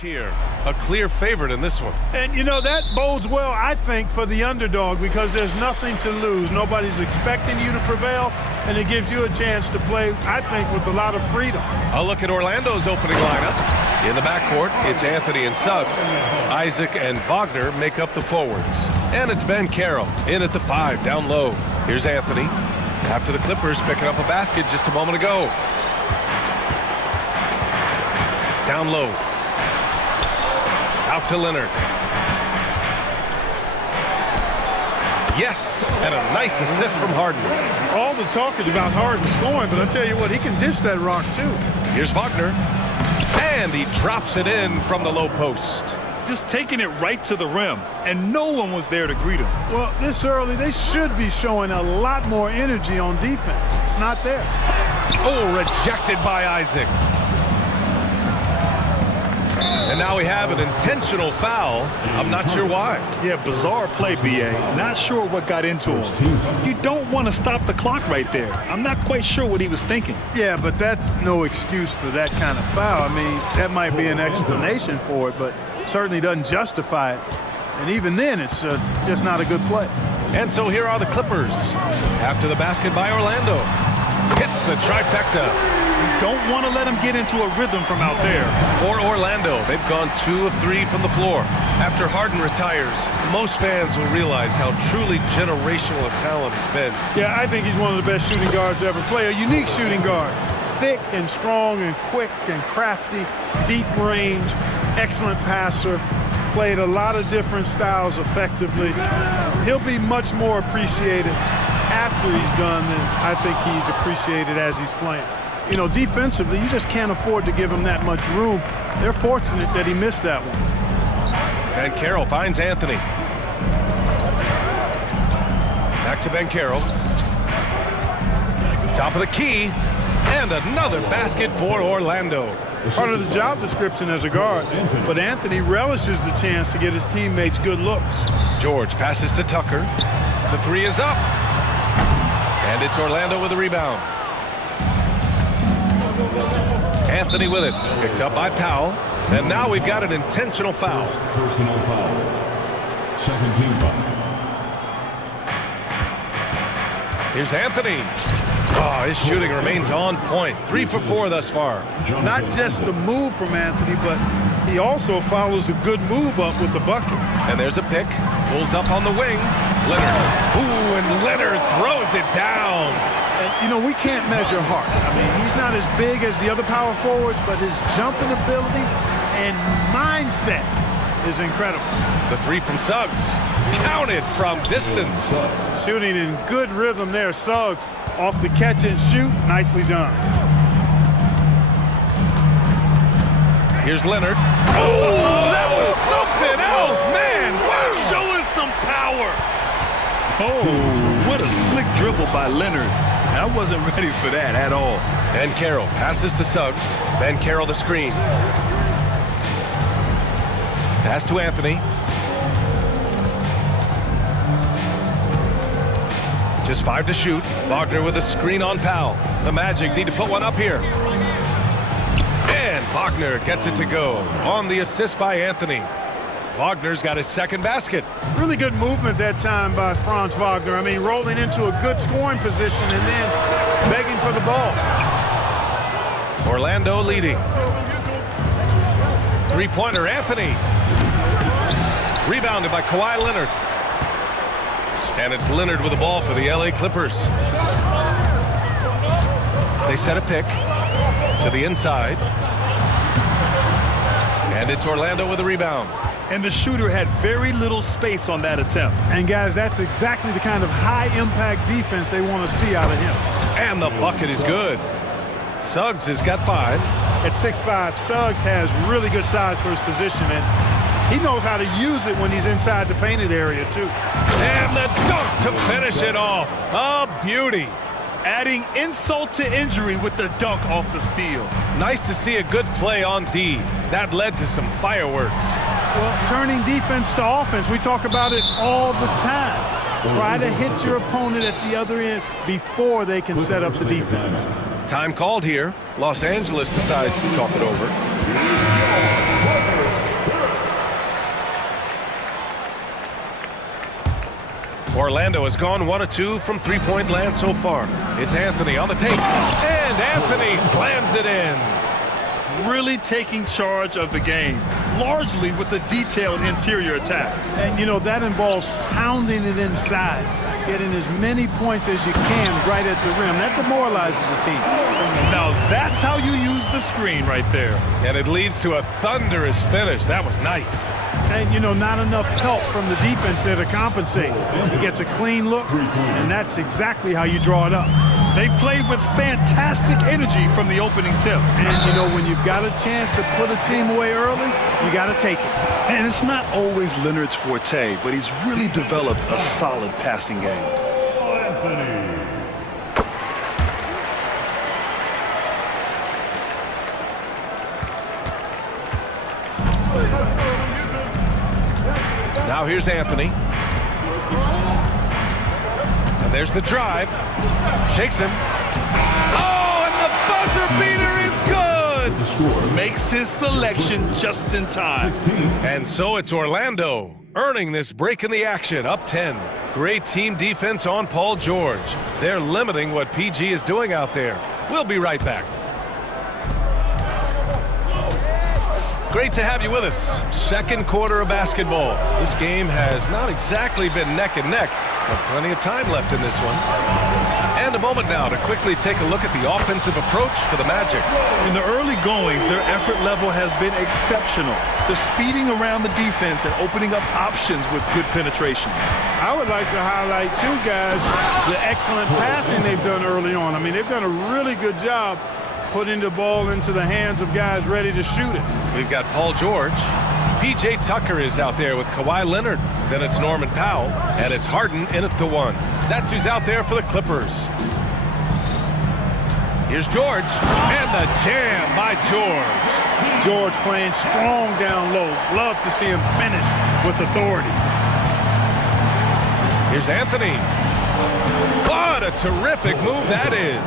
Here, a clear favorite in this one. And, you know, that bodes well, I think, for the underdog because there's nothing to lose. Nobody's expecting you to prevail, and it gives you a chance to play, I think, with a lot of freedom. A look at Orlando's opening lineup. In the backcourt, it's Anthony and Suggs. Isaac and Wagner make up the forwards. And it's Ben Carroll in at the 5, down low. Here's Anthony. After the Clippers picking up a basket just a moment ago. Down low. Out to Leonard. Yes, and a nice assist from Harden. All the talk is about Harden scoring, but I tell you what, he can dish that rock too. Here's Wagner. And he drops it in from the low post. Just taking it right to the rim, and no one was there to greet him. Well, this early, they should be showing a lot more energy on defense. It's not there. Oh, rejected by Isaac. And now we have an intentional foul. I'm not sure why. Yeah, bizarre play, B.A. Not sure what got into him. You don't want to stop the clock right there. I'm not quite sure what he was thinking. Yeah, but that's no excuse for that kind of foul. I mean, that might be an explanation for it, but certainly doesn't justify it. And even then, it's just not a good play. And so here are the Clippers. After the basket by Orlando. Hits the trifecta. Don't want to let him get into a rhythm from out there. For Orlando, they've gone 2 of 3 from the floor. After Harden retires, most fans will realize how truly generational a talent he's been. Yeah, I think he's one of the best shooting guards to ever play. A unique shooting guard. Thick and strong and quick and crafty, deep range, excellent passer. Played a lot of different styles effectively. He'll be much more appreciated after he's done than I think he's appreciated as he's playing. You know, defensively, you just can't afford to give him that much room. They're fortunate that he missed that one. Ben Carroll finds Anthony. Back to Ben Carroll. Top of the key. And another basket for Orlando. Part of the job description as a guard, but Anthony relishes the chance to get his teammates good looks. George passes to Tucker. The 3 is up. And it's Orlando with the rebound. Anthony with it, picked up by Powell, and now we've got an intentional foul. Personal foul. Second team foul. Here's Anthony. Oh, his shooting remains on point. 3 for 4 thus far. Not just the move from Anthony, but he also follows a good move up with the bucket. And there's a pick. Pulls up on the wing. Leonard. Ooh, and Leonard throws it down. And, you know, we can't measure heart. I mean, he's not as big as the other power forwards, but his jumping ability and mindset is incredible. The 3 from Suggs. Counted from distance. Shooting in good rhythm there. Suggs off the catch and shoot. Nicely done. Here's Leonard. Oh, that was something else, man. Wow. Showing some power. Oh, what a slick dribble by Leonard. I wasn't ready for that at all. Ben Carroll passes to Suggs. Ben Carroll the screen. Pass to Anthony. Just 5 to shoot. Wagner with a screen on Powell. The Magic need to put one up here. And Wagner gets it to go on the assist by Anthony. Wagner's got his second basket. Really good movement that time by Franz Wagner. I mean, rolling into a good scoring position and then begging for the ball. Orlando leading. 3-pointer, Anthony. Rebounded by Kawhi Leonard. And it's Leonard with the ball for the LA Clippers. They set a pick to the inside. And it's Orlando with the rebound. And the shooter had very little space on that attempt. And guys, that's exactly the kind of high-impact defense they want to see out of him. And the bucket is good. Suggs has got 5. At 6'5", Suggs has really good size for his position, and he knows how to use it when he's inside the painted area, too. And the dunk to finish it off. A beauty. Adding insult to injury with the dunk off the steal. Nice to see a good play on D. That led to some fireworks. Well, turning defense to offense, we talk about it all the time. Try to hit your opponent at the other end before they can set up the defense. Time called here. Los Angeles decides to talk it over. Orlando has gone 1 of 2 from three-point land so far. It's Anthony on the take, and Anthony slams it in. Really taking charge of the game, largely with a detailed interior attack. And, you know, that involves pounding it inside, getting as many points as you can right at the rim. That demoralizes the team. Now, that's how you use the screen right there. And it leads to a thunderous finish. That was nice. And, you know, not enough help from the defense there to compensate. He gets a clean look, and that's exactly how you draw it up. They played with fantastic energy from the opening tip. And, you know, when you've got a chance to put a team away early, you got to take it. And it's not always Leonard's forte, but he's really developed a solid passing game. Now here's Anthony. And there's the drive. Shakes him. Oh, and the buzzer beater is good! Makes his selection just in time. And so it's Orlando earning this break in the action, up 10. Great team defense on Paul George. They're limiting what PG is doing out there. We'll be right back. Great to have you with us. Second quarter of basketball. This game has not exactly been neck and neck, but plenty of time left in this one. And a moment now to quickly take a look at the offensive approach for the Magic. In the early goings, their effort level has been exceptional. They're speeding around the defense and opening up options with good penetration. I would like to highlight, too, guys, the excellent passing they've done early on. I mean, they've done a really good job putting the ball into the hands of guys ready to shoot it. We've got Paul George. P.J. Tucker is out there with Kawhi Leonard. Then it's Norman Powell, and it's Harden in at the one. That's who's out there for the Clippers. Here's George, and the jam by George. George playing strong down low. Love to see him finish with authority. Here's Anthony. What a terrific move that is.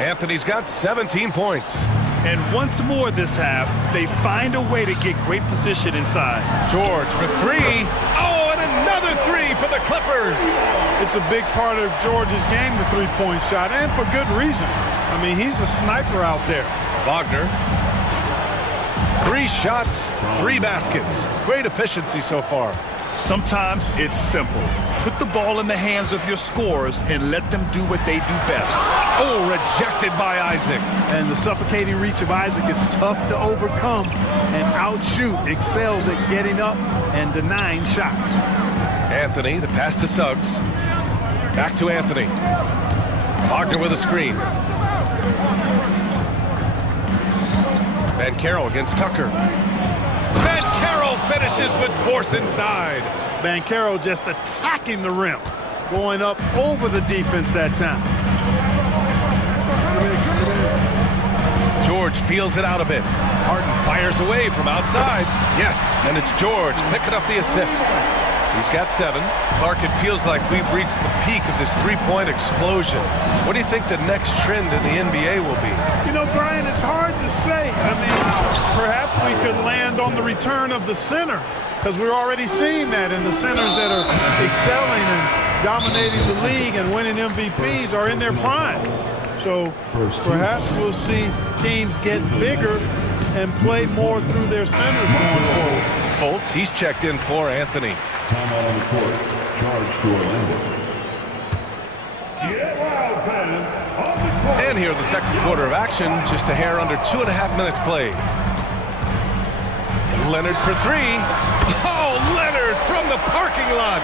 Anthony's got 17 points. And once more this half, they find a way to get great position inside. George for three. Oh, and another three for the Clippers. It's a big part of George's game, the three-point shot, and for good reason. I mean, he's a sniper out there. Wagner. 3 shots, 3 baskets. Great efficiency so far. Sometimes it's simple. Put the ball in the hands of your scorers and let them do what they do best. Oh, rejected by Isaac. And the suffocating reach of Isaac is tough to overcome, and outshoot excels at getting up and denying shots. Anthony, the pass to Suggs. Back to Anthony. Wagner with a screen. Van Carroll against Tucker. Van Carroll finishes with force inside. Van Carroll just attacking the rim, going up over the defense that time. George feels it out a bit. Harden fires away from outside. Yes, and it's George picking up the assist. He's got 7. Clark, it feels like we've reached the peak of this three-point explosion. What do you think the next trend in the NBA will be? You know, Brian, it's hard to say. I mean, perhaps we could land on the return of the center, because we're already seeing that in the centers that are excelling and dominating the league and winning MVPs are in their prime. So perhaps we'll see teams get bigger and play more through their centers going forward. Fultz, he's checked in for Anthony. Time out on the court. Charge to Orlando. And here in the second quarter of action, just a hair under 2.5 minutes played. Leonard for 3. Oh, Leonard from the parking lot.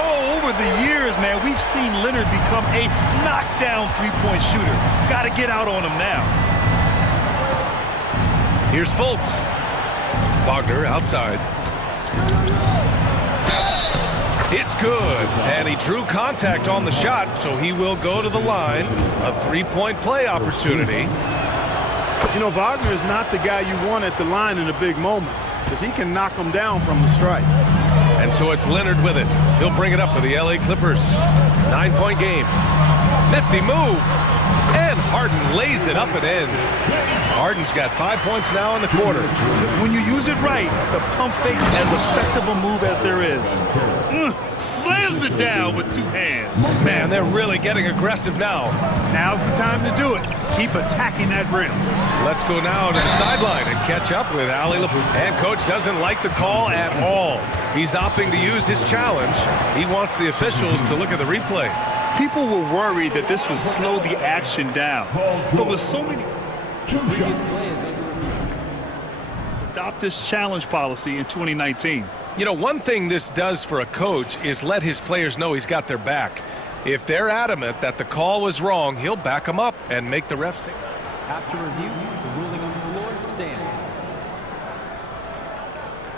Oh, over the years, man, we've seen Leonard become a knockdown three-point shooter. Got to get out on him now. Here's Fultz. Wagner outside. It's good, and he drew contact on the shot, so he will go to the line. A three-point play opportunity. You know, Wagner is not the guy you want at the line in a big moment, because he can knock them down from the strike. And so it's Leonard with it. He'll bring it up for the LA Clippers. 9-point game. Nifty move. And Harden lays it up and in. Harden's got 5 points now in the quarter. When you use it right, the pump fake's as effective a move as there is. Slams it down with two hands. Man, they're really getting aggressive now. Now's the time to do it. Keep attacking that rim. Let's go now to the sideline and catch up with Ali LaFoot. And coach doesn't like the call at all. He's opting to use his challenge. He wants the officials to look at the replay. People were worried that this would slow the action down. But with so many... adopt this challenge policy in 2019. You know, one thing this does for a coach is let his players know he's got their back. If they're adamant that the call was wrong, he'll back them up and make the refs take. After review, the ruling on the floor stands.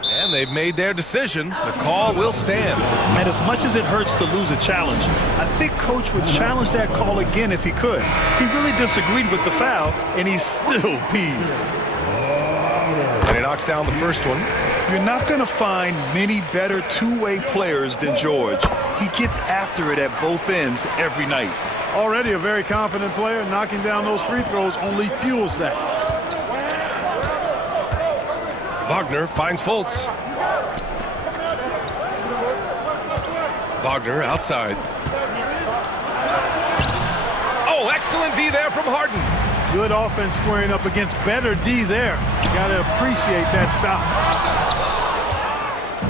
And they've made their decision. The call will stand. And as much as it hurts to lose a challenge, I think coach would challenge that call again if he could. He really disagreed with the foul, and he's still peeved. And he knocks down the first one. You're not going to find many better two-way players than George. He gets after it at both ends every night. Already a very confident player. Knocking down those free throws only fuels that. Wagner finds Fultz. Wagner outside. Oh, excellent D there from Harden. Good offense squaring up against better D there. Got to appreciate that stop.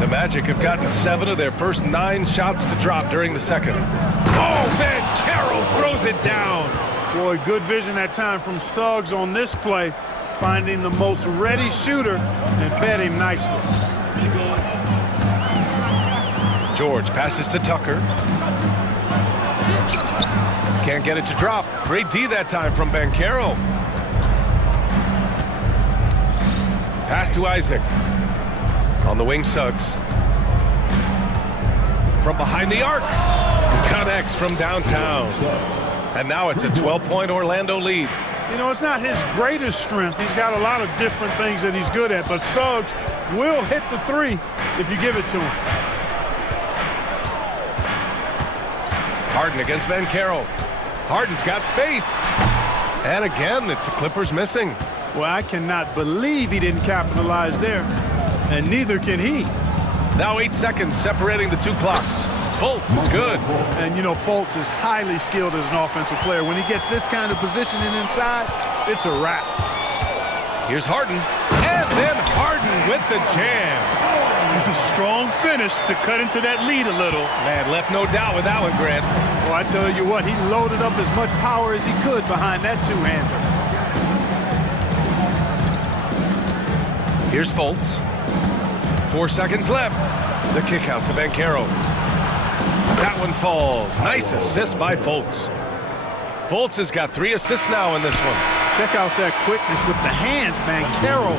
The Magic have gotten 7 of their first 9 shots to drop during the second. Oh, Van Carroll throws it down. Boy, good vision that time from Suggs on this play, finding the most ready shooter and fed him nicely. George passes to Tucker. Can't get it to drop. Great D that time from Van Carroll. Pass to Isaac. On the wing, Suggs. From behind the arc. Connects from downtown. And now it's a 12-point Orlando lead. You know, it's not his greatest strength. He's got a lot of different things that he's good at, but Suggs will hit the three if you give it to him. Harden against Van Carroll. Harden's got space. And again, it's the Clippers missing. Well, I cannot believe he didn't capitalize there, and neither can he. Now 8 seconds separating the 2 clocks. Fultz is good. And, you know, Fultz is highly skilled as an offensive player. When he gets this kind of positioning inside, it's a wrap. Here's Harden. And then Harden with the jam. Strong finish to cut into that lead a little. Man, left no doubt with that one, Grant. Well, I tell you what, he loaded up as much power as he could behind that two-hander. Here's Fultz. 4 seconds left. The kick out to Van Carroll. That one falls. Nice assist by Fultz. Fultz has got 3 assists now in this one. Check out that quickness with the hands, Van Carroll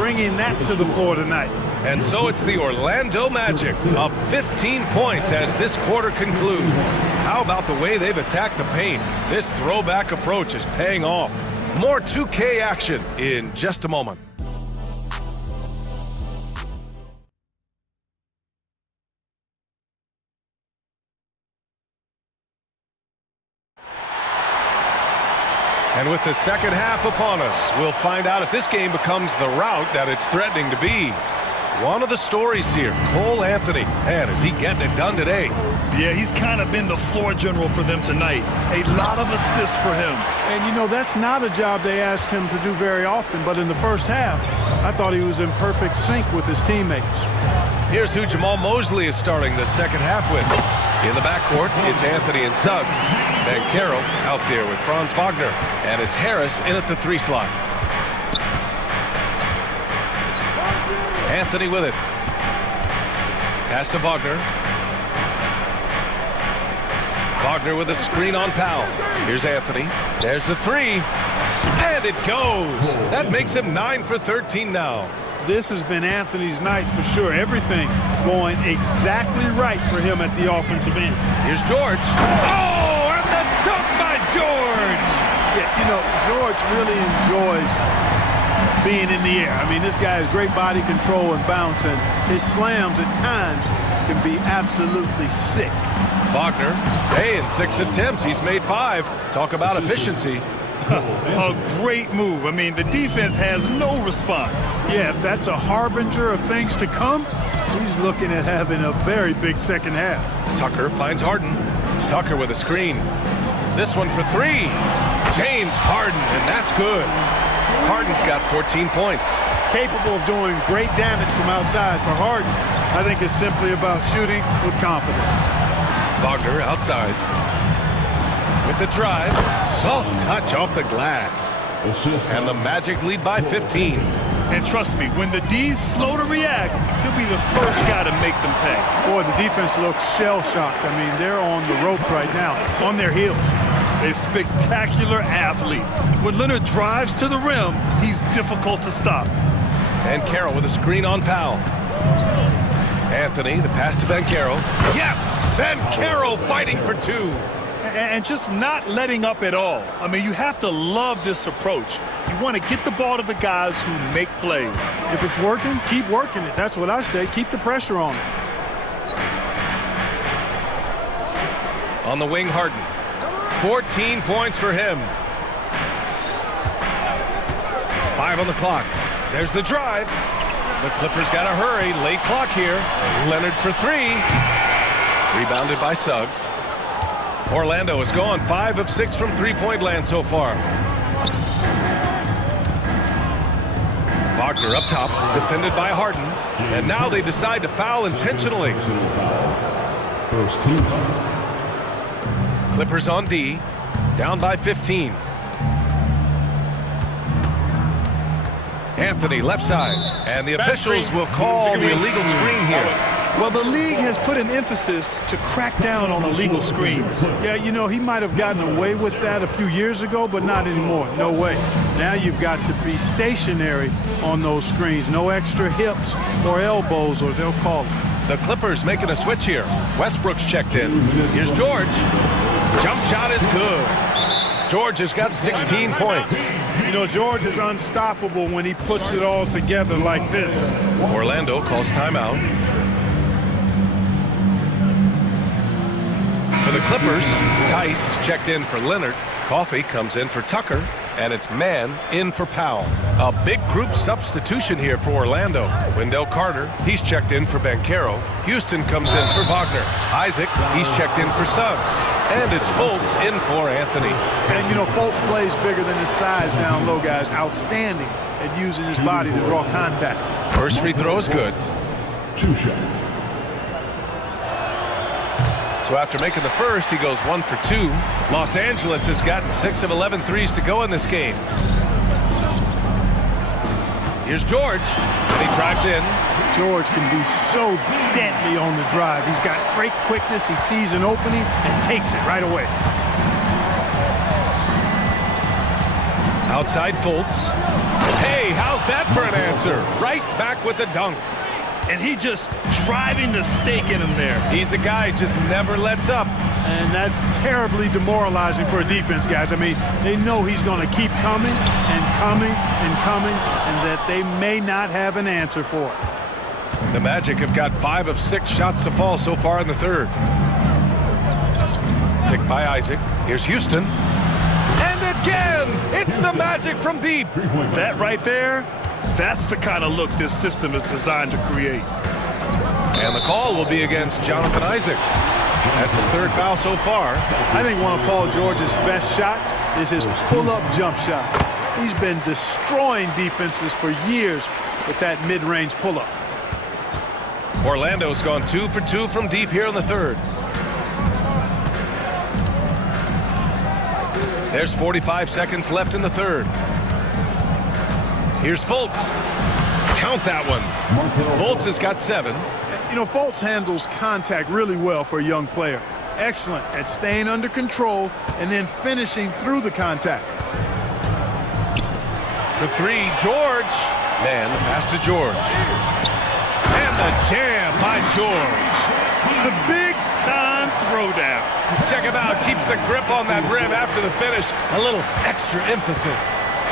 bringing that to the floor tonight. And so it's the Orlando Magic up 15 points as this quarter concludes. How about the way they've attacked the paint? This throwback approach is paying off. More 2K action in just a moment. And with the second half upon us, we'll find out if this game becomes the rout that it's threatening to be. One of the stories here, Cole Anthony. Man, is he getting it done today? Yeah, he's kind of been the floor general for them tonight. A lot of assists for him. And, you know, that's not a job they ask him to do very often, but in the first half, I thought he was in perfect sync with his teammates. Here's who Jamal Mosley is starting the second half with. In the backcourt, it's Anthony and Suggs. Van Carroll out there with Franz Wagner. And it's Harris in at the 3 slot. Anthony with it. Pass to Wagner. Wagner with a screen on Powell. Here's Anthony. There's the 3. And it goes. That makes him 9 for 13 now. This has been Anthony's night for sure. Everything going exactly right for him at the offensive end. Here's George. Oh, and the dunk by George. Yeah, you know, George really enjoys being in the air. I mean, this guy has great body control and bounce, and his slams at times can be absolutely sick. Wagner, hey, in 6 attempts, he's made 5. Talk about efficiency. A great move. I mean, the defense has no response. Yeah, if that's a harbinger of things to come, he's looking at having a very big second half. Tucker finds Harden. Tucker with a screen. This one for three. James Harden, and that's good. Harden's got 14 points. Capable of doing great damage from outside for Harden. I think it's simply about shooting with confidence. Wagner outside. With the drive. Soft touch off the glass. And the Magic lead by 15. And trust me, when the D's slow to react, he'll be the first guy to make them pay. Boy, the defense looks shell-shocked. I mean, they're on the ropes right now, on their heels. A spectacular athlete. When Leonard drives to the rim, he's difficult to stop. And Carroll with a screen on Powell. Anthony, the pass to Banchero. Yes! Banchero fighting for two. And just not letting up at all. I mean, you have to love this approach. You want to get the ball to the guys who make plays. If it's working, keep working it. That's what I say. Keep the pressure on it. On the wing, Harden. 14 points for him. 5 on the clock. There's the drive. The Clippers got to hurry. Late clock here. Leonard for three. Rebounded by Suggs. Orlando has gone 5 of 6 from three-point land so far. Wagner up top, defended by Harden. And now they decide to foul intentionally. First team. Clippers on D, down by 15. Anthony left side, and the officials will call the illegal screen here. Well, the league has put an emphasis to crack down on illegal screens. Yeah, you know, he might have gotten away with that a few years ago, but not anymore. No way. Now you've got to be stationary on those screens. No extra hips or elbows, or they'll call it. The Clippers making a switch here. Westbrook's checked in. Here's George. Jump shot is good. George has got 16 points. You know, George is unstoppable when he puts it all together like this. Orlando calls timeout. For the Clippers, Tice is checked in for Leonard. Coffey comes in for Tucker. And it's man in for Powell. A big group substitution here for Orlando. Wendell Carter, he's checked in for Banchero. Houston comes in for Wagner. Isaac, he's checked in for Suggs. And it's Fultz in for Anthony. And, you know, Fultz plays bigger than his size down low, guys. Outstanding at using his body to draw contact. First free throw is good. 2 shots. So after making the first, he goes 1 for 2. Los Angeles has gotten 6 of 11 threes to go in this game. Here's George, and he drives in. George can be so deadly on the drive. He's got great quickness. He sees an opening and takes it right away. Outside Fultz. Hey, how's that for an answer? Right back with the dunk. And he just driving the stake in him there. He's a guy who just never lets up. And that's terribly demoralizing for a defense, guys. I mean, they know he's going to keep coming and coming and coming, and that they may not have an answer for it. The Magic have got 5 of 6 shots to fall so far in the third. Picked by Isaac. Here's Houston. And again, it's the Magic from deep. That right there, that's the kind of look this system is designed to create. And the call will be against Jonathan Isaac. That's his 3rd foul so far. I think one of Paul George's best shots is his pull-up jump shot. He's been destroying defenses for years with that mid-range pull-up. Orlando's gone 2 for 2 from deep here in the third. There's 45 seconds left in the third. Here's Fultz. Count that one. Fultz has got 7. You know, Fultz handles contact really well for a young player. Excellent at staying under control and then finishing through the contact. The 3, George. Man, the pass to George. And the jam by George. The big-time throwdown. Check him out. Keeps the grip on that rim after the finish. A little extra emphasis.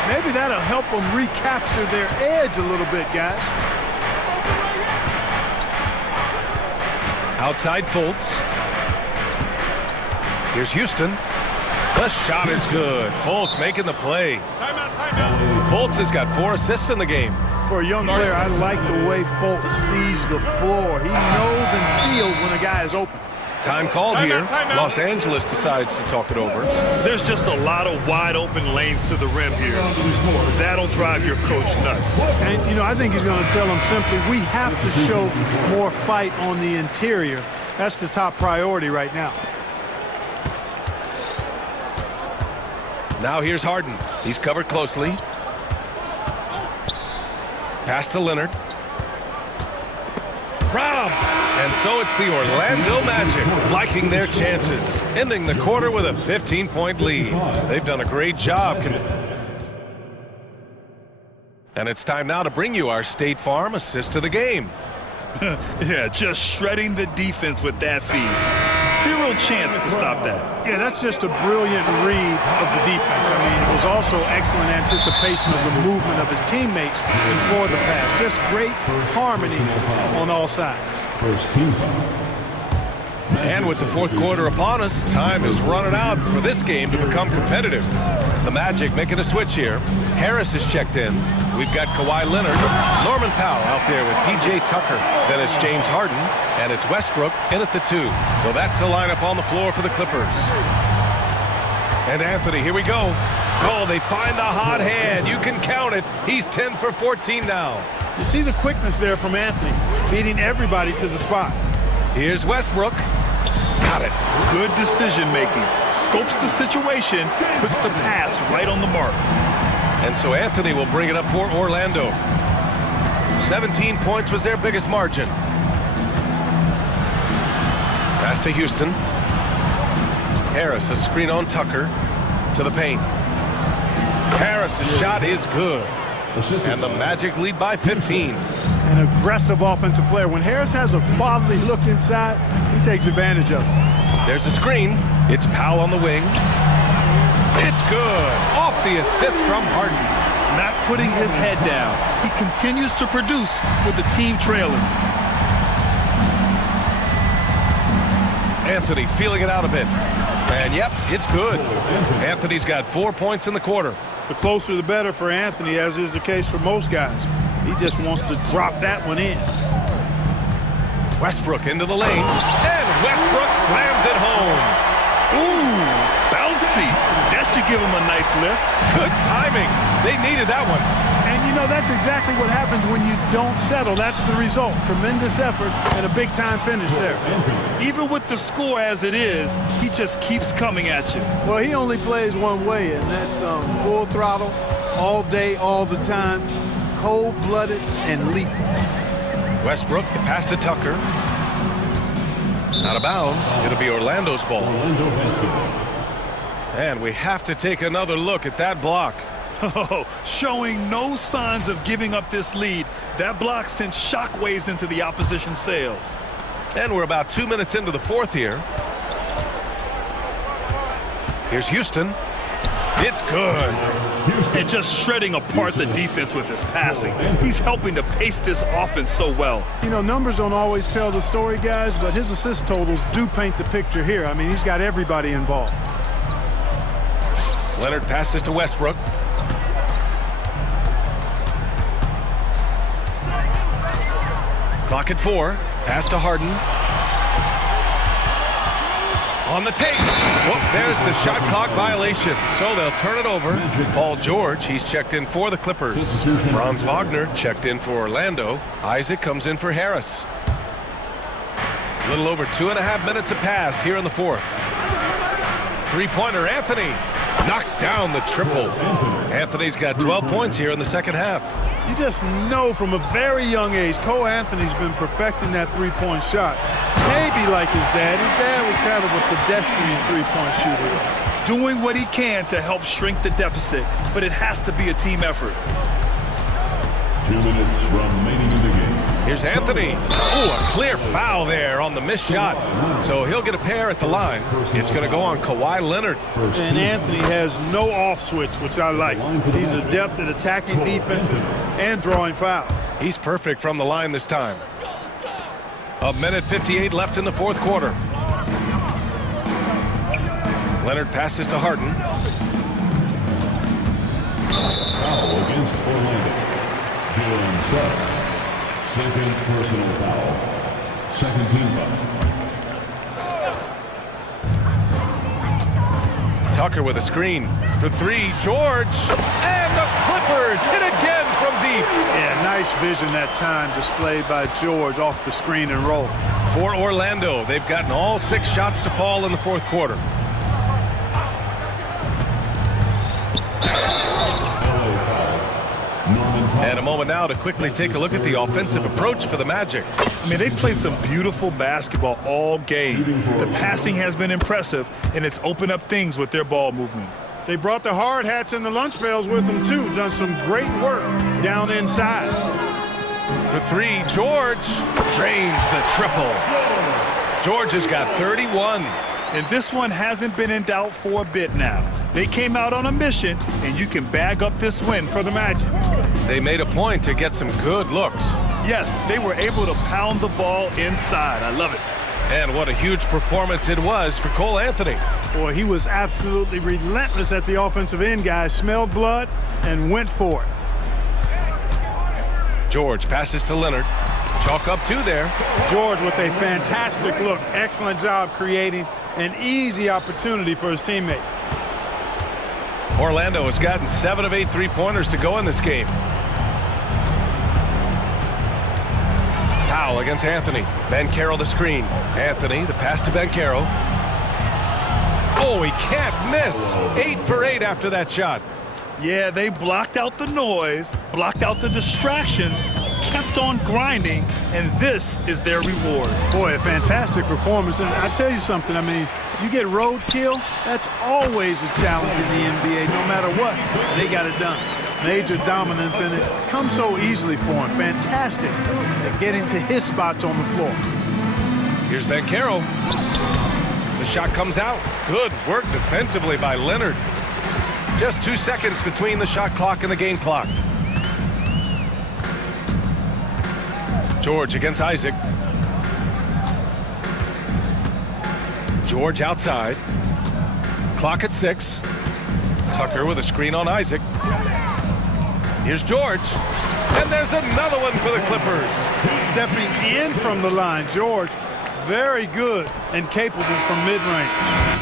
Maybe that'll help them recapture their edge a little bit, guys. Outside Fultz. Here's Houston. The shot is good. Fultz making the play. Fultz has got 4 assists in the game. For a young player, I like the way Fultz sees the floor. He knows and feels when a guy is open. Time called here. Los Angeles decides to talk it over. There's just a lot of wide open lanes to the rim here. That'll drive your coach nuts. And, you know, I think he's going to tell them simply, we have to show more fight on the interior. That's the top priority right now. Now here's Harden. He's covered closely. Pass to Leonard. Rob! And so it's the Orlando Magic liking their chances, ending the quarter with a 15-point lead. They've done a great job. And it's time now to bring you our State Farm assist of the game. Yeah, just shredding the defense with that feed. Zero chance to stop that. Yeah, that's just a brilliant read of the defense. I mean, it was also excellent anticipation of the movement of his teammates before the pass. Just great harmony on all sides. First team foul. And with the fourth quarter upon us, time is running out for this game to become competitive. The Magic making a switch here. Harris is checked in. We've got Kawhi Leonard, Norman Powell out there with P.J. Tucker. Then it's James Harden, and it's Westbrook in at the 2. So that's the lineup on the floor for the Clippers. And Anthony, here we go. Oh, they find the hot hand. You can count it. He's 10 for 14 now. You see the quickness there from Anthony, beating everybody to the spot. Here's Westbrook. Got it. Good decision making. Scopes the situation, puts the pass right on the mark. And so Anthony will bring it up for Orlando. 17 points was their biggest margin. Pass to Houston. Harris, a screen on Tucker. To the paint. Harris's shot is good. And the Magic lead by 15. An aggressive offensive player. When Harris has a quality look inside, he takes advantage of it. There's a screen. It's Powell on the wing. It's good. Off the assist from Harden. Not putting his head down. He continues to produce with the team trailing. Anthony feeling it out a bit. And yep, it's good. Anthony's got 4 points in the quarter. The closer the better for Anthony, as is the case for most guys. He just wants to drop that one in. Westbrook into the lane. And Westbrook slams it home. Ooh, bouncy. That should give him a nice lift. Good timing. They needed that one. And you know, that's exactly what happens when you don't settle. That's the result. Tremendous effort and a big-time finish there. Even with the score as it is, he just keeps coming at you. Well, he only plays one way, and that's full throttle, all day, all the time, cold-blooded and lethal. Westbrook, the pass to Tucker. Out of bounds. It'll be Orlando's ball. And we have to take another look at that block. Oh, showing no signs of giving up this lead. That block sent shockwaves into the opposition's sails. And we're about 2 minutes into the fourth here. Here's Houston. It's good. And just shredding apart the defense with his passing. He's helping to pace this offense so well. You know, numbers don't always tell the story, guys, but his assist totals do paint the picture here. I mean, he's got everybody involved. Leonard passes to Westbrook. Clock at 4. Pass to Harden. On the tape. Whoop, there's the shot clock violation. So they'll turn it over. Paul George, he's checked in for the Clippers. Franz Wagner checked in for Orlando. Isaac comes in for Harris. A little over 2.5 minutes have passed here in the fourth. Three-pointer, Anthony. Knocks down the triple. Anthony's got 12 points here in the second half. You just know from a very young age, Cole Anthony's been perfecting that three-point shot. Maybe like his dad. His dad was kind of a pedestrian three-point shooter. Doing what he can to help shrink the deficit, but it has to be a team effort. 2 minutes remaining in the game. Here's Anthony. Ooh, a clear foul there on the missed shot. So he'll get a pair at the line. It's going to go on Kawhi Leonard. And Anthony has no off switch, which I like. He's adept at attacking defenses and drawing fouls. He's perfect from the line this time. 1:58 left in the fourth quarter. Leonard passes to Harden. Foul against Orlando. Jalen Suggs. Second personal foul. Second team foul. Tucker with a screen for three. George. And the Clippers hit again from deep. Yeah, nice vision that time displayed by George off the screen and roll. For Orlando, they've gotten all 6 shots to fall in the fourth quarter. And a moment now to quickly take a look at the offensive approach for the Magic. I mean, they've played some beautiful basketball all game. The passing has been impressive, and it's opened up things with their ball movement. They brought the hard hats and the lunch pails with them, too. Done some great work down inside. For three, George drains the triple. George has got 31. And this one hasn't been in doubt for a bit now. They came out on a mission, and you can bag up this win for the Magic. They made a point to get some good looks. Yes, they were able to pound the ball inside. I love it. And what a huge performance it was for Cole Anthony. Boy, he was absolutely relentless at the offensive end, guys. Smelled blood and went for it. George passes to Leonard. Chalk up 2 there. George with a fantastic look. Excellent job creating an easy opportunity for his teammate. Orlando has gotten 7 of 8 3-pointers to go in this game. Powell against Anthony. Banchero the screen. Anthony, the pass to Banchero. Oh, he can't miss. 8 for 8 after that shot. Yeah, they blocked out the noise, blocked out the distractions, kept on grinding, and this is their reward. Boy, a fantastic performance. And I tell you something, I mean, you get roadkill, that's always a challenge in the NBA. No matter what, they got it done. Major dominance, and it comes so easily for him. Fantastic at getting to his spots on the floor. Here's Banchero. The shot comes out. Good work defensively by Leonard. Just 2 seconds between the shot clock and the game clock. George against Isaac. George outside. Clock at 6. Tucker with a screen on Isaac. Here's George. And there's another one for the Clippers. Stepping in from the line, George, very good and capable from mid-range.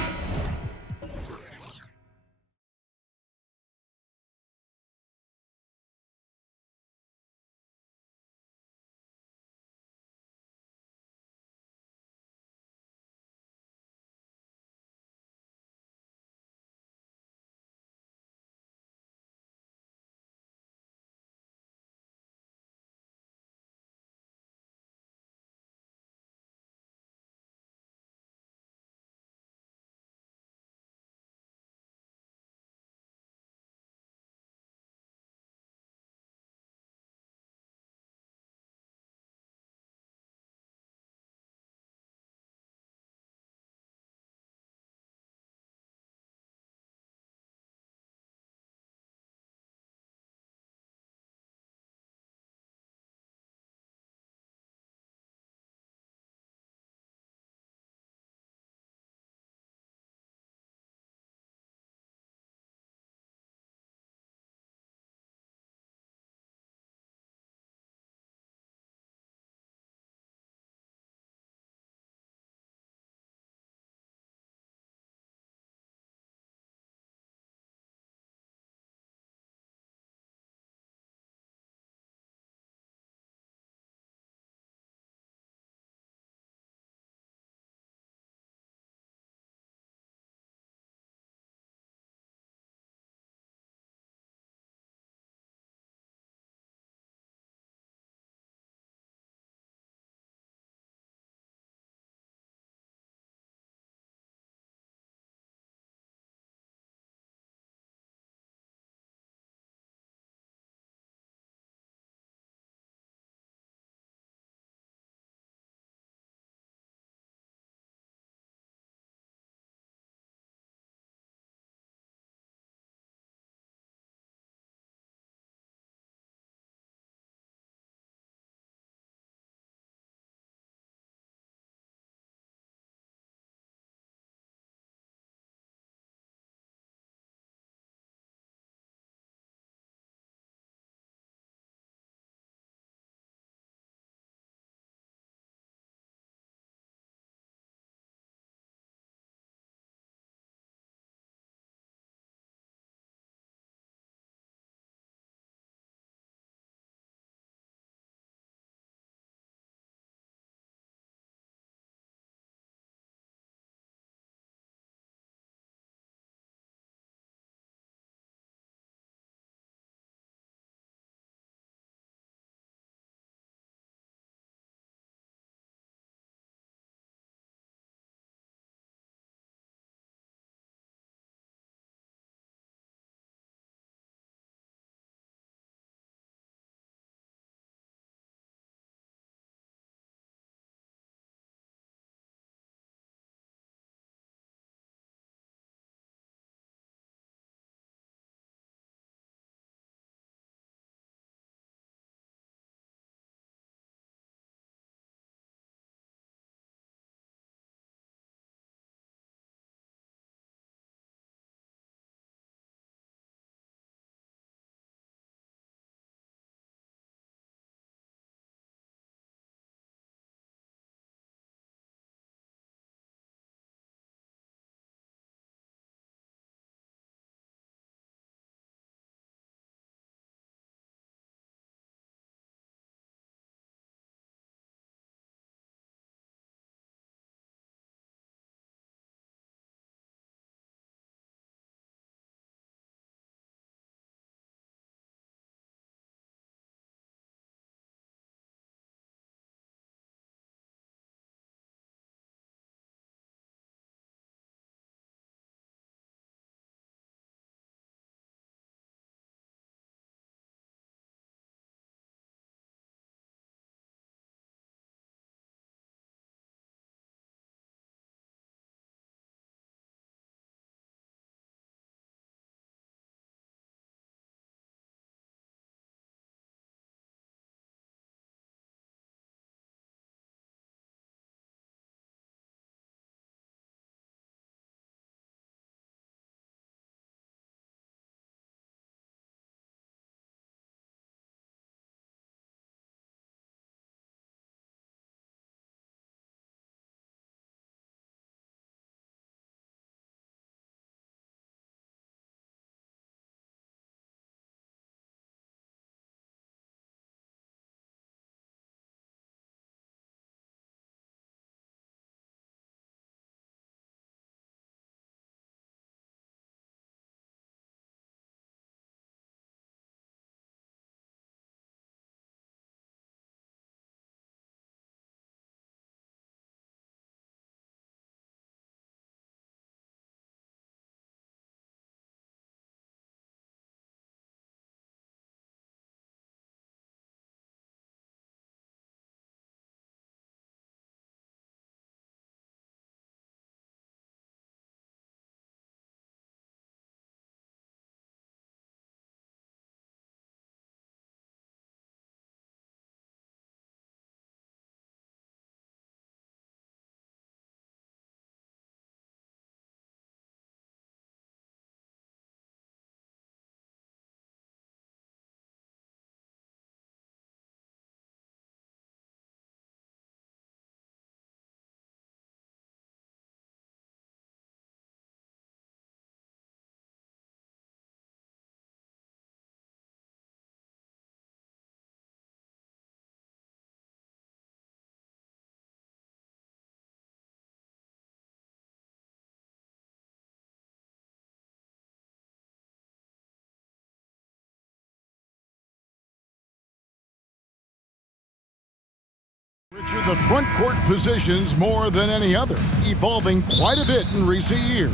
to the front court positions more than any other, evolving quite a bit in recent years.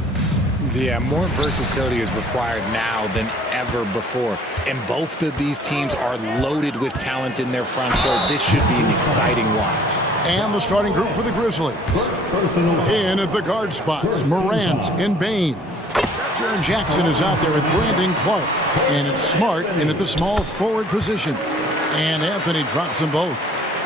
Yeah, more versatility is required now than ever before. And both of these teams are loaded with talent in their front court. This should be an exciting watch. And the starting group for the Grizzlies. In at the guard spots, Morant and Bain. Jaren Jackson is out there with Brandon Clark. And it's Smart in at the small forward position. And Anthony drops them both.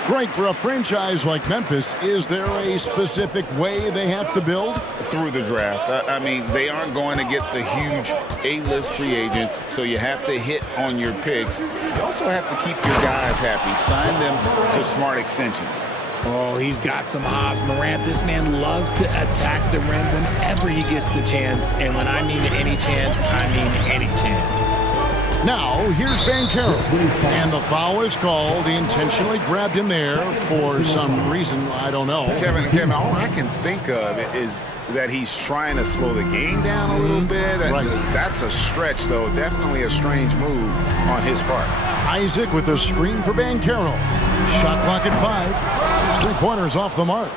Greg, for a franchise like Memphis, is there a specific way they have to build? Through the draft. I mean, they aren't going to get the huge A-list free agents, so you have to hit on your picks. You also have to keep your guys happy. Sign them to smart extensions. Oh, he's got some hops. Morant, this man loves to attack the rim whenever he gets the chance. And when I mean any chance, I mean any chance. Now, here's Bankero. And the foul is called. He intentionally grabbed him there for some reason. I don't know. Kevin, all I can think of is that he's trying to slow the game down a little bit. Right. That's a stretch, though. Definitely a strange move on his part. Isaac with a screen for Bankero. Shot clock at 5. His three-pointers off the mark.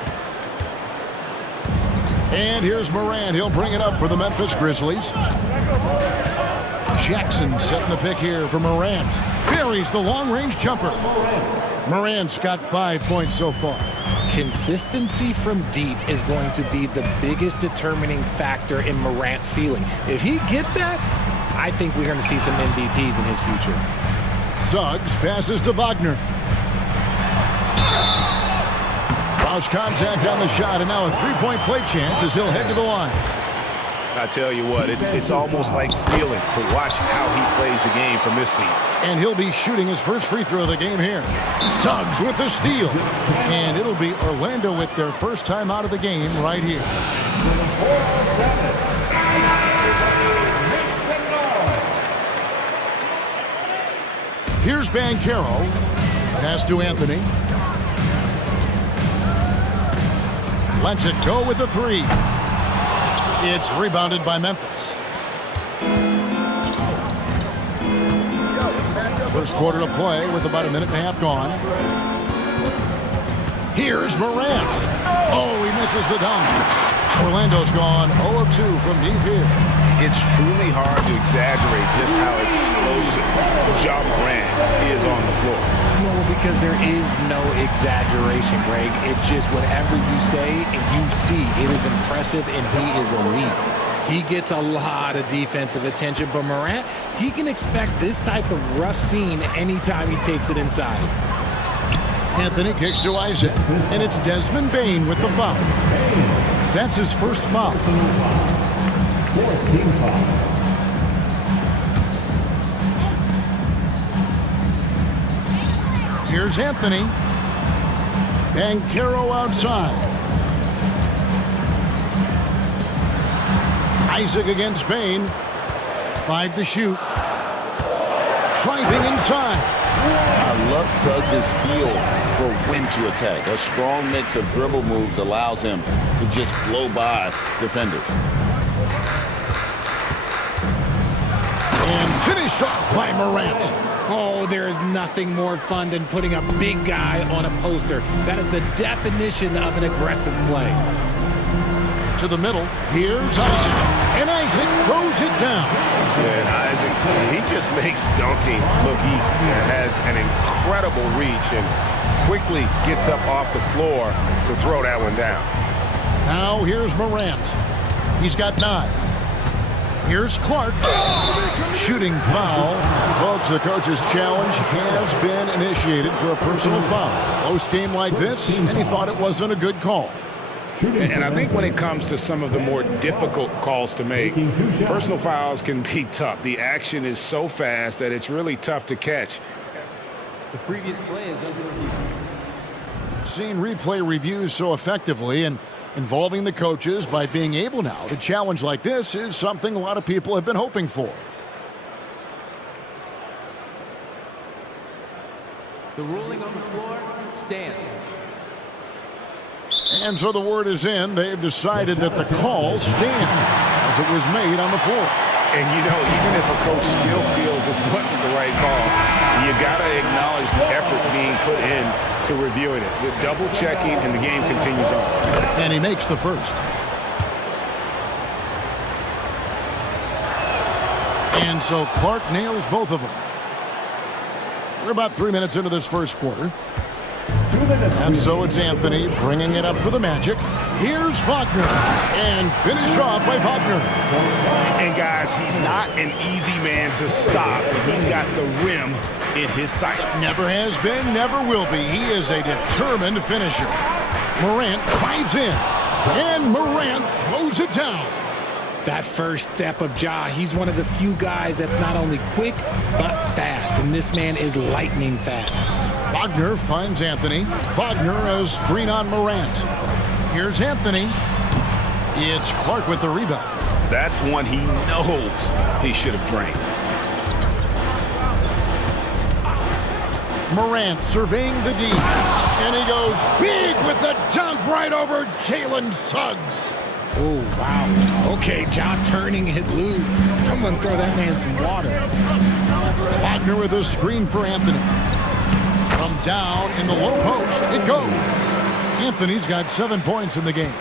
And here's Morant. He'll bring it up for the Memphis Grizzlies. Jackson setting the pick here for Morant. Buries the long-range jumper. Morant's got 5 points so far. Consistency from deep is going to be the biggest determining factor in Morant's ceiling. If he gets that, I think we're going to see some MVPs in his future. Suggs passes to Wagner. Lost contact on the shot, and now a three-point play chance as he'll head to the line. I tell you what, it's almost like stealing to watch how he plays the game from this seat. And he'll be shooting his first free throw of the game here. Suggs with the steal. And it'll be Orlando with their first time out of the game right here. Here's Bankero. Pass to Anthony. Lets it go with the three. It's rebounded by Memphis. First quarter of play with about a minute and a half gone. Here's Morant. Oh, he misses the dunk. Orlando's gone 0 of 2 from deep here. It's truly hard to exaggerate just how explosive Ja Morant is on the floor. No, because there is no exaggeration, Greg. It's just whatever you say and you see. It is impressive, and he is elite. He gets a lot of defensive attention, but Morant, he can expect this type of rough scene anytime he takes it inside. Anthony kicks to Isaac, and it's Desmond Bain with the foul. That's his first foul. Here's Anthony. Bankero outside. Isaac against Bain. 5 to shoot. Driving inside. I love Suggs' feel for when to attack. A strong mix of dribble moves allows him to just blow by defenders. And finished off by Morant. Oh, there is nothing more fun than putting a big guy on a poster. That is the definition of an aggressive play. To the middle. Here's Isaac. And Isaac throws it down. And Isaac, he just makes dunking look easy. He has an incredible reach and quickly gets up off the floor to throw that one down. Now here's Morant. He's got 9. Here's Clark. Shooting foul. Folks, the coach's challenge has been initiated for a personal foul. Close game like this, and he thought it wasn't a good call. And I think when it comes to some of the more difficult calls to make, personal fouls can be tough. The action is so fast that it's really tough to catch. The previous play is under review. Seen replay reviews so effectively, and involving the coaches by being able now to challenge like this is something a lot of people have been hoping for. The ruling on the floor stands. And so the word is in. They've decided that the call stands as it was made on the floor. And, you know, even if a coach still feels this wasn't the right call, You got to acknowledge the effort being put in to reviewing it. The double checking, and the game continues on. And he makes the first. And so Clark nails both of them. We're about 3 minutes into this first quarter. And so it's Anthony bringing it up for the Magic. Here's Wagner. And finished off by Wagner. And guys, he's not an easy man to stop. He's got the rim in his sights. Never has been, never will be. He is a determined finisher. Morant drives in. And Morant throws it down. That first step of Ja, he's one of the few guys that's not only quick, but fast. And this man is lightning fast. Wagner finds Anthony. Wagner has screen on Morant. Here's Anthony. It's Clark with the rebound. That's one he knows he should have drained. Morant surveying the D. And he goes big with the dunk right over Jalen Suggs. Oh, wow. Okay, Ja turning it loose. Someone throw that man some water. Wagner with a screen for Anthony. From down in the low post, it goes. Anthony's got 7 points in the game.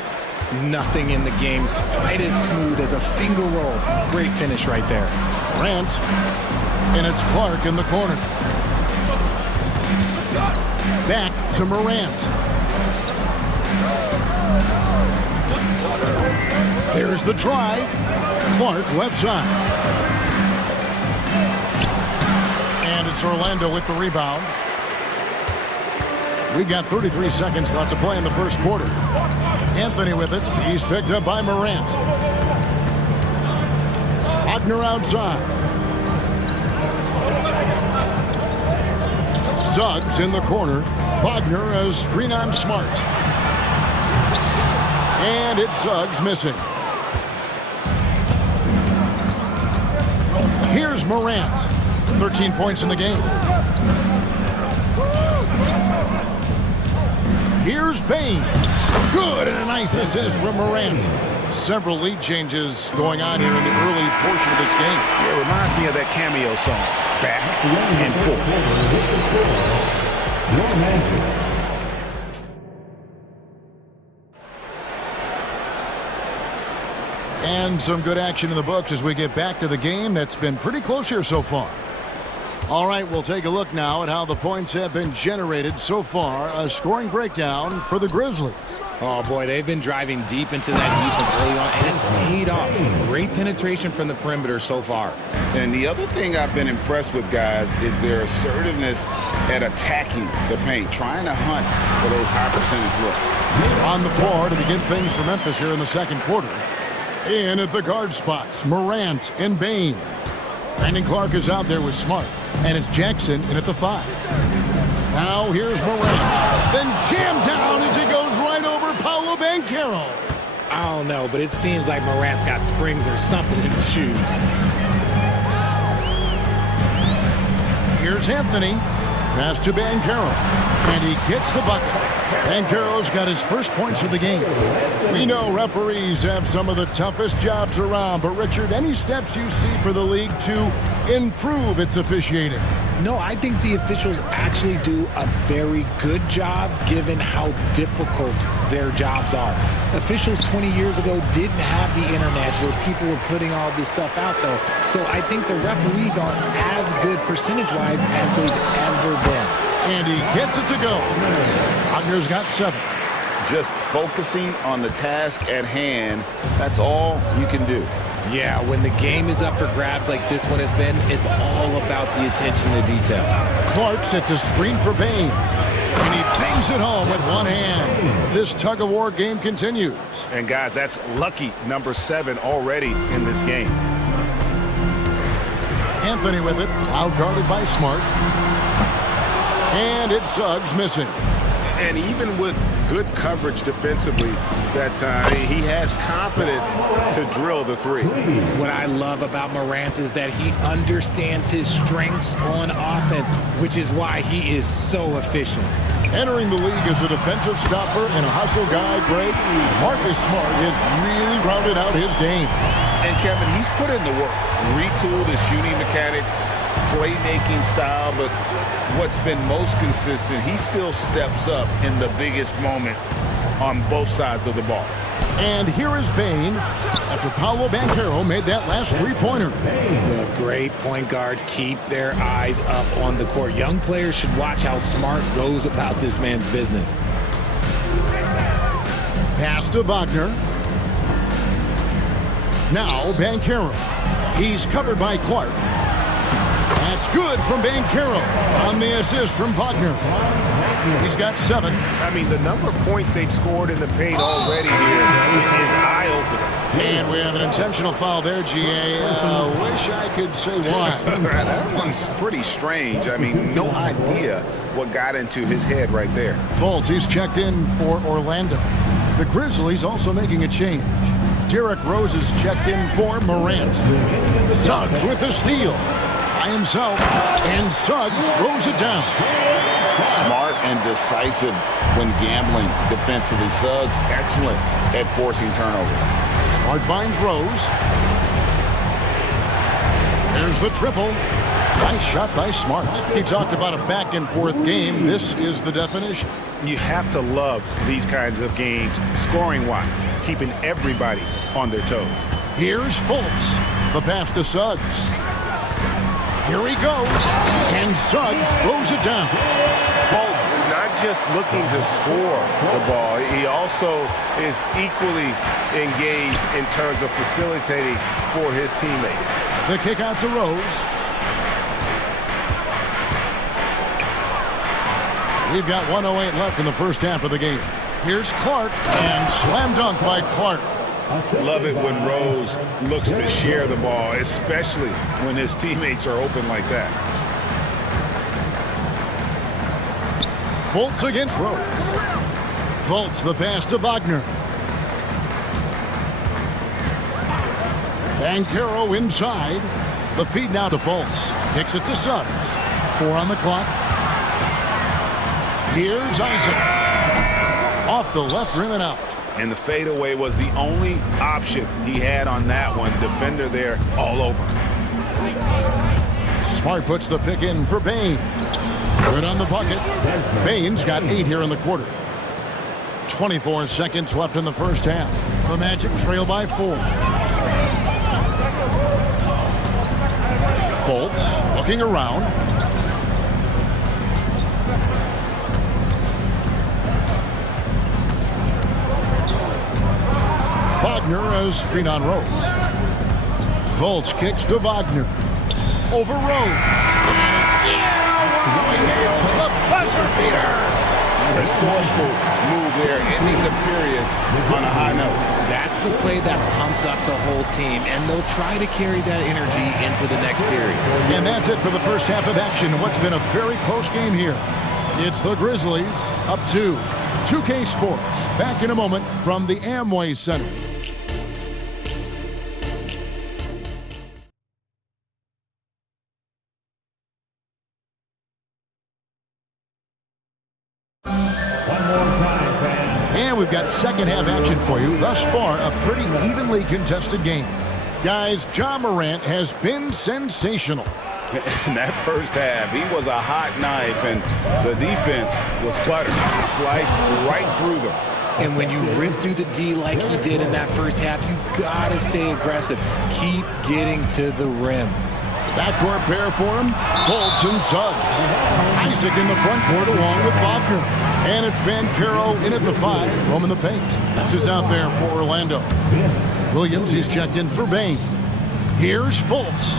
Nothing in the game's quite as smooth as a finger roll. Great finish right there. Morant. And it's Clark in the corner. Back to Morant. There's the drive. Clark left side. And it's Orlando with the rebound. We've got 33 seconds left to play in the first quarter. Anthony with it. He's picked up by Morant. Wagner outside. Suggs in the corner. Wagner has screen on Smart. And it's Suggs missing. Here's Morant. 13 points in the game. Here's Bain. Good, and a nice assist from Morant. Several lead changes going on here in the early portion of this game. Yeah, it reminds me of that cameo song, Back and Forth. And some good action in the books as we get back to the game that's been pretty close here so far. All right, we'll take a look now at how the points have been generated so far. A scoring breakdown for the Grizzlies. Oh, boy, they've been driving deep into that defense early on, and it's paid off. Great penetration from the perimeter so far. And the other thing I've been impressed with, guys, is their assertiveness at attacking the paint, trying to hunt for those high percentage looks. So on the floor to begin things for Memphis here in the second quarter. In at the guard spots, Morant and Bain. Brandon Clark is out there with Smart, and it's Jackson in at the 5. Now here's Morant. Then jammed down as he goes right over Paolo Banchero. I don't know, but it seems like Morant's got springs or something in his shoes. Here's Anthony. Pass to Banchero. And he gets the bucket. Banchero's got his first points of the game. We know referees have some of the toughest jobs around, but Richard, any steps you see for the league to improve its officiating? No, I think the officials actually do a very good job given how difficult their jobs are. Officials 20 years ago didn't have the internet where people were putting all this stuff out, though. So I think the referees are as good percentage-wise as they've ever been. And he gets it to go. Wagner's got 7. Just focusing on the task at hand, that's all you can do. Yeah, when the game is up for grabs like this one has been, it's all about the attention to detail. Clark sets a screen for Bain. And he bangs it home with one hand. This tug-of-war game continues. And, guys, that's lucky number 7 already in this game. Anthony with it, out-guarded by Smart. And it's Suggs missing. And even with good coverage defensively that time, he has confidence to drill the 3. What I love about Morant is that he understands his strengths on offense, which is why he is so efficient. Entering the league as a defensive stopper and a hustle guy, Greg, Marcus Smart has really rounded out his game. And Kevin, he's put in the work, retooled his shooting mechanics, playmaking style, but what's been most consistent, he still steps up in the biggest moments on both sides of the ball. And here is Bain after Paolo Banchero made that last three-pointer. The great point guards keep their eyes up on the court. Young players should watch how Smart goes about this man's business. Pass to Wagner. Now Banchero. He's covered by Clark. That's good from Banchero on the assist from Wagner. He's got 7. I mean, the number of points they've scored in the paint already here is eye-opening. And we have an intentional foul there, GA. Wish I could say why. That one's pretty strange. I mean, no idea what got into his head right there. Fultz, he's checked in for Orlando. The Grizzlies also making a change. Derrick Rose is checked in for Morant. Suggs with the steal by himself, and Suggs throws it down. Smart and decisive when gambling defensively. Suggs, excellent at forcing turnovers. Smart finds Rose. There's the triple. Nice shot by Smart. He talked about a back-and-forth game. This is the definition. You have to love these kinds of games, scoring-wise, keeping everybody on their toes. Here's Fultz. The pass to Suggs. Here he goes. And Suggs throws it down. Fultz is not just looking to score the ball. He also is equally engaged in terms of facilitating for his teammates. The kick out to Rose. We've got 1:08 left in the first half of the game. Here's Clark, and slam dunk by Clark. Love it when Rose looks to share the ball, especially when his teammates are open like that. Fultz against Rose. Fultz, the pass to Wagner. Banchero inside. The feed now to Fultz. Kicks it to Suggs. 4 on the clock. Here's Isaac. Off the left rim and out. And the fadeaway was the only option he had on that one. Defender there all over. Smart puts the pick in for Bain. Good on the bucket. Bain's got 8 here in the quarter. 24 seconds left in the first half. The Magic trail by 4. Fultz looking around. Wagner has screen on Rose. Fultz kicks to Wagner. Over Rose. He nails the buzzer beater. Resourceful move there, ending the period on a high note. That's the play that pumps up the whole team, and they'll try to carry that energy into the next period. And that's it for the first half of action. What's been a very close game here. It's the Grizzlies up 2. 2K Sports back in a moment from the Amway Center. And we've got second half action for you. Thus far, a pretty evenly contested game. Guys, Ja Morant has been sensational. In that first half, he was a hot knife, and the defense was buttered, sliced right through them. And when you rip through the D like he did in that first half, you gotta stay aggressive. Keep getting to the rim. Backcourt pair for him, Fultz and Suggs. Isaac in the front court along with Wagner. And it's Banchero in at the 5, roaming the paint. That's who's out there for Orlando. Williams, he's checked in for Bain. Here's Fultz.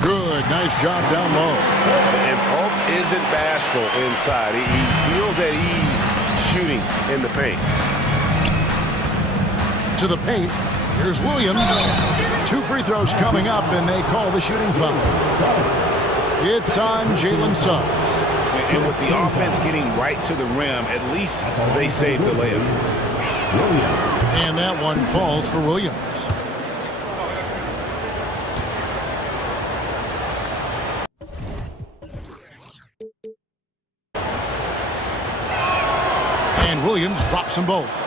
Good, nice job down low. And Fultz isn't bashful inside. He feels at ease shooting in the paint. To the paint, here's Williams. 2 free throws coming up, and they call the shooting foul. It's on Jalen Suggs. And with the offense getting right to the rim, at least they saved the layup. And that one falls for Williams. And Williams drops them both.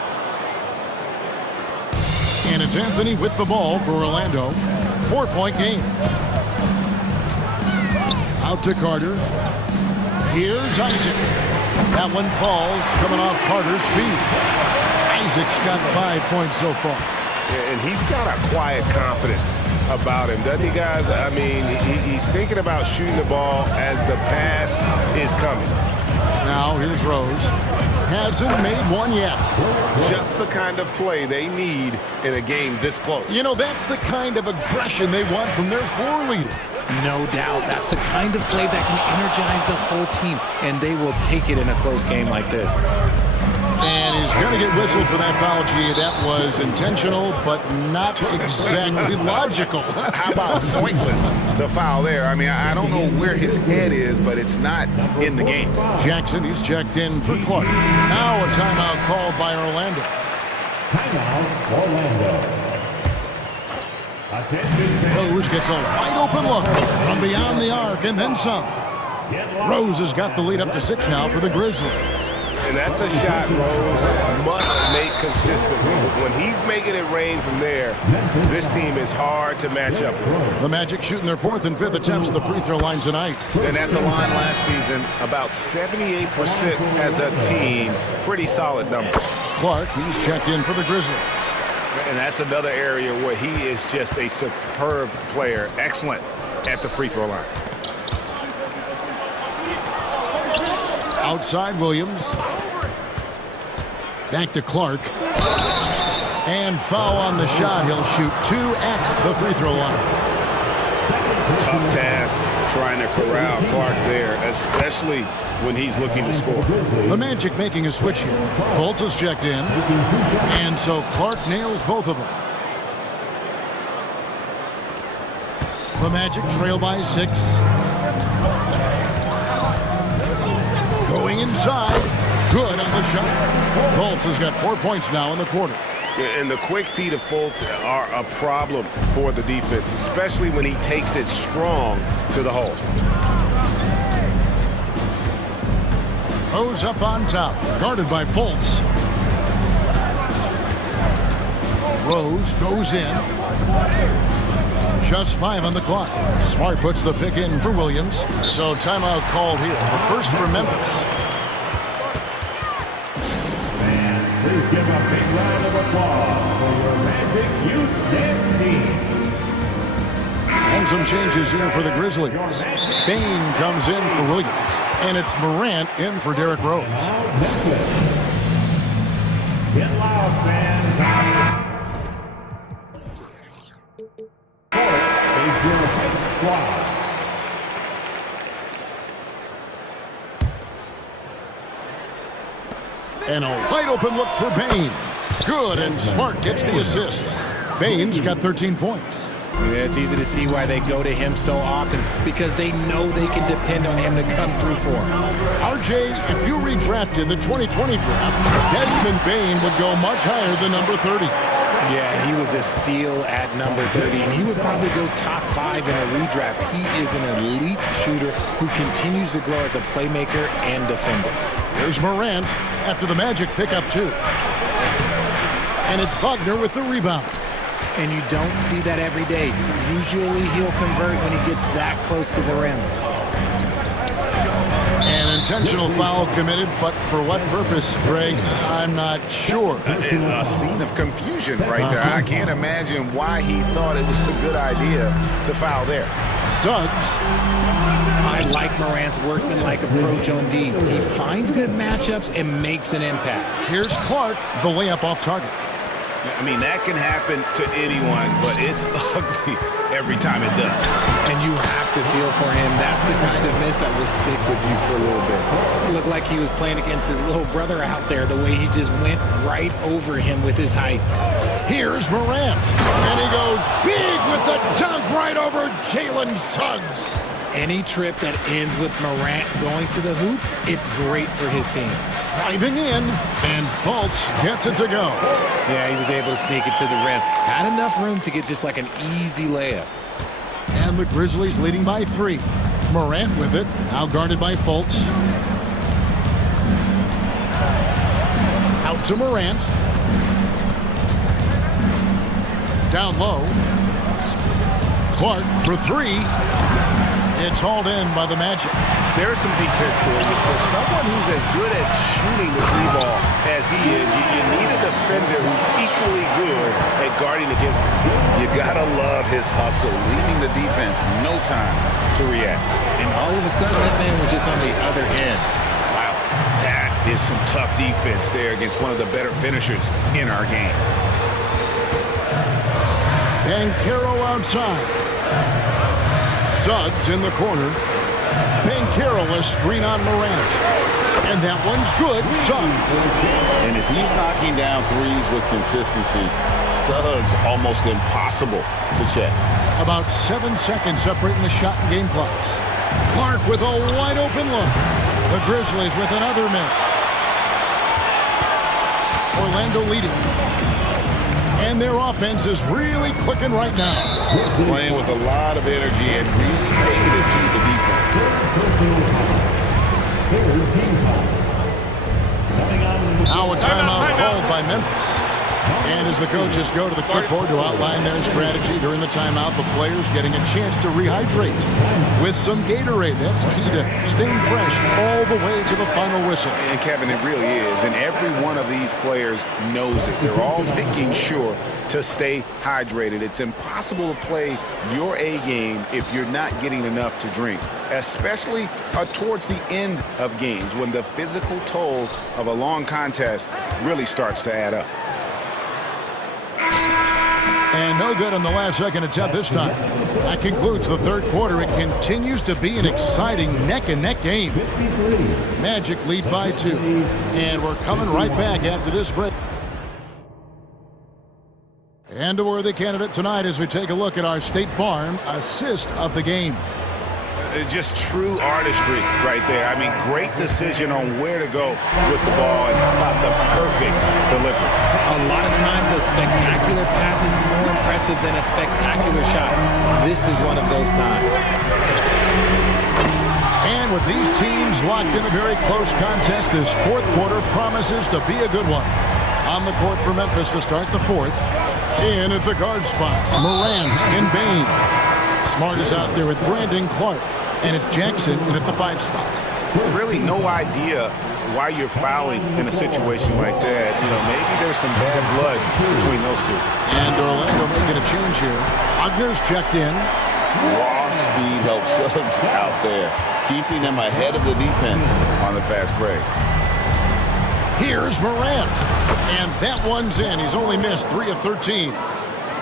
And it's Anthony with the ball for Orlando. 4-point game. Out to Carter. Here's Isaac. That one falls, coming off Carter's feet. Isaac's got 5 points so far. And he's got a quiet confidence about him, doesn't he, guys? I mean, he's thinking about shooting the ball as the pass is coming. Now here's Rose. Hasn't made one yet. Just the kind of play they need in a game this close. You know, that's the kind of aggression they want from their floor leader. No doubt. That's the kind of play that can energize the whole team, and they will take it in a close game like this. And he's going to get whistled for that foul, G. That was intentional, but not exactly logical. How about pointless to foul there? I mean, I don't know where his head is, but it's not in the game. Jackson, he's checked in for Clark. Now a timeout called by Orlando. Timeout, Orlando. Rose gets a wide open look from beyond the arc and then some. Rose has got the lead up to 6 now for the Grizzlies. And that's a shot Rose must make consistently. When he's making it rain from there, this team is hard to match up with. The Magic shooting their 4th and 5th attempts at the free throw line tonight. And at the line last season, about 78% as a team. Pretty solid numbers. Clark, he's checked in for the Grizzlies. And that's another area where he is just a superb player. Excellent at the free throw line. Outside Williams. Back to Clark. And foul on the shot. He'll shoot 2 at the free throw line. Tough task trying to corral Clark there, especially when he's looking to score. The Magic making a switch here. Fultz is checked in. And so Clark nails both of them. The Magic trail by 6. Going inside. Good on the shot. Fultz has got 4 points now in the quarter. And the quick feet of Fultz are a problem for the defense, especially when he takes it strong to the hole. Rose up on top, guarded by Fultz. Rose goes in. Just 5 on the clock. Smart puts the pick in for Williams. So timeout called here. The first for Memphis. Please give a big round of applause for your Magic Youth Dance Team. And some changes here for the Grizzlies. Bain comes in for Williams. And it's Morant in for Derrick Rose. Get loud, fans. Is your hit squad. And a wide open look for Bain. Good, and Smart gets the assist. Bain's got 13 points. Yeah, it's easy to see why they go to him so often, because they know they can depend on him to come through for them. RJ, if you redrafted the 2020 draft, Desmond Bain would go much higher than number 30. Yeah, he was a steal at number 30, and he would probably go top 5 in a redraft. He is an elite shooter who continues to grow as a playmaker and defender. There's Morant after the Magic pick up 2. And it's Wagner with the rebound. And you don't see that every day. Usually he'll convert when he gets that close to the rim. An intentional foul committed, but for what purpose, Greg? I'm not sure. A scene of confusion right there. I can't imagine why he thought it was a good idea to foul there. Suggs. I like Morant's workmanlike approach on D. He finds good matchups and makes an impact. Here's Clark, the layup off target. I mean, that can happen to anyone, but it's ugly every time it does. And you have to feel for him. That's the kind of miss that will stick with you for a little bit. It looked like he was playing against his little brother out there, the way he just went right over him with his height. Here's Morant, and he goes big with the dunk right over Jalen Suggs. Any trip that ends with Morant going to the hoop, it's great for his team. Driving in, and Fultz gets it to go. Yeah, he was able to sneak it to the rim. Had enough room to get just like an easy layup. And the Grizzlies leading by 3. Morant with it, now guarded by Fultz. Out to Morant. Down low. Clark for three. It's hauled in by the Magic. There's some defense for you. For someone who's as good at shooting the three ball as he is, you need a defender who's equally good at guarding against him. You gotta love his hustle, leaving the defense no time to react. And all of a sudden, that man was just on the other end. Wow, that is some tough defense there against one of the better finishers in our game. And Caro outside. Suggs in the corner. Bankero a screen on Morant. And that one's good. Suggs. And if he's knocking down threes with consistency, Suggs almost impossible to check. About 7 seconds separating the shot and game clocks. Clark with a wide open look. The Grizzlies with another miss. Orlando leading. And their offense is really clicking right now. Playing with a lot of energy and really taking it to the defense. Now a timeout called by Memphis. And as the coaches go to the clipboard to outline their strategy during the timeout, the players getting a chance to rehydrate with some Gatorade. That's key to staying fresh all the way to the final whistle. And Kevin, it really is. And every one of these players knows it. They're all making sure to stay hydrated. It's impossible to play your A game if you're not getting enough to drink, especially towards the end of games when the physical toll of a long contest really starts to add up. And no good on the last second attempt this time. That concludes the third quarter. It continues to be an exciting neck-and-neck game. Magic lead by 2. And we're coming right back after this break. And a worthy candidate tonight as we take a look at our State Farm assist of the game. Just true artistry right there. I mean, great decision on where to go with the ball and how about the perfect delivery. A lot of times a spectacular pass is more impressive than a spectacular shot. This is one of those times. And with these teams locked in a very close contest, this fourth quarter promises to be a good one. On the court for Memphis to start the fourth. In at the guard spots, Morant and Bain. Smart is out there with Brandon Clark. And it's Jackson in at the 5 spot. Really no idea why you're fouling in a situation like that. You know, maybe there's some bad blood between those two. And Orlando making a change here. Ogner's checked in. Raw speed helps Suggs out there, keeping them ahead of the defense on the fast break. Here's Morant. And that one's in. He's only missed 3 of 13.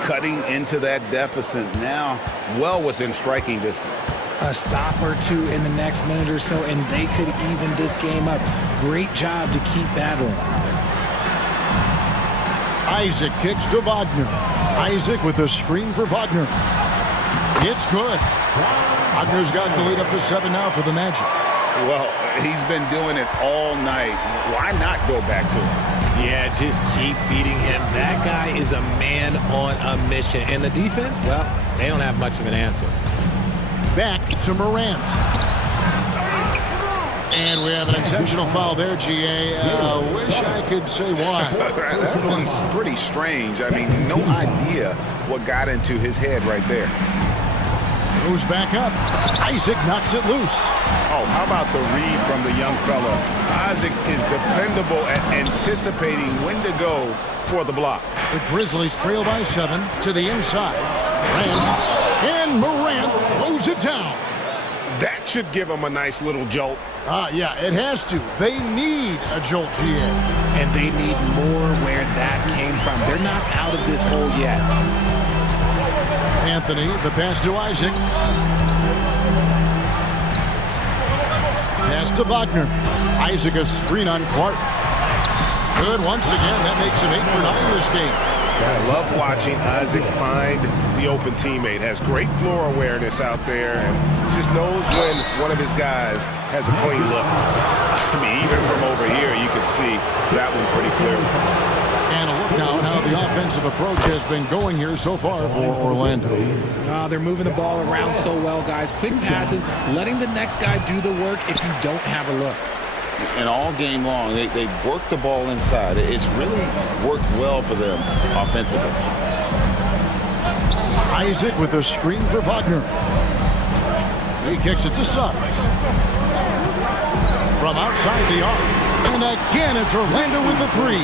Cutting into that deficit now, well within striking distance. A stop or two in the next minute or so, and they could even this game up. Great job to keep battling. Isaac kicks to Wagner. Isaac with a screen for Wagner. It's good. Wagner's got the lead up to 7 now for the Magic. Well, he's been doing it all night. Why not go back to him? Yeah, just keep feeding him. That guy is a man on a mission. And the defense, well, they don't have much of an answer. Back to Morant. And we have an intentional foul there, GA. Wish I could say why. That one's pretty strange. I mean, no idea what got into his head right there. Moves back up. Isaac knocks it loose. Oh, how about the read from the young fella? Isaac is dependable at anticipating when to go for the block. The Grizzlies trail by 7 to the inside. Morant. And Morant throws it down. That should give him a nice little jolt. Yeah, it has to. They need a jolt, GA. And they need more where that came from. They're not out of this hole yet. Anthony, the pass to Isaac. Pass to Wagner. Isaac a screen on Clark. Good once again. That makes him 8 for 9 this game. I love watching Isaac find the open teammate. Has great floor awareness out there and just knows when one of his guys has a clean look. I mean, even from over here, you can see that one pretty clearly. And a look now at how the offensive approach has been going here so far for Orlando. They're moving the ball around so well, guys. Quick passes, letting the next guy do the work if you don't have a look. And all game long, they work the ball inside. It's really worked well for them offensively. Isaac with a screen for Wagner. He kicks it to Suggs. From outside the arc. And again, it's Orlando with the three.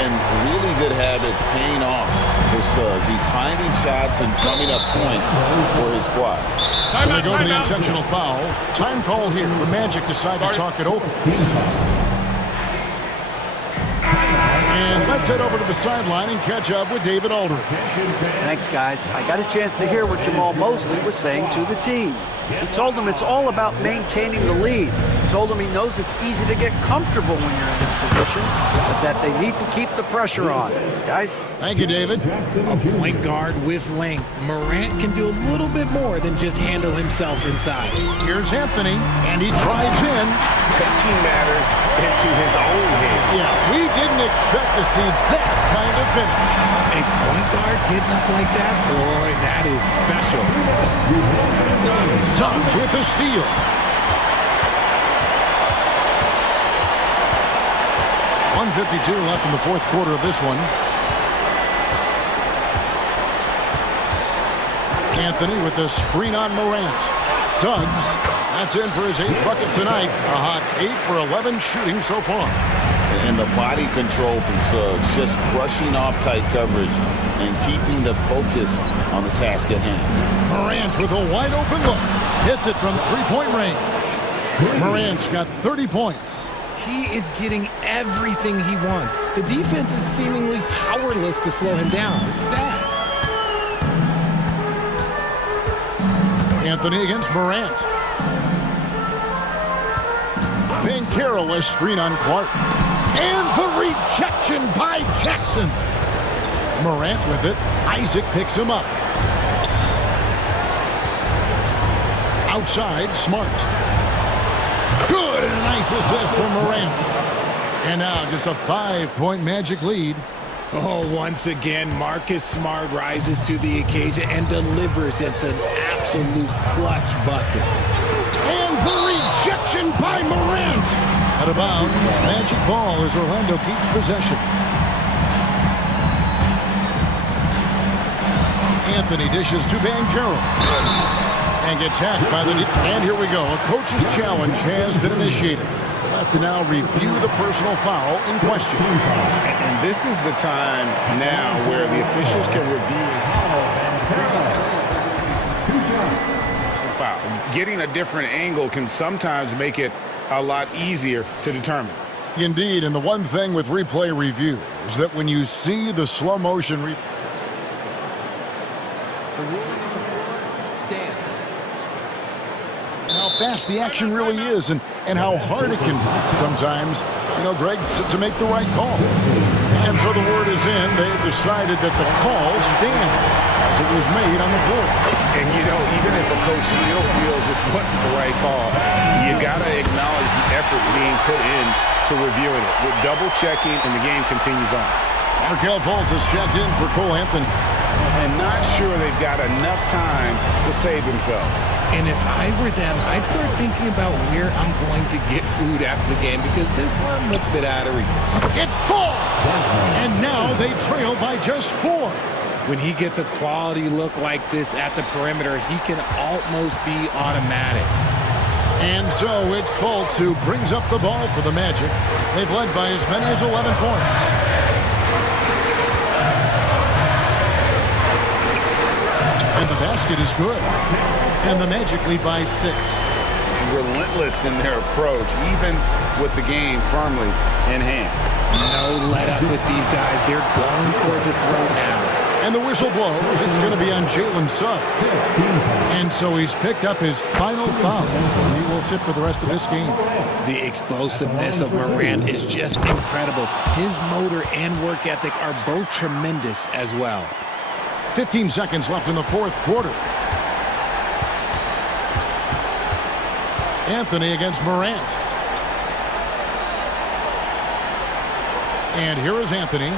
And really good habits paying off for Suggs. He's finding shots and coming up points for his squad. And they go to the intentional foul. Time call here. The Magic decide to talk it over. And let's head over to the sideline and catch up with David Aldridge. Thanks, guys. I got a chance to hear what Jamal Mosley was saying to the team. He told them it's all about maintaining the lead. He told them he knows it's easy to get comfortable when you're in this position, but that they need to keep the pressure on. Guys? Thank you, David. A point guard with length. Morant can do a little bit more than just handle himself inside. Here's Anthony, and he drives in. Taking matters into his own hands. Yeah, we didn't expect to see that kind of finish. A point guard getting up like that, boy, that is special. Suggs with a steal. .152 left in the fourth quarter of this one. Anthony with the screen on Morant. Suggs, that's in for his 8th bucket tonight. A hot 8 for 11 shooting so far. And the body control from Suggs, just brushing off tight coverage and keeping the focus on the task at hand. Morant with a wide open look. Hits it from three-point range. Morant's got 30 points. He is getting everything he wants. The defense is seemingly powerless to slow him down. It's sad. Anthony against Morant. Banchero a screen on Clark. And the rejection by Jackson. Morant with it. Isaac picks him up. Outside, Smart. Good, and a nice assist from Morant. And now just a 5-point Magic lead. Oh, once again, Marcus Smart rises to the occasion and delivers. It's an absolute clutch bucket. And the rejection by Morant. Out of bounds, Magic ball as Orlando keeps possession. Anthony dishes to Banchero. And gets hacked by the... And here we go. A coach's challenge has been initiated. We'll have to now review the personal foul in question. And this is the time now where the officials can review foul. Getting a different angle can sometimes make it a lot easier to determine. Indeed, and the one thing with replay review is that when you see the slow motion replay, The ruling on the floor stands. how fast the action really is and how hard it can be sometimes, you know, Greg, to make the right call. And so the word is in. They've decided that the call stands as it was made on the floor. And, you know, even if a coach still feels this wasn't the right call, you got to acknowledge the effort being put in to reviewing it. With double-checking, and the game continues on. Markelle Fultz has checked in for Cole Anthony. And not sure they've got enough time to save themselves. And if I were them, I'd start thinking about where I'm going to get food after the game because this one looks a bit out of reach. It's 4! And now they trail by just 4. When he gets a quality look like this at the perimeter, he can almost be automatic. And so it's Fultz who brings up the ball for the Magic. They've led by as many as 11 points. And the basket is good. And the Magic lead by 6. Relentless in their approach, even with the game firmly in hand. No let up with these guys. They're going for the throw now. And the whistle blows. It's going to be on Jalen Suggs. And so he's picked up his final foul. He will sit for the rest of this game. The explosiveness of Morant is just incredible. His motor and work ethic are both tremendous as well. 15 seconds left in the fourth quarter. Anthony against Morant. And here is Anthony.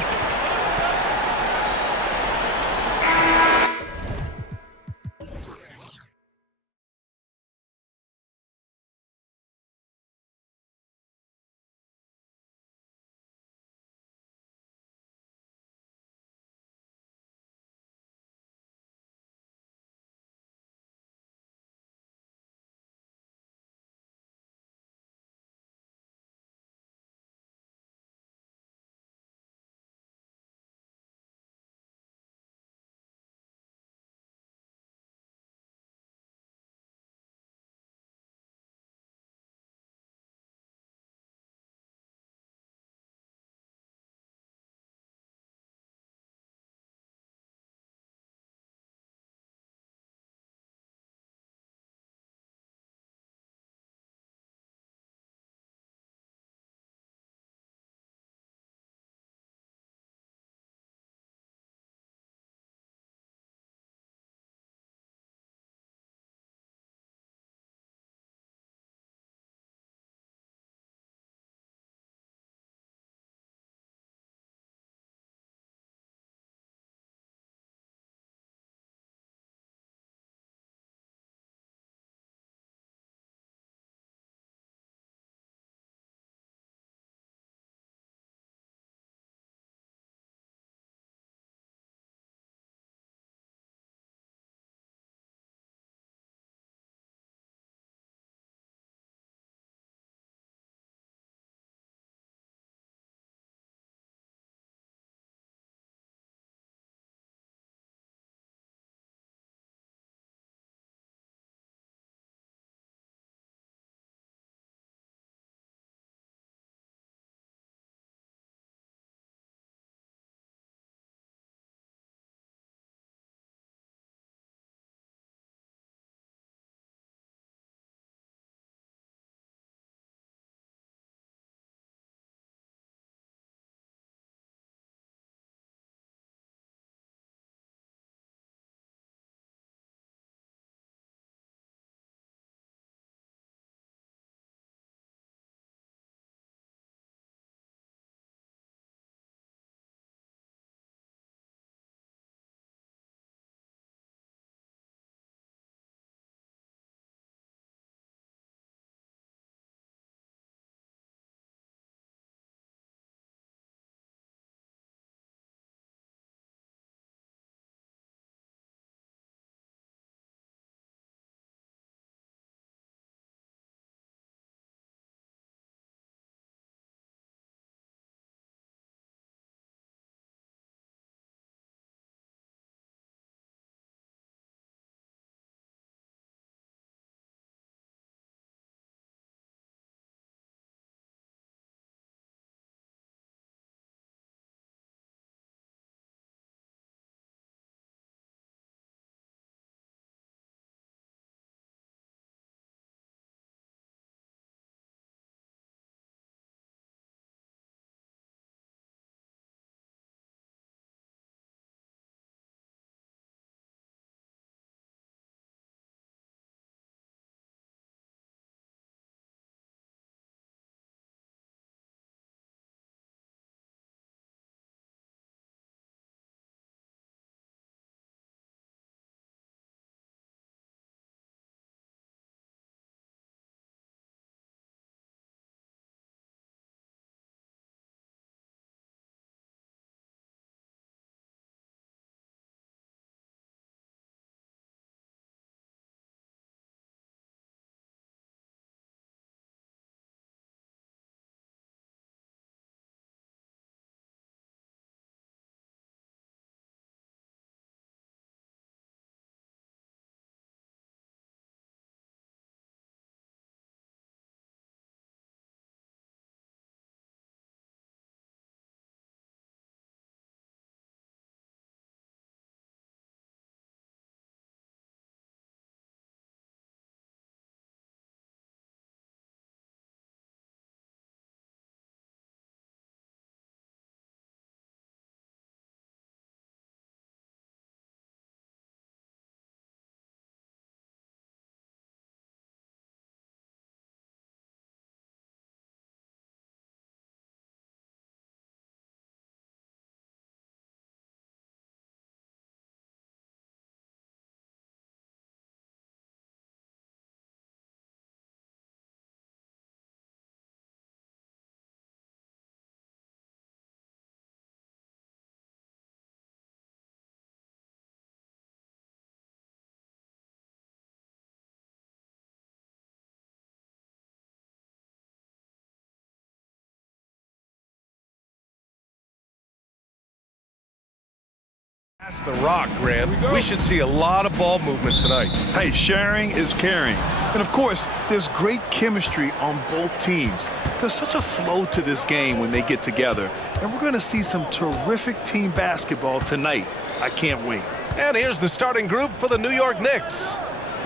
That's the rock, Grant. We should see a lot of ball movement tonight. Hey, sharing is caring. And of course, there's great chemistry on both teams. There's such a flow to this game when they get together. And we're going to see some terrific team basketball tonight. I can't wait. And here's the starting group for the New York Knicks.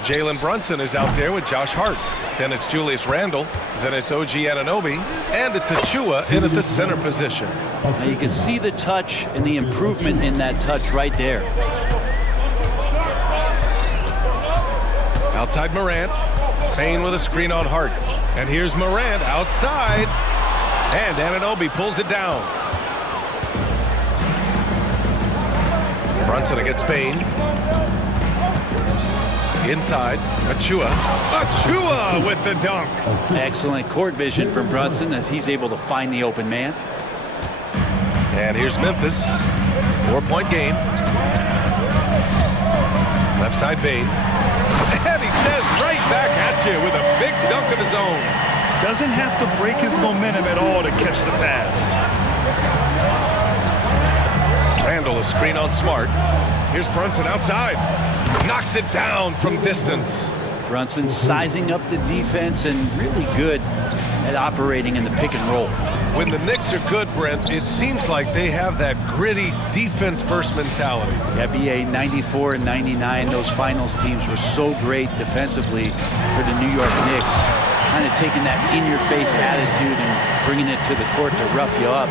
Jalen Brunson is out there with Josh Hart. Then it's Julius Randle. Then it's OG Anunoby. And it's Achua in at the center position. Now you can see the touch and the improvement in that touch right there. Outside Morant. Payne with a screen on Hart. And here's Morant outside. And Anunoby pulls it down. Brunson against Payne. Inside, Achua. Achua with the dunk. Excellent court vision from Brunson as he's able to find the open man. And here's Memphis. 4-point game. Left side Bane. And he says right back at you with a big dunk of his own. Doesn't have to break his momentum at all to catch the pass. Randle, a screen on Smart. Here's Brunson outside. Knocks it down from distance. Brunson sizing up the defense and really good at operating in the pick and roll. When the Knicks are good, Brent, it seems like they have that gritty defense-first mentality. NBA 94 and 99, those finals teams were so great defensively for the New York Knicks. Kind of taking that in-your-face attitude and bringing it to the court to rough you up.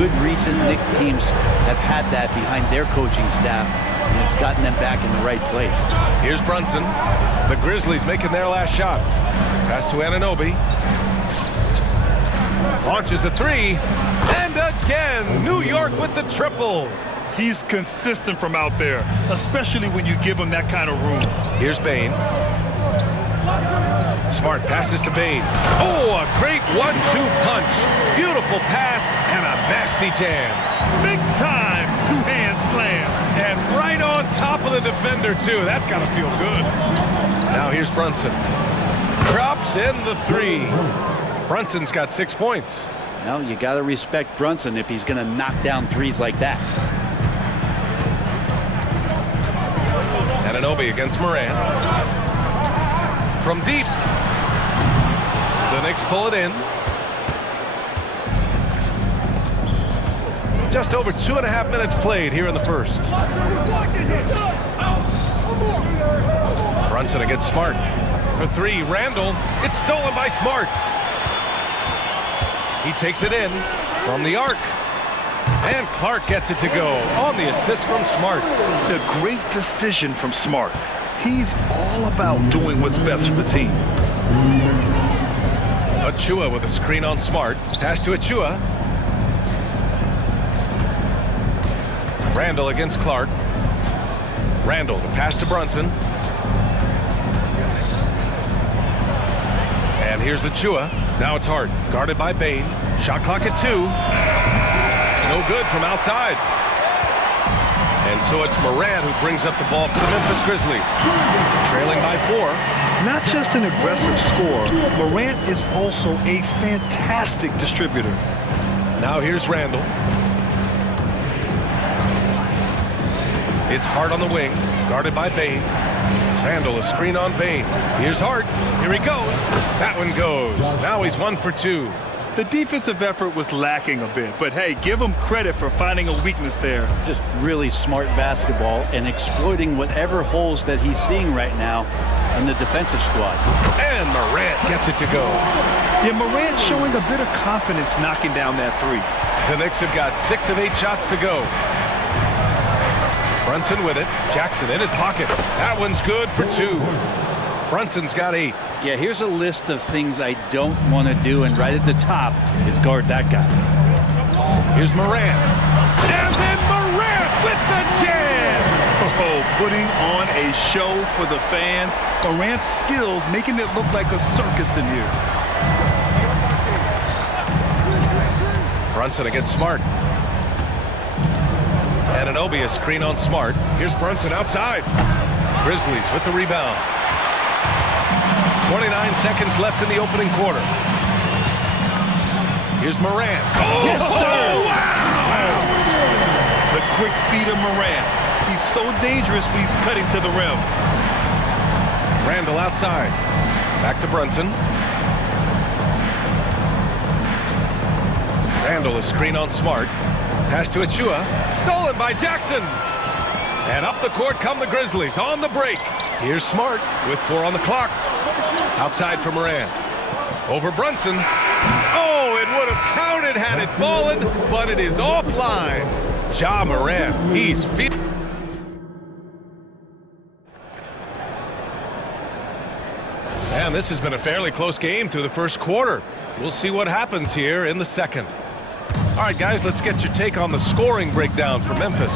Good recent Knicks teams have had that behind their coaching staff, and it's gotten them back in the right place. Here's Brunson. The Grizzlies making their last shot. Pass to Anunoby. Launches a three. And again, New York with the triple. He's consistent from out there, especially when you give him that kind of room. Here's Bane. Smart passes to Bane. Oh, a great 1-2 punch. Beautiful pass and a nasty jam. Big time two-hand slam. And right on top of the defender, too. That's got to feel good. Now here's Brunson. Drops in the three. Brunson's got 6 points. Well, you got to respect Brunson if he's going to knock down threes like that. Anunoby against Morant. From deep. The Knicks pull it in. Just over 2.5 minutes played here in the first. Brunson against Smart. For three, Randle. It's stolen by Smart. He takes it in from the arc. And Clark gets it to go on the assist from Smart. A great decision from Smart. He's all about doing what's best for the team. Achua with a screen on Smart. Pass to Achua. Randle against Clark. Randle, the pass to Brunson. And here's Achua. Now it's Hart, guarded by Bane. Shot clock at 2. No good from outside. And so it's Morant who brings up the ball for the Memphis Grizzlies. Trailing by 4. Not just an aggressive scorer, Morant is also a fantastic distributor. Now here's Randle. It's Hart on the wing, guarded by Bane. Randle, a screen on Bane. Here's Hart. Here he goes. That one goes. Now he's 1 for 2. The defensive effort was lacking a bit, but hey, give him credit for finding a weakness there. Just really smart basketball and exploiting whatever holes that he's seeing right now in the defensive squad. And Morant gets it to go. Yeah, Morant showing a bit of confidence knocking down that three. The Knicks have got 6 of 8 shots to go. Brunson with it. Jackson in his pocket. That one's good for 2. Brunson's got 8. Yeah, here's a list of things I don't want to do, and right at the top is guard that guy. Here's Morant. And then Morant with the jam! Oh, putting on a show for the fans. Morant's skills making it look like a circus in here. Brunson against Smart. Anunoby, a screen on Smart. Here's Brunson outside. Grizzlies with the rebound. 29 seconds left in the opening quarter. Here's Morant. Oh, yes, sir! Wow! The quick feed of Morant. dangerous when he's cutting to the rim. Randall outside. Back to Brunson. Randall is screen on Smart. Pass to Achua. Stolen by Jackson. And up the court come the Grizzlies on the break. Here's Smart with 4 on the clock. Outside for Moran. Over Brunson. Oh, it would have counted had it fallen, but it is offline. Ja Moran, he's and this has been a fairly close game through the first quarter. We'll see what happens here in the second. All right, guys, let's get your take on the scoring breakdown for Memphis.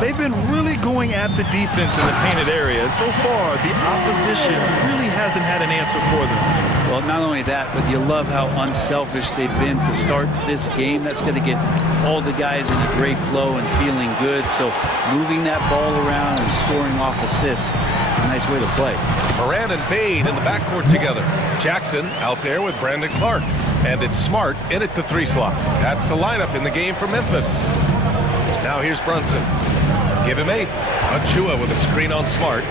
They've been really going at the defense in the painted area, and so far, the opposition really hasn't had an answer for them. Well, not only that, but you love how unselfish they've been to start this game. That's going to get all the guys in a great flow and feeling good. So moving that ball around and scoring off assists, it's a nice way to play. Moran and Bain in the backcourt together. Jackson out there with Brandon Clark. And it's Smart in at the 3 slot. That's the lineup in the game for Memphis. Now here's Brunson. Give him 8. Achua with a screen on Smart.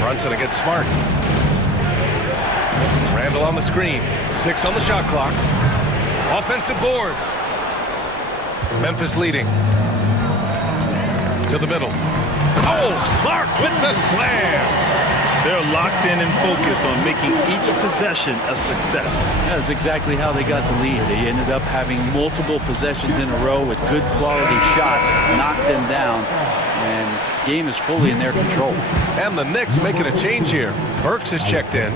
Brunson against Smart. Randall on the screen. 6 on the shot clock. Offensive board. Memphis leading. To the middle. Oh, Clark with the slam. They're locked in and focused on making each possession a success. That's exactly how they got the lead. They ended up having multiple possessions in a row with good quality shots, knocked them down, and game is fully in their control. And the Knicks making a change here. Burks is checked in.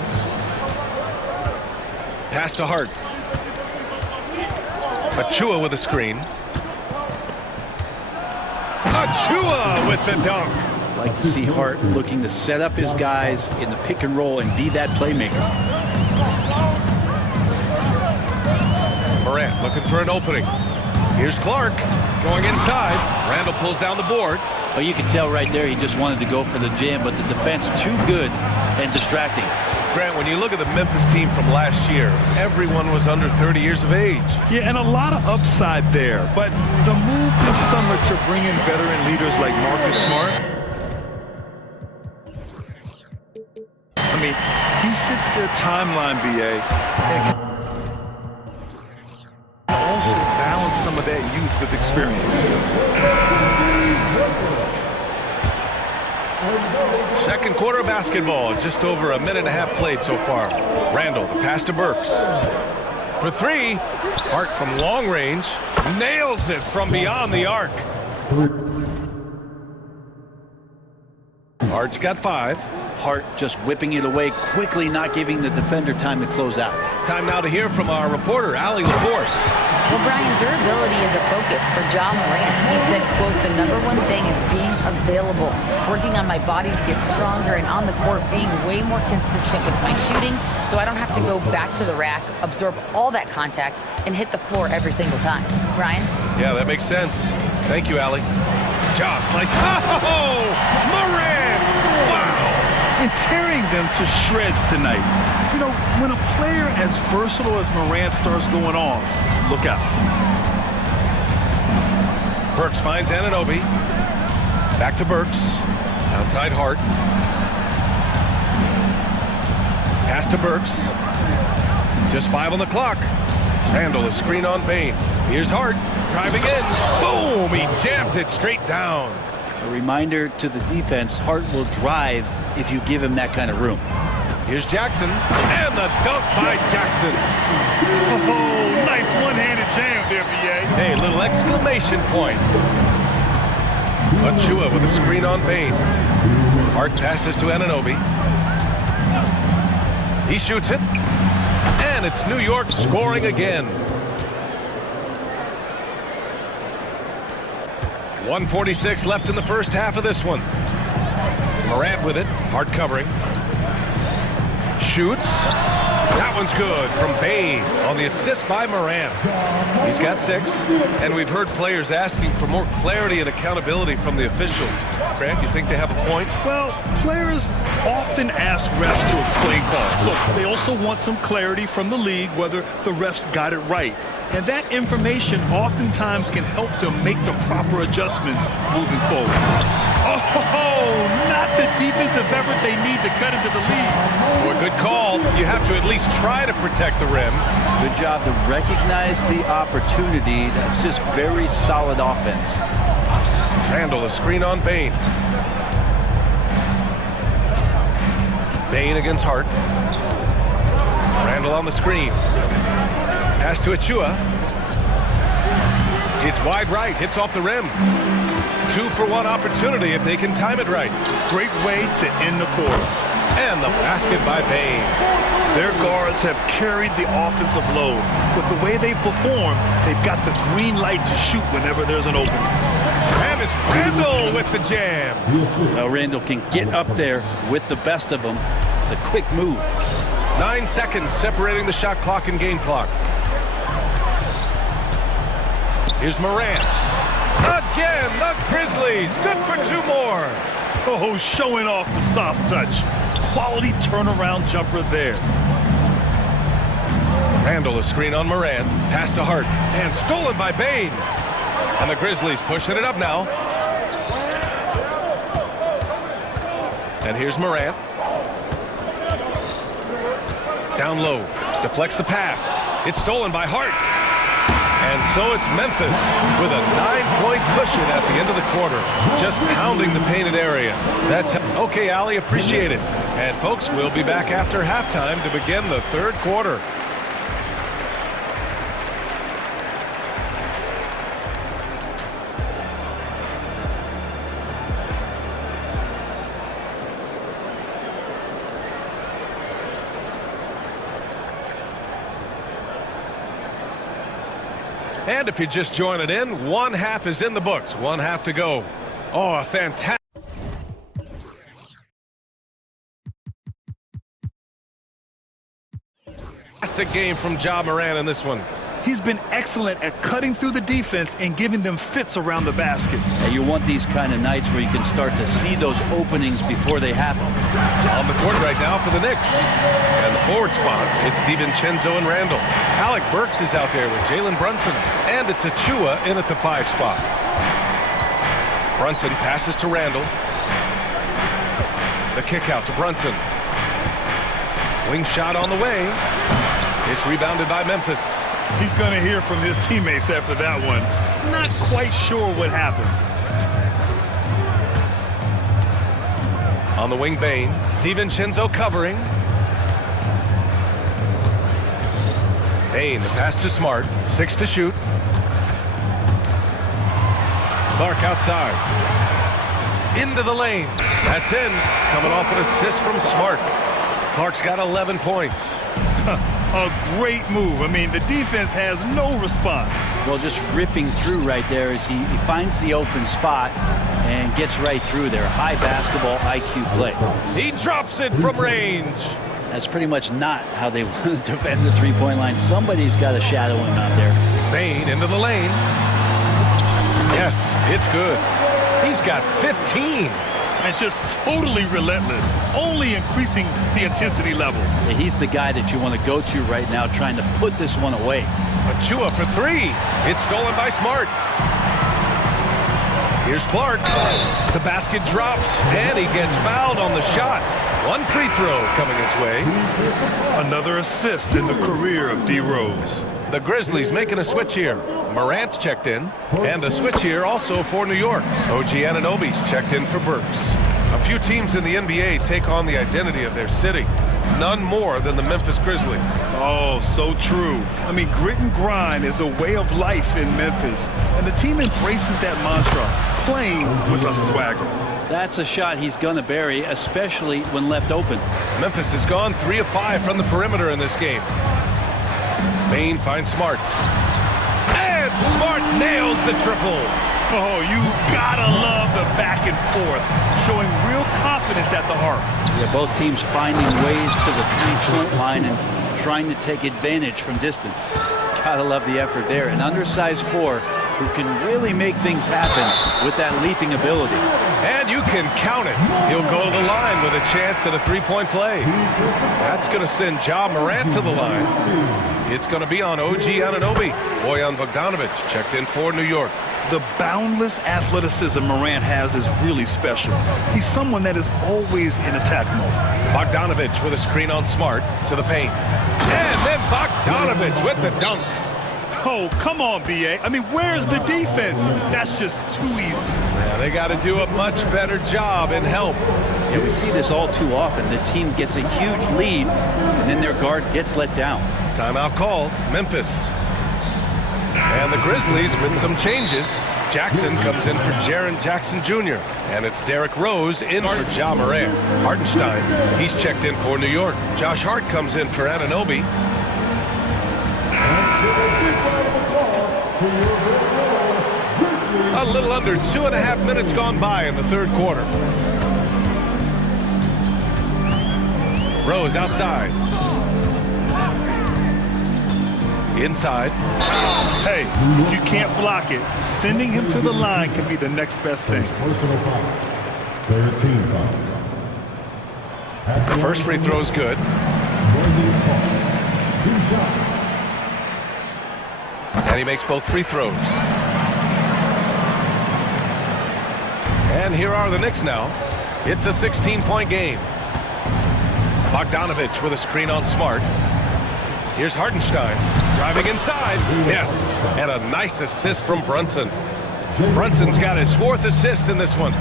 Pass to Hart. Achua with a screen. Achua with the dunk. Like to see Hart looking to set up his guys in the pick and roll and be that playmaker. Morant looking for an opening. Here's Clark going inside. Randall pulls down the board. But you can tell right there he just wanted to go for the jam, but the defense too good and distracting. Grant, when you look at the Memphis team from last year, everyone was under 30 years of age. Yeah, and a lot of upside there. But the move this summer to bring in veteran leaders like Marcus Smart, I mean, he fits their timeline, BA, and can also balance some of that youth with experience. Second quarter of basketball, just over a minute and a half played so far. Randall, the pass to Burks. For 3, Hart from long range, nails it from beyond the arc. Hart's got 5. Hart just whipping it away quickly, not giving the defender time to close out. Time now to hear from our reporter, Allie LaForce. Well, Brian, durability is a focus for Ja Morant. He said, quote, the #1 thing is being available, working on my body to get stronger, and on the court being way more consistent with my shooting so I don't have to go back to the rack, absorb all that contact, and hit the floor every single time. Brian? Yeah, that makes sense. Thank you, Allie. Ja slice. Oh, Morant! Wow! And tearing them to shreds tonight. You know, when a player as versatile as Morant starts going off, look out. Burks finds Anunoby. Back to Burks. Outside Hart. Pass to Burks. Just 5 on the clock. Randall is screen on Bain. Here's Hart driving in. Boom! He jams it straight down. A reminder to the defense, Hart will drive if you give him that kind of room. Here's Jackson, and the dunk by Jackson. Oh, nice one-handed jam there, B.A. Hey, little exclamation point. Achua with a screen on Bain. Hart passes to Anunoby. He shoots it, and it's New York scoring again. 1:46 left in the first half of this one. Morant with it, Hart covering. Shoots. That one's good from Bain on the assist by Morant. He's got 6, and we've heard players asking for more clarity and accountability from the officials. Grant, you think they have a point? Well, players often ask refs to explain calls, so they also want some clarity from the league whether the refs got it right. And that information oftentimes can help them make the proper adjustments moving forward. Oh, not the defensive effort they need to cut into the lead. Boy, good call. You have to at least try to protect the rim. Good job to recognize the opportunity. That's just very solid offense. Randall, a screen on Bain. Bain against Hart. Randall on the screen. Pass to Achua. It's wide right, hits off the rim. 2-for-1 opportunity if they can time it right. Great way to end the quarter. And the basket by Bain. Their guards have carried the offensive load. With the way they perform, they've got the green light to shoot whenever there's an opening. And it's Randall with the jam. Well, Randall can get up there with the best of them. It's a quick move. 9 seconds separating the shot clock and game clock. Here's Morant. Again, the Grizzlies. Good for 2 more. Oh, showing off the soft touch. Quality turnaround jumper there. Randall, a screen on Morant. Pass to Hart. And stolen by Bain. And the Grizzlies pushing it up now. And here's Morant. Down low. Deflects the pass. It's stolen by Hart. And so it's Memphis with a 9-point cushion at the end of the quarter, just pounding the painted area. That's okay, Ali, appreciate it. And folks, we'll be back after halftime to begin the 3rd quarter. And if you're just joining in, 1 half is in the books, 1 half to go. Oh, a fantastic game from Ja Morant in this one. He's been excellent at cutting through the defense and giving them fits around the basket. And you want these kind of nights where you can start to see those openings before they happen. On the court right now for the Knicks. And the forward spots, it's DiVincenzo and Randall. Alec Burks is out there with Jalen Brunson. And it's Achua in at the 5 spot. Brunson passes to Randall. The kick out to Brunson. Wing shot on the way. It's rebounded by Memphis. He's going to hear from his teammates after that one. Not quite sure what happened. On the wing, Bain. DiVincenzo covering. Bain, the pass to Smart. 6 to shoot. Clark outside. Into the lane. That's in. Coming off an assist from Smart. Clark's got 11 points. A great move. I mean, the defense has no response. Well, just ripping through right there as he finds the open spot and gets right through there. High basketball IQ play. He drops it from range. That's pretty much not how they want to defend the three-point line. Somebody's got to shadow him out there. Bain into the lane. Yes, it's good. He's got 15. And just totally relentless, only increasing the intensity level. Yeah, he's the guy that you want to go to right now, trying to put this one away. Achua for 3. It's stolen by Smart. Here's Clark. The basket drops, and he gets fouled on the shot. 1 free throw coming his way. Another assist in the career of D. Rose. The Grizzlies making a switch here. Morant's checked in, and a switch here also for New York. OG Anunoby's checked in for Burks. A few teams in the NBA take on the identity of their city. None more than the Memphis Grizzlies. Oh, so true. I mean, grit and grind is a way of life in Memphis, and the team embraces that mantra, playing with a swagger. That's a shot he's going to bury, especially when left open. Memphis has gone 3 of 5 from the perimeter in this game. Bain finds Smart. And Smart nails the triple. Oh, you gotta love the back and forth, showing real confidence at the arc. Yeah, both teams finding ways to the three-point line and trying to take advantage from distance. Gotta love the effort there. An undersized 4 who can really make things happen with that leaping ability. And you can count it. He'll go to the line with a chance at a three-point play. That's going to send Ja Morant to the line. It's going to be on OG Anunoby. Bojan Bogdanovic checked in for New York. The boundless athleticism Morant has is really special. He's someone that is always in attack mode. Bogdanovic with a screen on Smart to the paint. And then Bogdanovic with the dunk. Oh, come on, B.A. I mean, where's the defense? That's just too easy. Yeah, they got to do a much better job in help. Yeah, we see this all too often. The team gets a huge lead, and then their guard gets let down. Timeout call, Memphis. And the Grizzlies with some changes. Jackson comes in for Jaren Jackson Jr. And it's Derrick Rose in for Ja Morant. Hartenstein, he's checked in for New York. Josh Hart comes in for Anunoby. A little under 2.5 minutes gone by in the third quarter. Rose outside. Inside. Hey, if you can't block it, sending him to the line can be the next best thing. The first free throw is good. And he makes both free throws. And here are the Knicks now. It's a 16-point game. Bogdanovic with a screen on Smart. Here's Hartenstein driving inside. Yes, and a nice assist from Brunson. Brunson's got his 4th assist in this one.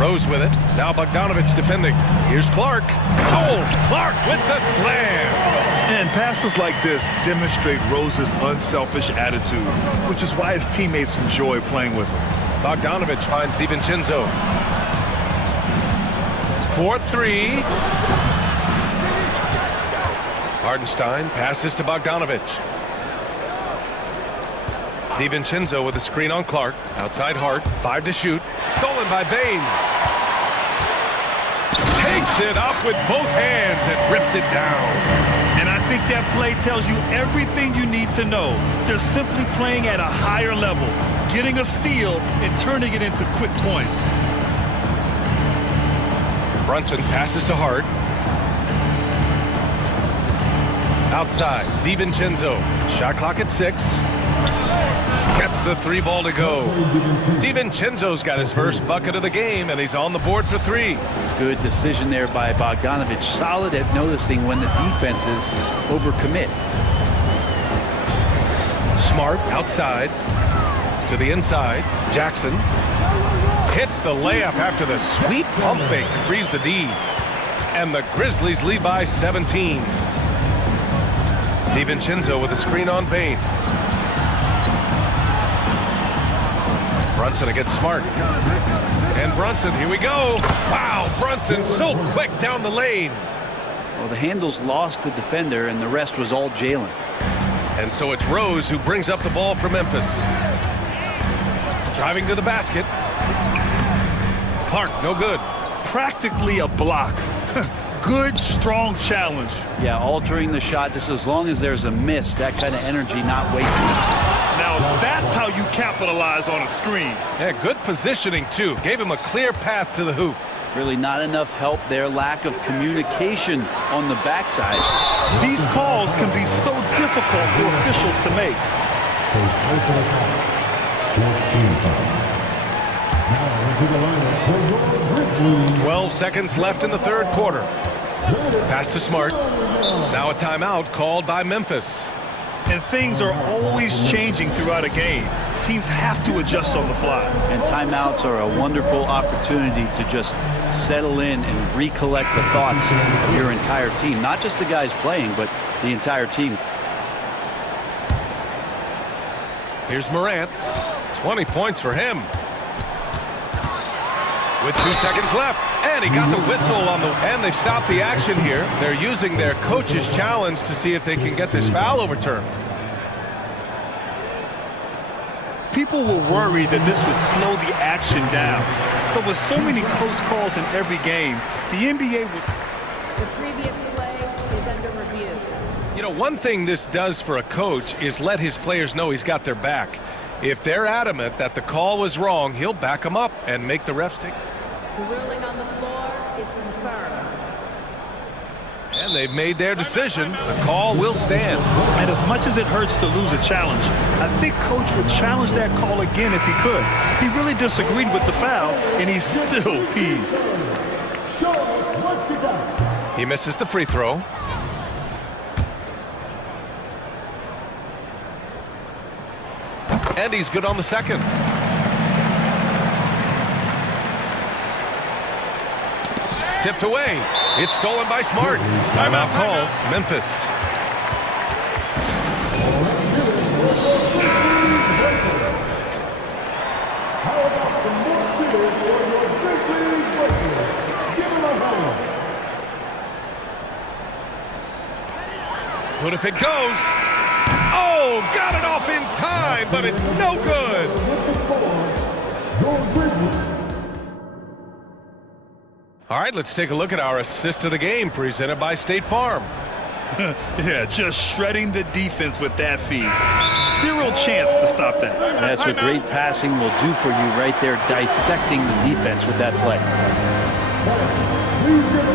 Rose with it. Now Bogdanovic defending. Here's Clark. Oh, Clark with the slam. And passes like this demonstrate Rose's unselfish attitude, which is why his teammates enjoy playing with him. Bogdanovic finds DiVincenzo. 4-3. Hartenstein passes to Bogdanovic. DiVincenzo with a screen on Clark. Outside Hart. 5 to shoot. Stolen by Bane. Takes it up with both hands and rips it down. And I think that play tells you everything you need to know. They're simply playing at a higher level, getting a steal and turning it into quick points. Brunson passes to Hart. Outside, DiVincenzo. Shot clock at 6. Gets the 3 ball to go. DiVincenzo's got his first bucket of the game, and he's on the board for 3. Good decision there by Bogdanovic. Solid at noticing when the defenses overcommit. Smart outside to the inside. Jackson hits the layup after the sweet pump fake to freeze the D. And the Grizzlies lead by 17. DiVincenzo with a screen on Bane. Brunson against Smart. And Brunson, here we go. Wow, Brunson so quick down the lane. Well, the handles lost the defender, and the rest was all Jalen. And so it's Rose who brings up the ball for Memphis. Driving to the basket. Clark, no good. Practically a block. Good, strong challenge. Yeah, altering the shot just as long as there's a miss. That kind of energy not wasted. Now that's how you capitalize on a screen. Yeah, good positioning too. Gave him a clear path to the hoop. Really not enough help there. Lack of communication on the backside. These calls can be so difficult for officials to make. 12 seconds left in the third quarter. Pass to Smart. Now a timeout called by Memphis. And things are always changing throughout a game. Teams have to adjust on the fly. And timeouts are a wonderful opportunity to just settle in and recollect the thoughts of your entire team. Not just the guys playing, but the entire team. Here's Morant. 20 points for him. With 2 seconds left. And he got the whistle on the... And they've stopped the action here. They're using their coach's challenge to see if they can get this foul overturned. People were worried that this would slow the action down. But with so many close calls in every game, the NBA was... The previous play know, one thing this does for a coach is let his players know he's got their back. If they're adamant that the call was wrong, he'll back them up and make the refs take. The ruling on the floor is confirmed. And they've made their decision. The call will stand. And as much as it hurts to lose a challenge, I think Coach would challenge that call again if he could. He really disagreed with the foul, and he's still peeved. He misses the free throw. And he's good on the second. Tipped away. It's stolen by Smart. Timeout call, Memphis. What if it goes? Oh, got it off in time, but it's no good. All right, let's take a look at our assist of the game presented by State Farm. Yeah, just shredding the defense with that feed. Zero chance to stop that. That's what great passing will do for you right there, dissecting the defense with that play.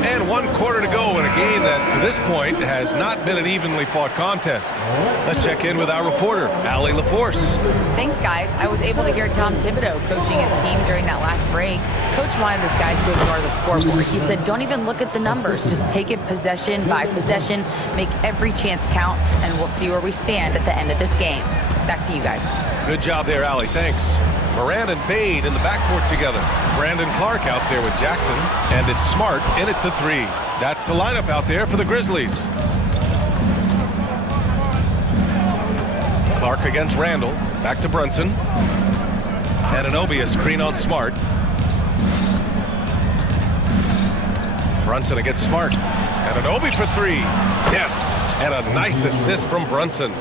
And 1 quarter to go in a game that, to this point, has not been an evenly fought contest. Let's check in with our reporter, Allie LaForce. Thanks, guys. I was able to hear Tom Thibodeau coaching his team during that last break. Coach wanted his guys to ignore the scoreboard. He said, don't even look at the numbers. Just take it possession by possession, make every chance count, and we'll see where we stand at the end of this game. Back to you guys. Good job there, Allie. Thanks. Moran and Bain in the backcourt together. Brandon Clark out there with Jackson. And it's Smart in at the 3. That's the lineup out there for the Grizzlies. Clark against Randall. Back to Brunson. Anunoby a screen on Smart. Brunson against Smart. Anunoby for 3. Yes. And a nice assist from Brunson.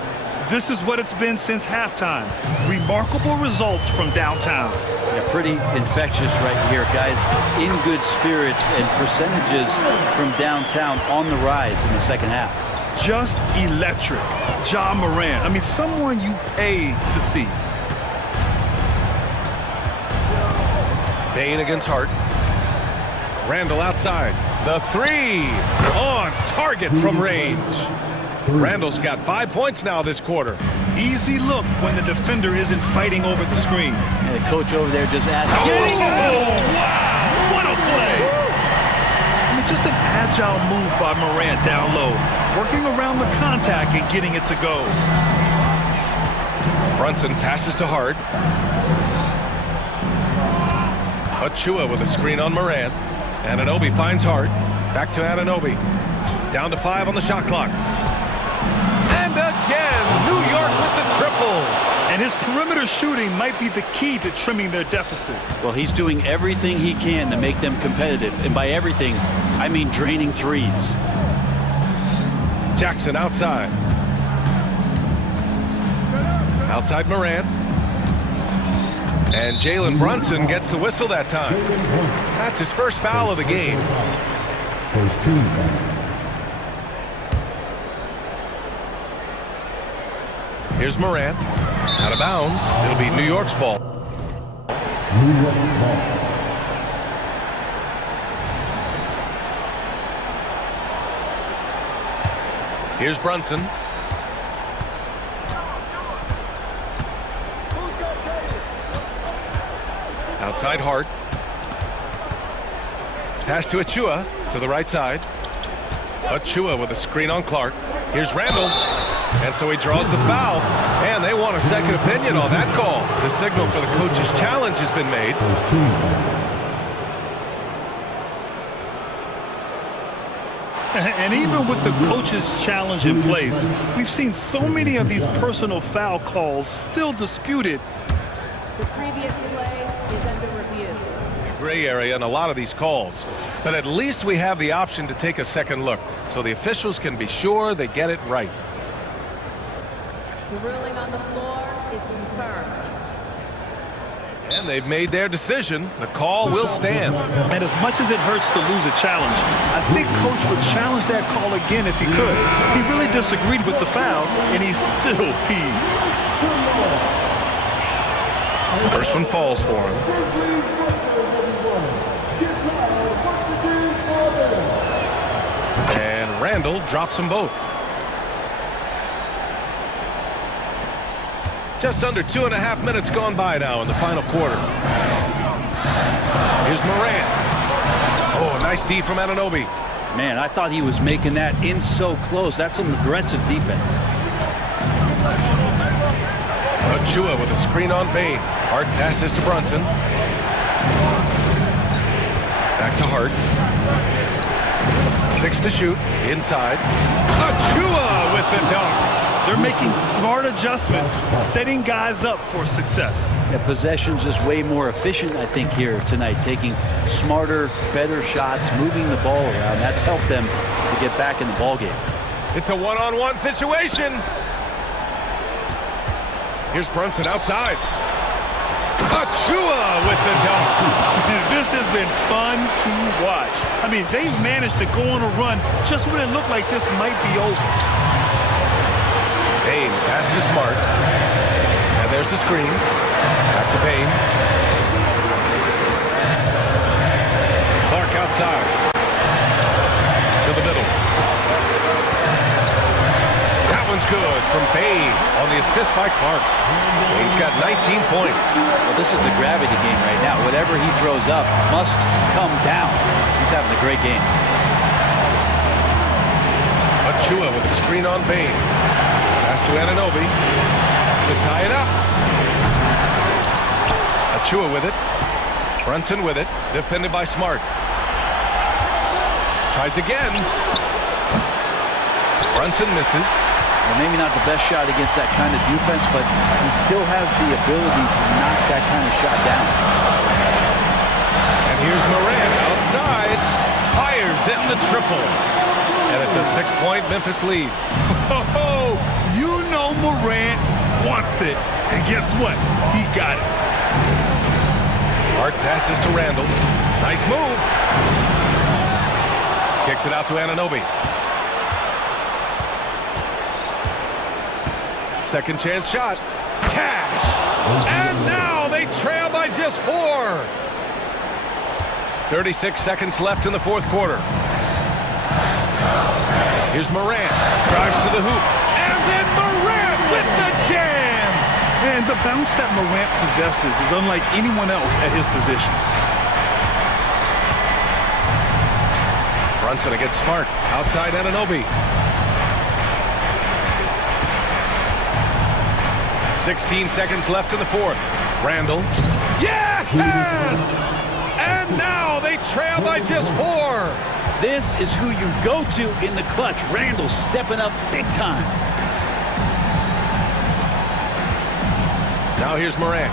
This is what it's been since halftime. Remarkable results from downtown. Yeah, pretty infectious right here, guys. In good spirits and percentages from downtown on the rise in the second half. Just electric. Ja Morant. I mean, someone you pay to see. Bain against Hart. Randall outside. The 3 on target from range. Randall's got 5 points now this quarter. Easy look when the defender isn't fighting over the screen. And the coach over there just asked. Oh, wow! What a play! I mean, just an agile move by Morant down low, working around the contact and getting it to go. Brunson passes to Hart. Achua with a screen on Morant. Anunoby finds Hart. Back to Anunoby. Down to 5 on the shot clock. And again, New York with the triple. And his perimeter shooting might be the key to trimming their deficit. Well, he's doing everything he can to make them competitive. And by everything, I mean draining threes. Jackson outside. Outside Morant. And Jalen Brunson gets the whistle that time. That's his first foul of the game. First team foul. Here's Morant. Out of bounds. It'll be New York's ball. New York's ball. Here's Brunson. Outside Hart. Pass to Achua to the right side. Achua with a screen on Clark. Here's Randall. And so he draws the foul. And they want a second opinion on that call. The signal for the coach's challenge has been made. And even with the coach's challenge in place, we've seen so many of these personal foul calls still disputed. The previous play is under review. Gray area in a lot of these calls. But at least we have the option to take a second look, so the officials can be sure they get it right. The ruling on the floor is confirmed. And they've made their decision. The call will stand. And as much as it hurts to lose a challenge, I think Coach would challenge that call again if he could. He really disagreed with the foul, and he's still peeved. First one falls for him. And Randall drops them both. Just under 2.5 minutes gone by now in the final quarter. Here's Morant. Oh, nice D from Anunoby. Man, I thought he was making that in so close. That's some aggressive defense. Achua with a screen on Bain. Hart passes to Brunson. Back to Hart. 6 to shoot. Inside. Achua with the dunk. They're making smart adjustments, setting guys up for success. Yeah, possession's just way more efficient, I think, here tonight. Taking smarter, better shots, moving the ball around. That's helped them to get back in the ballgame. It's a one-on-one situation. Here's Brunson outside. Achua with the dunk. This has been fun to watch. I mean, they've managed to go on a run just when it looked like this might be over. Bain pass to Smart. And there's the screen. Back to Bain. Clark outside. To the middle. That one's good from Bain on the assist by Clark. Bain's got 19 points. Well, this is a gravity game right now. Whatever he throws up must come down. He's having a great game. Achua with a screen on Bain. Pass to Anunoby to tie it up. Achua with it. Brunson with it. Defended by Smart. Tries again. Brunson misses. Well, maybe not the best shot against that kind of defense, but he still has the ability to knock that kind of shot down. And here's Morant outside. Fires in the triple. And it's a 6-point Memphis lead. Oh, you know Morant wants it. And guess what? He got it. Hart passes to Randall. Nice move. Kicks it out to Anunoby. Second chance shot. Cash. And now they trail by just 4. 36 seconds left in the fourth quarter. Here's Morant. Drives to the hoop. And then Morant with the jam. And the bounce that Morant possesses is unlike anyone else at his position. Brunson against Smart. Outside Anunoby. 16 seconds left in the fourth. Randall. Yes! And now they trail by just 4. This is who you go to in the clutch. Randall stepping up big time. Now here's Morant.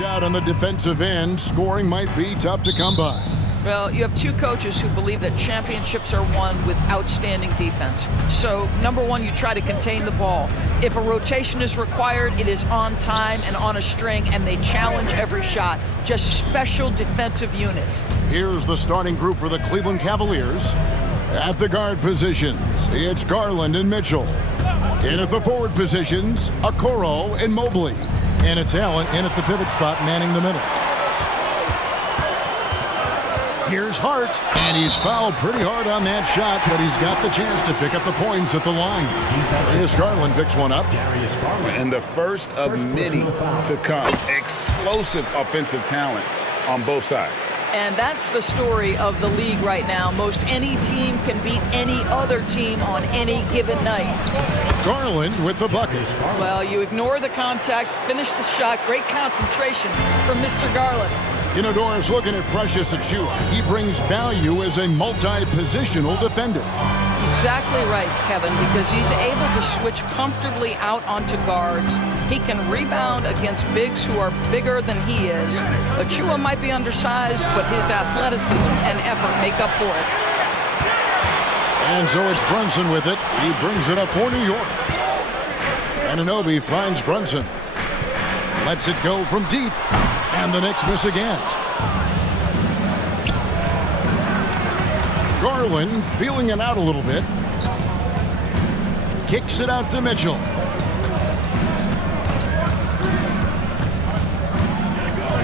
maxed out on the defensive end. Scoring might be tough to come by. Well, you have two coaches who believe that championships are won with outstanding defense. So, number one, you try to contain the ball. If a rotation is required, it is on time and on a string, and they challenge every shot. Just special defensive units. Here's the starting group for the Cleveland Cavaliers. At the guard positions, it's Garland and Mitchell. In at the forward positions, Okoro and Mobley. And it's Allen in at the pivot spot, manning the middle. Here's Hart, and he's fouled pretty hard on that shot, but he's got the chance to pick up the points at the line. Darius Garland picks one up. And the first of many to come. Explosive offensive talent on both sides. And that's the story of the league right now. Most any team can beat any other team on any given night. Garland with the bucket. Well, you ignore the contact, finish the shot. Great concentration from Mr. Garland. You know, Doris, looking at Precious Achiuwa, he brings value as a multi-positional defender. Exactly right, Kevin, because he's able to switch comfortably out onto guards. He can rebound against bigs who are bigger than he is. Achiuwa might be undersized, but his athleticism and effort make up for it. And so it's Brunson with it. He brings it up for New York. Anunoby finds Brunson. Lets it go from deep. And the Knicks miss again. Garland feeling it out a little bit. Kicks it out to Mitchell.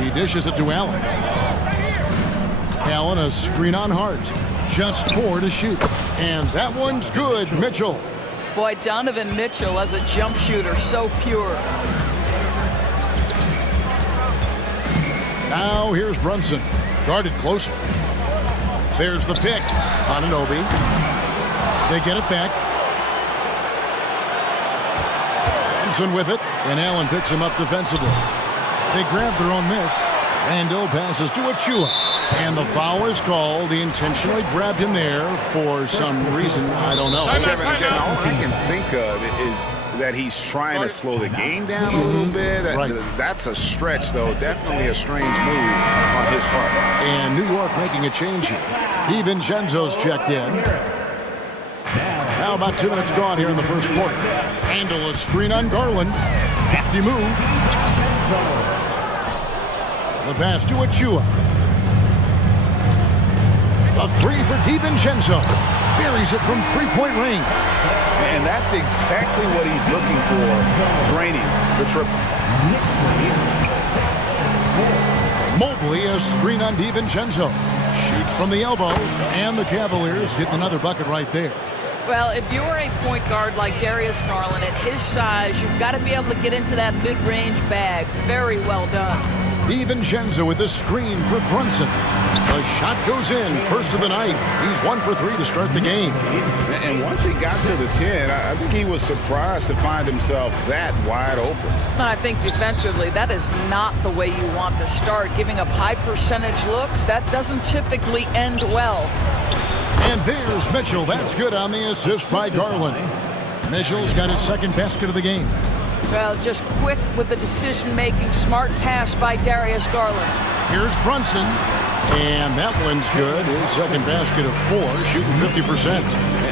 He dishes it to Allen. Allen, a screen on Hart. Just 4 to shoot. And that one's good, Mitchell. Boy, Donovan Mitchell as a jump shooter, so pure. Now here's Brunson, guarded closely. There's the pick on Anunoby. They get it back. Brunson with it, and Allen picks him up defensively. They grab their own miss. Randall passes to Achiuwa, and the foul is called. He intentionally grabbed him there for some reason. I don't know. Kevin, all I can think of is that he's trying to slow the game down a little bit. That's a stretch, though. Definitely a strange move on his part. And New York making a change here. DiVincenzo's checked in. Now about 2 minutes gone here in the first quarter. Handle a screen on Garland. Hefty move. The pass to Achiuwa. A 3 for DiVincenzo. Buries it from three-point range. And that's exactly what he's looking for, draining the triple. Mobley, a screen on DiVincenzo. Shoots from the elbow, and the Cavaliers get another bucket right there. Well, if you're a point guard like Darius Garland, at his size, you've got to be able to get into that mid-range bag. Very well done. DiVincenzo with the screen for Brunson. The shot goes in, first of the night. He's 1 for 3 to start the game. And once he got to the 10, I think he was surprised to find himself that wide open. I think defensively, that is not the way you want to start. Giving up high percentage looks, that doesn't typically end well. And there's Mitchell. That's good on the assist by Garland. Mitchell's got his second basket of the game. Well, just quick with the decision-making, smart pass by Darius Garland. Here's Brunson, and that one's good. His second basket of 4, shooting 50%.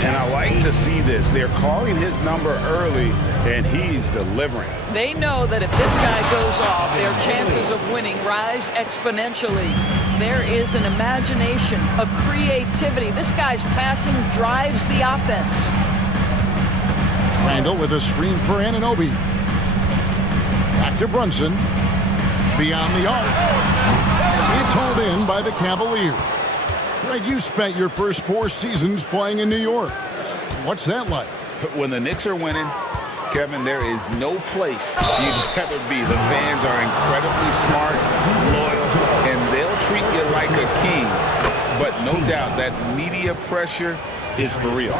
And I like to see this. They're calling his number early, and he's delivering. They know that if this guy goes off, their chances of winning rise exponentially. There is an imagination, a creativity. This guy's passing drives the offense. Randall with a screen for Anunoby. Back to Brunson. Beyond the arc. It's hauled in by the Cavaliers. Greg, you spent your first 4 seasons playing in New York. What's that like? When the Knicks are winning, Kevin, there is no place you'd rather be. The fans are incredibly smart, loyal, and they'll treat you like a king. But no doubt that media pressure is for real.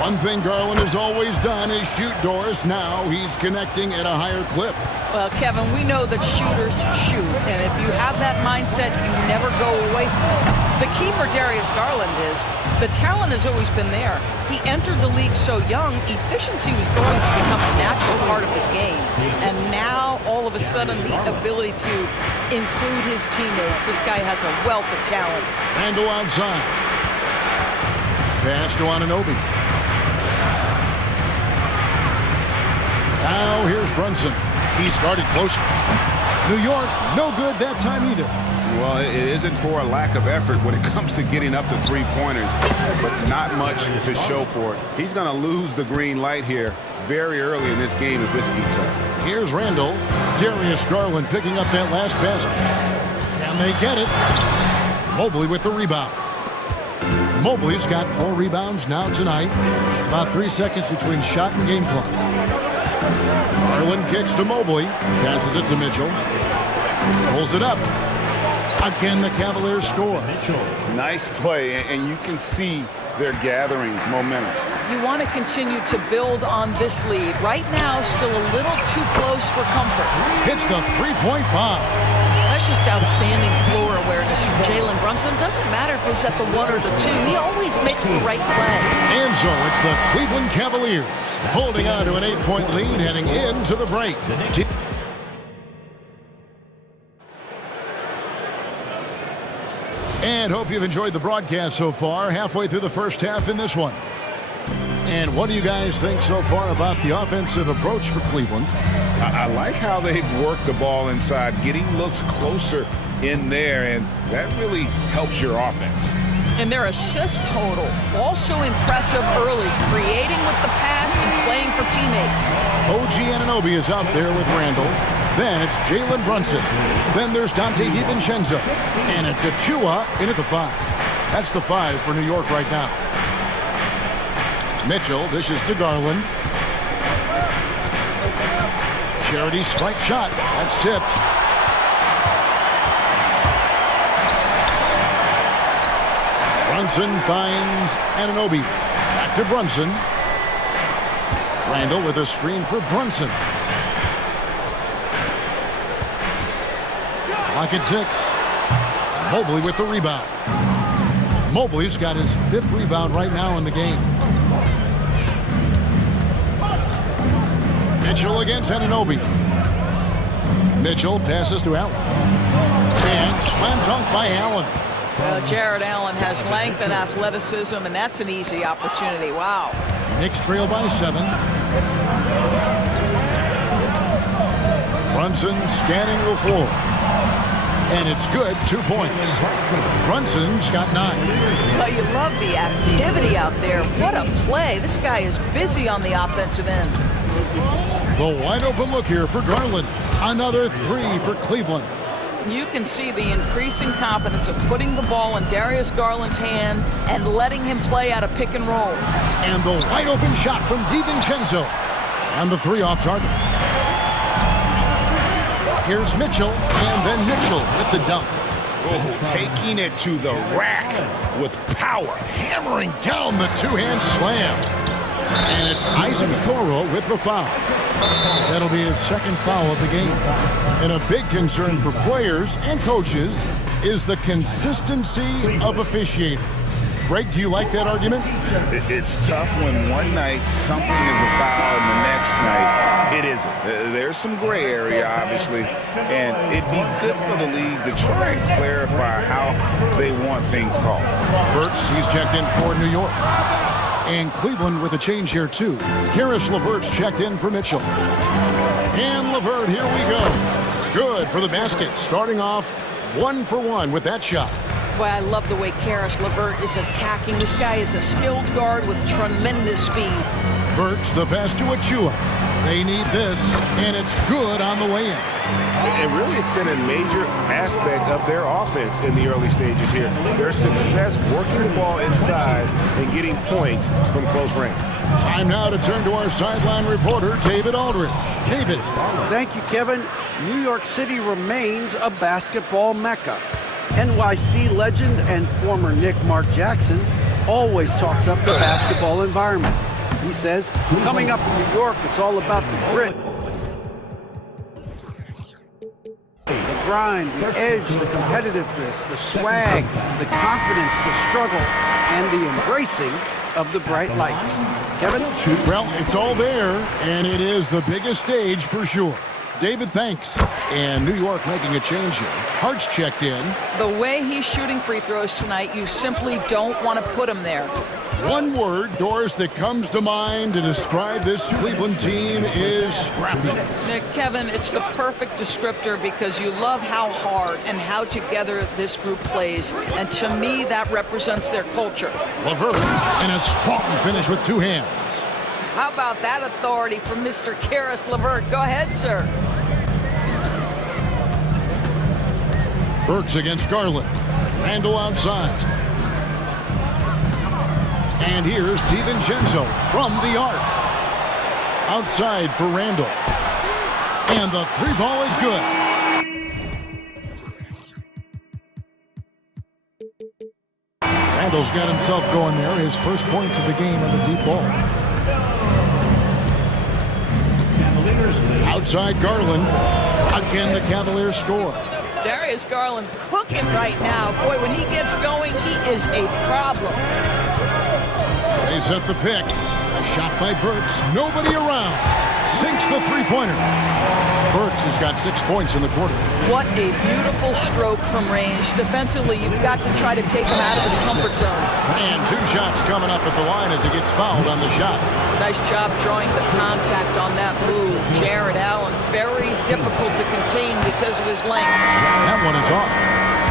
One thing Garland has always done is shoot, Doris. Now he's connecting at a higher clip. Well, Kevin, we know that shooters shoot, and if you have that mindset, you never go away from it. The key for Darius Garland is the talent has always been there. He entered the league so young, efficiency was going to become a natural part of his game. And now, all of a sudden the ability to include his teammates. This guy has a wealth of talent. Randall outside. Pass to Anunoby. Now here's Brunson. He started closer. New York, no good that time either. Well, it isn't for a lack of effort when it comes to getting up to three-pointers, but not much to show for it. He's going to lose the green light here very early in this game if this keeps up. Here's Randall. Darius Garland picking up that last basket. Can they get it? Mobley with the rebound. Mobley's got 4 rebounds now tonight. About 3 seconds between shot and game clock. Garland kicks to Mobley. Passes it to Mitchell. Pulls it up. Again, the Cavaliers score. Nice play, and you can see they're gathering momentum. You want to continue to build on this lead. Right now, still a little too close for comfort. Hits the three-point bomb. That's just outstanding floor awareness from Jalen Brunson. Doesn't matter if he's at the 1 or the 2. He always makes the right play. And so it's the Cleveland Cavaliers holding on to an 8-point lead heading into the break. And hope you've enjoyed the broadcast so far. Halfway through the first half in this one. And what do you guys think so far about the offensive approach for Cleveland? I like how they've worked the ball inside, getting looks closer in there, and that really helps your offense. And their assist total, also impressive early, creating with the pass and playing for teammates. OG Anunoby is out there with Randall. Then it's Jalen Brunson. Then there's Dante DiVincenzo. And it's Achua in at the 5. That's the 5 for New York right now. Mitchell dishes to Garland. Charity strike shot. That's tipped. Brunson finds Anunoby. Back to Brunson. Randall with a screen for Brunson. Lock at 6. Mobley with the rebound. Mobley's got his 5th rebound right now in the game. Mitchell against Anunoby. Mitchell passes to Allen. And slam dunk by Allen. Well, Jared Allen has length and athleticism, and that's an easy opportunity. Wow. Knicks trail by 7. Brunson scanning the floor. And it's good, 2 points. Brunson's got 9. Well, you love the activity out there. What a play. This guy is busy on the offensive end. The wide open look here for Garland. Another 3 for Cleveland. You can see the increasing confidence of putting the ball in Darius Garland's hand and letting him play out a pick and roll. And the wide open shot from DiVincenzo. And the 3 off target. Here's Mitchell, and then Mitchell with the dunk. Oh, taking it to the rack with power. Hammering down the 2-hand slam. And it's Isaac Okoro with the foul. That'll be his 2nd foul of the game. And a big concern for players and coaches is the consistency of officiating. Greg, do you like that argument? It's tough when one night something is a foul and the next night it isn't. There's some gray area, obviously, and it'd be good for the league to try and clarify how they want things called. Burks, he's checked in for New York. And Cleveland with a change here, too. Karis LeVert's checked in for Mitchell. And LeVert, here we go. Good for the basket, starting off 1 for 1 with that shot. Boy, I love the way Karis LeVert is attacking. This guy is a skilled guard with tremendous speed. Burks, the pass to Achua. They need this, and it's good on the way in. And really, it's been a major aspect of their offense in the early stages here. Their success working the ball inside and getting points from close range. Time now to turn to our sideline reporter, David Aldridge. David. Thank you, Kevin. New York City remains a basketball mecca. NYC legend and former Knick Mark Jackson always talks up the basketball environment. He says, coming up in New York, it's all about the grit, the grind, the edge, the competitiveness, the swag, the confidence, the struggle, and the embracing of the bright lights. Kevin? Well, it's all there, and it is the biggest stage for sure. David, thanks. And New York making a change here. Hart's checked in. The way he's shooting free throws tonight, you simply don't want to put him there. One word, Doris, that comes to mind to describe this Cleveland team is scrappy. Nick, Kevin, it's the perfect descriptor because you love how hard and how together this group plays. And to me, that represents their culture. LeVert in a strong finish with two hands. How about that authority from Mr. Karis LeVert? Go ahead, sir. Burks against Garland. Randall outside. And here's DiVincenzo from the arc. Outside for Randall. And the three ball is good. Randall's got himself going there. His first points of the game on the deep ball. Outside Garland. Again, the Cavaliers score. Darius Garland cooking right now. Boy, when he gets going, he is a problem. They set the pick. A shot by Burks. Nobody around. Sinks the three-pointer. Burks has got 6 points in the quarter. What a beautiful stroke from range. Defensively, you've got to try to take him out of his comfort zone. And 2 shots coming up at the line as he gets fouled on the shot. Nice job drawing the contact on that move. Jared Allen, very difficult to contain because of his length. That one is off.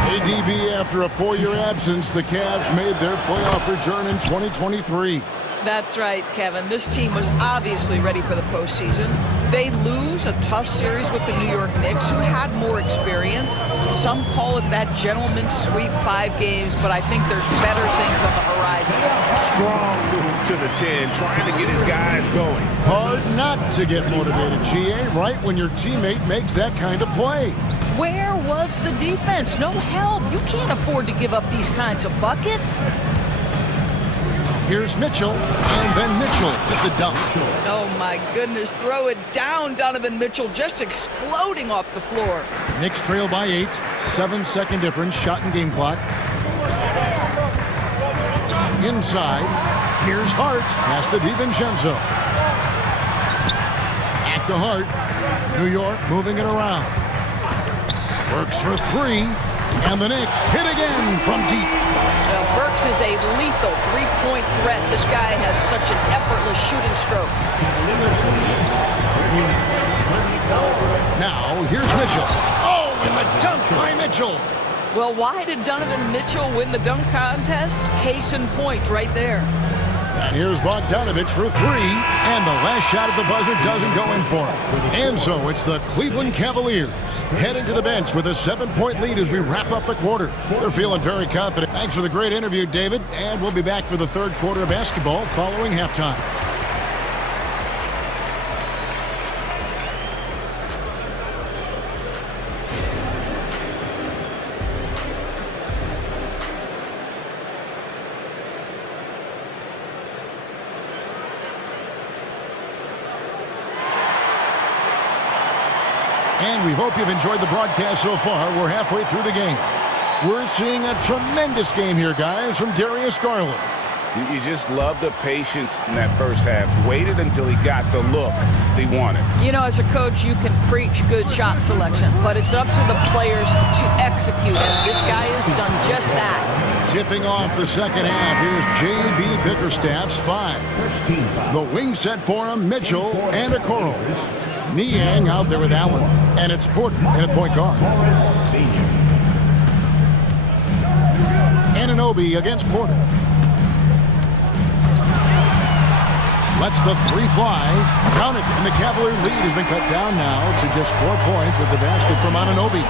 ADB, after a 4-year absence, the Cavs made their playoff return in 2023. That's right, Kevin. This team was obviously ready for the postseason. They lose a tough series with the New York Knicks, who had more experience. Some call it that gentleman's sweep 5 games, but I think there's better things on the horizon. Strong move to the 10, trying to get his guys going. Hard not to get motivated, GA, right when your teammate makes that kind of play. Where was the defense? No help. You can't afford to give up these kinds of buckets. Here's Mitchell, and then Mitchell with the dunk. Oh, my goodness. Throw it down, Donovan Mitchell, just exploding off the floor. Knicks trail by 8. 7-second difference, shot and game clock. Inside, here's Hart. Pass to DiVincenzo. Back to Hart. New York moving it around. Works for 3, and the Knicks hit again from deep. Burks is a lethal three-point threat. This guy has such an effortless shooting stroke. Now, here's Mitchell. Oh, and the dunk by Mitchell. Well, why did Donovan Mitchell win the dunk contest? Case in point right there. And here's Bogdanovich for 3, and the last shot at the buzzer doesn't go in for him. And so it's the Cleveland Cavaliers heading to the bench with a 7-point lead as we wrap up the quarter. They're feeling very confident. Thanks for the great interview, David, and we'll be back for the third quarter of basketball following halftime. And we hope you've enjoyed the broadcast so far. We're halfway through the game. We're seeing a tremendous game here, guys, from Darius Garland. You just love the patience in that first half. Waited until he got the look he wanted. You know, as a coach, you can preach good shot selection, but it's up to the players to execute, and this guy has done just that. Tipping off the second half, here's J.B. Bickerstaff's 5. The wing set for him, Mitchell and Okoro. Niang out there with Allen, and it's Porter in at point guard. Anunoby against Porter. Lets the 3 fly. Counted, and the Cavalier lead has been cut down now to just 4 points with the basket from Anunoby.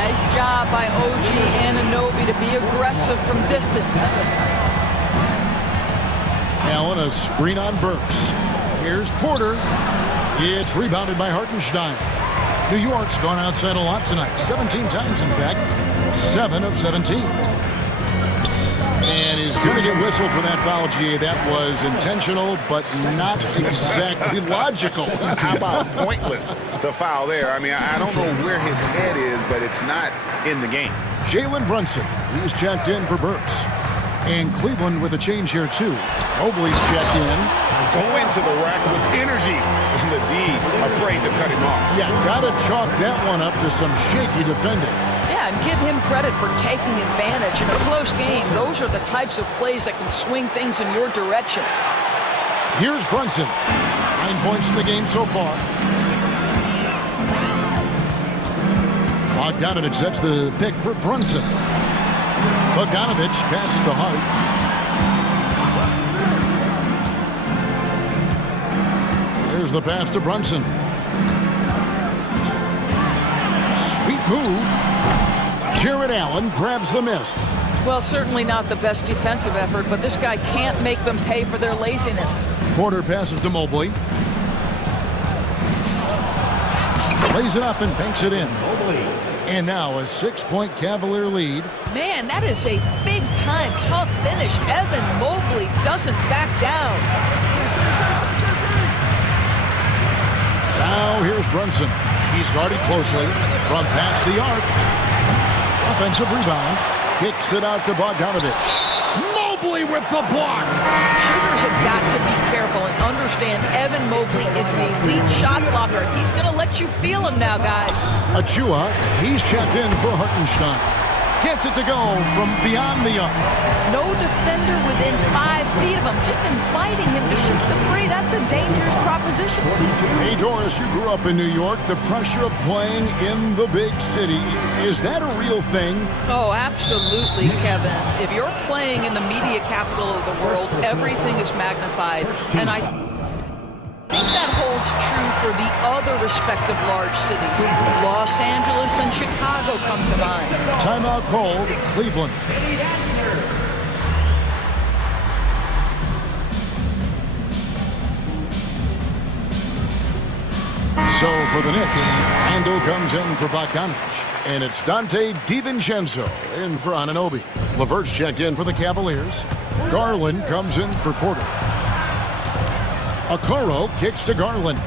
Nice job by OG Anunoby to be aggressive from distance. Allen, a screen on Burks. Here's Porter. It's rebounded by Hartenstein. New York's gone outside a lot tonight. 17 times, in fact. 7 of 17. And he's going to get whistled for that foul, GA. That was intentional, but not exactly logical. How about pointless to foul there? I mean, I don't know where his head is, but it's not in the game. Jalen Brunson, he's checked in for Burks. And Cleveland with a change here, too. Mobley's checked in. Go into the rack with energy. the D afraid to cut him off. Yeah, gotta chalk that one up to some shaky defending. Yeah, and give him credit for taking advantage. In a close game, those are the types of plays that can swing things in your direction. Here's Brunson. 9 points in the game so far. Bogdanovich sets the pick for Brunson. Bogdanovich passes to Hart. There's the pass to Brunson. Sweet move. Jared Allen grabs the miss. Well, certainly not the best defensive effort, but this guy can't make them pay for their laziness. Porter passes to Mobley. Plays it up and banks it in. And now a 6-point Cavalier lead. Man, that is a big-time tough finish. Evan Mobley doesn't back down. Now here's Brunson. He's guarded closely from past the arc. Offensive rebound. Kicks it out to Bogdanovich. Mobley with the block. Shooters have got to be careful and understand Evan Mobley is an elite shot blocker. He's going to let you feel him now, guys. Achua, he's checked in for Hartenstein. Gets it to go from beyond the arc. No defender within 5 feet of him, just inviting him to shoot the three. That's a dangerous proposition. Hey, Doris, you grew up in New York. The pressure of playing in the big city, is that a real thing? Oh, absolutely, Kevin. If you're playing in the media capital of the world, everything is magnified. And I think that holds true for the other respective large cities. Los Angeles and Chicago come to mind. Timeout called Cleveland. So for the Knicks, Ando comes in for Bogdanovich. And it's Dante DiVincenzo in for Anunoby. LeVert's checked in for the Cavaliers. Garland comes in for Porter. Okoro kicks to Garland.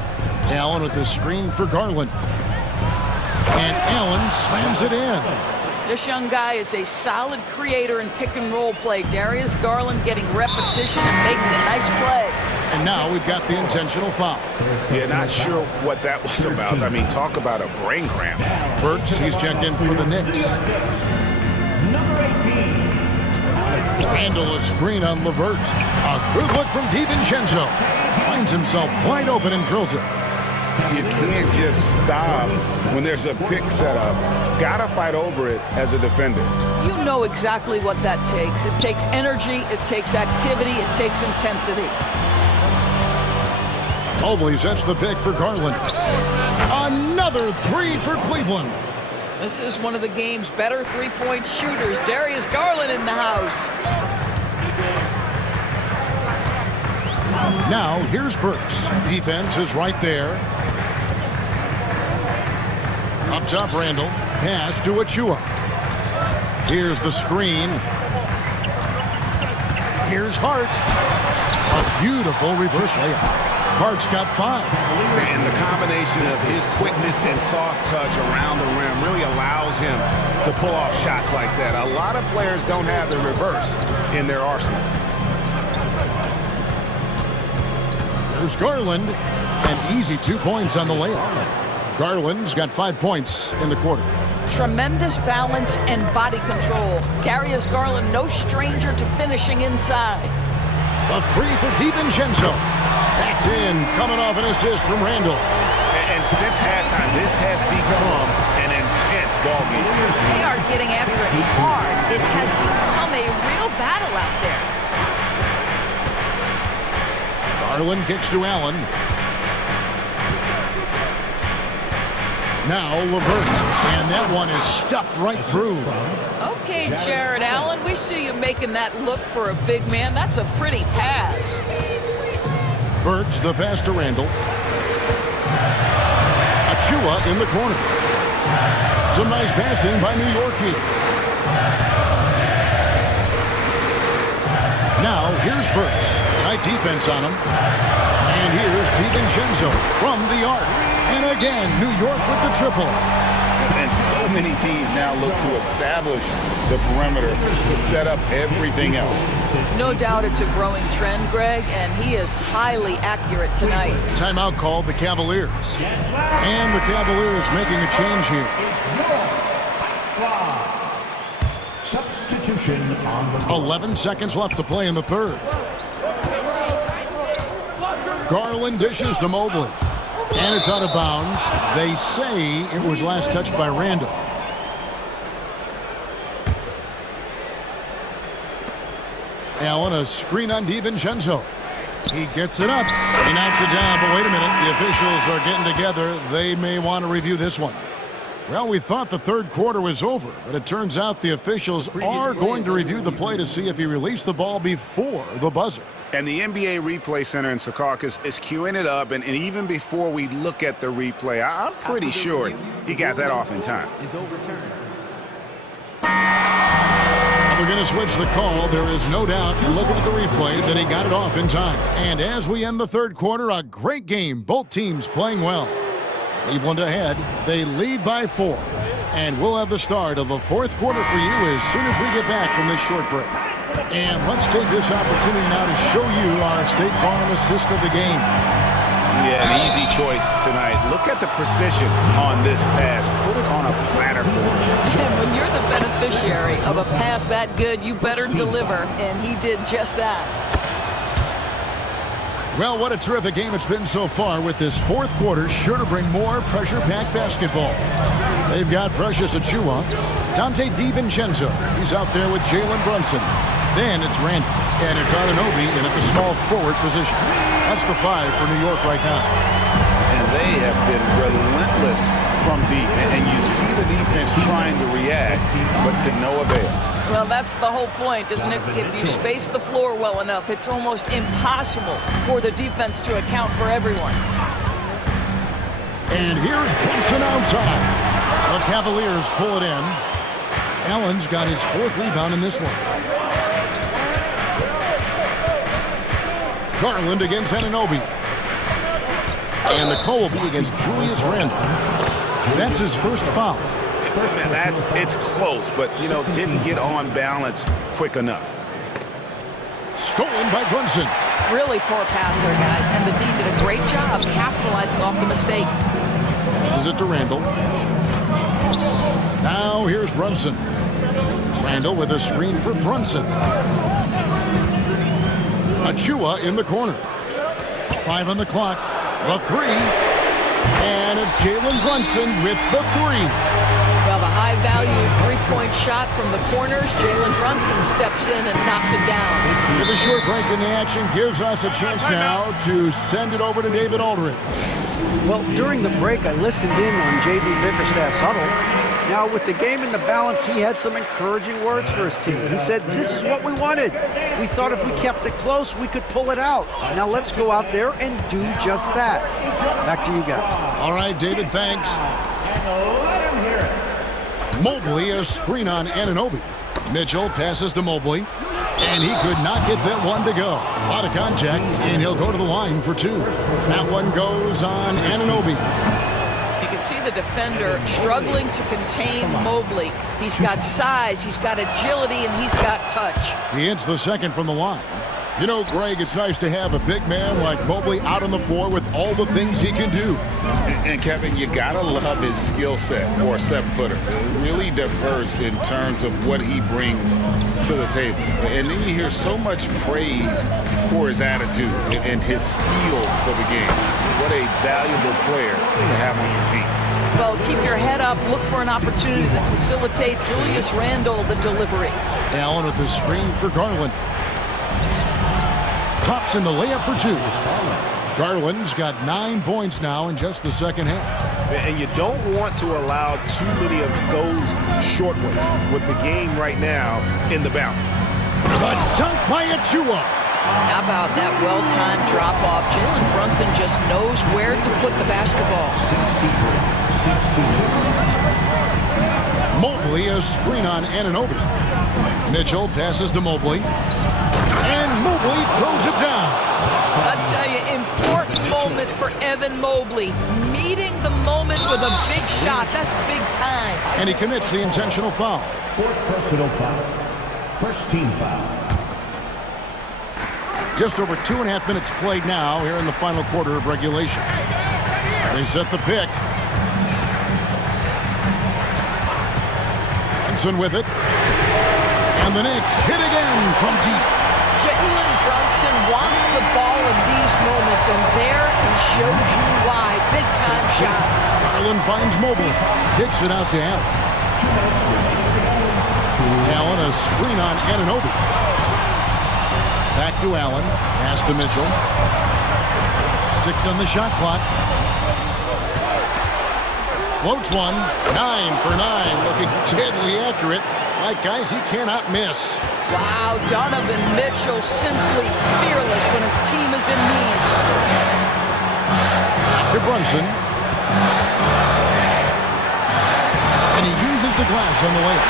Allen with the screen for Garland. And Allen slams it in. This young guy is a solid creator in pick-and-roll play. Darius Garland getting repetition and making a nice play. And now we've got the intentional foul. Yeah, not sure what that was about. I mean, talk about a brain cramp. Burks, he's checked in for the Knicks. Handle a screen on LeVert. A good look from DiVincenzo. Finds himself wide open and drills it. You can't just stop when there's a pick set up. Gotta fight over it as a defender. You know exactly what that takes. It takes energy, it takes activity, it takes intensity. Mobley sets the pick for Garland. Another three for Cleveland. This is one of the game's better three-point shooters. Darius Garland in the house. Now here's Burks. Defense is right there. Up top, Randall. Pass to Achua. Here's the screen. Here's Hart. A beautiful reverse layup. Hart's got 5. And the combination of his quickness and soft touch around the rim really allows him to pull off shots like that. A lot of players don't have the reverse in their arsenal. There's Garland. An easy 2 points on the layup. Garland's got 5 points in the quarter. Tremendous balance and body control. Darius Garland, no stranger to finishing inside. A three for DiVincenzo. That's in, coming off an assist from Randall. And since halftime, this has become an intense ball game. They are getting after it hard. It has become a real battle out there. Garland kicks to Allen. Now LeVert, and that one is stuffed right through. Okay, Jared Allen, we see you making that look for a big man. That's a pretty pass. Burks, the pass to Randall. Achua in the corner. Some nice passing by New York here. Now here's Burks. Tight defense on him. And here's DiVincenzo from the arc. And again, New York with the triple. And so many teams now look to establish the perimeter to set up everything else. No doubt it's a growing trend, Greg, and he is highly accurate tonight. Timeout called the Cavaliers. And the Cavaliers making a change here. Substitution on the 11 seconds left to play in the third. Garland dishes to Mobley. And it's out of bounds. They say it was last touched by Randall. Allen, a screen on DiVincenzo. He gets it up. He knocks it down, but wait a minute. The officials are getting together. They may want to review this one. Well, we thought the third quarter was over, but it turns out the officials are going to review the play to see if he released the ball before the buzzer. And the NBA Replay Center in Secaucus is queuing it up, and even before we look at the replay, I'm pretty sure he got that off in time. Is overturned. They're going to switch the call. There is no doubt, looking at the replay, that he got it off in time. And as we end the third quarter, a great game. Both teams playing well. Cleveland ahead. They lead by 4. And we'll have the start of the fourth quarter for you as soon as we get back from this short break. And let's take this opportunity now to show you our State Farm assist of the game. Yeah, an easy choice tonight. Look at the precision on this pass. Put it on a platter for him. And when you're the beneficiary of a pass that good, you better deliver, and he did just that. Well, what a terrific game it's been so far, with this fourth quarter sure to bring more pressure-packed basketball. They've got Precious Achiuwa, Dante DiVincenzo. He's out there with Jalen Brunson. Then it's Randall, and it's Anunoby in at the small forward position. That's the 5 for New York right now. And they have been relentless from deep. And you see the defense trying to react, but to no avail. Well, that's the whole point, isn't it? If you space the floor well enough, it's almost impossible for the defense to account for everyone. And here's Brunson outside. The Cavaliers pull it in. Allen's got his 4th rebound in this one. Garland against Anunoby. And the call will be against Julius Randle. That's his first foul. It's close, but, didn't get on balance quick enough. Stolen by Brunson. Really poor pass there, guys, and the D did a great job capitalizing off the mistake. Passes it to Randle. Now here's Brunson. Randle with a screen for Brunson. Achiuwa in the corner. 5 on the clock. The 3. And it's Jalen Brunson with the 3. Well, the high-value three-point shot from the corners. Jalen Brunson steps in and knocks it down. With a short break in the action, gives us a chance now to send it over to David Aldridge. Well, during the break, I listened in on J.B. Bickerstaff's huddle. Now, with the game in the balance, he had some encouraging words for his team. He said, this is what we wanted. We thought if we kept it close, we could pull it out. Now let's go out there and do just that. Back to you guys. All right, David, thanks. Mobley, a screen on Anunoby. Mitchell passes to Mobley, and he could not get that one to go. A lot of contact, and he'll go to the line for 2. That one goes on Anunoby. You can see the defender struggling to contain Mobley. He's got size, he's got agility, and he's got touch. He hits the second from the line. Greg, it's nice to have a big man like Mobley out on the floor with all the things he can do. And Kevin, you gotta love his skill set for a 7-footer. Really diverse in terms of what he brings to the table. And then you hear so much praise for his attitude and his feel for the game. What a valuable player to have on your team. Well, keep your head up. Look for an opportunity to facilitate Julius Randle the delivery. Allen with the screen for Garland. Pops in the layup for 2. Garland's got 9 points now in just the second half. And you don't want to allow too many of those short ones with the game right now in the balance. The dunk by Achiuwa. How about that well-timed drop-off? Jalen Brunson just knows where to put the basketball. Mobley, a screen on Anunoby. Mitchell passes to Mobley. And Mobley throws it down. I'll tell you, important moment for Evan Mobley. Meeting the moment with a big shot. That's big time. And he commits the intentional foul. Fourth personal foul. First team foul. Just over 2.5 minutes played now here in the final quarter of regulation. They set the pick. Brunson with it. And the Knicks hit again from deep. Jalen Brunson wants the ball in these moments, and there he shows you why. Big-time shot. Garland finds Mobley. Kicks it out to Allen. Allen, a screen on Anunoby. Back to Allen. Pass to Mitchell. 6 on the shot clock. Floats one. 9 for 9. Looking deadly accurate. Like guys he cannot miss. Wow, Donovan Mitchell simply fearless when his team is in need. To Brunson. And he uses the glass on the layup.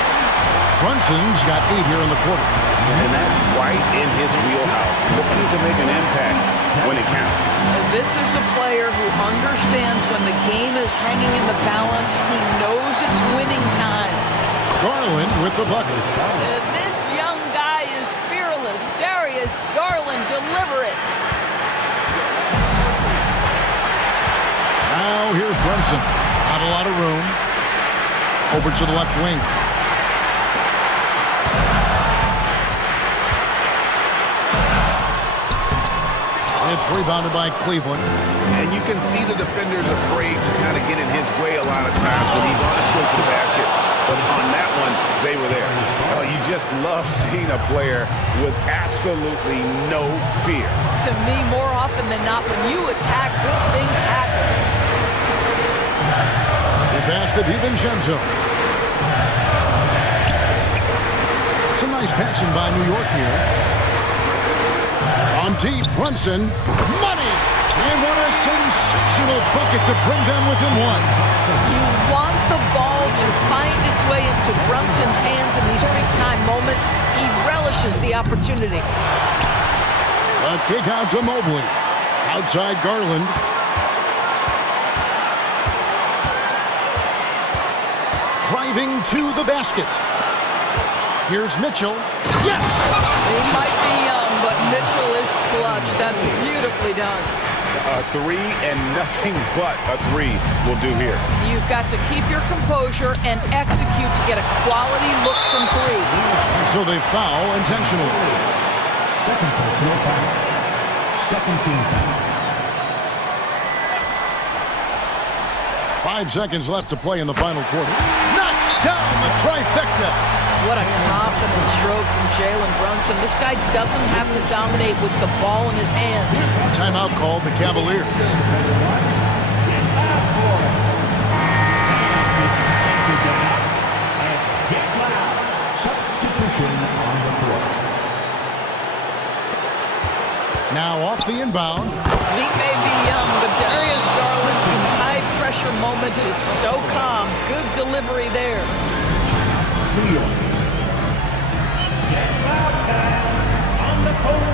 Brunson's got 8 here in the quarter. And that's right in his wheelhouse, looking to make an impact when it counts. This is a player who understands when the game is hanging in the balance. He knows it's winning time. Garland with the bucket. This young guy is fearless. Darius Garland, deliver it. Now here's Brunson. Not a lot of room. Over to the left wing. It's rebounded by Cleveland. And you can see the defenders afraid to kind of get in his way a lot of times when he's on his way to the basket. But on that one, they were there. Oh, you just love seeing a player with absolutely no fear. To me, more often than not, when you attack, good things happen. The pass to DiVincenzo. Some nice passing by New York here. On deep, Brunson, money! And what a sensational bucket to bring them within one. You want the ball to find its way into Brunson's hands in these big-time moments. He relishes the opportunity. A kick out to Mobley. Outside Garland. Driving to the basket. Here's Mitchell. Yes! He might be young, but Mitchell is clutch. That's beautifully done. A 3 and nothing but a 3 will do here. You've got to keep your composure and execute to get a quality look from 3. So they foul intentionally. Second personal foul. Second team foul. 5 seconds left to play in the final quarter. Knocks down the trifecta. What a confident stroke from Jalen Brunson. This guy doesn't have to dominate with the ball in his hands. Timeout called the Cavaliers. Substitution on the court. Now off the inbound. He may be young, but Darius Garland in high-pressure moments is so calm. Good delivery there. New York. On the court.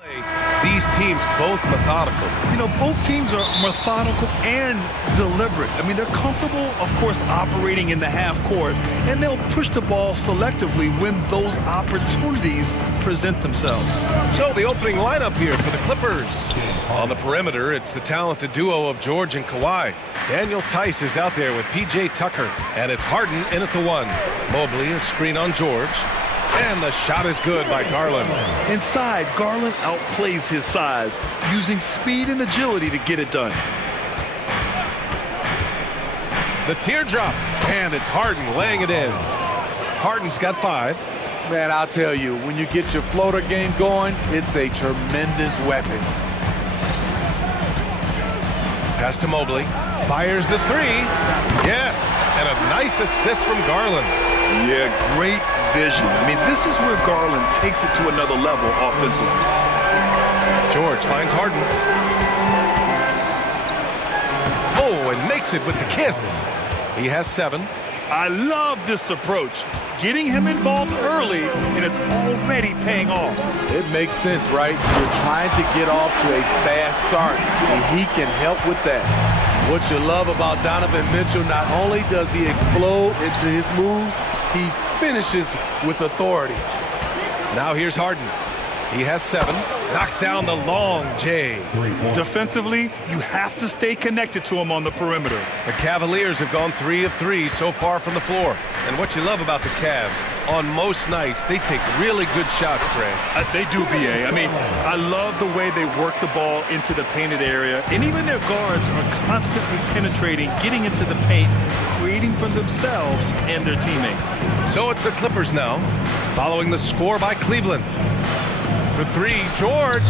These teams both methodical. You know, both teams are methodical and deliberate. I mean, they're comfortable, of course, operating in the half court, and they'll push the ball selectively when those opportunities present themselves. So the opening lineup here for the Clippers. On the perimeter, it's the talented duo of George and Kawhi. Daniel Tice is out there with P.J. Tucker, and it's Harden in at the one. Mobley, a screen on George. And the shot is good by Garland. Inside, Garland outplays his size, using speed and agility to get it done. The teardrop, and it's Harden laying it in. Harden's got 5. Man, I'll tell you, when you get your floater game going, it's a tremendous weapon. Pass to Mobley. Fires the 3. Yes, and a nice assist from Garland. Yeah, great vision. I mean, this is where Garland takes it to another level offensively. George finds Harden. Oh, and makes it with the kiss. He has 7. I love this approach. Getting him involved early, and it's already paying off. It makes sense, right? You're trying to get off to a fast start, and he can help with that. What you love about Donovan Mitchell, not only does he explode into his moves, he finishes with authority. Now here's Harden. He has 7. Knocks down the long J. Defensively, you have to stay connected to him on the perimeter. The Cavaliers have gone 3 of 3 so far from the floor. And what you love about the Cavs, on most nights, they take really good shots, Trey. They do, B.A. I mean, I love the way they work the ball into the painted area. And even their guards are constantly penetrating, getting into the paint, creating for themselves and their teammates. So it's the Clippers now, following the score by Cleveland. For 3, George,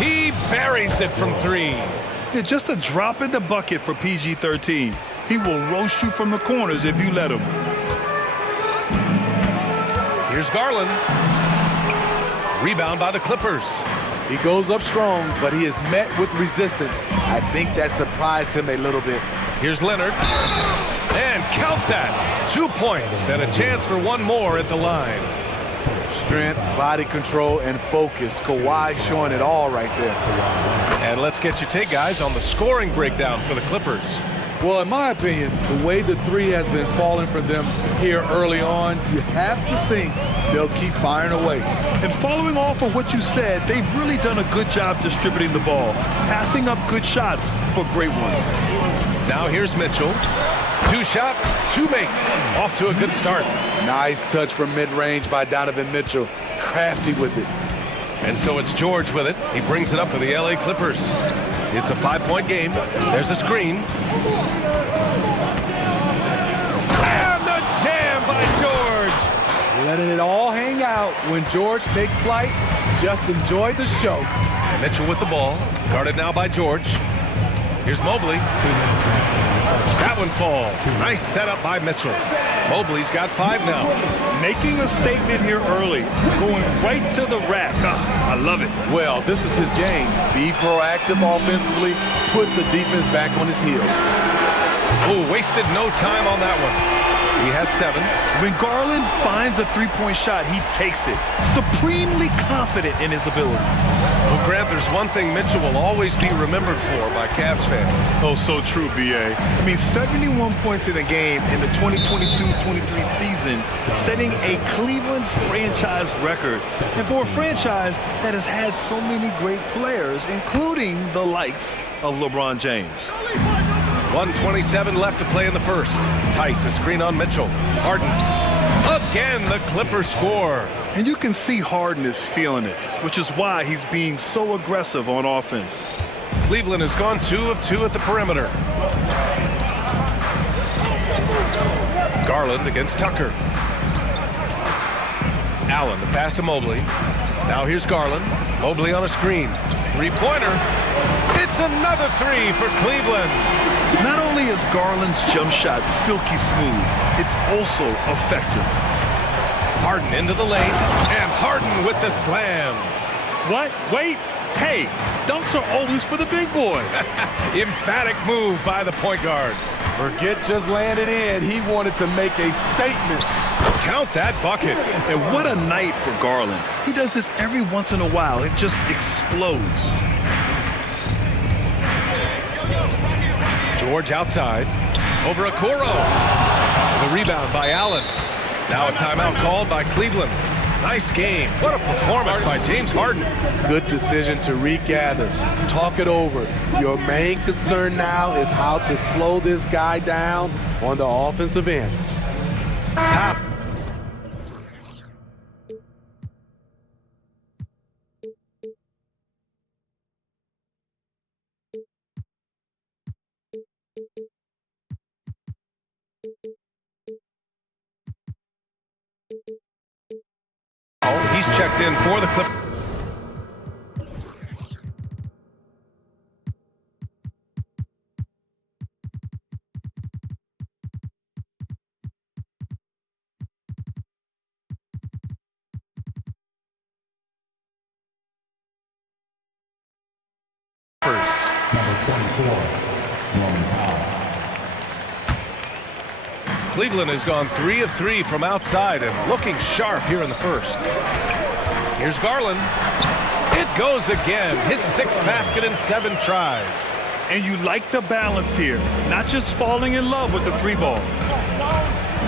he buries it from 3. Yeah, just a drop in the bucket for PG-13. He will roast you from the corners if you let him. Here's Garland. Rebound by the Clippers. He goes up strong, but he is met with resistance. I think that surprised him a little bit. Here's Leonard. And count that. 2 points and a chance for one more at the line. Strength, body control, and focus. Kawhi showing it all right there. And let's get your take, guys, on the scoring breakdown for the Clippers. Well, in my opinion, the way the 3 has been falling for them here early on, you have to think they'll keep firing away. And following off of what you said, they've really done a good job distributing the ball, passing up good shots for great ones. Now here's Mitchell. 2 shots, 2 makes. Off to a good start. Nice touch from mid-range by Donovan Mitchell. Crafty with it. And so it's George with it. He brings it up for the LA Clippers. It's a 5-point game. There's a screen. And the jam by George. Letting it all hang out. When George takes flight, just enjoy the show. Mitchell with the ball. Guarded now by George. Here's Mobley. That one falls. Nice setup by Mitchell. Mobley's got 5 now. Making a statement here early. Going right to the rack. I love it. Well, this is his game. Be proactive offensively. Put the defense back on his heels. Oh, wasted no time on that one. He has 7. When Garland finds a 3-point shot, he takes it. Supremely confident in his abilities. Well, Grant, there's one thing Mitchell will always be remembered for by Cavs fans. Oh, so true, B.A. I mean, 71 points in a game in the 2022-23 season, setting a Cleveland franchise record. And for a franchise that has had so many great players, including the likes of LeBron James. 1:27 left to play in the first. Tice, a screen on Mitchell. Harden. Again, the Clippers score. And you can see Harden is feeling it, which is why he's being so aggressive on offense. Cleveland has gone 2 of 2 at the perimeter. Garland against Tucker. Allen, the pass to Mobley. Now here's Garland. Mobley on a screen. 3-pointer. It's another 3 for Cleveland. Not only is Garland's jump shot silky smooth, it's also effective. Harden into the lane, and Harden with the slam. What? Wait. Hey, dunks are always for the big boys. Emphatic move by the point guard. Forget just landed in. He wanted to make a statement. Count that bucket. And what a night for Garland. He does this every once in a while. It just explodes. George outside. Over Okoro. The rebound by Allen. Now a timeout called by Cleveland. Nice game. What a performance by James Harden. Good decision to regather. Talk it over. Your main concern now is how to slow this guy down on the offensive end. He's checked in for the Clippers. Cleveland has gone 3 of 3 from outside and looking sharp here in the first. Here's Garland. It goes again. His 6th basket in 7 tries. And you like the balance here, not just falling in love with the 3-ball.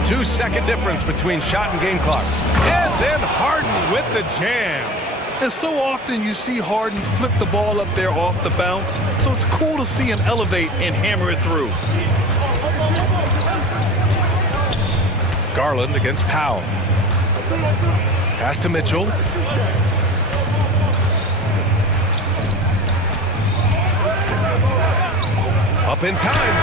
2-second difference between shot and game clock. And then Harden with the jam. And so often you see Harden flip the ball up there off the bounce, so it's cool to see him elevate and hammer it through. Garland against Powell. Pass to Mitchell. Up in time.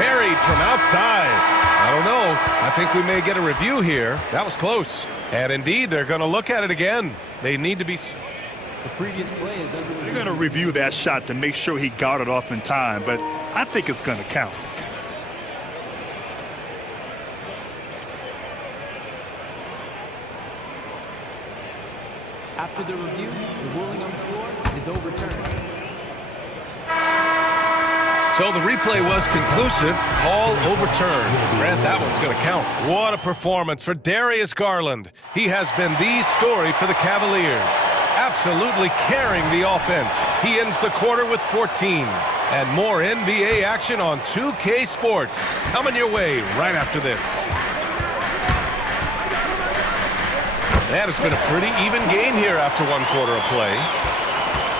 Buried from outside. I don't know. I think we may get a review here. That was close. And indeed, they're going to look at it again. They need to be... The previous play is under review. They're going to review that shot to make sure he got it off in time, but I think it's going to count. After the review, the ruling on the floor is overturned. So the replay was conclusive. Call overturned. Grant, that one's going to count. What a performance for Darius Garland. He has been the story for the Cavaliers. Absolutely carrying the offense. He ends the quarter with 14. And more NBA action on 2K Sports coming your way right after this. That has been a pretty even game here after 1 quarter of play.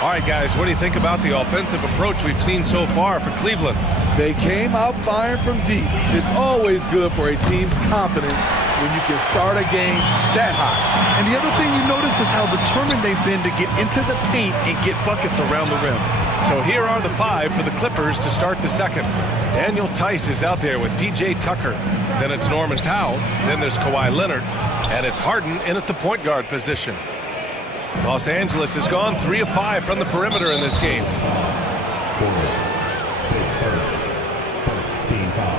All right, guys, what do you think about the offensive approach we've seen so far for Cleveland? They came out firing from deep. It's always good for a team's confidence when you can start a game that high. And the other thing you notice is how determined they've been to get into the paint and get buckets around the rim. So here are the 5 for the Clippers to start the second. Daniel Tice is out there with P.J. Tucker. Then it's Norman Powell. Then there's Kawhi Leonard. And it's Harden in at the point guard position. Los Angeles has gone 3 of 5 from the perimeter in this game. First team foul.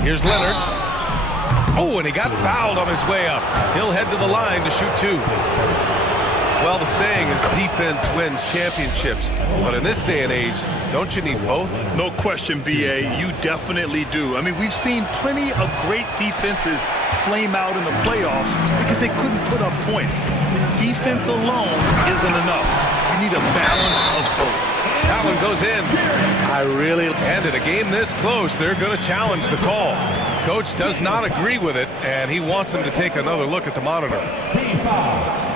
Here's Leonard. Oh, and he got fouled on his way up. He'll head to the line to shoot 2. Well, the saying is defense wins championships. But in this day and age, don't you need both? No question, B.A. You definitely do. I mean, we've seen plenty of great defenses flame out in the playoffs because they couldn't put up points. Defense alone isn't enough. You need a balance of both. That one goes in. And in a game this close, they're going to challenge the call. Coach does not agree with it, and he wants them to take another look at the monitor. Team foul.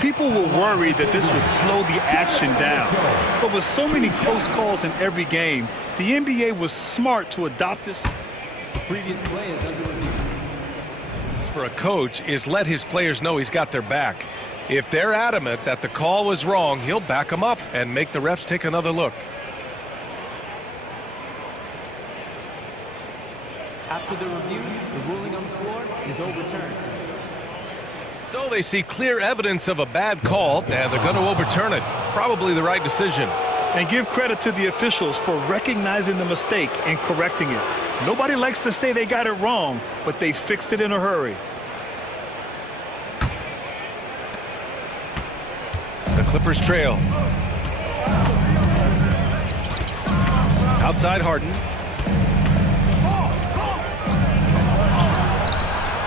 People were worried that this would slow the action down. But with so many close calls in every game, the NBA was smart to adopt this. The previous play is under review. For a coach is let his players know he's got their back. If they're adamant that the call was wrong, he'll back them up and make the refs take another look. After the review, the ruling on the floor is overturned. So they see clear evidence of a bad call, and they're going to overturn it. Probably the right decision. And give credit to the officials for recognizing the mistake and correcting it. Nobody likes to say they got it wrong, but they fixed it in a hurry. Clippers trail. Outside Harden.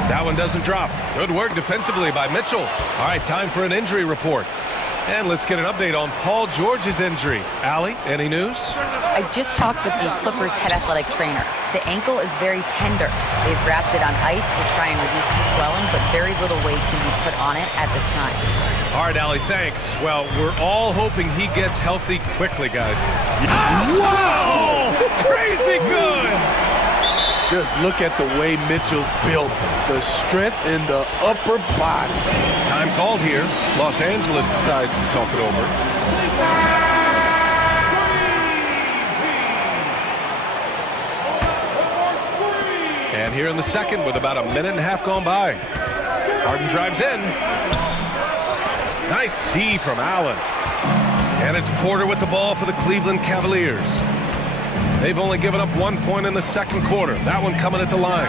That one doesn't drop. Good work defensively by Mitchell. All right, time for an injury report. And let's get an update on Paul George's injury. Allie, any news? I just talked with the Clippers head athletic trainer. The ankle is very tender. They've wrapped it on ice to try and reduce the swelling, but very little weight can be put on it at this time. All right, Allie, thanks. Well, we're all hoping he gets healthy quickly, guys. Wow! Crazy good! Just look at the way Mitchell's built. The strength in the upper body. Time called here. Los Angeles decides to talk it over. And here in the second with about a minute and a half gone by. Harden drives in. Nice D from Allen. And it's Porter with the ball for the Cleveland Cavaliers. They've only given up 1 point in the second quarter. That one coming at the line.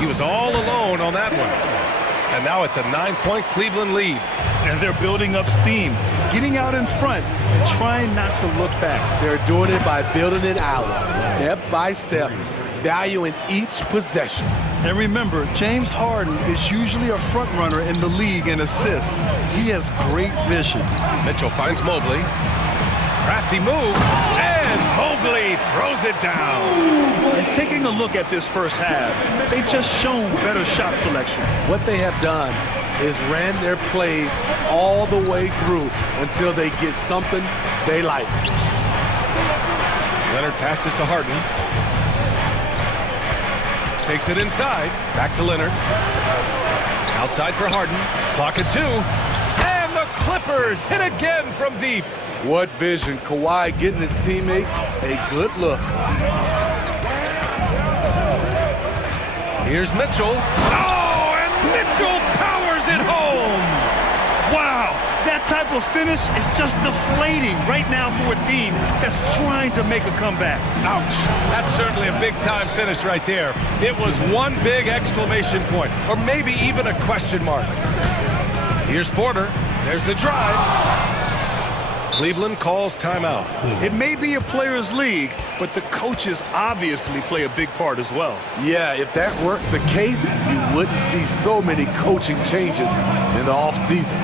He was all alone on that one. And now it's a 9-point Cleveland lead. And they're building up steam, getting out in front and trying not to look back. They're doing it by building it out, step by step, valuing each possession. And remember, James Harden is usually a front runner in the league in assists. He has great vision. Mitchell finds Mobley. Crafty move, and Mobley throws it down. And taking a look at this first half, they've just shown better shot selection. What they have done is ran their plays all the way through until they get something they like. Leonard passes to Harden. Takes it inside. Back to Leonard. Outside for Harden. Clock at 2. And the Clippers hit again from deep. What vision. Kawhi getting his teammate a good look. Here's Mitchell. Oh, and Mitchell powers it home. Wow, that type of finish is just deflating right now for a team that's trying to make a comeback. Ouch. That's certainly a big-time finish right there. It was one big exclamation point, or maybe even a question mark. Here's Porter. There's the drive. Cleveland calls timeout. It may be a players' league, but the coaches obviously play a big part as well. Yeah, if that weren't the case, you wouldn't see so many coaching changes in the offseason.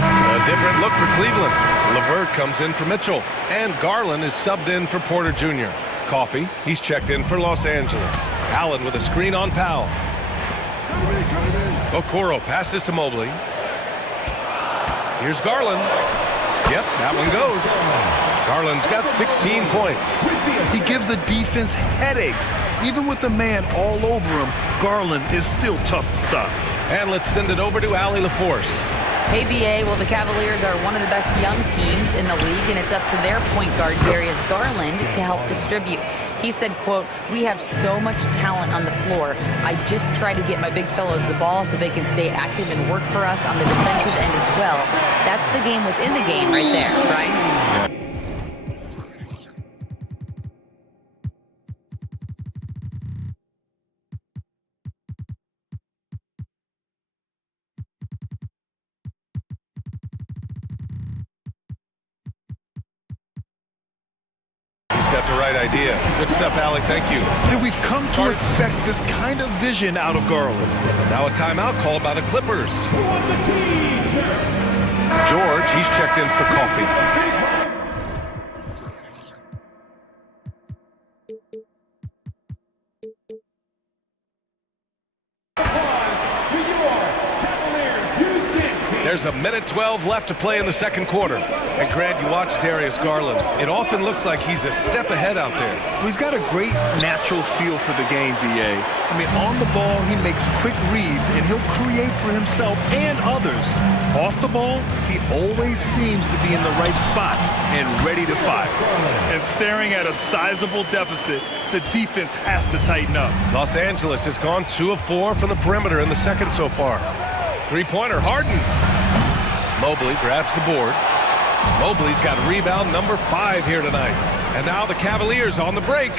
A different look for Cleveland. LeVert comes in for Mitchell, and Garland is subbed in for Porter Jr. Coffey, he's checked in for Los Angeles. Allen with a screen on Powell. Okoro passes to Mobley. Here's Garland. Yep, that one goes. Garland's got 16 points. He gives the defense headaches. Even with the man all over him, Garland is still tough to stop. And let's send it over to Allie LaForce. Hey, BA, well, the Cavaliers are one of the best young teams in the league, and it's up to their point guard, Darius Garland, to help distribute. He said, quote, "We have so much talent on the floor. I just try to get my big fellows the ball so they can stay active and work for us on the defensive end as well." That's the game within the game right there, right? Got the right idea. Good stuff, Allie. Thank you. And we've come to expect this kind of vision out of Garland. Now a timeout called by the Clippers. George, he's checked in for Coffee. There's a minute 12 left to play in the second quarter. And Grant, you watch Darius Garland. It often looks like he's a step ahead out there. Well, he's got a great natural feel for the game, BA. I mean, on the ball, he makes quick reads, and he'll create for himself and others. Off the ball, he always seems to be in the right spot and ready to fire. And staring at a sizable deficit, the defense has to tighten up. Los Angeles has gone 2 of 4 from the perimeter in the second so far. Three-pointer, Harden. Mobley grabs the board. Mobley's got rebound number 5 here tonight. And now the Cavaliers on the break.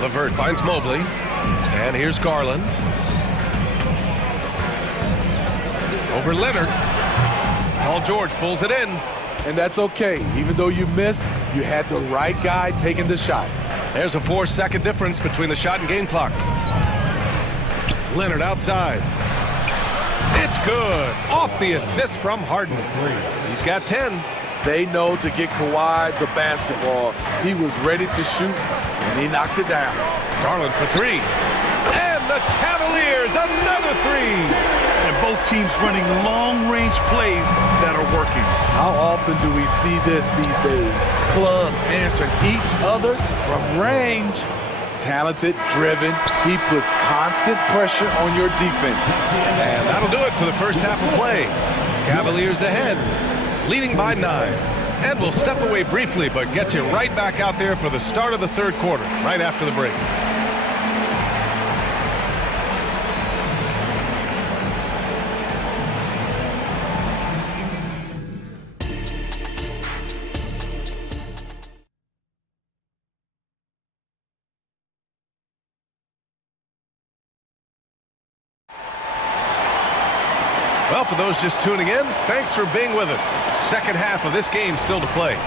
LeVert finds Mobley. And here's Garland. Over Leonard. Paul George pulls it in. And that's okay. Even though you miss, you had the right guy taking the shot. There's a 4-second difference between the shot and game clock. Leonard outside. It's good. Off the assist from Harden. He's got 10. They know to get Kawhi the basketball. He was ready to shoot, and he knocked it down. Garland for 3. And the Cavaliers, another 3. And both teams running long-range plays that are working. How often do we see this these days? Clubs answering each other from range. Talented, driven, he puts constant pressure on your defense. And that'll do it for the first half of play. Cavaliers ahead, leading by 9. And we'll step away briefly, but get you right back out there for the start of the third quarter, right after the break. Well, for those just tuning in, thanks for being with us. Second half of this game still to play.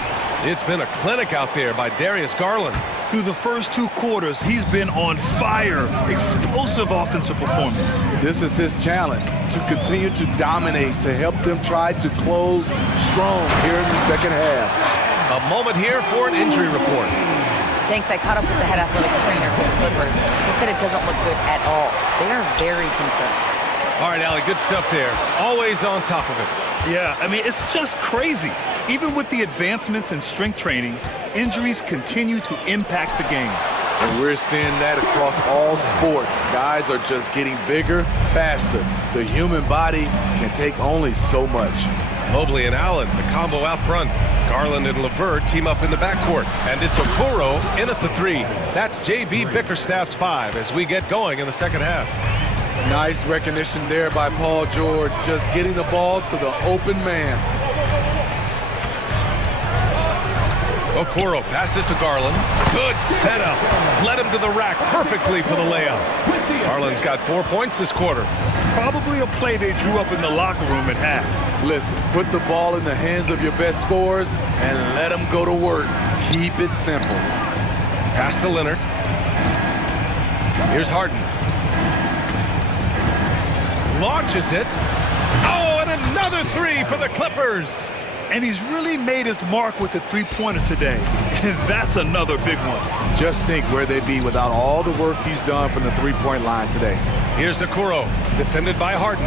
It's been a clinic out there by Darius Garland. Through the first 2 quarters, he's been on fire. Explosive offensive performance. This is his challenge, to continue to dominate, to help them try to close strong here in the second half. A moment here for an injury report. Thanks. I caught up with the head athletic trainer for the Clippers. He said it doesn't look good at all. They are very concerned. All right, Allie, good stuff there. Always on top of it. Yeah, I mean, it's just crazy. Even with the advancements in strength training, injuries continue to impact the game. And we're seeing that across all sports. Guys are just getting bigger, faster. The human body can take only so much. Mobley and Allen, the combo out front. Garland and LeVert team up in the backcourt. And it's Okoro in at the 3. That's J.B. Bickerstaff's 5 as we get going in the second half. Nice recognition there by Paul George, just getting the ball to the open man. Okoro passes to Garland. Good setup. Led him to the rack perfectly for the layup. Garland's got 4 points this quarter. Probably a play they drew up in the locker room at half. Listen, put the ball in the hands of your best scorers and let them go to work. Keep it simple. Pass to Leonard. Here's Harden. Launches it. Oh, and another 3 for the Clippers. And he's really made his mark with the 3-pointer today. And that's another big one. Just think where they'd be without all the work he's done from the 3-point line today. Here's Okoro, defended by Harden.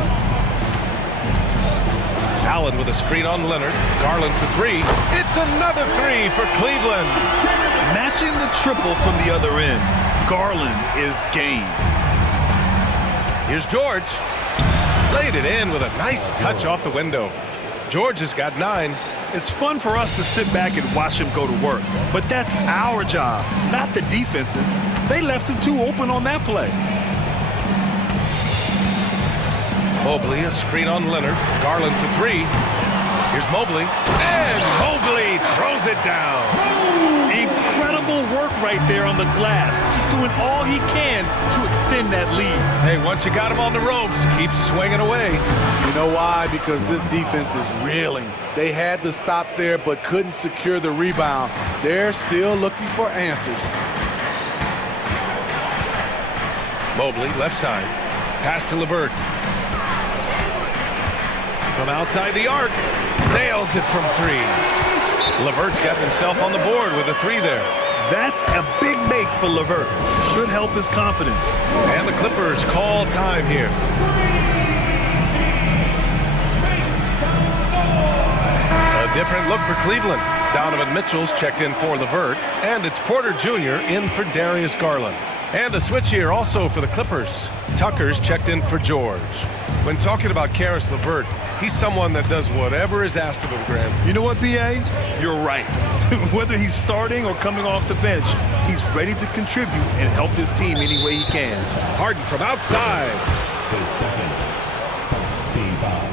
Allen with a screen on Leonard. Garland for 3. It's another 3 for Cleveland. Matching the triple from the other end. Garland is game. Here's George. Laid it in with a nice touch off the window. George has got 9. It's fun for us to sit back and watch him go to work. But that's our job, not the defense's. They left him too open on that play. Mobley, a screen on Leonard. Garland for 3. Here's Mobley. And Mobley throws it down. Incredible work right there on the glass. Just doing all he can to extend that lead. Hey, once you got him on the ropes, keep swinging away. You know why? Because this defense is reeling. They had to stop there but couldn't secure the rebound. They're still looking for answers. Mobley, left side. Pass to LeVert. From outside the arc. Nails it from 3. LeVert's got himself on the board with a 3 there. That's a big make for LeVert. Should help his confidence. And the Clippers call time here. A different look for Cleveland. Donovan Mitchell's checked in for LeVert. And it's Porter Jr. in for Darius Garland. And a switch here also for the Clippers. Tucker's checked in for George. When talking about Caris LeVert, he's someone that does whatever is asked of him, Graham. You know what, B.A.? You're right. Whether he's starting or coming off the bench, he's ready to contribute and help his team any way he can. Harden from outside. His second, first team foul.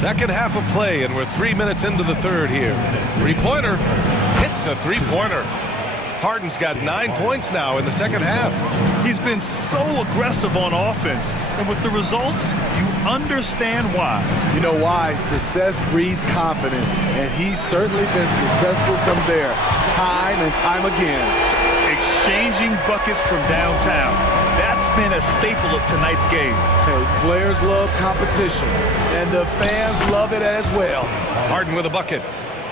Second half of play, and we're 3 minutes into the third here. Three-pointer. Hits a three-pointer. Harden's got 9 points now in the second half. He's been so aggressive on offense, and with the results, you understand why. You know why? Success breeds confidence, and he's certainly been successful from there, time and time again. Exchanging buckets from downtown. That's been a staple of tonight's game. Hey, players love competition, and the fans love it as well. Harden with a bucket.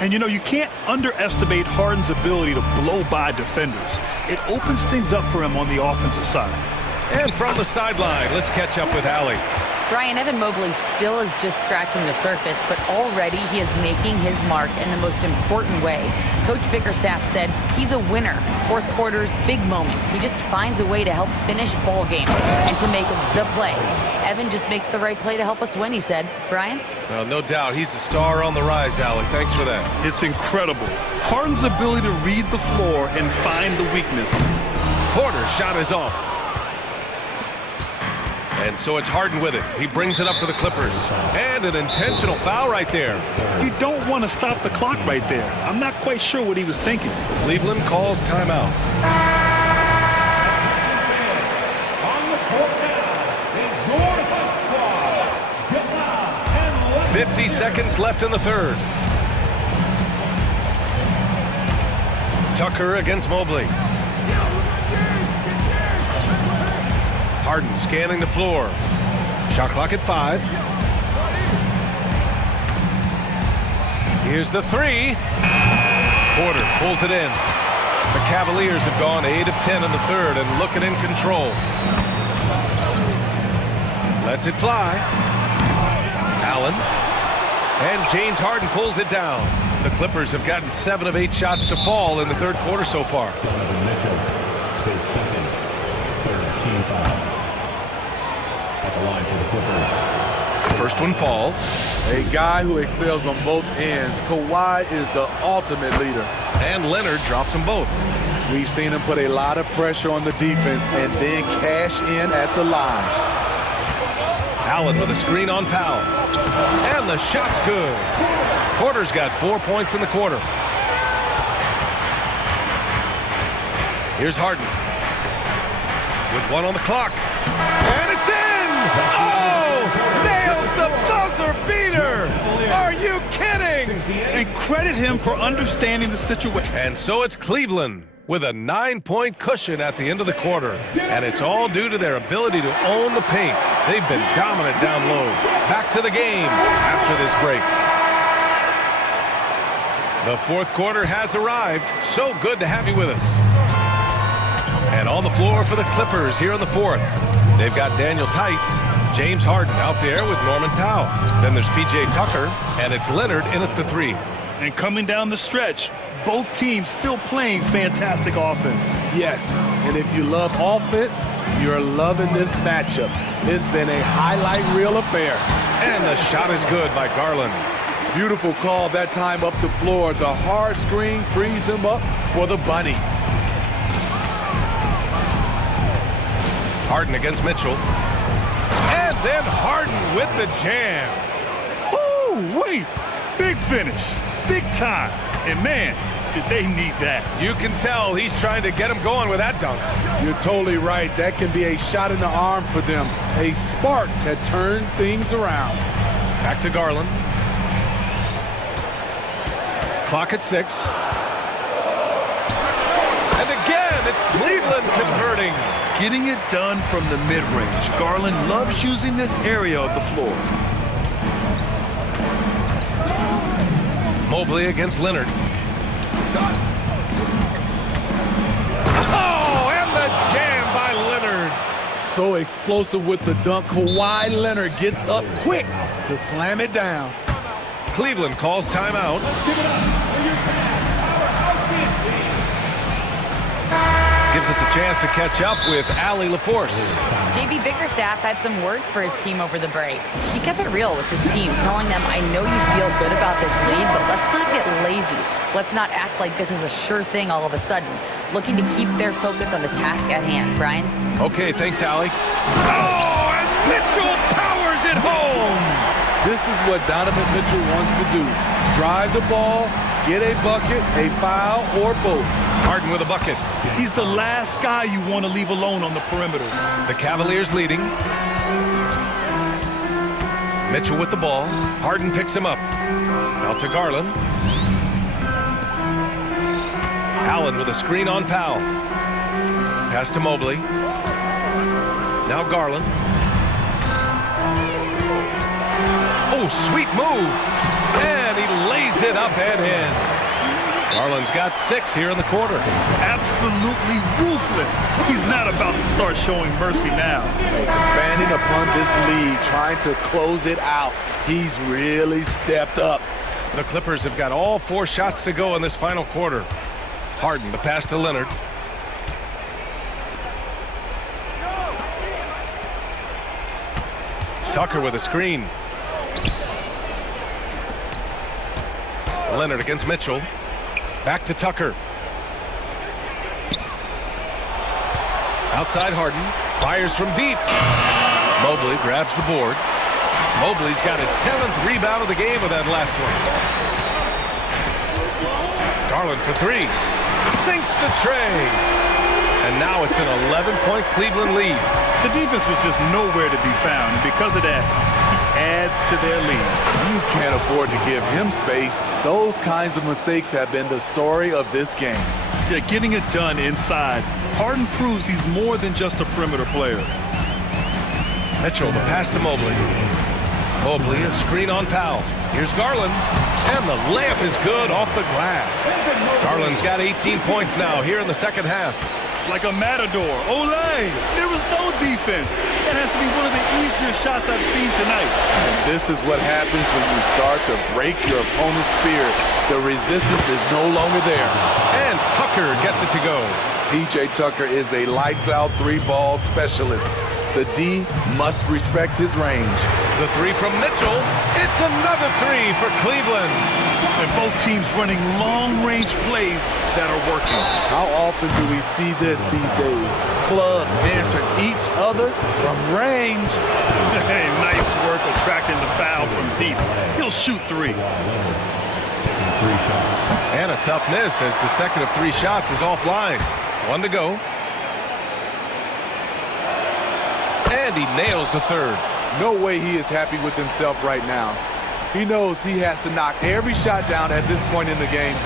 And you know, you can't underestimate Harden's ability to blow by defenders. It opens things up for him on the offensive side. And from the sideline, let's catch up with Allie. Brian, Evan Mobley still is just scratching the surface, but already he is making his mark in the most important way. Coach Bickerstaff said he's a winner. Fourth quarter's big moments. He just finds a way to help finish ball games and to make the play. Evan just makes the right play to help us win, he said. Brian? Well, no doubt. He's the star on the rise, Allie. Thanks for that. It's incredible. Harden's ability to read the floor and find the weakness. Porter's shot is off. And so it's Harden with it. He brings it up for the Clippers. And an intentional foul right there. You don't want to stop the clock right there. I'm not quite sure what he was thinking. Cleveland calls timeout. On the court now is your squad. 50 seconds left in the third. Tucker against Mobley. Harden scanning the floor. Shot clock at 5. Here's the three. Porter pulls it in. The Cavaliers have gone 8 of 10 in the third and looking in control. Lets it fly. Allen. And James Harden pulls it down. The Clippers have gotten 7 of 8 shots to fall in the third quarter so far. His second, third team foul. At the line for the Clippers. The first one falls. A guy who excels on both ends. Kawhi is the ultimate leader. And Leonard drops them both. We've seen him put a lot of pressure on the defense and then cash in at the line. Allen with a screen on Powell. And the shot's good. Porter's got 4 points in the quarter. Here's Harden. With 1 on the clock. And it's in! Oh! Nails the buzzer beater! Are you kidding? And credit him for understanding the situation. And so it's Cleveland with a 9-point cushion at the end of the quarter. And it's all due to their ability to own the paint. They've been dominant down low. Back to the game after this break. The fourth quarter has arrived. So good to have you with us. And on the floor for the Clippers here in the fourth. They've got Daniel Tice, James Harden out there with Norman Powell. Then there's P.J. Tucker, and it's Leonard in at the 3. And coming down the stretch, both teams still playing fantastic offense. Yes, and if you love offense, you're loving this matchup. It's been a highlight reel affair. And the shot is good by Garland. Beautiful call that time up the floor. The hard screen frees him up for the bunny. Harden against Mitchell. And then Harden with the jam. Woo, wait. Big finish. Big time. And man, did they need that. You can tell he's trying to get him going with that dunk. You're totally right. That can be a shot in the arm for them. A spark that turned things around. Back to Garland. Clock at 6. And again, it's Cleveland converting. Getting it done from the mid-range. Garland loves using this area of the floor. Mobley against Leonard. Oh, and the jam by Leonard. So explosive with the dunk. Kawhi Leonard gets up quick to slam it down. Cleveland calls timeout. Gives us a chance to catch up with Allie LaForce. JB Bickerstaff had some words for his team over the break. He kept it real with his team, telling them, I know you feel good about this lead, but let's not get lazy. Let's not act like this is a sure thing all of a sudden. Looking to keep their focus on the task at hand. Brian? Okay, thanks, Allie. Oh, and Mitchell powers it home. This is what Donovan Mitchell wants to do. Drive the ball, get a bucket, a foul, or both. Harden with a bucket. He's the last guy you want to leave alone on the perimeter. The Cavaliers leading. Mitchell with the ball. Harden picks him up. Out to Garland. Allen with a screen on Powell. Pass to Mobley. Now Garland. Oh, sweet move. And he lays it up and in. Garland's got 6 here in the quarter. Absolutely ruthless. He's not about to start showing mercy now. Expanding upon this lead, trying to close it out. He's really stepped up. The Clippers have got all 4 shots to go in this final quarter. Harden, the pass to Leonard. Tucker with a screen. Leonard against Mitchell. Back to Tucker. Outside Harden. Fires from deep. Mobley grabs the board. Mobley's got his 7th rebound of the game with that last one. Garland for 3. Sinks the tray. And now it's an 11-point Cleveland lead. The defense was just nowhere to be found, and because of that, he adds to their lead. You can't afford to give him space. Those kinds of mistakes have been the story of this game. Yeah, getting it done inside. Harden proves he's more than just a perimeter player. Mitchell, the pass to Mobley. Mobley, a screen on Powell. Here's Garland, and the layup is good off the glass. Garland's got 18 points now here in the second half. Like a matador. Olay! There was no defense. That has to be one of the easier shots I've seen tonight. And this is what happens when you start to break your opponent's spirit. The resistance is no longer there. And Tucker gets it to go. P.J. Tucker is a lights-out 3-ball specialist. The D must respect his range. The 3 from Mitchell. It's another 3 for Cleveland. And both teams running long-range plays that are working. How often do we see this these days? Clubs answering each other from range. Hey, nice work attracting the foul from deep. He'll shoot 3. And a tough miss as the second of 3 shots is offline. 1 to go. And he nails the 3rd. No way he is happy with himself right now. He knows he has to knock every shot down at this point in the game.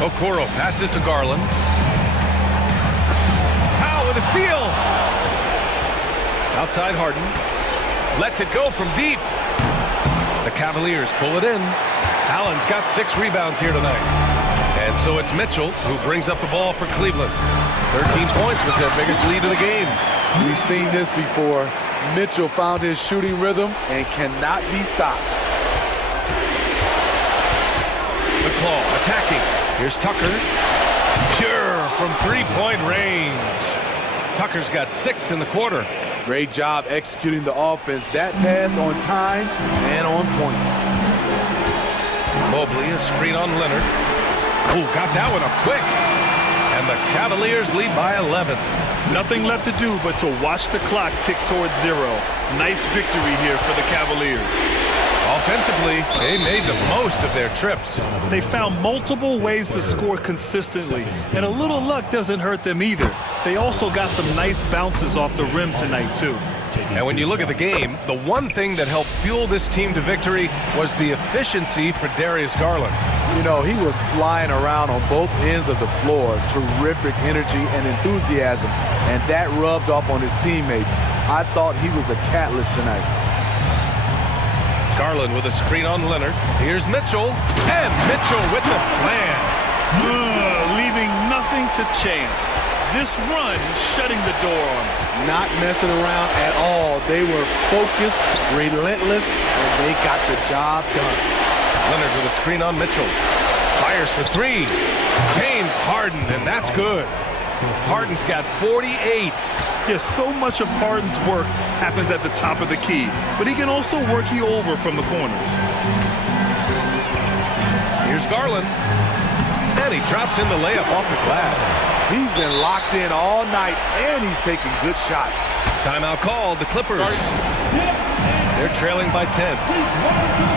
Okoro passes to Garland. Powell with a steal. Outside Harden. Lets it go from deep. The Cavaliers pull it in. Allen's got 6 rebounds here tonight. And so it's Mitchell who brings up the ball for Cleveland. 13 points was their biggest lead of the game. We've seen this before. Mitchell found his shooting rhythm and cannot be stopped. The Claw attacking. Here's Tucker. Pure from 3-point range. Tucker's got 6 in the quarter. Great job executing the offense. That pass on time and on point. Mobley, a screen on Leonard. Oh, got that one up quick. And the Cavaliers lead by 11. Nothing left to do but to watch the clock tick towards 0. Nice victory here for the Cavaliers. Offensively, they made the most of their trips. They found multiple ways to score consistently, and a little luck doesn't hurt them either. They also got some nice bounces off the rim tonight, too. And when you look at the game, the one thing that helped fuel this team to victory was the efficiency for Darius Garland. You know, he was flying around on both ends of the floor. Terrific energy and enthusiasm, and that rubbed off on his teammates. I thought he was a catalyst tonight. Garland with a screen on Leonard. Here's Mitchell, and Mitchell with the slam. Leaving nothing to chance. This run shutting the door on them. Not messing around at all. They were focused, relentless, and they got the job done. Leonard with a screen on Mitchell. Fires for 3. James Harden, and that's good. Harden's got 48. Yes, so much of Harden's work happens at the top of the key, but he can also work you over from the corners. Here's Garland. And he drops in the layup off the glass. He's been locked in all night, and he's taking good shots. Timeout called, the Clippers. They're trailing by 10.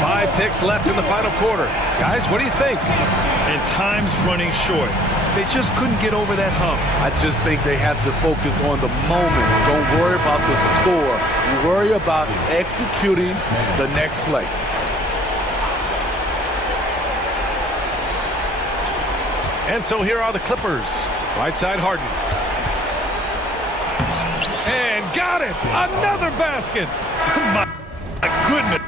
5 ticks left in the final quarter. Guys, what do you think? And time's running short. They just couldn't get over that hump. I just think they have to focus on the moment. Don't worry about the score. Worry about executing the next play. And so here are the Clippers. Right side Harden. And got it! Another basket! My goodness.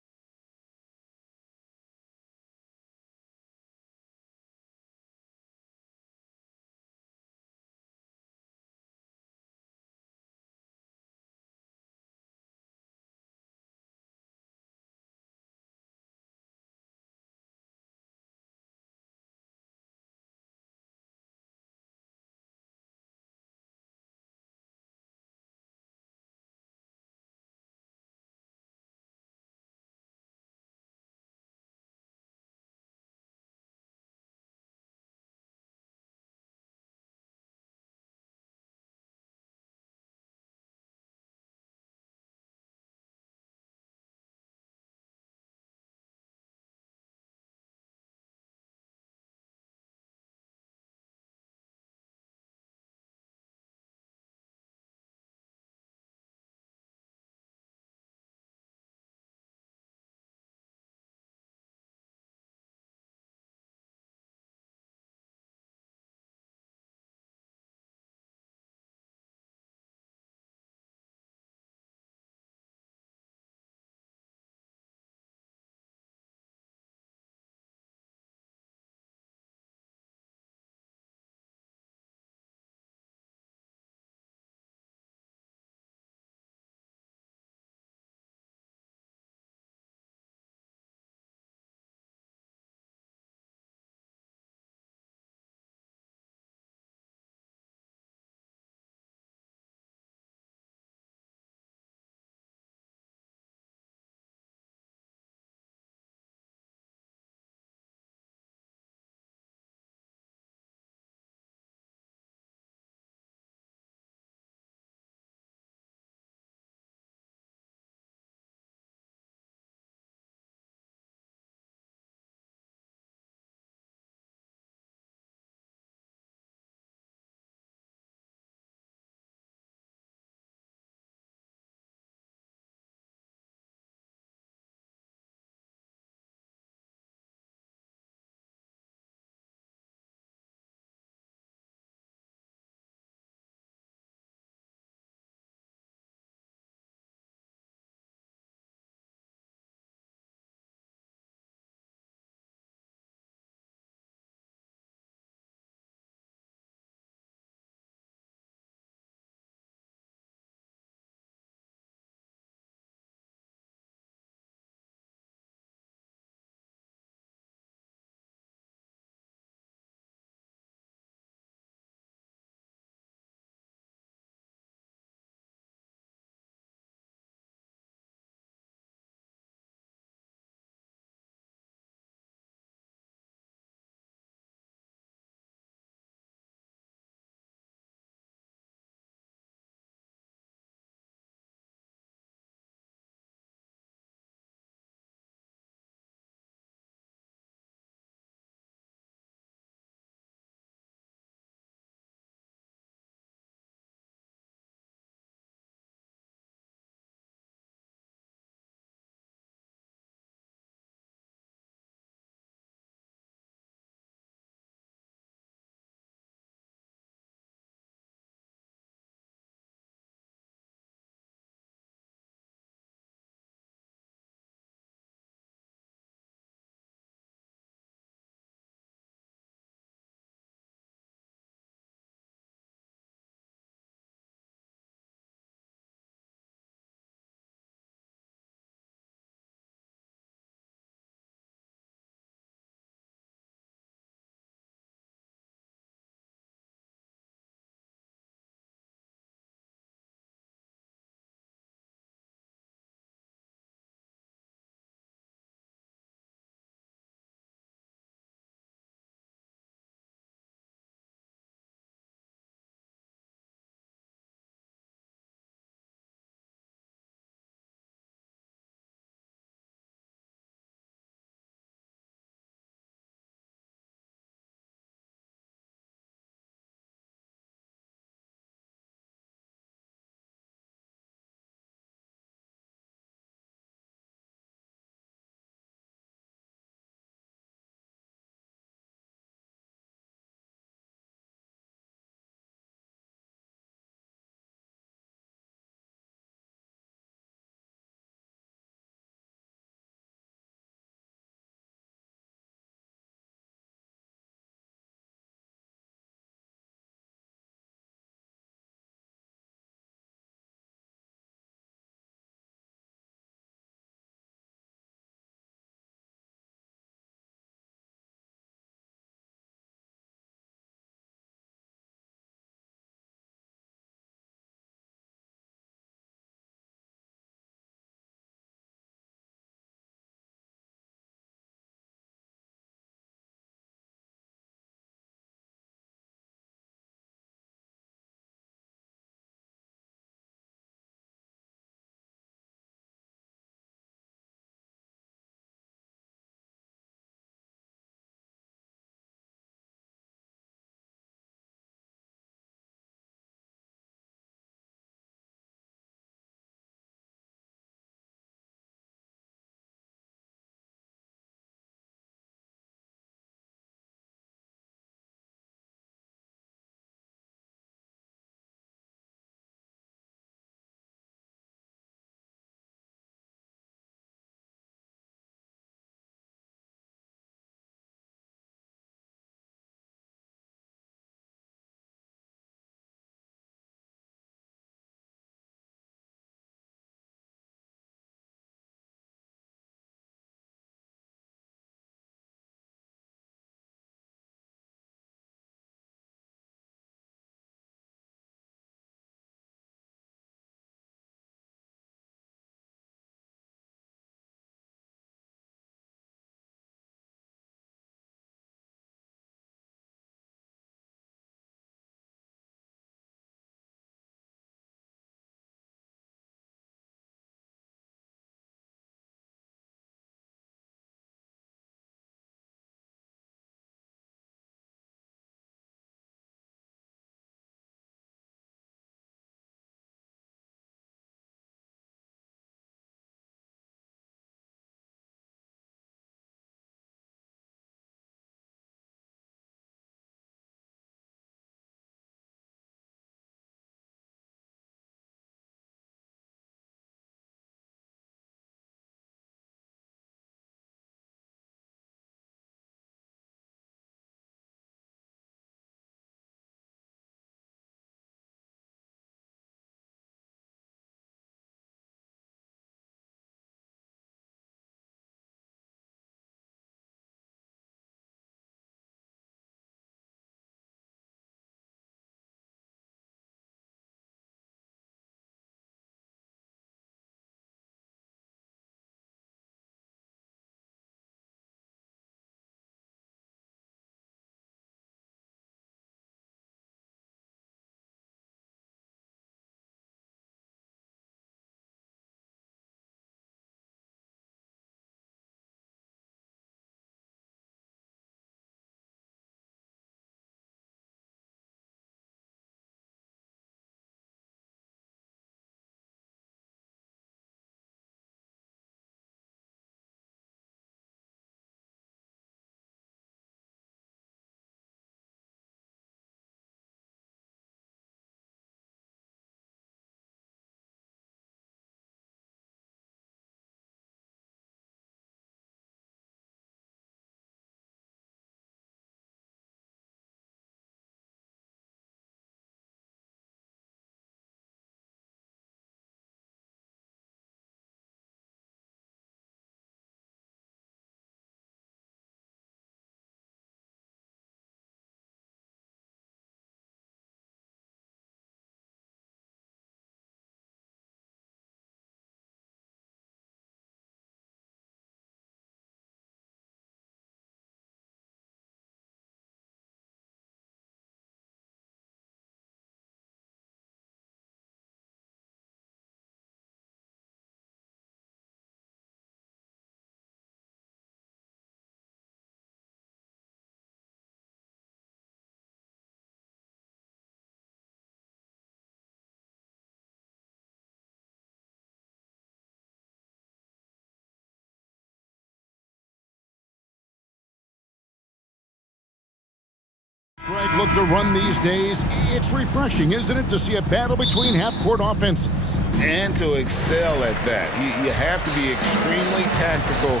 Greg, look to run these days. It's refreshing, isn't it, to see a battle between half-court offenses? And to excel at that. You have to be extremely tactical,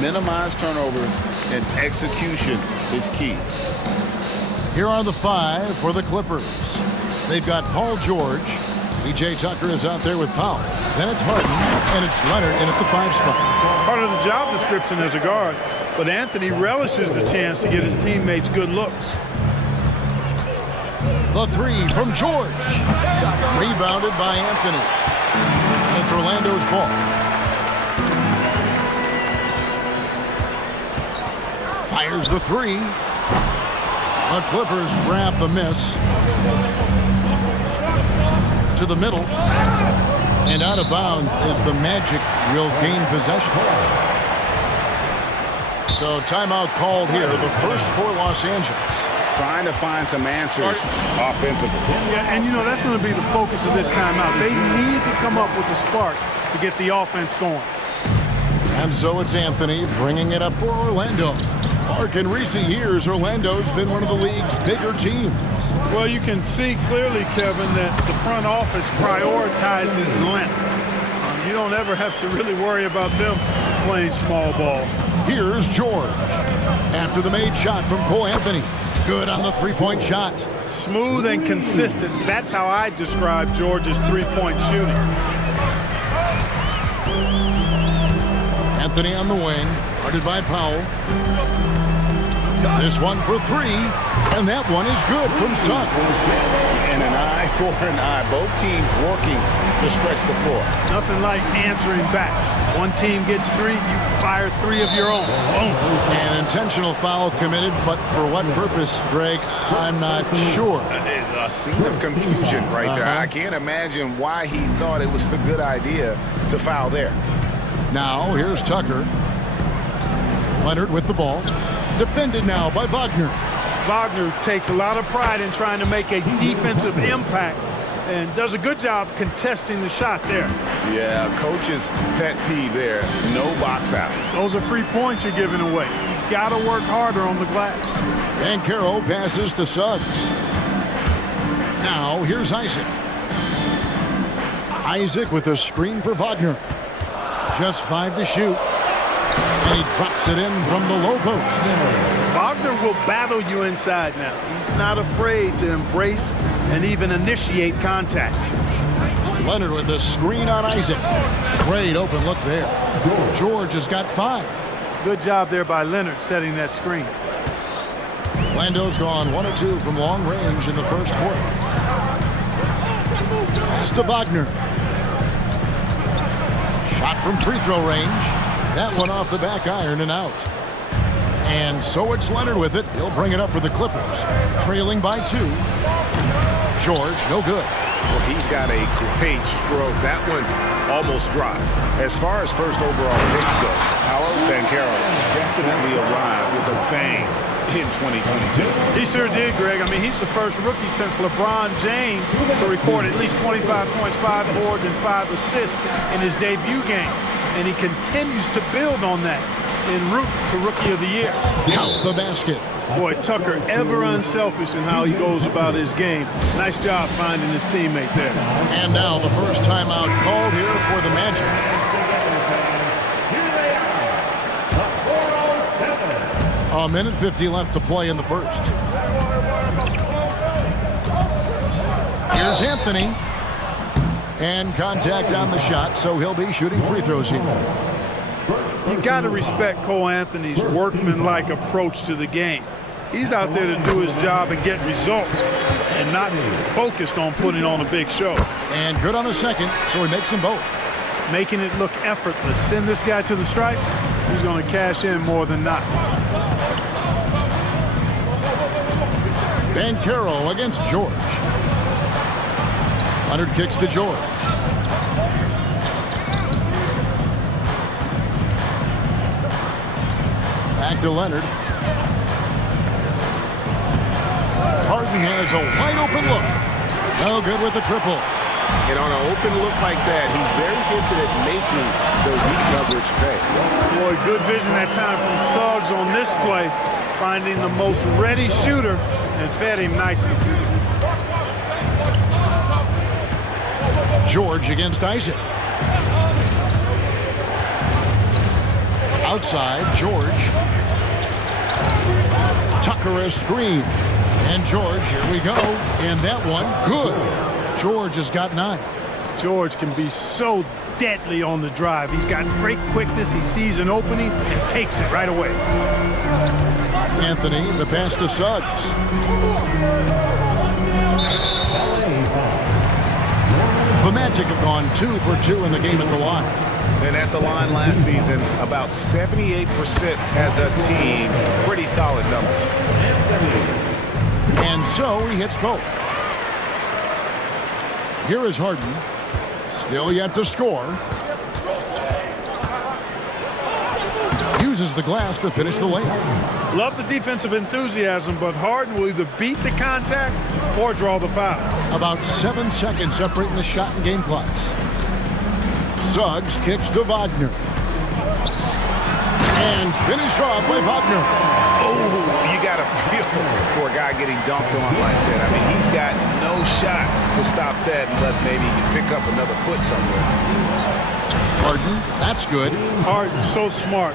minimize turnovers, and execution is key. Here are the 5 for the Clippers. They've got Paul George. P.J. Tucker is out there with Powell. Then it's Harden, and it's Leonard in at the 5 spot. Part of the job description as a guard, but Anthony relishes the chance to get his teammates good looks. The 3 from George. Rebounded by Anthony. It's Orlando's ball. Fires the 3. The Clippers grab the miss. To the middle. And out of bounds as the Magic will gain possession. So timeout called here, the first for Los Angeles. Trying to find some answers offensively. Yeah, and you know, that's going to be the focus of this timeout. They need to come up with a spark to get the offense going. And so it's Anthony bringing it up for Orlando. Mark, in recent years, Orlando's been one of the league's bigger teams. Well, you can see clearly, Kevin, that the front office prioritizes length. You don't ever have to really worry about them playing small ball. Here's George. After the made shot from Cole Anthony. Good on the three-point shot. Smooth and consistent. That's how I describe George's three-point shooting. Anthony on the wing. Guarded by Powell. This one for 3. And that one is good from Suggs. And an eye for an eye. Both teams working to stretch the floor. Nothing like answering back. One team gets 3, you fire 3 of your own. Boom. An intentional foul committed, but for what purpose, Greg, I'm not sure. A scene of confusion right there. I can't imagine why he thought it was a good idea to foul there. Now, here's Tucker. Leonard with the ball. Defended now by Wagner. Wagner takes a lot of pride in trying to make a defensive impact and does a good job contesting the shot there. Yeah, coach's pet peeve there. No box out. Those are free points you're giving away. You got to work harder on the glass. And Carroll passes to Suggs. Now, here's Isaac. Isaac with a screen for Wagner. Just 5 to shoot. And he drops it in from the low post. Wagner will battle you inside now. He's not afraid to embrace and even initiate contact. Leonard with a screen on Isaac. Great open look there. George has got 5. Good job there by Leonard setting that screen. Orlando's gone 1 of 2 from long range in the first quarter. Pass to Wagner. Shot from free throw range. That one off the back iron and out. And so it's Leonard with it. He'll bring it up for the Clippers. Trailing by 2. George, no good. Well, he's got a great stroke. That one almost dropped. As far as first overall picks go, Paolo Banchero definitely arrived with a bang in 2022. He sure did, Greg. I mean, he's the first rookie since LeBron James to record at least 25 points, 5 boards, and 5 assists in his debut game. And he continues to build on that en route to Rookie of the Year. Count the basket. Boy, Tucker, ever unselfish in how he goes about his game. Nice job finding his teammate there. And now the first timeout called here for the Magic. A minute 50 left to play in the first. Here's Anthony. And contact on the shot, so he'll be shooting free throws here. You got to respect Cole Anthony's workmanlike approach to the game. He's out there to do his job and get results and not focused on putting on a big show. And good on the second, so he makes them both. Making it look effortless. Send this guy to the stripe, he's going to cash in more than not. Banchero against George. Leonard kicks to George. Back to Leonard. Harden has a wide open look. No good with the triple. And on an open look like that, he's very gifted at making the weak coverage pay. Boy, good vision that time from Suggs on this play. finding the most ready shooter and fed him nicely. George against Isaac. Outside, George. Tucker a screen. And George, here we go. And that one, good. George has got 9. George can be so deadly on the drive. He's got great quickness. He sees an opening and takes it right away. Anthony, the pass to Suggs. The Magic have gone 2 for 2 in the game at the line. And at the line last season, about 78% as a team. Pretty solid numbers. And so he hits both. Here is Harden. Still yet to score. Uses the glass to finish the layup. Love the defensive enthusiasm, but Harden will either beat the contact or draw the foul. About 7 seconds separating the shot and game clocks. Suggs kicks to Wagner. And finished off by Wagner. Oh, you got to feel for a guy getting dunked on like that. I mean, he's got no shot to stop that unless maybe he can pick up another foot somewhere. Harden, that's good. Harden, so smart.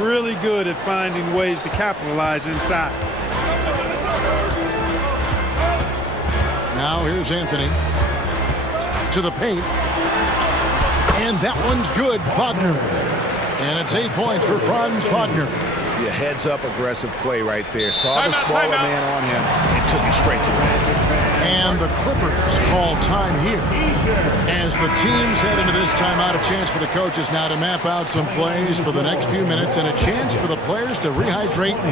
Really good at finding ways to capitalize inside. Now here's Anthony. To the paint. And that one's good, Wagner. And it's 8 points for Franz Wagner. Yeah, heads-up aggressive play right there. Saw the smaller man on him and took it straight to the basket. And the Clippers call time here. As the teams head into this timeout, a chance for the coaches now to map out some plays for the next few minutes and a chance for the players to rehydrate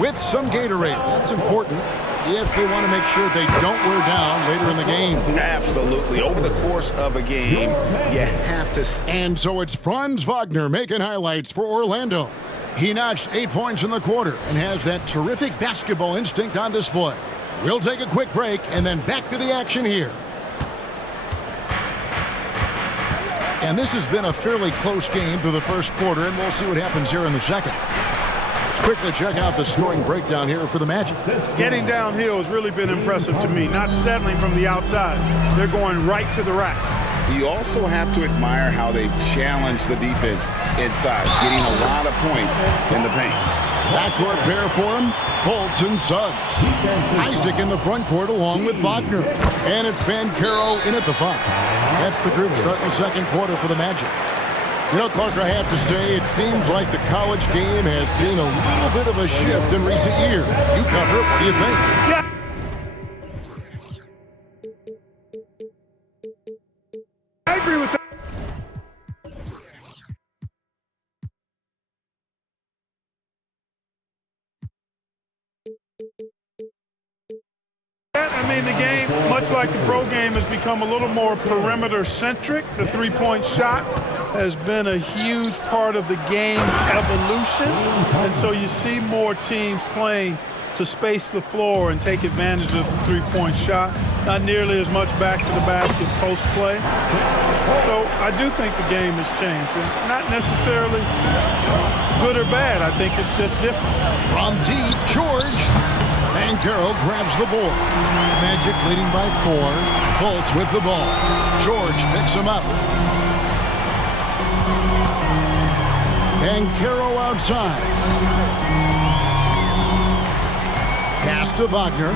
with some Gatorade. That's important if they want to make sure they don't wear down later in the game. Absolutely. Over the course of a game, you have to... And so it's Franz Wagner making highlights for Orlando. He notched 8 points in the quarter and has that terrific basketball instinct on display. We'll take a quick break and then back to the action here. And this has been a fairly close game through the first quarter, and we'll see what happens here in the second. Let's quickly check out the scoring breakdown here for the Magic. Getting downhill has really been impressive to me. Not settling from the outside. They're going right to the rack. You also have to admire how they've challenged the defense inside, getting a lot of points in the paint. Backcourt pair for him, Fultz and Suggs. Isaac in the front court along with Wagner. And it's Bancaro in at the 5. That's the group starting the second quarter for the Magic. You know, Clark, I have to say, it seems like the college game has seen a little bit of a shift in recent years. You cover it, what do you think? Yeah. I agree with that. I mean, the game, much like the pro game, has become a little more perimeter-centric. The three-point shot has been a huge part of the game's evolution. And so you see more teams playing to space the floor and take advantage of the three-point shot. Not nearly as much back to the basket post play. So I do think the game has changed. And not necessarily good or bad. I think it's just different. From deep, George. Bancaro grabs the board. Magic leading by 4. Fultz with the ball. George picks him up. Bancaro outside. Pass to Wagner.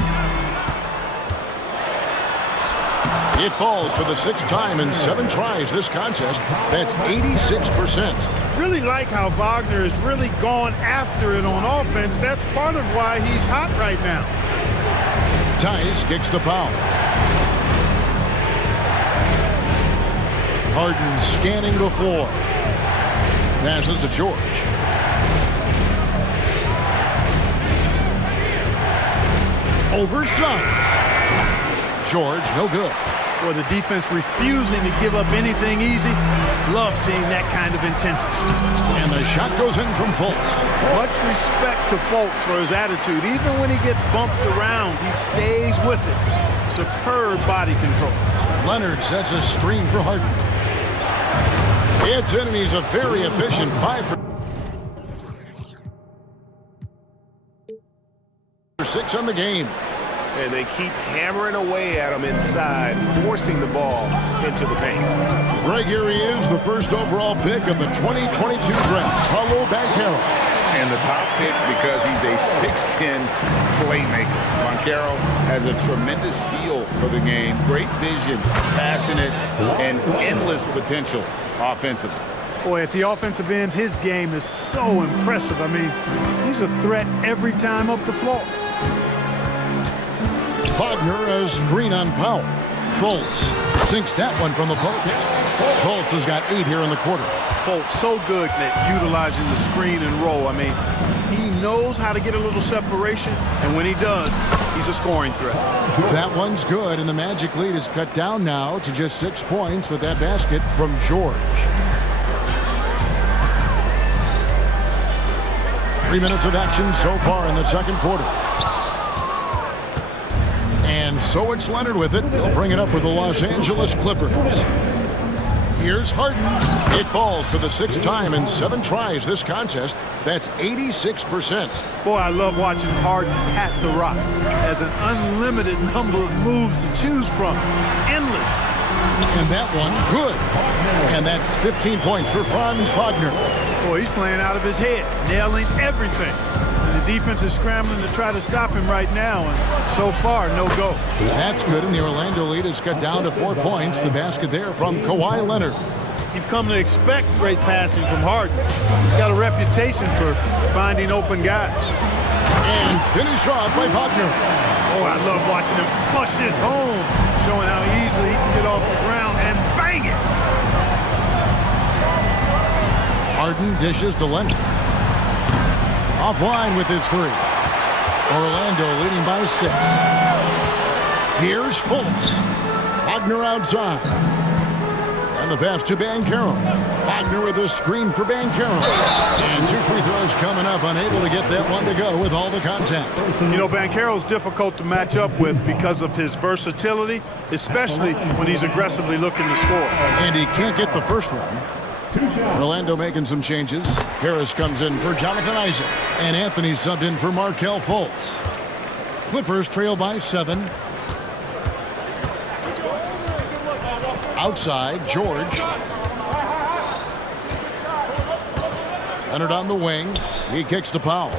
It falls for the 6th time in 7 tries this contest. That's 86%. Really like how Wagner has really gone after it on offense. That's part of why he's hot right now. Tice kicks to Powell. Harden scanning the floor. Passes to George. Over Suggs. George, no good. For the defense refusing to give up anything easy. Love seeing that kind of intensity. And the shot goes in from Fultz. Much respect to Fultz for his attitude. Even when he gets bumped around, he stays with it. Superb body control. Leonard sets a screen for Harden. It's in, and he's a very efficient 5. 6 on the game. And they keep hammering away at him inside, forcing the ball into the paint. Greg, here he is, the first overall pick of the 2022 draft, Paolo Banchero. And the top pick because he's a 6'10 playmaker. Banchero has a tremendous feel for the game, great vision, passionate, and endless potential offensively. Boy, at the offensive end, his game is so impressive. I mean, he's a threat every time up the floor. Wagner, a screen on Powell. Fultz sinks that one from the post. Fultz has got 8 here in the quarter. Fultz so good at utilizing the screen and roll. I mean, he knows how to get a little separation, and when he does, he's a scoring threat. That one's good, and the Magic lead is cut down now to just 6 points with that basket from George. 3 minutes of action so far in the second quarter. And so it's Leonard with it. He'll bring it up for the Los Angeles Clippers. Here's Harden. It falls for the 6th time in 7 tries this contest. That's 86%. Boy, I love watching Harden hat the rock. Has an unlimited number of moves to choose from. Endless. And that one, good. And that's 15 points for Franz Wagner. Boy, he's playing out of his head, nailing everything. And the defense is scrambling to try to stop him right now, and so far, no go. That's good, and the Orlando lead is cut down to 4 points. The basket there from Kawhi Leonard. You've come to expect great passing from Harden. He's got a reputation for finding open guys. And finished off by Wagner. Oh, I love watching him flush it home, showing how easily he can get off the ground and bang it. Harden dishes to Leonard. Offline with his 3. Orlando leading by 6. Here's Fultz. Wagner outside. And the pass to Banchero. Wagner with a screen for Banchero. And 2 free throws coming up, unable to get that one to go with all the contact. You know, Banchero's difficult to match up with because of his versatility, especially when he's aggressively looking to score. And he can't get the first one. Orlando making some changes. Harris comes in for Jonathan Isaac. And Anthony subbed in for Markelle Fultz. Clippers trail by 7. Outside, George. Leonard on the wing. He kicks to Powell.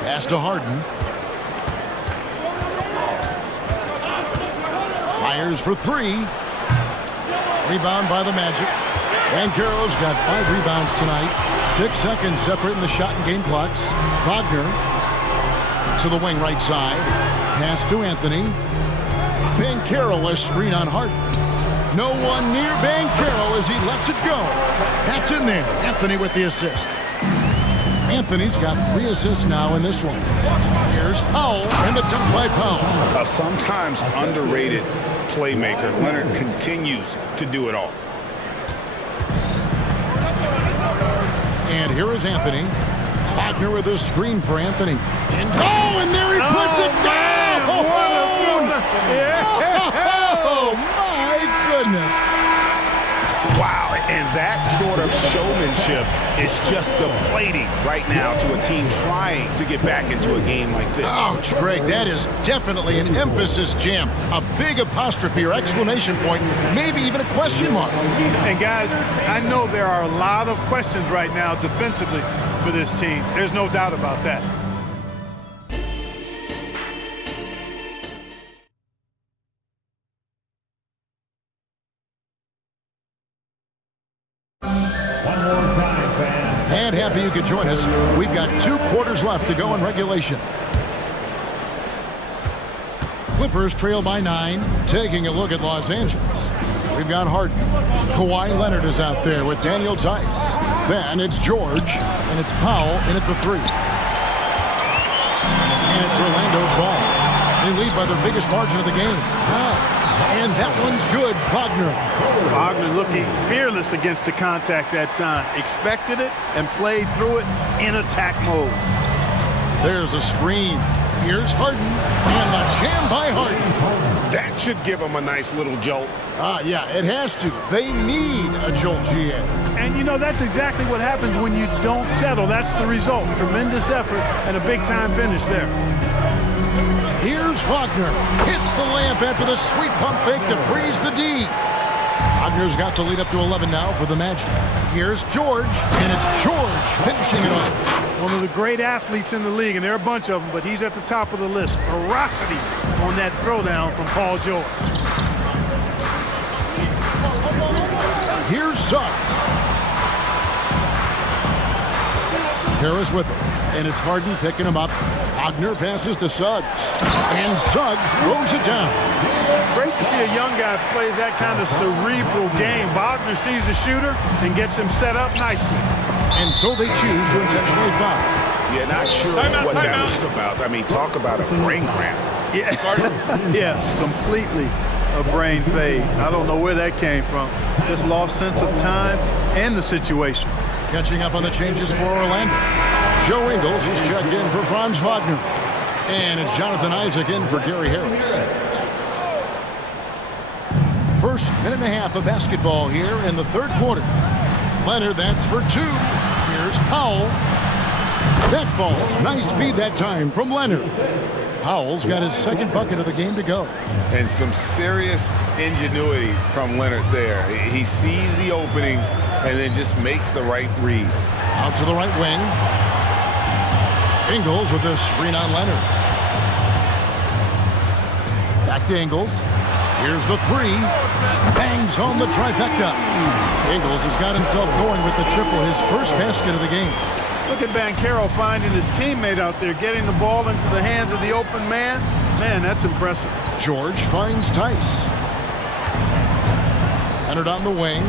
Pass to Harden. Fires for 3. Rebound by the Magic. Banchero's got 5 rebounds tonight. 6 seconds separating the shot and game clocks. Wagner to the wing right side. Pass to Anthony. Banchero, a screen on Harden. No one near Banchero as he lets it go. That's in there. Anthony with the assist. Anthony's got 3 assists now in this one. Here's Powell and the dunk by Powell. A sometimes underrated playmaker. Leonard continues to do it all. And here is Anthony. Wagner with a screen for Anthony. And there he puts it down! Oh, my goodness. Wow, and that sort of showmanship is just deflating right now to a team trying to get back into a game like this. Ouch, Greg, that is definitely an emphasis jam. A big apostrophe or exclamation point, maybe even a question mark. And guys, I know there are a lot of questions right now defensively for this team. There's no doubt about that. And happy you could join us. We've got 2 quarters left to go in regulation. Clippers trail by 9. Taking a look at Los Angeles. We've got Harden. Kawhi Leonard is out there with Daniel Tice. Then it's George, and it's Powell in at the 3. And it's Orlando's ball. They lead by their biggest margin of the game. And that one's good. Wagner. Wagner looking fearless against the contact that time. Expected it and played through it in attack mode. There's a screen. Here's Harden. And the jam by Harden. That should give them a nice little jolt. Yeah, it has to. They need a jolt, GA. And, you know, that's exactly what happens when you don't settle. That's the result. Tremendous effort and a big-time finish there. Here's Wagner. Hits the layup after the sweet pump fake to freeze the D. Wagner's got the lead up to 11 now for the Magic. Here's George, and it's George finishing it off. One of the great athletes in the league, and there are a bunch of them, but he's at the top of the list. Ferocity on that throwdown from Paul George. Here's Suggs. Harris with it, and it's Harden picking him up. Wagner passes to Suggs, and Suggs throws it down. Great to see a young guy play that kind of cerebral game. Wagner sees a shooter and gets him set up nicely. And so they choose to intentionally foul. Yeah, not sure what that was about. I mean, talk about a brain cramp. Yeah, yeah, completely a brain fade. I don't know where that came from. Just lost sense of time and the situation. Catching up on the changes for Orlando. Joe Ingles is checked in for Franz Wagner. And it's Jonathan Isaac in for Gary Harris. First minute and a half of basketball here in the third quarter. Leonard, that's for two. Here's Powell. That falls. Nice feed that time from Leonard. Powell's got his second bucket of the game to go. And some serious ingenuity from Leonard there. He sees the opening and then just makes the right read. Out to the right wing. Ingles with a screen on Leonard. Back to Ingles. Here's the three. Bangs home the trifecta. Ingles has got himself going with the triple, his first basket of the game. Look at Banchero finding his teammate out there, getting the ball into the hands of the open man. Man, that's impressive. George finds Tice. Leonard on the wing.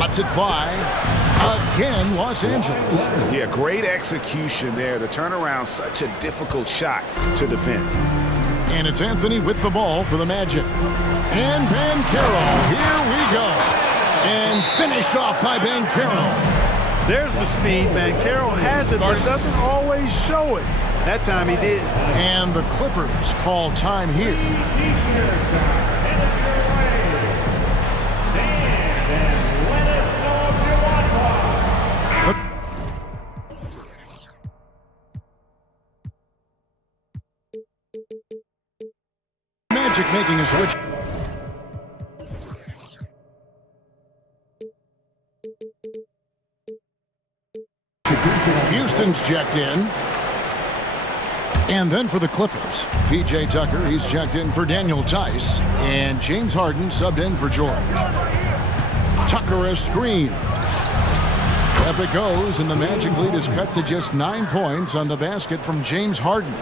Lets it fly. Again, Los Angeles. Yeah, great execution there. The turnaround, such a difficult shot to defend. And it's Anthony with the ball for the Magic. And Banchero, here we go. And finished off by Banchero. There's the speed. Banchero has it, but doesn't always show it. That time he did. And the Clippers call time here. Magic making a switch. Houston's checked in. And then for the Clippers, P.J. Tucker, he's checked in for Daniel Tice. And James Harden subbed in for George. Tucker a screen. Up it goes, and the Magic lead is cut to just 9 points on the basket from James Harden.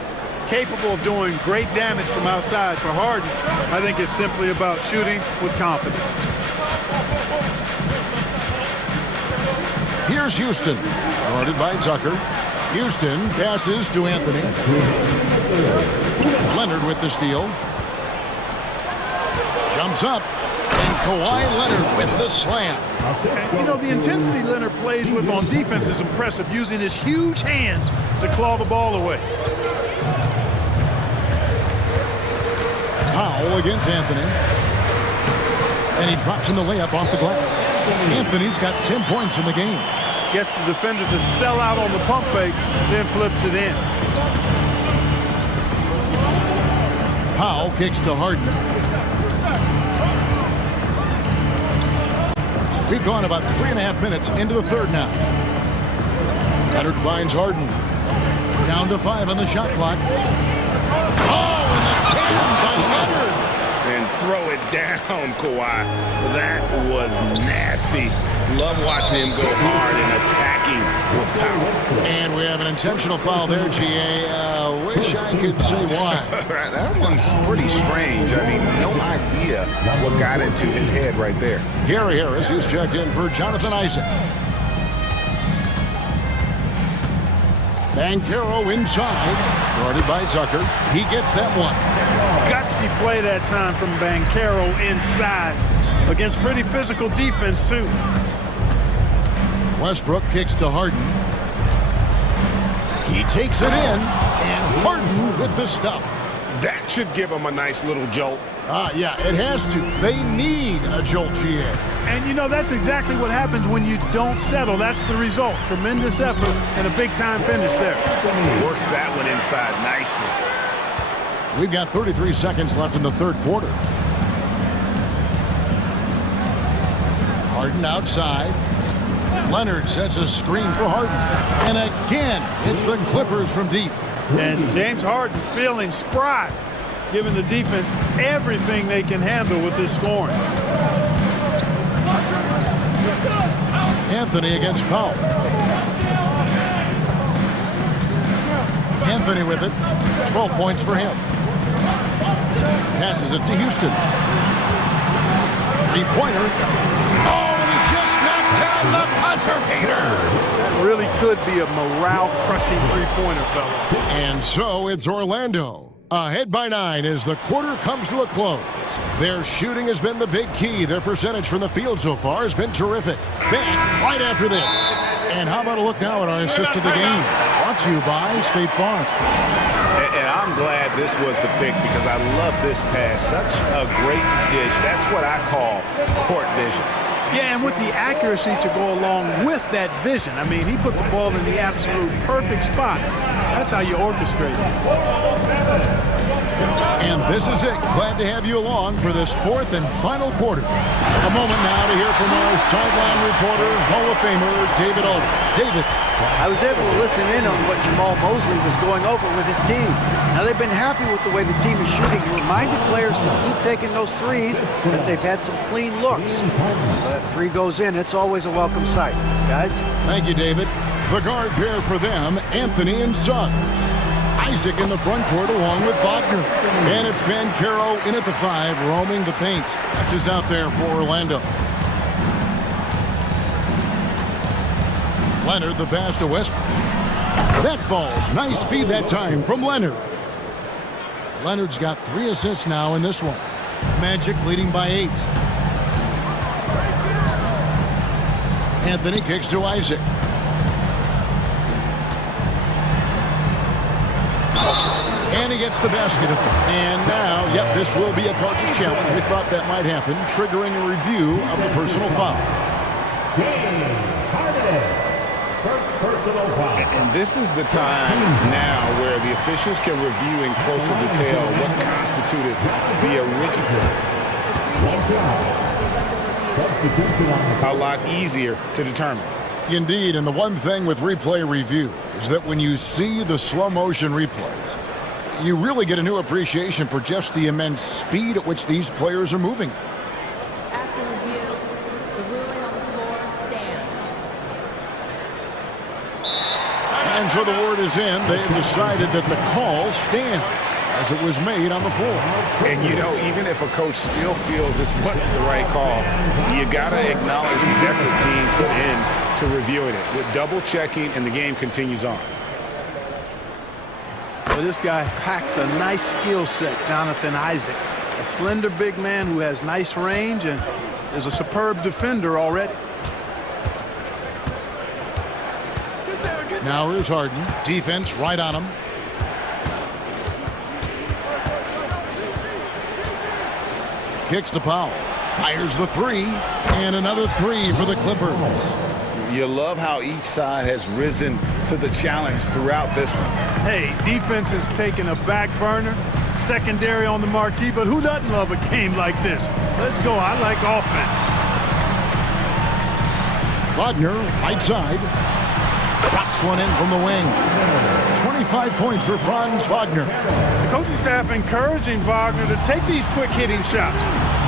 Capable of doing great damage from outside. For Harden, I think it's simply about shooting with confidence. Here's Houston, guarded by Tucker. Houston passes to Anthony. Leonard with the steal. Jumps up, and Kawhi Leonard with the slam. And, you know, the intensity Leonard plays with on defense is impressive, using his huge hands to claw the ball away. Powell against Anthony. And he drops in the layup off the glass. Anthony's got 10 points in the game. Gets the defender to sell out on the pump fake, then flips it in. Powell kicks to Harden. We've gone about 3.5 minutes into the third now. Leonard finds Harden. Down to 5 on the shot clock. Oh, and the jam by Leonard. And throw it down, Kawhi. That was nasty. Love watching him go hard and attacking with power. And we have an intentional foul there, GA. Wish I could say why. That one's pretty strange. I mean, no idea what got into his head right there. Gary Harris is checked in for Jonathan Isaac. Banchero inside, guarded by Tucker. He gets that one. Gutsy play that time from Banchero inside against pretty physical defense, too. Westbrook kicks to Harden. He takes it in, and Harden with the stuff. That should give them a nice little jolt. Yeah, it has to. They need a jolt, GA. And, you know, that's exactly what happens when you don't settle. That's the result. Tremendous effort and a big-time finish there. Worked that one inside nicely. We've got 33 seconds left in the third quarter. Harden outside. Leonard sets a screen for Harden. And again, it's the Clippers from deep. And James Harden feeling spry, giving the defense everything they can handle with this scoring. Anthony against Powell. Anthony with it. 12 points for him. Passes it to Houston. Three-pointer. Oh, and he just knocked down the buzzer beater. That really could be a morale-crushing three-pointer, fellas. And so it's Orlando. Ahead by 9 as the quarter comes to a close. Their shooting has been the big key. Their percentage from the field so far has been terrific. Back right after this. And how about a look now at our assist of the game? Brought to you by State Farm. And I'm glad this was the pick because I love this pass. Such a great dish. That's what I call court vision. Yeah, and with the accuracy to go along with that vision. I mean, he put the ball in the absolute perfect spot. That's how you orchestrate it. And this is it. Glad to have you along for this fourth and final quarter. A moment now to hear from our sideline reporter, Hall of Famer David Alden. David. I was able to listen in on what Jamal Mosley was going over with his team. Now, they've been happy with the way the team is shooting. He reminded players to keep taking those threes, that they've had some clean looks. But that three goes in, it's always a welcome sight. Guys? Thank you, David. The guard pair for them, Anthony and Suggs. Isaac in the front court along with Wagner. And it's Banchero in at the 5, roaming the paint. That's who's out there for Orlando. Leonard the pass to Westbrook. That falls. Nice feed that time from Leonard. Leonard's got 3 assists now in this one. Magic leading by 8. Anthony kicks to Isaac. And he gets the basket. And now, yep, this will be a coach's challenge. We thought that might happen, triggering a review of the personal foul. And this is the time now where the officials can review in closer detail what constituted the original. A lot easier to determine. Indeed, and the one thing with replay review is that when you see the slow motion replays, you really get a new appreciation for just the immense speed at which these players are moving. After review, the ruling on the floor stands. And so the word is in. They have decided that the call stands as it was made on the floor. And you know, even if a coach still feels this wasn't the right call, you got to acknowledge the effort being put in to reviewing it with double checking, and the game continues on. Well, this guy packs a nice skill set, Jonathan Isaac. A slender big man who has nice range and is a superb defender already. Now here's Harden. Defense right on him. Kicks to Powell. Fires the 3. And another 3 for the Clippers. You love how each side has risen to the challenge throughout this one. Hey, defense is taking a back burner, secondary on the marquee, but who doesn't love a game like this? Let's go. I like offense. Wagner, right side. Drops one in from the wing. 25 points for Franz Wagner. The coaching staff encouraging Wagner to take these quick hitting shots.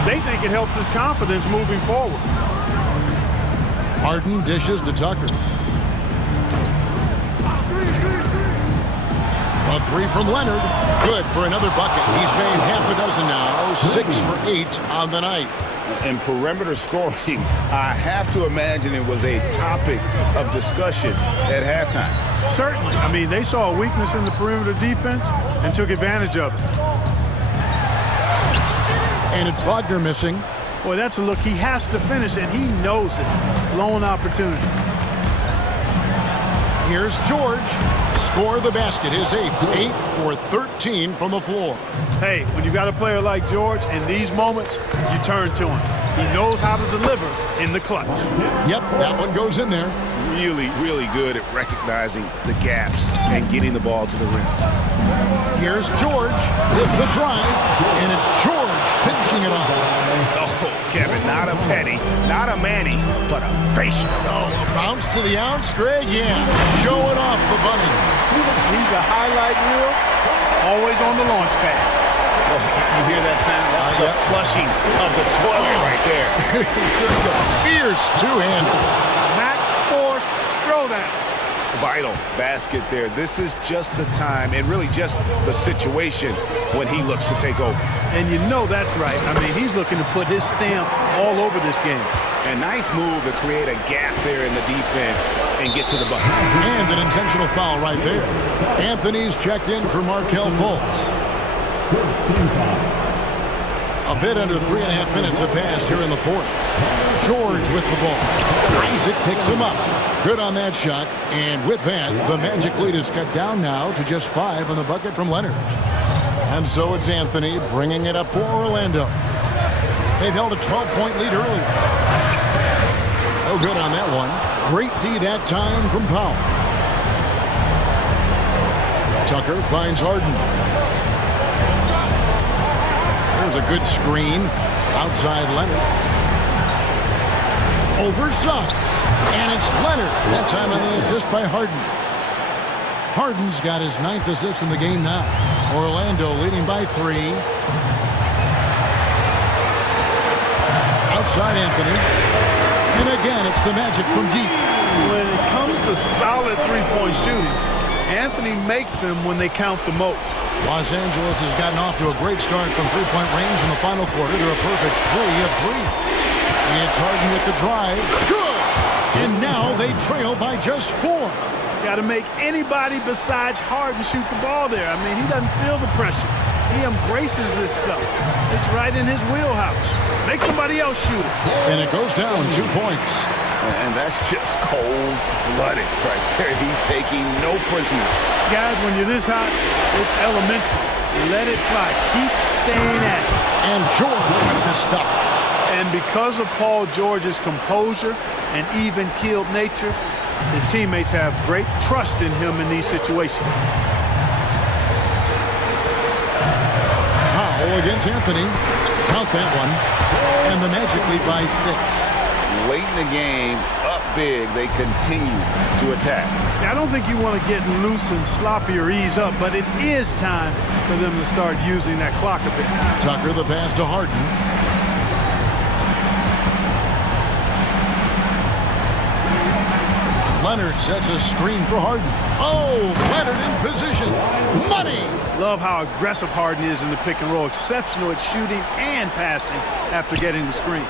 They think it helps his confidence moving forward. Harden dishes to Tucker. A 3 from Leonard. Good for another bucket. He's made half a dozen now. 6 for 8 on the night. And perimeter scoring, I have to imagine it was a topic of discussion at halftime. Certainly. I mean, they saw a weakness in the perimeter defense and took advantage of it. And it's Wagner missing. Boy, that's a look. He has to finish, and he knows it. Lone opportunity. Here's George. score the basket, his 8th, 8 for 13 from the floor. Hey, when you got a player like George, in these moments, you turn to him. He knows how to deliver in the clutch. Yep, that one goes in there. Really, really good at recognizing the gaps and getting the ball to the rim. Here's George with the drive, and it's George finishing it off. Oh, Kevin, not a penny, not a manny, but a facial. Oh, a bounce to the ounce, Greg? Yeah, showing off the bunny. He's a highlight reel, always on the launch pad. Oh, you hear that sound? That's the flushing of the toilet right there. Fierce two-handed. Max force throwdown. Vital basket there. This is just the time and really just the situation when he looks to take over. And you know that's right. I mean, he's looking to put his stamp all over this game. A nice move to create a gap there in the defense and get to the bucket. And an intentional foul right there. Anthony's checked in for Markelle Fultz. A bit under 3.5 minutes have passed here in the fourth. George with the ball. Isaac picks him up. Good on that shot. And with that, the Magic lead is cut down now to just 5 on the bucket from Leonard. And so it's Anthony bringing it up for Orlando. They've held a 12-point lead earlier. No good on that one. Great D that time from Powell. Tucker finds Harden. There's a good screen. Outside Leonard. Over Suggs. And it's Leonard. That time on the assist by Harden. Harden's got his 9th assist in the game now. Orlando leading by 3. Outside Anthony. And again, it's the Magic from deep. When it comes to solid three-point shooting, Anthony makes them when they count the most. Los Angeles has gotten off to a great start from three-point range in the final quarter. They're a perfect 3 of 3. It's Harden with the drive. Good! And now they trail by just 4. Got to make anybody besides Harden shoot the ball there. I mean, he doesn't feel the pressure. He embraces this stuff. It's right in his wheelhouse. Make somebody else shoot it. And it goes down 2 points. And that's just cold-blooded right there. He's taking no prisoners. Guys, when you're this hot, it's elementary. Let it fly. Keep staying at it. And George with the stuff. And because of Paul George's composure and even-keeled nature, his teammates have great trust in him in these situations. Powell against Anthony. Count that one. And the Magic lead by 6. Late in the game, up big, they continue to attack. I don't think you want to get loose and sloppy or ease up, but it is time for them to start using that clock a bit. Tucker the pass to Harden. Leonard sets a screen for Harden. Oh, Leonard in position. Money! Love how aggressive Harden is in the pick and roll. Exceptional at shooting and passing after getting the screen.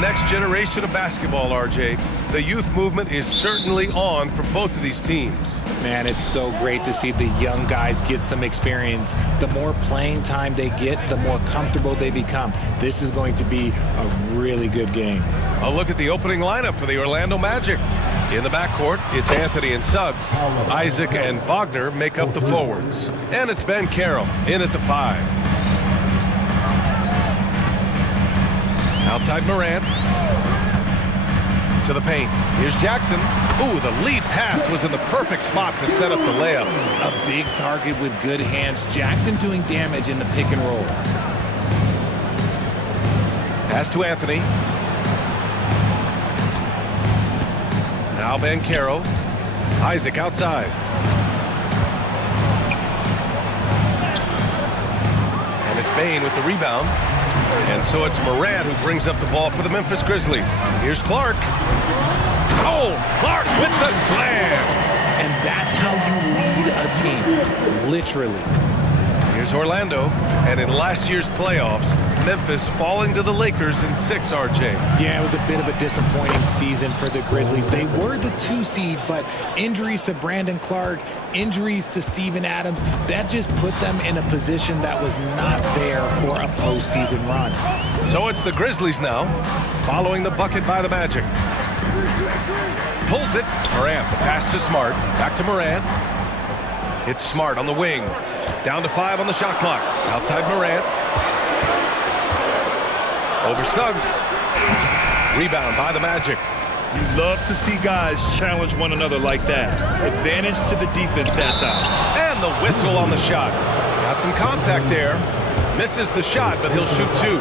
next generation of basketball, RJ. The youth movement is certainly on for both of these teams. Man, it's so great to see the young guys get some experience. The more playing time they get, the more comfortable they become. This is going to be a really good game. A look at the opening lineup for the Orlando Magic. In the backcourt, it's Anthony and Suggs. Isaac and Wagner make up the forwards. And it's Ben Carroll in at the 5. Outside Morant. To the paint. Here's Jackson. Ooh, the lead pass was in the perfect spot to set up the layup. A big target with good hands. Jackson doing damage in the pick and roll. Pass to Anthony. Now Ben Carroll. Isaac outside. And it's Bain with the rebound. And so it's Morant who brings up the ball for the Memphis Grizzlies. Here's Clark. Oh, Clark with the slam. And that's how you lead a team, literally. Here's Orlando. And in last year's playoffs, Memphis falling to the Lakers in 6, RJ. Yeah, it was a bit of a disappointing season for the Grizzlies. They were the 2 seed, but injuries to Brandon Clark, injuries to Steven Adams, that just put them in a position that was not there for a postseason run. So it's the Grizzlies now, following the bucket by the Magic. Pulls it. Morant, the pass to Smart. Back to Morant. It's Smart on the wing. Down to 5 on the shot clock. Outside Morant. Over Suggs. Rebound by the Magic. You love to see guys challenge one another like that. Advantage to the defense that time. And the whistle on the shot. Got some contact there. Misses the shot, but he'll shoot 2.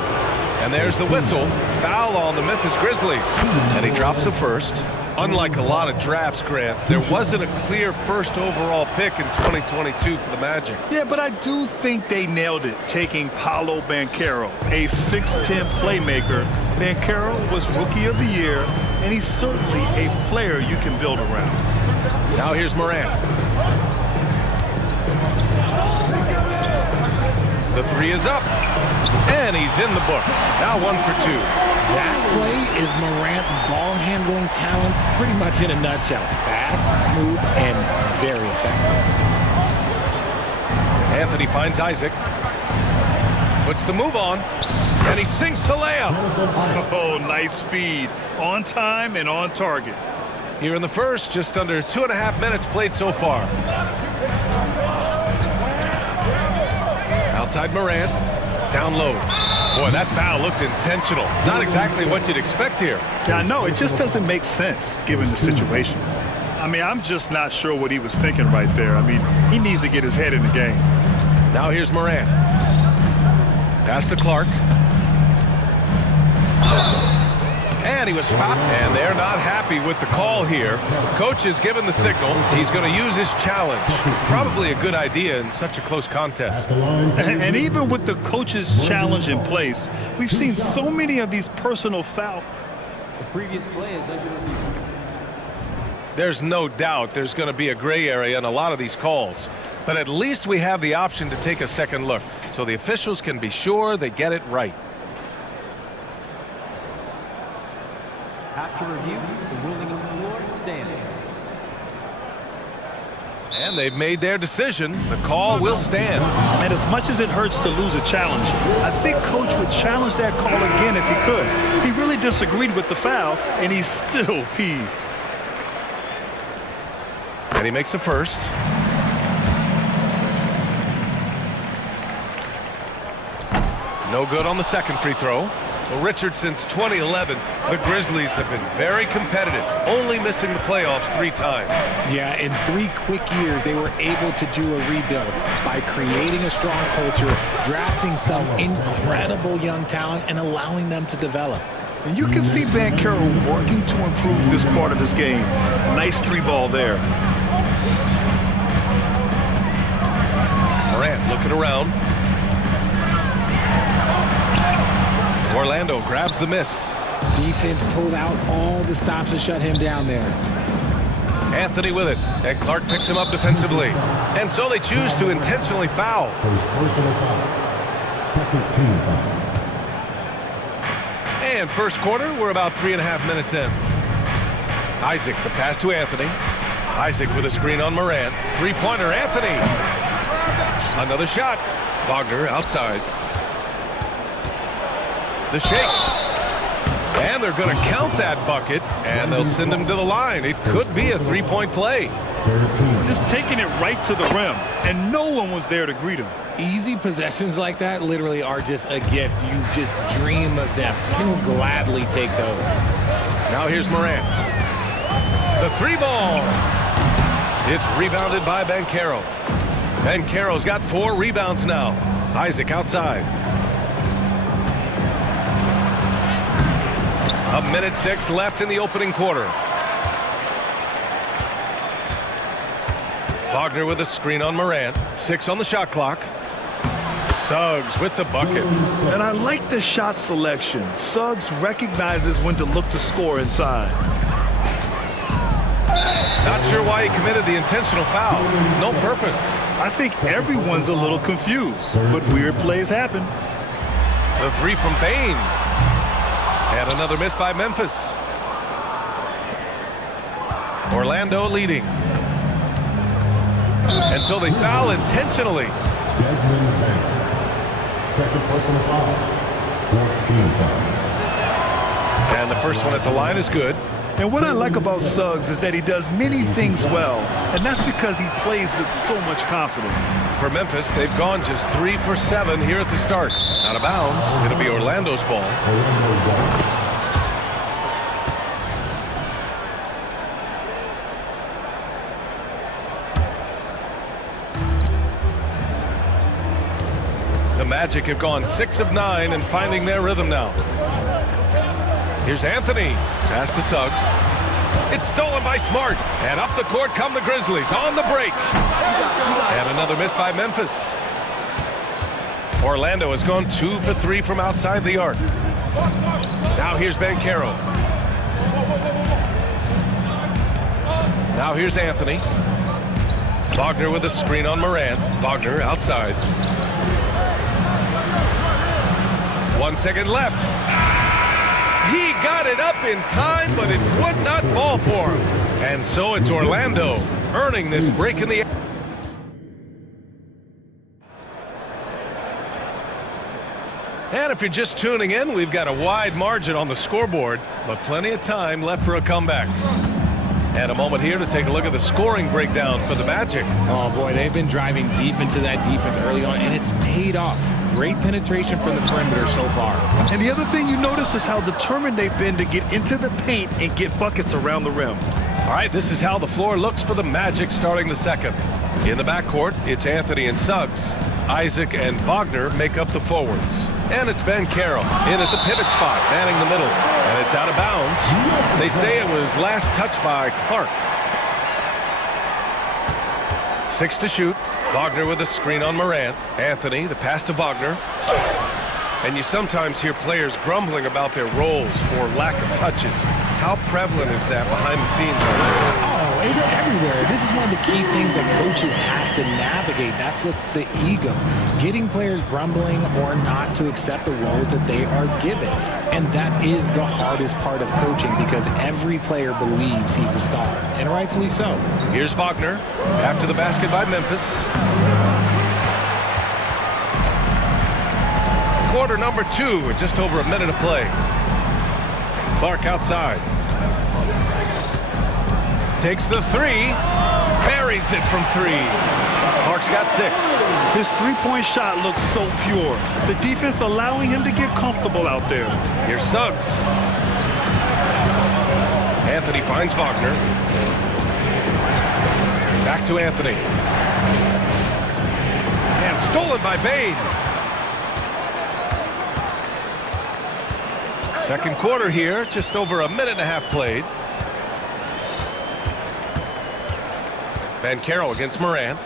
And there's the whistle. Foul on the Memphis Grizzlies. And he drops the first. Unlike a lot of drafts, Grant, there wasn't a clear first overall pick in 2022 for the Magic. Yeah, but I do think they nailed it, taking Paolo Banchero, a 6'10 playmaker. Banchero was Rookie of the Year, and he's certainly a player you can build around. Now here's Morant. The 3 is up, and he's in the books. Now 1 for 2. That play is Morant's ball-handling talents pretty much in a nutshell. Fast, smooth, and very effective. Anthony finds Isaac. Puts the move on, and he sinks the layup. Oh, nice feed. On time and on target. Here in the first, just under 2.5 minutes played so far. Outside Morant, down low. Boy, that foul looked intentional. Not exactly what you'd expect here. Yeah, I know. It just doesn't make sense given the situation. I mean, I'm just not sure what he was thinking right there. I mean, he needs to get his head in the game. Now here's Morant. Pass to Clark. And he was fouled. And they're not happy with the call here. Coach has given the signal. He's going to use his challenge. Probably a good idea in such a close contest. And even with the coach's challenge in place, we've seen so many of these personal fouls. The previous play is under review. There's no doubt there's going to be a gray area in a lot of these calls. But at least we have the option to take a second look, so the officials can be sure they get it right. After review, the ruling on the floor stands. And they've made their decision. The call will stand. And as much as it hurts to lose a challenge, I think Coach would challenge that call again if he could. He really disagreed with the foul, and he's still peeved. And he makes a first. No good on the second free throw. Well, Richard, since 2011, the Grizzlies have been very competitive, only missing the playoffs 3 times. Yeah, in 3 quick years, they were able to do a rebuild by creating a strong culture, drafting some incredible young talent, and allowing them to develop. And you can see Banchero working to improve this part of his game. Nice 3-ball there. Morant looking around. Orlando grabs the miss. Defense pulled out all the stops to shut him down there. Anthony with it, and Clark picks him up defensively. And so they choose to intentionally foul. First personal foul. Second team foul. And first quarter, we're about 3.5 minutes in. Isaac, the pass to Anthony. Isaac with a screen on Morant. Three-pointer, Anthony. Another shot. Wagner outside. The shake. And they're going to count that bucket, and they'll send him to the line. It could be a three-point play. Just taking it right to the rim, and no one was there to greet him. Easy possessions like that literally are just a gift. You just dream of them. He'll gladly take those. Now here's Morant. The three ball. It's rebounded by Banchero. Banchero's got 4 rebounds now. Isaac outside. 1:06 left in the opening quarter. Wagner with a screen on Morant. 6 on the shot clock. Suggs with the bucket. And I like the shot selection. Suggs recognizes when to look to score inside. Not sure why he committed the intentional foul. No purpose. I think everyone's a little confused, but weird plays happen. The three from Bain. And another miss by Memphis. Orlando leading. And so they foul intentionally. Desmond Bain. Second personal foul. 14 foul. And the first one at the line is good. And what I like about Suggs is that he does many things well, and that's because he plays with so much confidence. For Memphis, they've gone just 3 for 7 here at the start. Out of bounds, it'll be Orlando's ball. The Magic have gone 6 of 9 and finding their rhythm now. Here's Anthony. Pass to Suggs. It's stolen by Smart. And up the court come the Grizzlies on the break. And another miss by Memphis. Orlando has gone 2 for 3 from outside the arc. Now here's Banchero. Now here's Anthony. Wagner with a screen on Morant. Wagner outside. 1 second left. He got it up in time, but it would not fall for him. And so it's Orlando earning this break in the air. And if you're just tuning in, we've got a wide margin on the scoreboard, but plenty of time left for a comeback. And a moment here to take a look at the scoring breakdown for the Magic. Oh, boy, they've been driving deep into that defense early on, and it's paid off. Great penetration from the perimeter so far. And the other thing you notice is how determined they've been to get into the paint and get buckets around the rim. All right, this is how the floor looks for the Magic starting the second. In the backcourt, it's Anthony and Suggs. Isaac and Wagner make up the forwards. And it's Banchero in at the pivot spot, manning the middle. And it's out of bounds. They say it was last touched by Clark. 6 to shoot. Wagner with a screen on Morant. Anthony, the pass to Wagner. And you sometimes hear players grumbling about their roles or lack of touches. How prevalent is that behind the scenes out there? Oh, it's everywhere. This is one of the key things that coaches have to navigate. That's what's the ego. Getting players grumbling or not to accept the roles that they are given. And that is the hardest part of coaching because every player believes he's a star, and rightfully so. Here's Wagner after the basket by Memphis. Quarter number 2 with just over a minute of play. Clark outside. Takes the 3. Buries it from 3. Clark's got 6. His three-point shot looks so pure. The defense allowing him to get comfortable out there. Here's Suggs. Anthony finds Wagner. Back to Anthony. And stolen by Bain. Second quarter here, just over a minute and a half played. Banchero against Morant.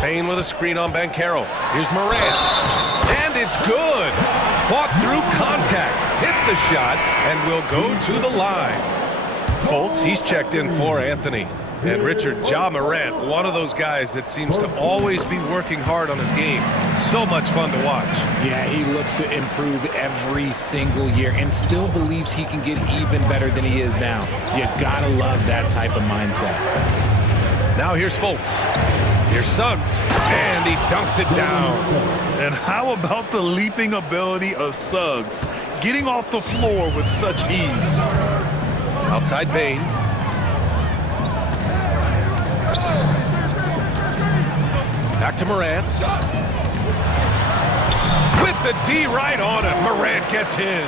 Bain with a screen on Banchero. Here's Morant. And it's good. Fought through contact. Hit the shot and will go to the line. Fultz, he's checked in for Anthony. And Richard, Ja Morant, one of those guys that seems to always be working hard on his game. So much fun to watch. Yeah, he looks to improve every single year and still believes he can get even better than he is now. You gotta love that type of mindset. Now here's Fultz. Here's Suggs. And he dunks it down. And how about the leaping ability of Suggs? Getting off the floor with such ease. Outside Bain. Back to Morant. With the D right on it. Morant gets his.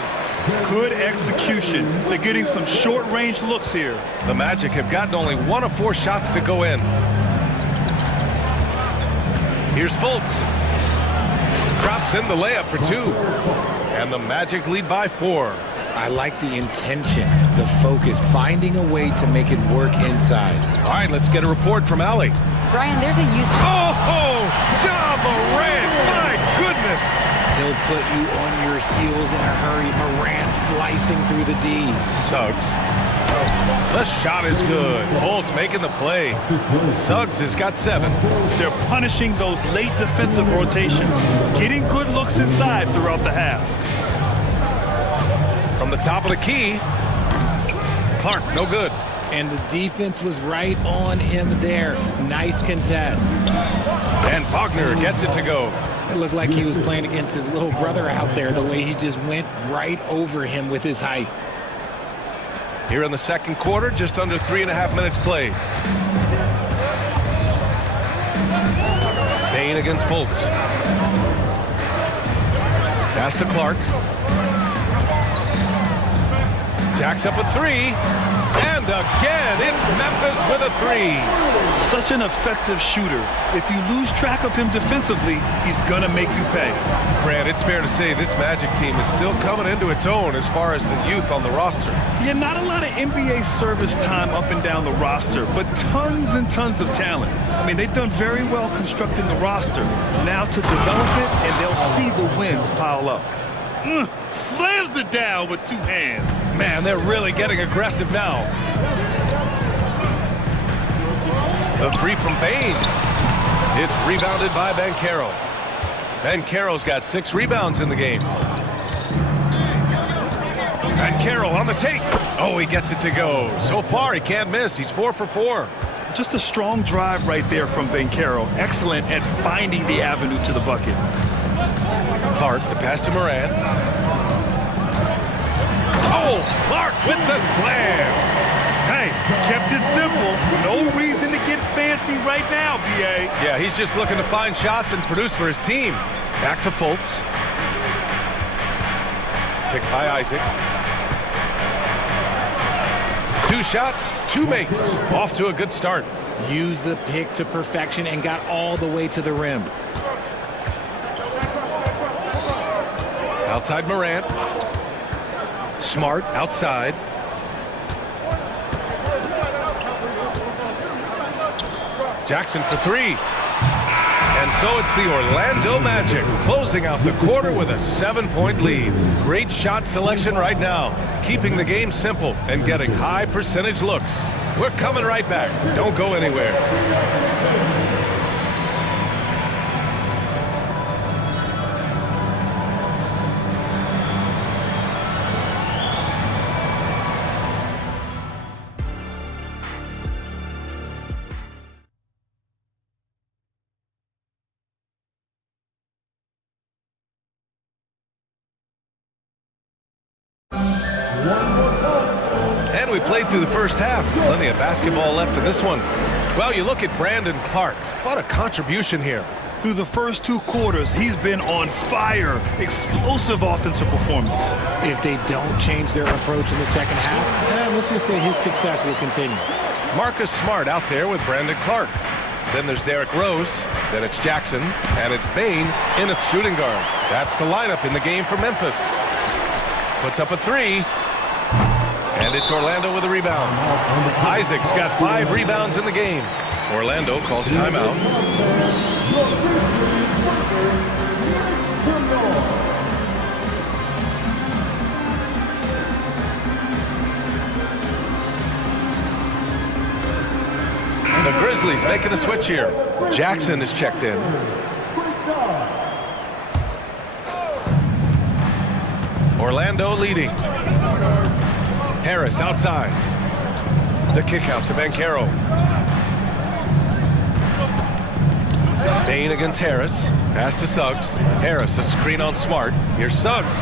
Good execution. They're getting some short-range looks here. The Magic have gotten only 1 of 4 shots to go in. Here's Fultz. Drops in the layup for 2. And the Magic lead by 4. I like the intention, the focus, finding a way to make it work inside. All right, let's get a report from Allie. Brian, there's a youth... Oh, Ja Morant, my goodness. He'll put you on your heels in a hurry. Morant slicing through the D. Suggs. The shot is good. Fultz making the play. Suggs has got 7. They're punishing those late defensive rotations, getting good looks inside throughout the half. From the top of the key, Clark, no good. And the defense was right on him there. Nice contest. And Wagner gets it to go. It looked like he was playing against his little brother out there, the way he just went right over him with his height. Here in the second quarter, just under 3.5 minutes played. Bain against Fultz. Pass to Clark. Jacks up a 3. And again, it's Memphis with a 3. Such an effective shooter. If you lose track of him defensively, he's going to make you pay. Grant, it's fair to say this Magic team is still coming into its own as far as the youth on the roster. Yeah, not a lot of NBA service time up and down the roster, but tons and tons of talent. I mean, they've done very well constructing the roster. Now to develop it, and they'll see the wins pile up. Slams it down with 2 hands. Man, they're really getting aggressive now. The 3 from Bain. It's rebounded by Banchero. Banchero's got 6 rebounds in the game. Banchero on the take. Oh, he gets it to go. So far, he can't miss. He's 4 for 4. Just a strong drive right there from Banchero. Excellent at finding the avenue to the bucket. Clark, the pass to Morant. Oh, Clark with the slam. Hey, kept it simple. No reason to get fancy right now, B.A. Yeah, he's just looking to find shots and produce for his team. Back to Fultz. Picked by Isaac. 2 shots, 2 makes. Off to a good start. Used the pick to perfection and got all the way to the rim. Outside Morant. Smart outside. Jackson for 3. And so it's the Orlando Magic closing out the quarter with a 7-point lead. Great shot selection right now, keeping the game simple and getting high percentage looks. We're coming right back. Don't go anywhere. And we played through the first half. Plenty of basketball left in this one. Well, you look at Brandon Clark. What a contribution here. Through the first 2 quarters, he's been on fire. Explosive offensive performance. If they don't change their approach in the second half, let's just say his success will continue. Marcus Smart out there with Brandon Clark. Then there's Derrick Rose. Then it's Jackson. And it's Bain in a shooting guard. That's the lineup in the game for Memphis. Puts up a 3. And it's Orlando with a rebound. Isaac's got 5 rebounds in the game. Orlando calls timeout. Grizzlies making a switch here. Jackson is checked in. Orlando leading. Harris outside. The kick out to Banchero. Bain against Harris. Pass to Suggs. Harris, a screen on Smart. Here's Suggs.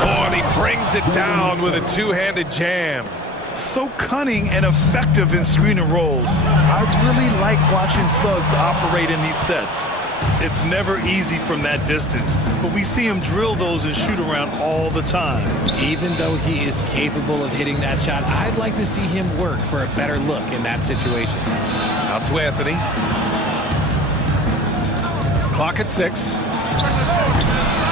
Oh, and he brings it down with a two-handed jam. So cunning and effective in screen and rolls. I really like watching Suggs operate in these sets. It's never easy from that distance, but we see him drill those and shoot around all the time. Even though he is capable of hitting that shot, I'd like to see him work for a better look in that situation. Out to Anthony. Clock at 6.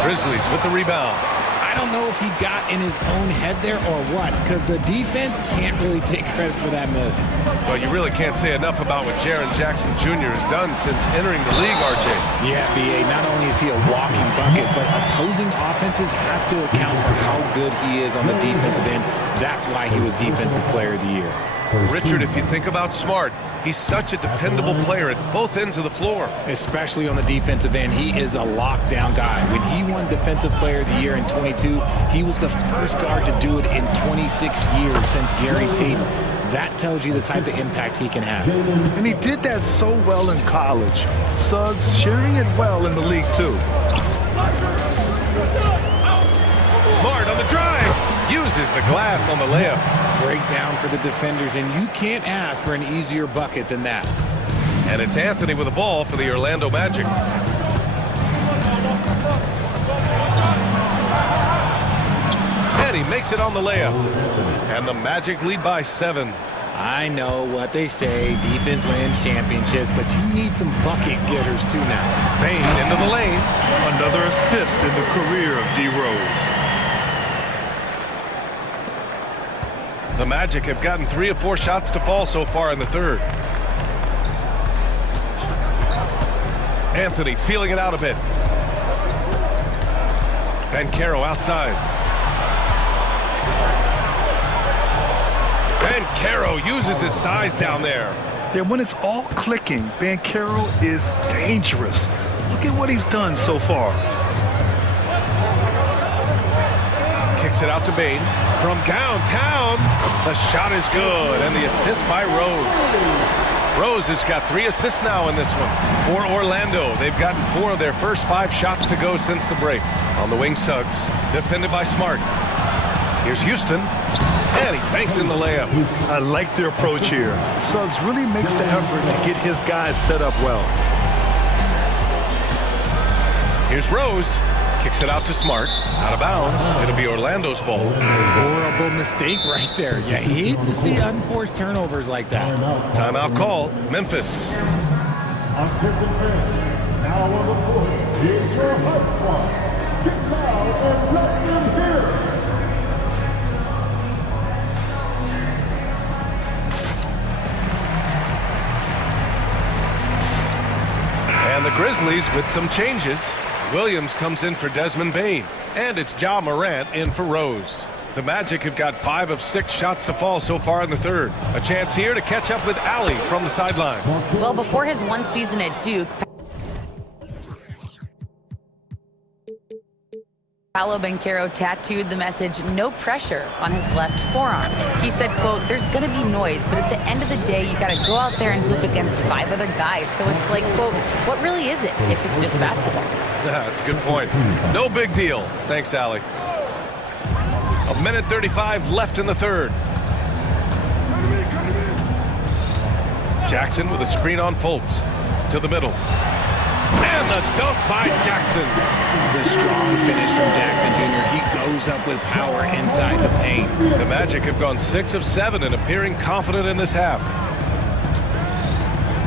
Grizzlies with the rebound. I don't know if he got in his own head there or what, because the defense can't really take credit for that miss. Well, you really can't say enough about what Jaren Jackson Jr. has done since entering the league, RJ. Yeah, B.A., not only is he a walking bucket, but opposing offenses have to account for how good he is on the defensive end. That's why he was Defensive Player of the Year. Richard, if you think about Smart, he's such a dependable player at both ends of the floor. Especially on the defensive end, he is a lockdown guy. When he won Defensive Player of the Year in 22, he was the first guard to do it in 26 years since Gary Payton. That tells you the type of impact he can have. And he did that so well in college. Suggs sharing it well in the league, too. Smart on the drive. Uses the glass on the layup. Breakdown for the defenders, and you can't ask for an easier bucket than that. And it's Anthony with the ball for the Orlando Magic. And he makes it on the layup. And the Magic lead by 7. I know what they say, defense wins championships, but you need some bucket getters too now. Bain into the lane. Another assist in the career of D. Rose. The Magic have gotten 3 of 4 shots to fall so far in the third. Anthony feeling it out a bit. Banchero outside. Banchero uses his size down there. Yeah, when it's all clicking, Banchero is dangerous. Look at what he's done so far. Kicks it out to Bain. From downtown, the shot is good, and the assist by Rose. Rose has got 3 assists now in this one. For Orlando, they've gotten 4 of their first 5 shots to go since the break. On the wing, Suggs, defended by Smart. Here's Houston, and he banks in the layup. I like their approach here. Suggs really makes the effort to get his guys set up well. Here's Rose. Kicks it out to Smart. Out of bounds. It'll be Orlando's ball. Horrible mistake right there. You hate to see unforced turnovers like that. Timeout call. Memphis. Now on the court, here's your high squad. Get loud and let them hear. And the Grizzlies with some changes. Williams comes in for Desmond Bain, and it's Ja Morant in for Rose. The Magic have got 5 of 6 shots to fall so far in the third. A chance here to catch up with Ali from the sideline. Well, before his one season at Duke, Paolo Banchero tattooed the message, "No pressure," on his left forearm. He said, quote, "There's going to be noise, but at the end of the day, you got to go out there and hoop against 5 other guys. So it's like, quote, what really is it if it's just basketball?" That's a good point. No big deal. Thanks, Ali. 1:35 left in the third. Jackson with a screen on Fultz. To the middle. And the dunk by Jackson. The strong finish from Jackson Jr. He goes up with power inside the paint. The Magic have gone 6 of 7 and appearing confident in this half.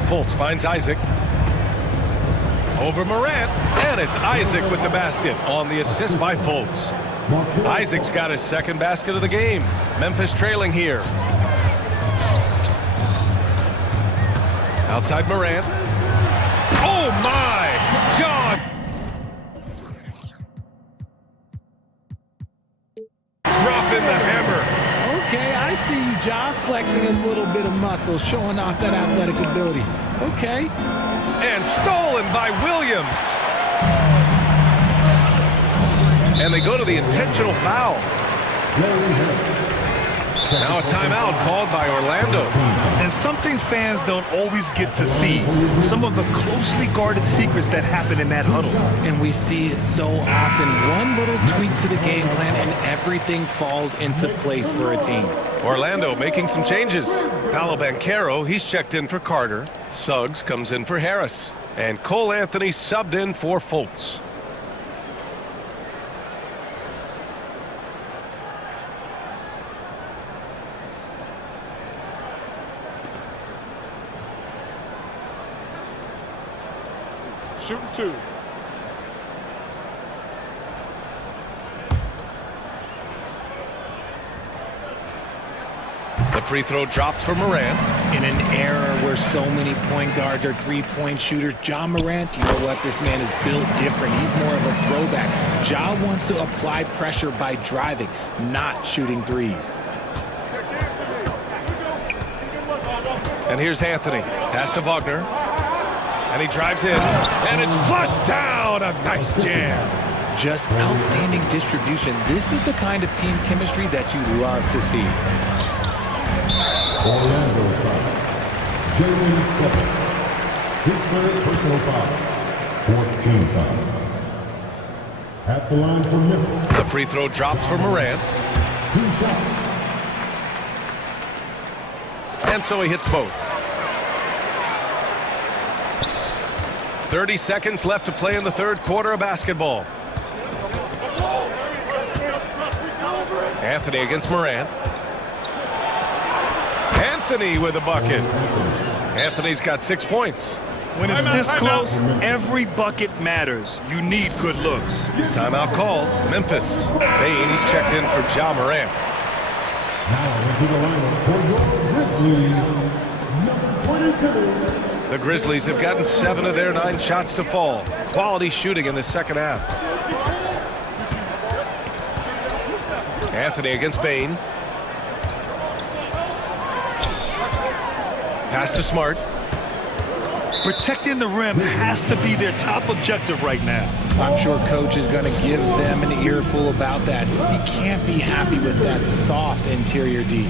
Fultz finds Isaac. Over Morant, and it's Isaac with the basket on the assist by Fultz. Isaac's got his second basket of the game. Memphis trailing here. Outside Morant. Oh my! John! Dropping the hammer. Okay, I see you, Ja, flexing a little bit of muscle, showing off that athletic ability. Okay. And stolen by Williams. And they go to the intentional foul. Now a timeout called by Orlando. And something fans don't always get to see. Some of the closely guarded secrets that happen in that huddle. And we see it so often. One little tweak to the game plan and everything falls into place for a team. Orlando making some changes. Paolo Banchero, he's checked in for Carter. Suggs comes in for Harris. And Cole Anthony subbed in for Fultz. Shooting two. The free throw drops for Morant. In an era where so many point guards are three-point shooters, Ja Morant, you know what? This man is built different. He's more of a throwback. Ja wants to apply pressure by driving, not shooting threes. And here's Anthony. Pass to Wagner. And he drives in. And it's flushed down. A nice jam. Just outstanding distribution. This is the kind of team chemistry that you love to see. Orlando's foul. Jalen Sutton. His third personal foul. 14 foul. At the line for Memphis. The free throw drops for Morant. 2 shots. And so he hits both. 30 seconds left to play in the third quarter of basketball. Anthony against Morant. Anthony with a bucket. Anthony's got 6 points. When it's this close, every bucket matters. You need good looks. Timeout called. Memphis. Bain, he's checked in for Ja Morant. Now into the lineup for your Grizzlies, number 22. The Grizzlies have gotten 7 of their 9 shots to fall. Quality shooting in the second half. Anthony against Bain. Pass to Smart. Protecting the rim has to be their top objective right now. I'm sure coach is going to give them an earful about that. He can't be happy with that soft interior D.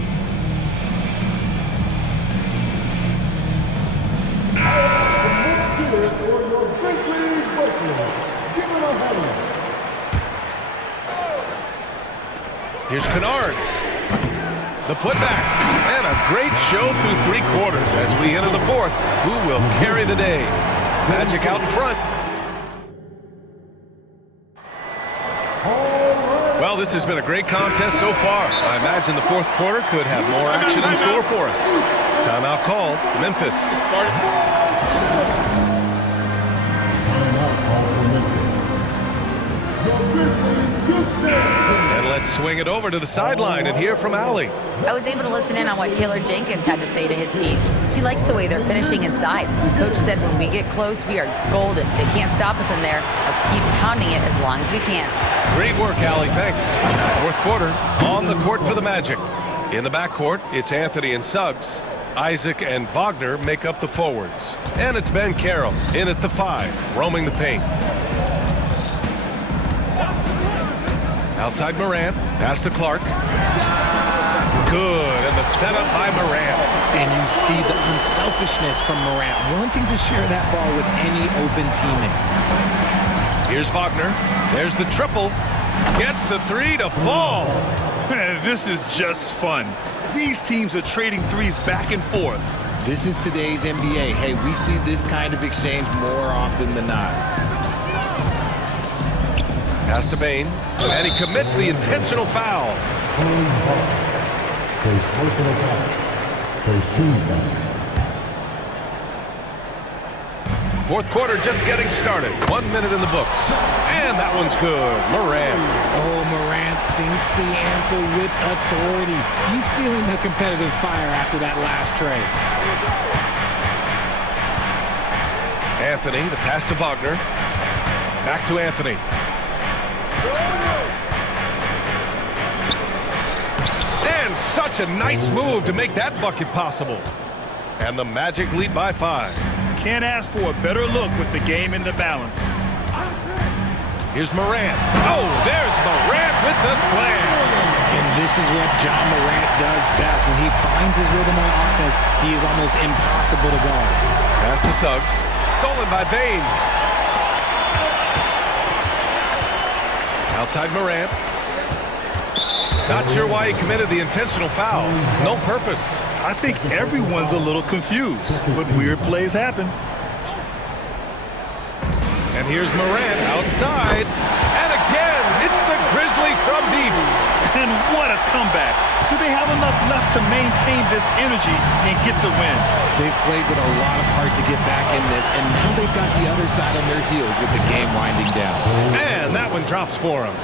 Here's Kennard. The putback. And a great show through 3 quarters as we enter the fourth. Who will carry the day? Magic out in front. Well, this has been a great contest so far. I imagine the fourth quarter could have more action in store for us. Timeout called. Memphis. And let's swing it over to the sideline and hear from Allie. I was able to listen in on what Taylor Jenkins had to say to his team. She likes the way they're finishing inside. Coach said when we get close, we are golden. They can't stop us in there. Let's keep pounding it as long as we can. Great work, Allie. Thanks. Fourth quarter on the court for the Magic. In the backcourt, it's Anthony and Suggs. Isaac and Wagner make up the forwards. And it's Ben Carroll in at the 5, roaming the paint. Outside Morant, pass to Clark. Good, and the setup by Morant. And you see the unselfishness from Morant, wanting to share that ball with any open teammate. Here's Wagner. There's the triple. Gets the 3 to fall. This is just fun. These teams are trading threes back and forth. This is today's NBA. Hey, we see this kind of exchange more often than not. Pass to Bain, and he commits the intentional foul. First personal foul. First team foul. Fourth quarter just getting started. 1 minute in the books. And that one's good. Morant. Oh, Morant sinks the answer with authority. He's feeling the competitive fire after that last tray. Anthony, the pass to Wagner. Back to Anthony. And such a nice move to make that bucket possible. And the Magic lead by 5. Can't ask for a better look with the game in the balance. Here's Morant. Oh, there's Morant with the slam. And this is what John Morant does best. When he finds his rhythm on offense, he is almost impossible to guard. Pass to Suggs. Stolen by Bane. Outside Morant. Not sure why he committed the intentional foul. No purpose. I think everyone's a little confused, but weird plays happen. And here's Morant outside. And again, it's the Grizzlies from deep. And what a comeback. Do they have enough left to maintain this energy and get the win? They've played with a lot of heart to get back in this, and now they've got the other side on their heels with the game winding down. And that one drops for him.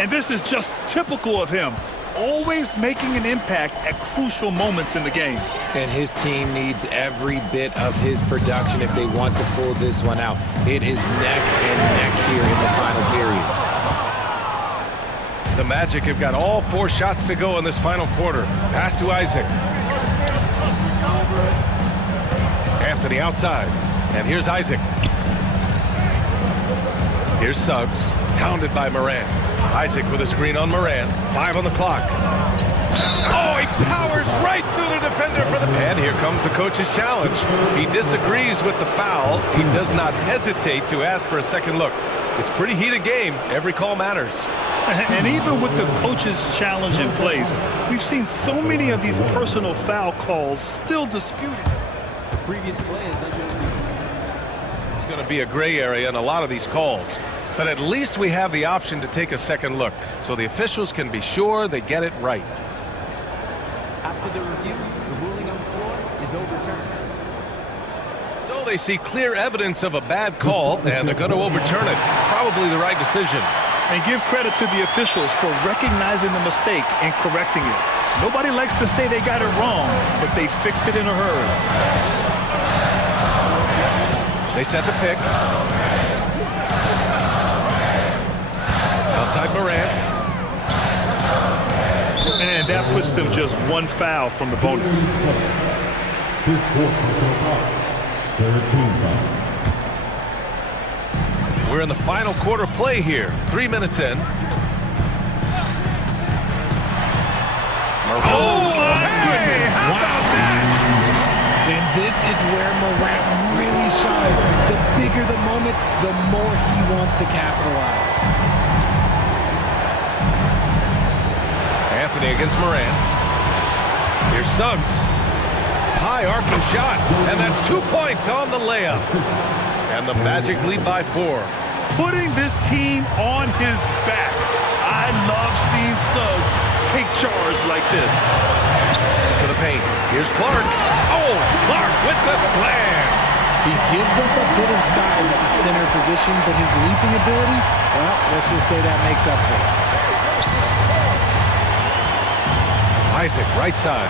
And this is just typical of him. Always making an impact at crucial moments in the game. And his team needs every bit of his production if they want to pull this one out. It is neck and neck here in the final period. The Magic have got all 4 shots to go in this final quarter. Pass to Isaac. Anthony outside. And here's Isaac. Here's Suggs. Hounded by Morant. Isaac with a screen on Morant. 5 on the clock. Oh, he powers right through the defender for the... And here comes the coach's challenge. He disagrees with the foul. He does not hesitate to ask for a second look. It's a pretty heated game. Every call matters. And even with the coach's challenge in place, we've seen so many of these personal foul calls still disputed. The previous play is under review. It's going to be a gray area in a lot of these calls. But at least we have the option to take a second look, so the officials can be sure they get it right. After the review, the ruling on the floor is overturned. So they see clear evidence of a bad call, and they're going to overturn it. Probably the right decision. And give credit to the officials for recognizing the mistake and correcting it. Nobody likes to say they got it wrong, but they fixed it in a hurry. They set the pick. Outside Morant. And that puts them just 1 foul from the bonus. His 4th personal foul. 13 foul. We're in the final quarter play here. 3 minutes in. Oh, my goodness. How about that? And this is where Morant really shines. The bigger the moment, the more he wants to capitalize. Anthony against Morant. Here's Suggs. High arcing shot, and that's 2 points on the layup. And the Magic lead by 4. Putting this team on his back. I love seeing Suggs take charge like this. To the paint. Here's Clark. Oh, Clark with the slam. He gives up a bit of size at the center position, but his leaping ability, well, let's just say that makes up for it. Isaac, right side.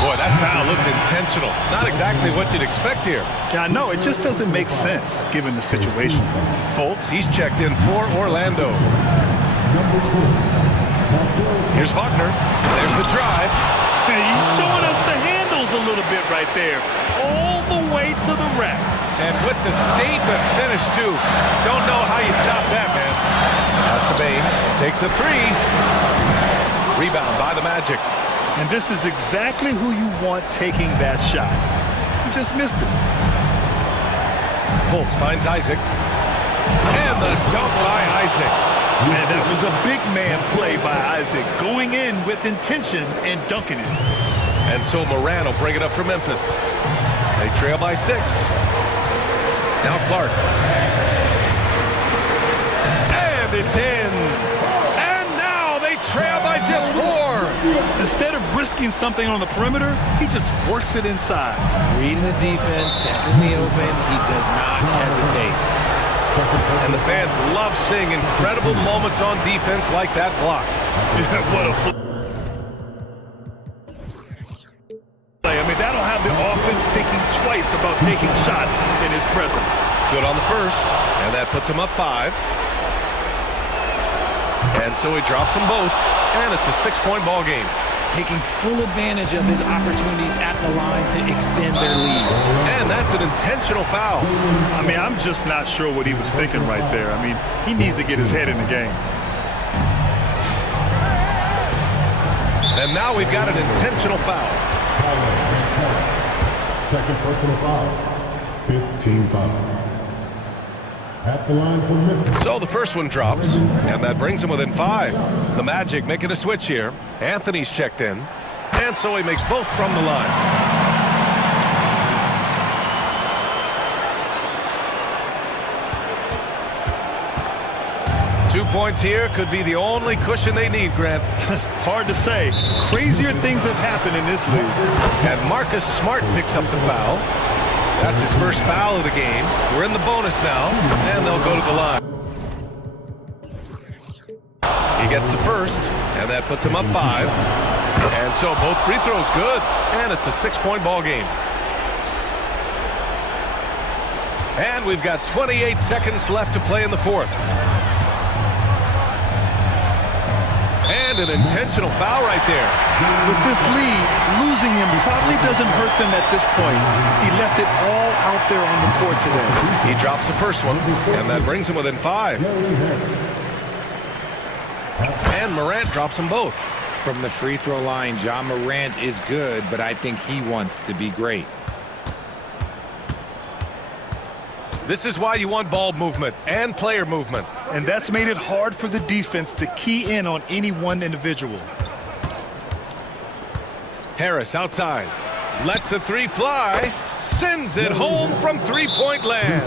Boy, that foul looked intentional. Not exactly what you'd expect here. Yeah, I know. It just doesn't make sense, given the situation. Fultz, he's checked in for Orlando. Here's Wagner. There's the drive. Hey, he's showing us the handles a little bit right there. All the way to the rack. And with the statement finish, too. Don't know how you stop that, man. Pass to Bane. Takes a 3. Rebound by the Magic. And this is exactly who you want taking that shot. You just missed it. Fultz finds Isaac. And the dunk by Isaac. Man, that was a big man play by Isaac. Going in with intention and dunking it. And so Morant will bring it up for Memphis. They trail by 6. Now Clark. And it's in. And now they trail by just 4. Instead of risking something on the perimeter, he just works it inside. Reading the defense, sets in the open, he does not hesitate. And the fans love seeing incredible moments on defense like that block. What a play. I mean, that'll have the offense thinking twice about taking shots in his presence. Good on the first, and that puts him up 5. And so he drops them both, and it's a 6-point ball game. taking full advantage of his opportunities at the line to extend their lead. And that's an intentional foul. I mean, I'm just not sure what he was thinking right there. I mean, he needs to get his head in the game. And now we've got an intentional foul. Second personal foul. 15 foul. At the line for Memphis. So the first one drops, and that brings him within 5. The Magic making a switch here. Anthony's checked in, and so he makes both from the line. Two points here could be the only cushion they need, Grant. Hard to say. Crazier things have happened in this league. And Marcus Smart picks up the foul. That's his first foul of the game. We're in the bonus now, and they'll go to the line. He gets the first, and that puts him up 5. And so both free throws good, and it's a 6-point ball game. And we've got 28 seconds left to play in the fourth. And an intentional foul right there. With this lead, losing him probably doesn't hurt them at this point. He left it all out there on the court today. He drops the first one, and that brings him within 5. And Morant drops them both. From the free throw line, John Morant is good, but I think he wants to be great. This is why you want ball movement and player movement. And that's made it hard for the defense to key in on any one individual. Harris outside. Lets the three fly. Sends it home from three-point land.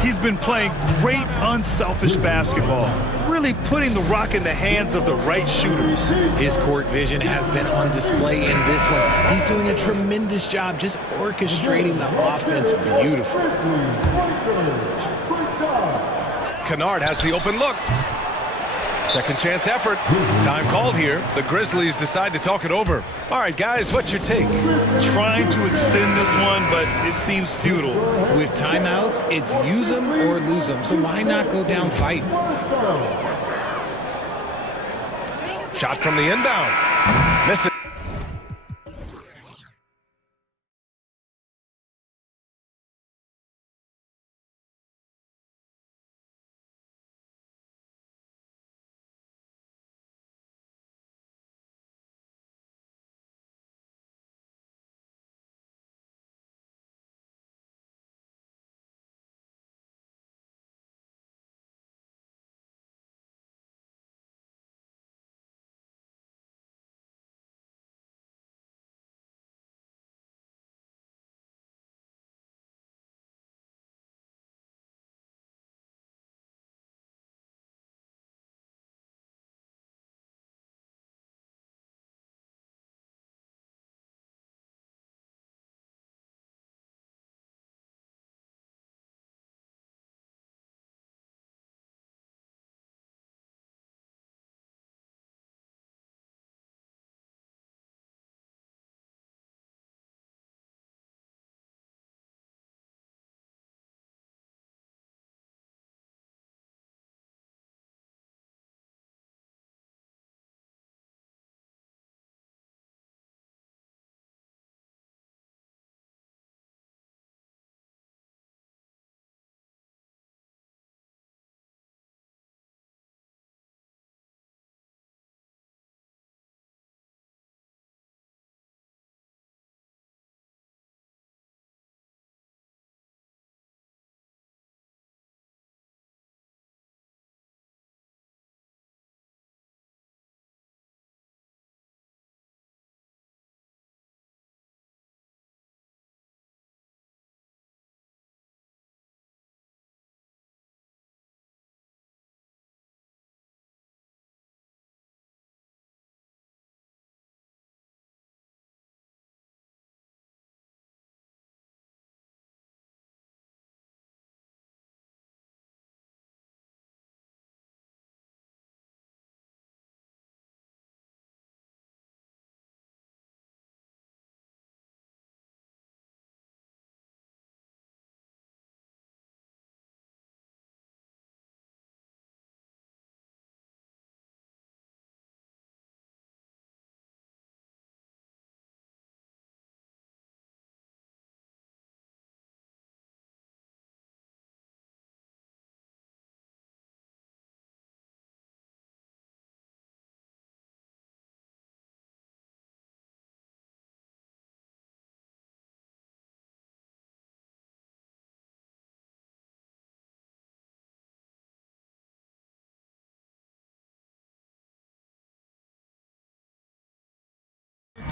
He's been playing great unselfish basketball. Really putting the rock in the hands of the right shooters. His court vision has been on display in this one. He's doing a tremendous job just orchestrating the offense beautifully. Kennard has the open look. Second chance effort. Time called here. The Grizzlies decide to talk it over. All right, guys, what's your take? Trying to extend this one, but it seems futile. With timeouts, it's use them or lose them. So why not go down fighting? Shot from the inbound. Miss it.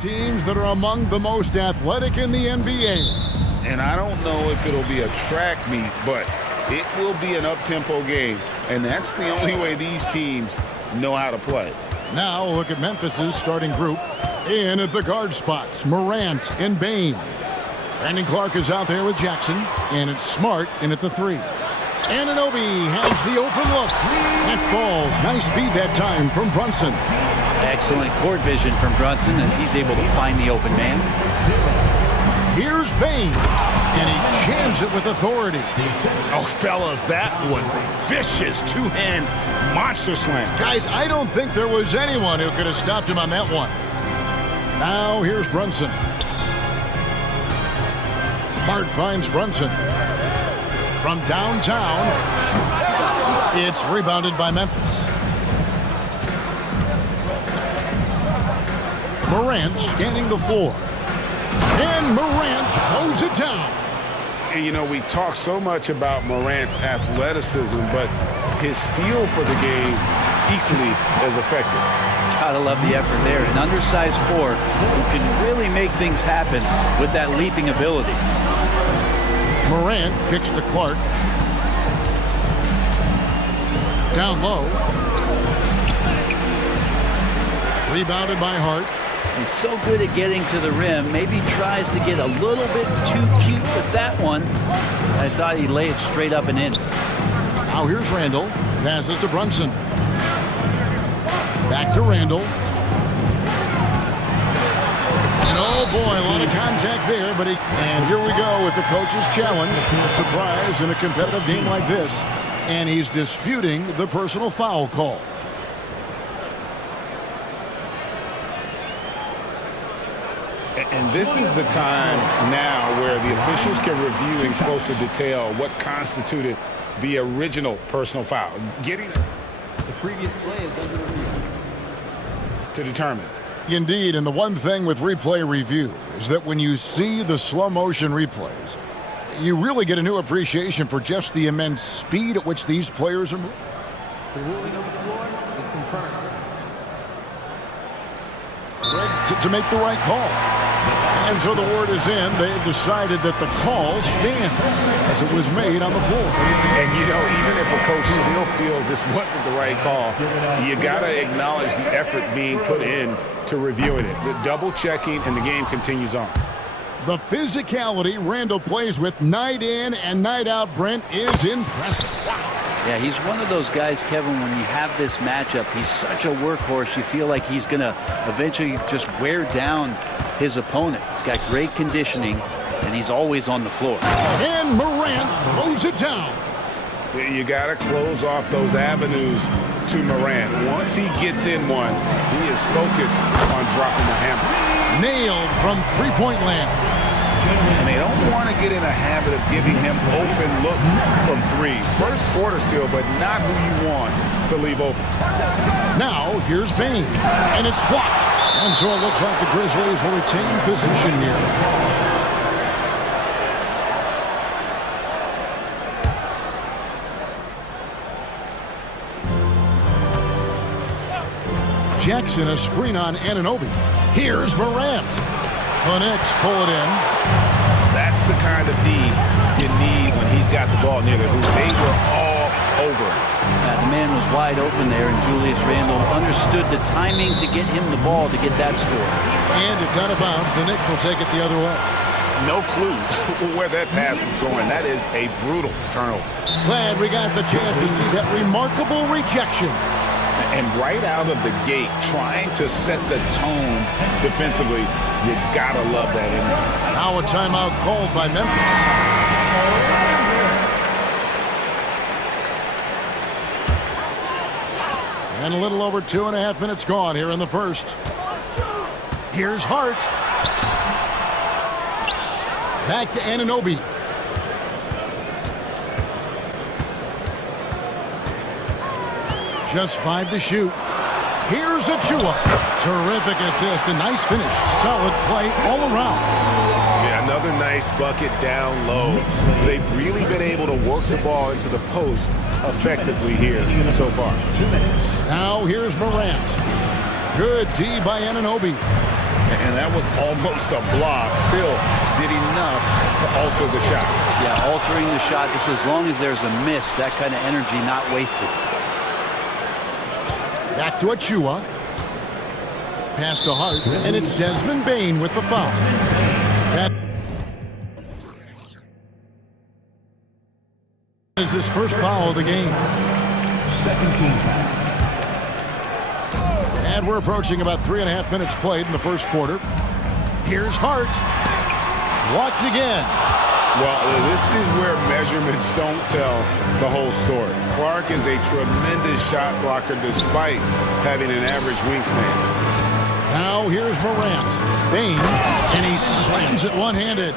teams that are among the most athletic in the NBA. And I don't know if it'll be a track meet, but it will be an up-tempo game. And that's the only way these teams know how to play. Now look at Memphis's starting group. In at the guard spots, Morant and Bain. Brandon Clark is out there with Jackson, and it's Smart in at the 3. Anunoby has the open look. That falls. Nice speed that time from Brunson. Excellent court vision from Brunson as he's able to find the open man. Here's Bain, and he jams it with authority. Oh, fellas, that was a vicious two-hand monster slam. Guys, I don't think there was anyone who could have stopped him on that one. Now here's Brunson. Hart finds Brunson. From downtown, it's rebounded by Memphis. Morant scanning the floor. And Morant throws it down. And, you know, we talk so much about Morant's athleticism, but his feel for the game equally as effective. Gotta love the effort there. An undersized forward who can really make things happen with that leaping ability. Morant kicks to Clark. Down low. Rebounded by Hart. He's so good at getting to the rim. Maybe tries to get a little bit too cute with that one. I thought he'd lay it straight up and in. Now here's Randall. Passes to Brunson. Back to Randall. And oh boy, a lot of contact there, but and here we go with the coach's challenge. Surprise in a competitive game like this. And he's disputing the personal foul call. And this is the time now where the officials can review in closer detail what constituted the original personal foul. Getting the previous play is under review to determine. Indeed, and the one thing with replay review is that when you see the slow motion replays, you really get a new appreciation for just the immense speed at which these players are moving. The ruling on the floor is confirmed. To make the right call. And so the word is in. They've decided that the call stands as it was made on the floor. And, you know, even if a coach still feels this wasn't the right call, you got to acknowledge the effort being put in to reviewing it. The double checking, and the game continues on. The physicality Randall plays with night in and night out, Brent, is impressive. Yeah, he's one of those guys, Kevin, when you have this matchup, he's such a workhorse. You feel like he's going to eventually just wear down his opponent. He's got great conditioning, and he's always on the floor. And Morant throws it down. You got to close off those avenues to Morant. Once he gets in one, he is focused on dropping the hammer. Nailed from three-point land. And they don't want to get in a habit of giving him open looks from three. First quarter still, but not who you want to leave open. Now, here's Bain, and it's blocked. And so it looks like the Grizzlies will retain possession here. Jackson, a screen on Anunoby. Here's Morant. The Knicks pull it in. That's the kind of D you need when he's got the ball near the hoop. They were all over him. The man was wide open there, and Julius Randle understood the timing to get him the ball to get that score. And it's out of bounds. The Knicks will take it the other way. No clue where that pass was going. That is a brutal turnover. Glad we got the chance to see that remarkable rejection. And right out of the gate, trying to set the tone defensively, you gotta love that energy. Now a timeout called by Memphis. And a little over 2.5 minutes gone here in the first. Here's Hart. Back to Anunoby. Just 5 to shoot. Here's Achua. Terrific assist, a nice finish. Solid play all around. Yeah, another nice bucket down low. They've really been able to work the ball into the post effectively here so far. Now here's Morant. Good D by Anunoby. And that was almost a block. Still did enough to alter the shot. Yeah, altering the shot, just as long as there's a miss, that kind of energy not wasted. Back to Achua. Pass to Hart, and it's Desmond Bain with the foul. That is his first foul of the game. And we're approaching about 3.5 minutes played in the first quarter. Here's Hart. Blocked again. Well, this is where measurements don't tell the whole story. Clark is a tremendous shot blocker despite having an average wingspan. Now here's Morant. Bain, and he slams it one-handed.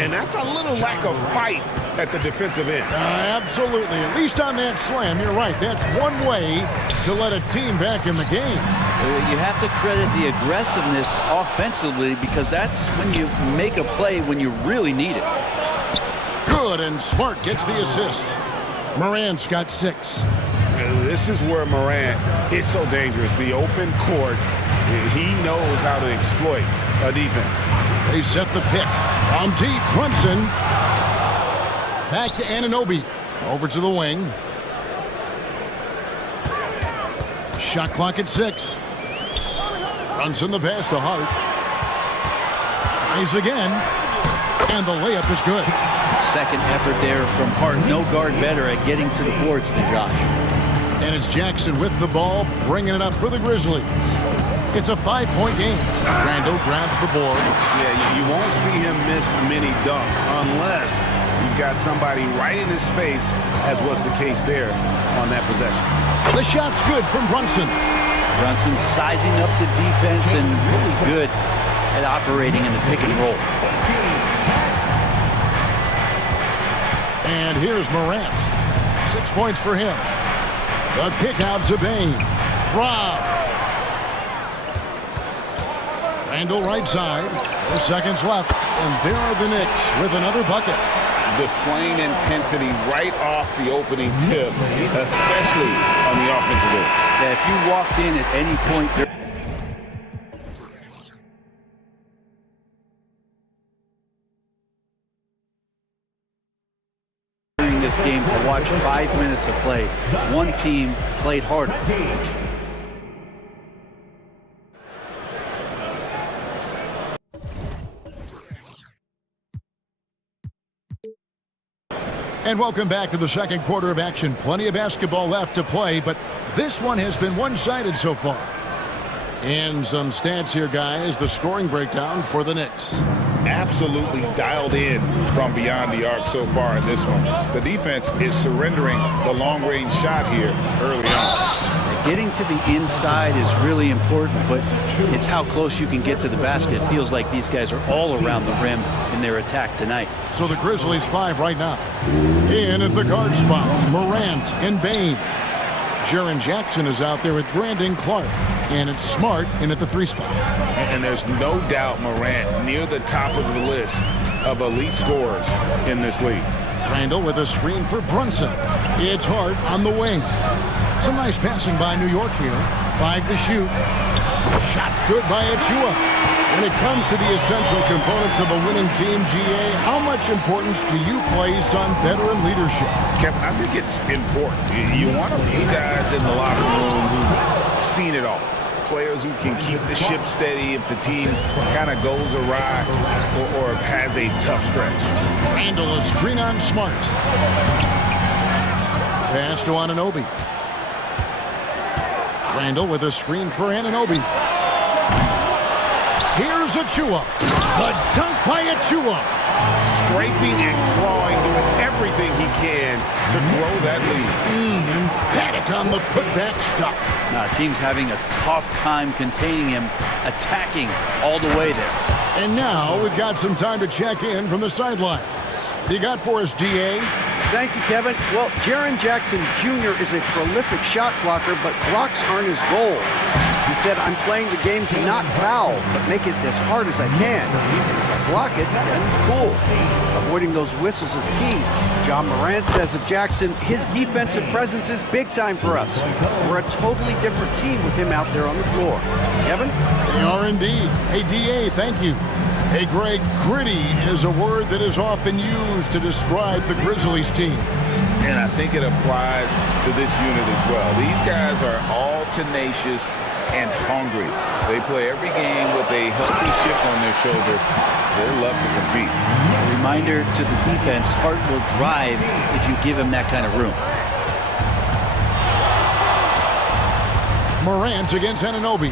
And that's a little lack of fight at the defensive end. Absolutely. At least on that slam, you're right. That's one way to let a team back in the game. You have to credit the aggressiveness offensively because that's when you make a play when you really need it. Good, and Smart gets the assist. Morant's got 6. This is where Morant is so dangerous. The open court, he knows how to exploit a defense. They set the pick. On deep, Brunson. Back to Anunoby. Over to the wing. Shot clock at 6. Brunson the pass to Hart. Tries again. And the layup is good. Second effort there from Hart. No guard better at getting to the boards than Josh. And it's Jackson with the ball, bringing it up for the Grizzlies. It's a 5-point game. Randall grabs the board. Yeah, you won't see him miss many dunks unless you've got somebody right in his face, as was the case there on that possession. The shot's good from Brunson. Brunson sizing up the defense and really good at operating in the pick and roll. And here's Morant. 6 points for him. The kick out to Bain. Rob. Randall right side. 4 seconds left. And there are the Knicks with another bucket. Displaying intensity right off the opening tip, especially on the offensive end. Yeah, if you walked in at any point during this game to watch 5 minutes of play, one team played harder. And welcome back to the second quarter of action. Plenty of basketball left to play, but this one has been one-sided so far. And some stats here, guys. The scoring breakdown for the Knicks. Absolutely dialed in from beyond the arc so far in this one. The defense is surrendering the long-range shot here early on. Getting to the inside is really important, but it's how close you can get to the basket. It feels like these guys are all around the rim in their attack tonight. So the Grizzlies 5 right now. In at the guard spots, Morant and Bain. Jaren Jackson is out there with Brandon Clark. And it's Smart in at the 3 spot. And there's no doubt Morant near the top of the list of elite scorers in this league. Randall with a screen for Brunson. It's Hart on the wing. Some nice passing by New York here. 5 to shoot. Shot's good by Achua. When it comes to the essential components of a winning team, GA, how much importance do you place on veteran leadership? Kevin, I think it's important. You want a few guys in the locker room who've seen it all. Players who can keep the ship steady if the team kind of goes awry or has a tough stretch. Randall a screen on Smart. Pass to Anunoby. Randall with a screen for Anunoby. Here's Achua. The dunk by Achua. Scraping and clawing, doing everything he can to grow that lead. Emphatic on the putback stuff. Team's having a tough time containing him, attacking all the way there. And now we've got some time to check in from the sidelines. You got for us, DA? Thank you, Kevin. Well, Jaren Jackson Jr. is a prolific shot blocker, but blocks aren't his goal. He He said, I'm playing the game to not foul, but make it as hard as I can. If I block it, then cool. Avoiding those whistles is key. John Morant says of Jackson, his defensive presence is big time for us. We're a totally different team with him out there on the floor. Kevin? They are indeed. Hey, DA, thank you. Hey, Greg, gritty is a word that is often used to describe the Grizzlies team. And I think it applies to this unit as well. These guys are all tenacious and hungry. They play every game with a healthy chip on their shoulder. They love to compete. A reminder to the defense, Hart will drive if you give him that kind of room. Morant against Anunoby.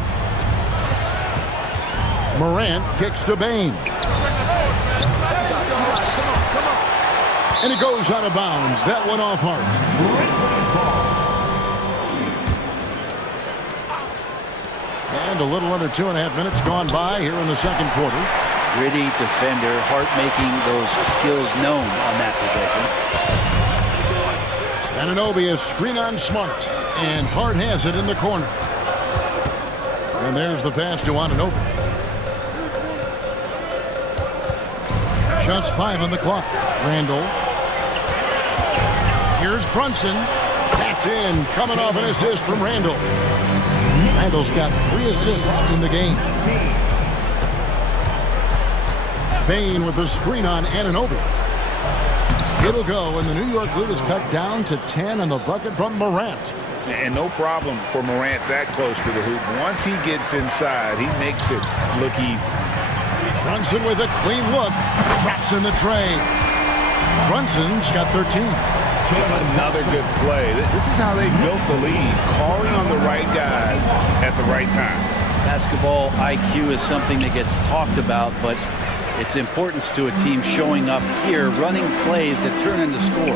Morant kicks to Bane. And it goes out of bounds. That one off Hart. And a little under 2.5 minutes gone by here in the second quarter. Gritty defender, Hart making those skills known on that possession. Anunoby is screen on Smart. And Hart has it in the corner. And there's the pass to Anunoby. Just 5 on the clock. Randall. Here's Brunson. That's in. Coming off an assist from Randall. Randall's got 3 assists in the game. Bane with the screen on Anunoby. It'll go, and the New York lead is cut down to 10 on the bucket from Morant. And no problem for Morant that close to the hoop. Once he gets inside, he makes it look easy. Brunson with a clean look. Drops in the tray. Brunson's got 13. Another good play. This is how they built the lead, calling on the right guys at the right time. Basketball IQ is something that gets talked about, but its importance to a team showing up here, running plays that turn into scores.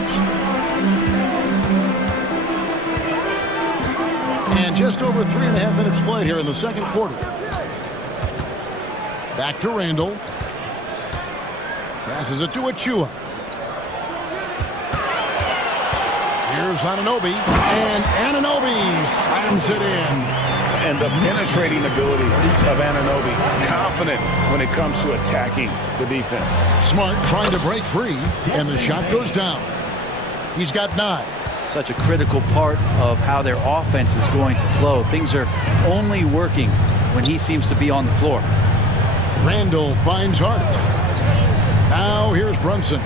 And just over 3.5 minutes played here in the second quarter. Back to Randall. Passes it to Achua. Here's Anunoby. And Anunoby slams it in. And the penetrating ability of Anunoby. Confident when it comes to attacking the defense. Smart trying to break free. And the shot goes down. He's got 9. Such a critical part of how their offense is going to flow. Things are only working when he seems to be on the floor. Randall finds Hart. Now here's Brunson.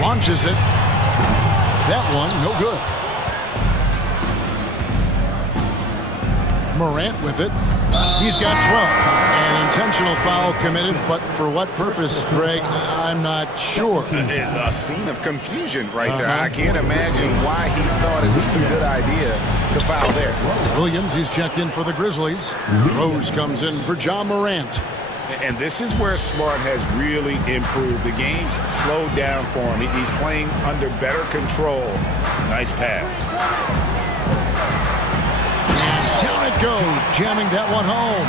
Launches it. That one, no good. Morant with it. He's got 12. An intentional foul committed, but for what purpose, Greg, I'm not sure. A scene of confusion right there. I can't imagine why he thought it was a good idea to foul there. Williams, he's checked in for the Grizzlies. Rose comes in for John Morant. And this is where Smart has really improved. The game's slowed down for him. He's playing under better control. Nice pass. And down it goes, jamming that one home.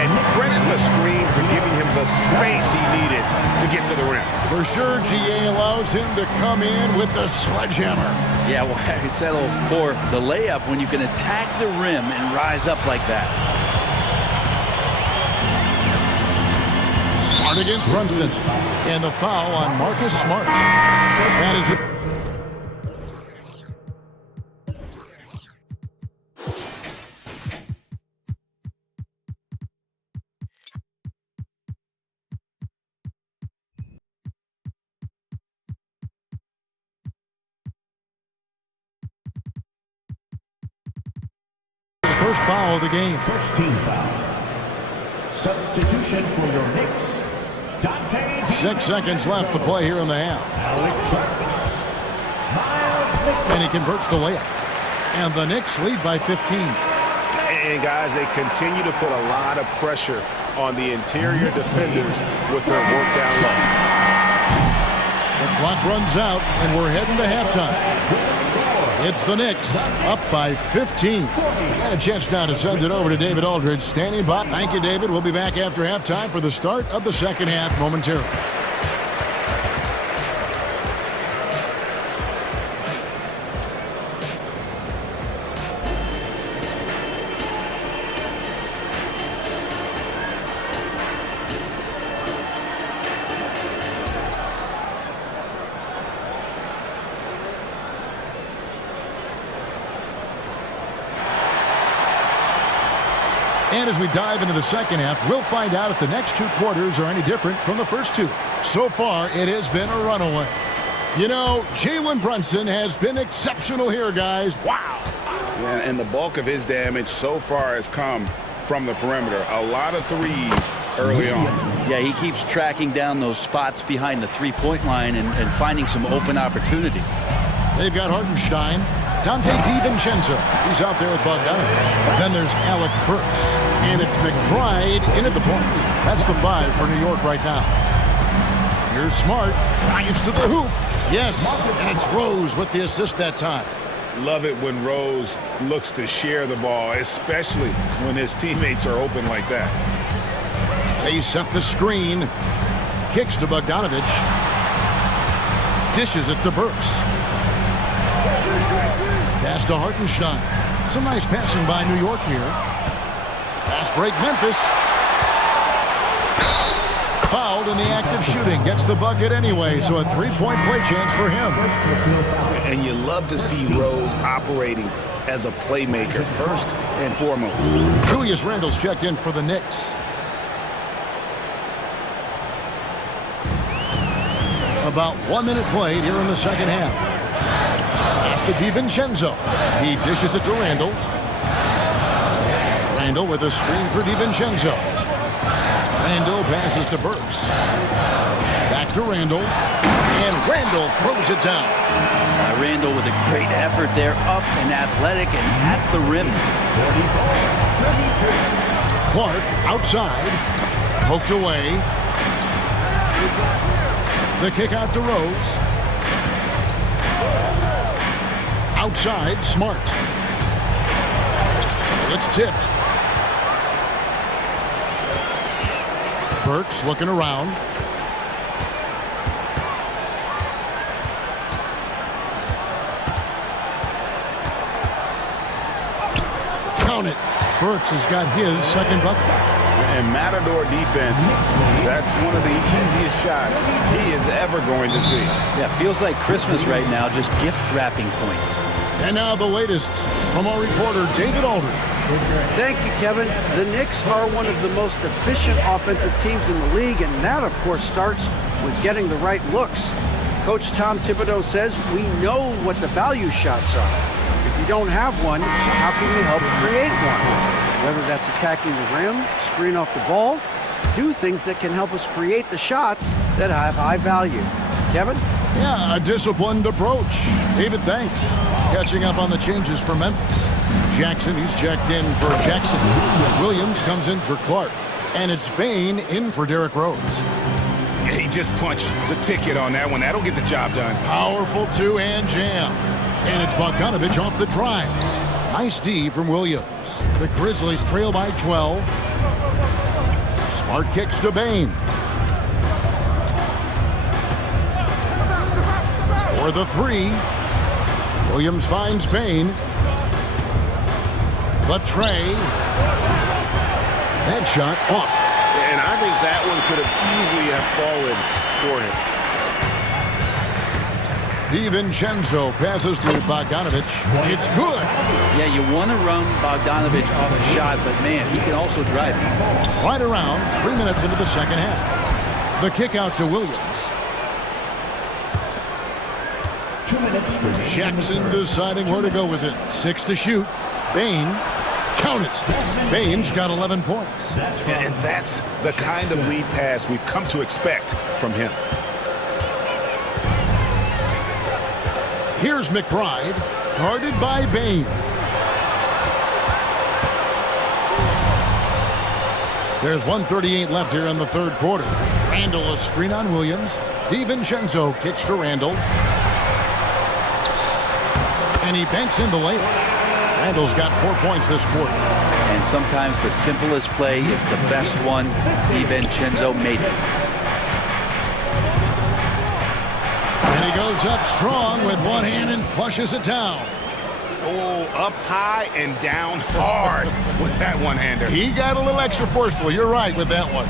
And credit the screen for giving him the space he needed to get to the rim. For sure, GA allows him to come in with the sledgehammer. Yeah, well, I settle for the layup when you can attack the rim and rise up like that. Smart against Brunson. And the foul on Marcus Smart. That is it. First foul of the game. First team foul. Substitution for your Knicks. 6 seconds left to play here in the half. And he converts the layup. And the Knicks lead by 15. And guys, they continue to put a lot of pressure on the interior defenders with their work down low. The clock runs out, and we're heading to halftime. It's the Knicks up by 15. And a chance now to send it over to David Aldridge standing by. Thank you, David. We'll be back after halftime for the start of the second half momentarily. as we dive into the second half, we'll find out if the next two quarters are any different from the first two. So far, it has been a runaway. You know, Jalen Brunson has been exceptional here, guys. Wow. Yeah, and the bulk of his damage so far has come from the perimeter. A lot of threes early on. Yeah, he keeps tracking down those spots behind the three-point line and finding some open opportunities. They've got Hartenstein. Dante DiVincenzo, he's out there with Bogdanovich. Then there's Alec Burks. And it's McBride in at the point. That's the 5 for New York right now. Here's Smart. Drives to the hoop. Yes, and it's Rose with the assist that time. Love it when Rose looks to share the ball, especially when his teammates are open like that. They set the screen. Kicks to Bogdanovich. Dishes it to Burks. Pass to Hartenstein. Some nice passing by New York here. Fast break Memphis. Fouled in the act of shooting. Gets the bucket anyway, so a three-point play chance for him. And you love to see Rose operating as a playmaker first and foremost. Julius Randle's checked in for the Knicks. About 1 minute played here in the second half. Pass to DiVincenzo. He dishes it to Randle. Randle with a screen for DiVincenzo. Randle passes to Burks. Back to Randle. And Randle throws it down. Randle with a great effort there, up and athletic and at the rim. Clark outside. Poked away. The kick out to Rose. Outside, Smart. It's tipped. Burks looking around. Count it. Burks has got his second bucket. And Matador defense, that's one of the easiest shots he is ever going to see. Yeah, feels like Christmas right now, just gift wrapping points. And now the latest from our reporter, David Aldridge. Thank you, Kevin. The Knicks are one of the most efficient offensive teams in the league, and that, of course, starts with getting the right looks. Coach Tom Thibodeau says we know what the value shots are. If you don't have one, how can you help create one? Whether that's attacking the rim, screen off the ball, do things that can help us create the shots that have high value. Kevin? Yeah, a disciplined approach. David, thanks. Catching up on the changes for Memphis. Jackson, he's checked in for Jackson. Williams comes in for Clark. And it's Bain in for Derrick Rose. Yeah, he just punched the ticket on that one. That'll get the job done. Powerful two-hand jam. And it's Bogdanovich off the drive. Nice D from Williams. The Grizzlies trail by 12. Smart kicks to Bain. For the 3. Williams finds Bain. The tray. That shot off. And I think that one could have easily have fallen for him. DiVincenzo passes to Bogdanovich. It's good. Yeah, you want to run Bogdanovich off the shot, but man, he can also drive it. Right around 3 minutes into the second half. The kick out to Williams. 2 minutes. Jackson deciding where to go with it. 6 to shoot. Bain. Count it. Bain's got 11 points. And that's the kind of lead pass we've come to expect from him. Here's McBride, guarded by Bain. There's 1:38 left here in the third quarter. Randle a screen on Williams. DiVincenzo kicks to Randle. And he banks in the layup. Randle's got 4 points this quarter. And sometimes the simplest play is the best one. DiVincenzo made it. And he goes up strong with one hand and flushes it down. Oh, up high and down hard with that one-hander. He got a little extra forceful. You're right with that one.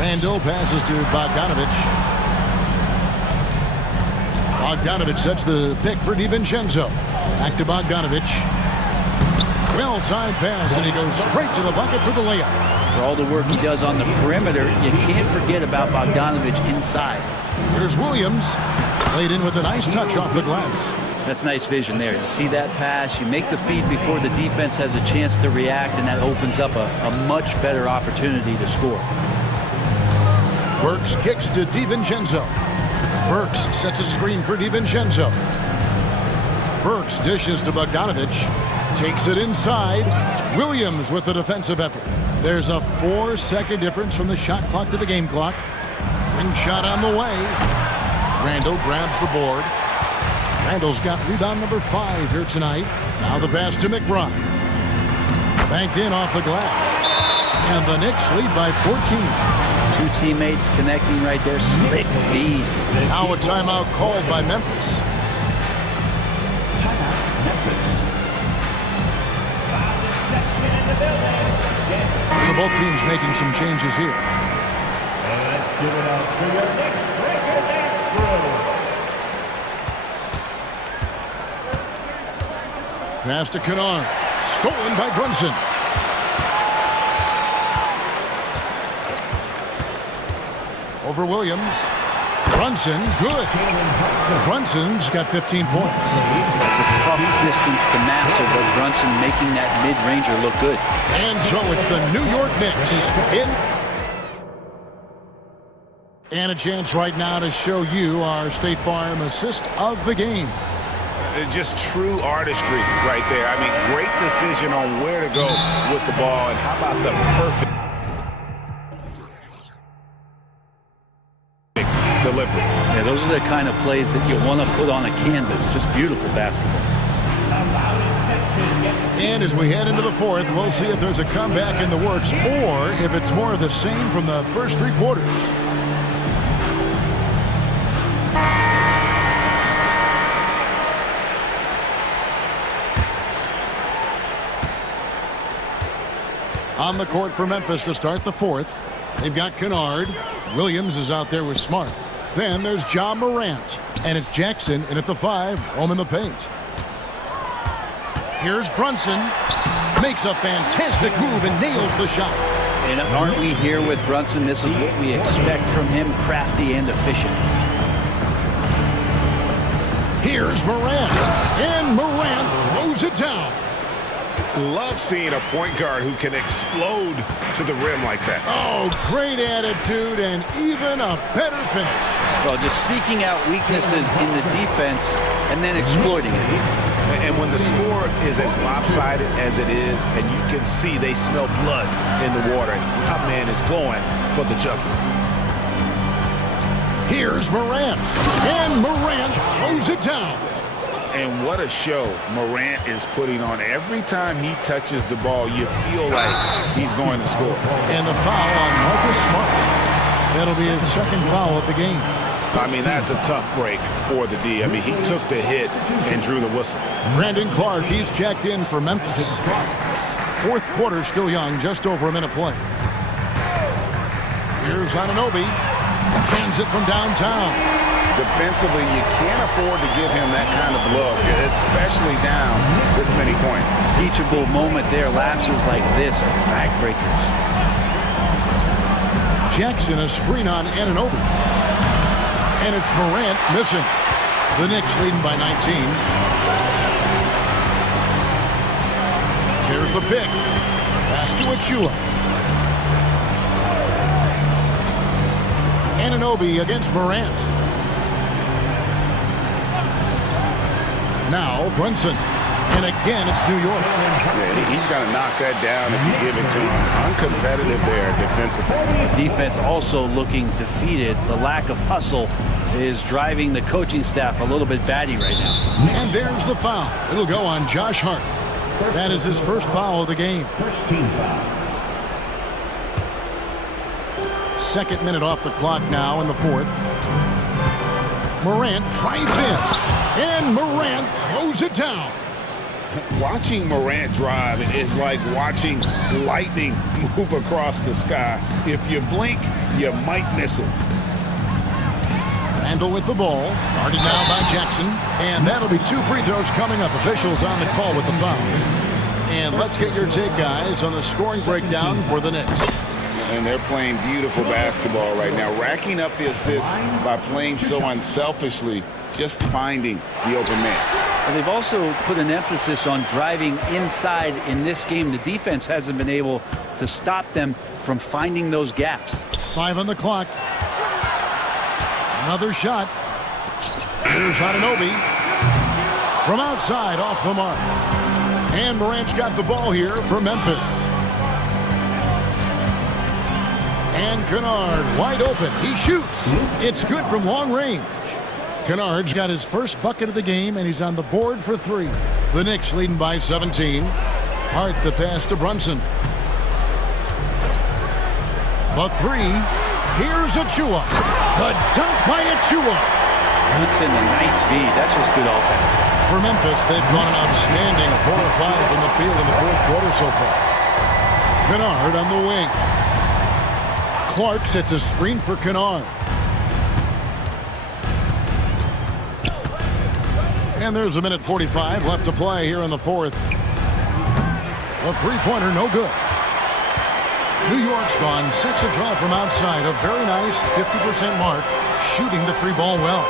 Randle passes to Bogdanovich. Bogdanovich sets the pick for DiVincenzo. Back to Bogdanovich. Well-timed pass, and he goes straight to the bucket for the layup. For all the work he does on the perimeter, you can't forget about Bogdanovich inside. Here's Williams. Laid in with a nice touch off the glass. That's nice vision there. You see that pass, you make the feed before the defense has a chance to react, and that opens up a much better opportunity to score. Burks kicks to DiVincenzo. Burks sets a screen for DiVincenzo. Burks dishes to Bogdanovich. Takes it inside. Williams with the defensive effort. There's a 4-second difference from the shot clock to the game clock. Ring shot on the way. Randall grabs the board. Randall's got rebound number 5 here tonight. Now the pass to McBride. Banked in off the glass. And the Knicks lead by 14. Two teammates connecting right there. Slick feed. Now a timeout called by Memphis. So both teams making some changes here. Let's give it up for your next Pass to Kennard. Stolen by Brunson. Over Williams. Brunson, good. Brunson's got 15 points. That's a tough distance to master, but Brunson making that mid-ranger look good. And so it's the New York Knicks and a chance right now to show you our State Farm assist of the game. Just true artistry right there. I mean, great decision on where to go with the ball, and how about the perfect delivery. Yeah, those are the kind of plays that you want to put on a canvas. Just beautiful basketball. And as we head into the fourth, we'll see if there's a comeback in the works or if it's more of the same from the first 3 quarters. On the court for Memphis to start the fourth. They've got Kennard. Williams is out there with Smart. Then there's Ja Morant. And it's Jackson in at the 5, home in the paint. Here's Brunson. Makes a fantastic move and nails the shot. And aren't we here with Brunson? This is what we expect from him, crafty and efficient. Here's Morant. And Morant throws it down. Love seeing a point guard who can explode to the rim like that. Oh, great attitude and even a better finish. Well, just seeking out weaknesses in the defense and then exploiting it. And when the score is as lopsided as it is, and you can see they smell blood in the water, my man is going for the jugular. Here's Morant. And Morant throws it down. And what a show Morant is putting on. Every time he touches the ball, you feel like he's going to score. And the foul on Marcus Smart. That'll be his second foul of the game. I mean, that's a tough break for the D. I mean, he took the hit and drew the whistle. Brandon Clark, he's checked in for Memphis. Fourth quarter still young, just over a minute play. Here's Anunoby. Cans it from downtown. Defensively, you can't afford to give him that kind of look, especially down this many points. Teachable moment there. Lapses like this are backbreakers. Jackson, a screen on Anunoby. And it's Morant missing. The Knicks leading by 19. Here's the pick. Pass to Achua. Anunoby against Morant. Now Brunson. And again, it's New York. Yeah, he's got to knock that down if you give it to him. Uncompetitive there defensively. The defense also looking defeated. The lack of hustle is driving the coaching staff a little bit batty right now. And there's the foul. It'll go on Josh Hart. That is his first foul of the game. First team foul. Second minute off the clock now in the fourth. Morant drives in. And Morant throws it down. Watching Morant drive is like watching lightning move across the sky. If you blink, you might miss it. Randall with the ball. Guarded now by Jackson. And that'll be 2 free throws coming up. Officials on the call with the foul. And let's get your take, guys, on the scoring breakdown for the Knicks. And they're playing beautiful basketball right now, racking up the assists by playing so unselfishly, just finding the open man. And they've also put an emphasis on driving inside in this game. The defense hasn't been able to stop them from finding those gaps. 5 on the clock. Another shot. Here's Anunoby from outside, off the mark. And Morant's got the ball here for Memphis. And Kennard wide open. He shoots. It's good from long range. Kennard's got his first bucket of the game, and he's on the board for 3. The Knicks leading by 17. Hart the pass to Brunson. The 3. Here's Achua. The dunk by Achua. Brunson, a nice feed. That's just good offense. For Memphis, they've gone an outstanding 4 of 5 from the field in the 4th quarter so far. Kennard on the wing. Clark sets a screen for Kennard. And there's a minute 45 left to play here in the 4th. The three-pointer, no good. New York's gone 6 of 12 from outside. A very nice 50% mark, shooting the 3-ball well.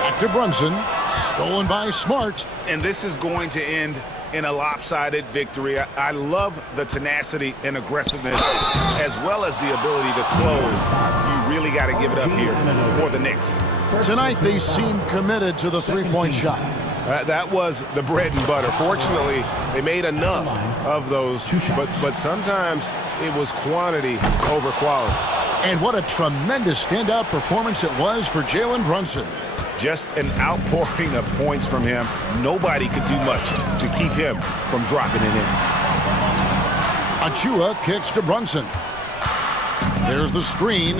Back to Brunson, stolen by Smart. And this is going to end in a lopsided victory. I love the tenacity and aggressiveness, as well as the ability to close. You really got to give it up here for the Knicks. Tonight, they seem committed to the 3-point shot. That was the bread and butter. Fortunately, they made enough of those, but sometimes it was quantity over quality. And what a tremendous standout performance it was for Jalen Brunson. Just an outpouring of points from him. Nobody could do much to keep him from dropping it in. Achua kicks to Brunson. There's the screen.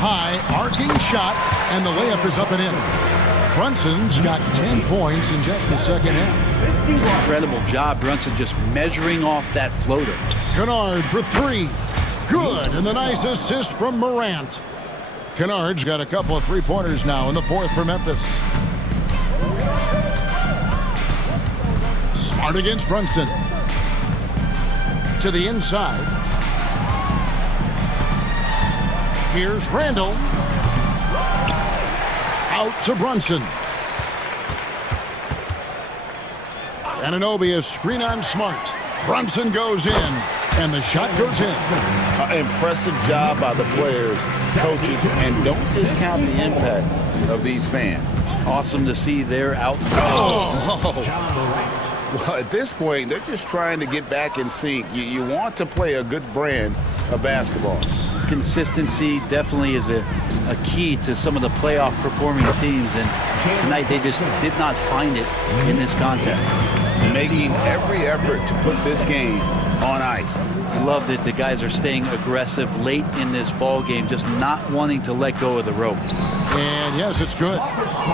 High, arcing shot, and the layup is up and in. Brunson's got 10 points in just the second half. Incredible job, Brunson, just measuring off that floater. Kennard for 3. Good, and the nice assist from Morant. Kennard's got a couple of 3-pointers now in the 4th for Memphis. Smart against Brunson. To the inside. Here's Randall. Out to Brunson. Anunoby a screen on Smart. Brunson goes in, and the shot goes in. Impressive job by the players, coaches, and don't discount the impact of these fans. Awesome to see they're out. Well, at this point, they're just trying to get back in sync. You want to play a good brand of basketball. Consistency definitely is a key to some of the playoff performing teams, and tonight they just did not find it in this contest. Making every effort to put this game on ice. I love that the guys are staying aggressive late in this ball game, just not wanting to let go of the rope. And yes, it's good.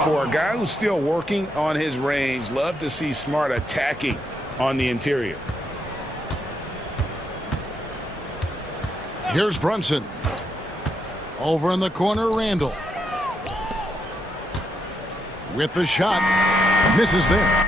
For a guy who's still working on his range, love to see Smart attacking on the interior. Here's Brunson. Over in the corner, Randall. With the shot. Misses there.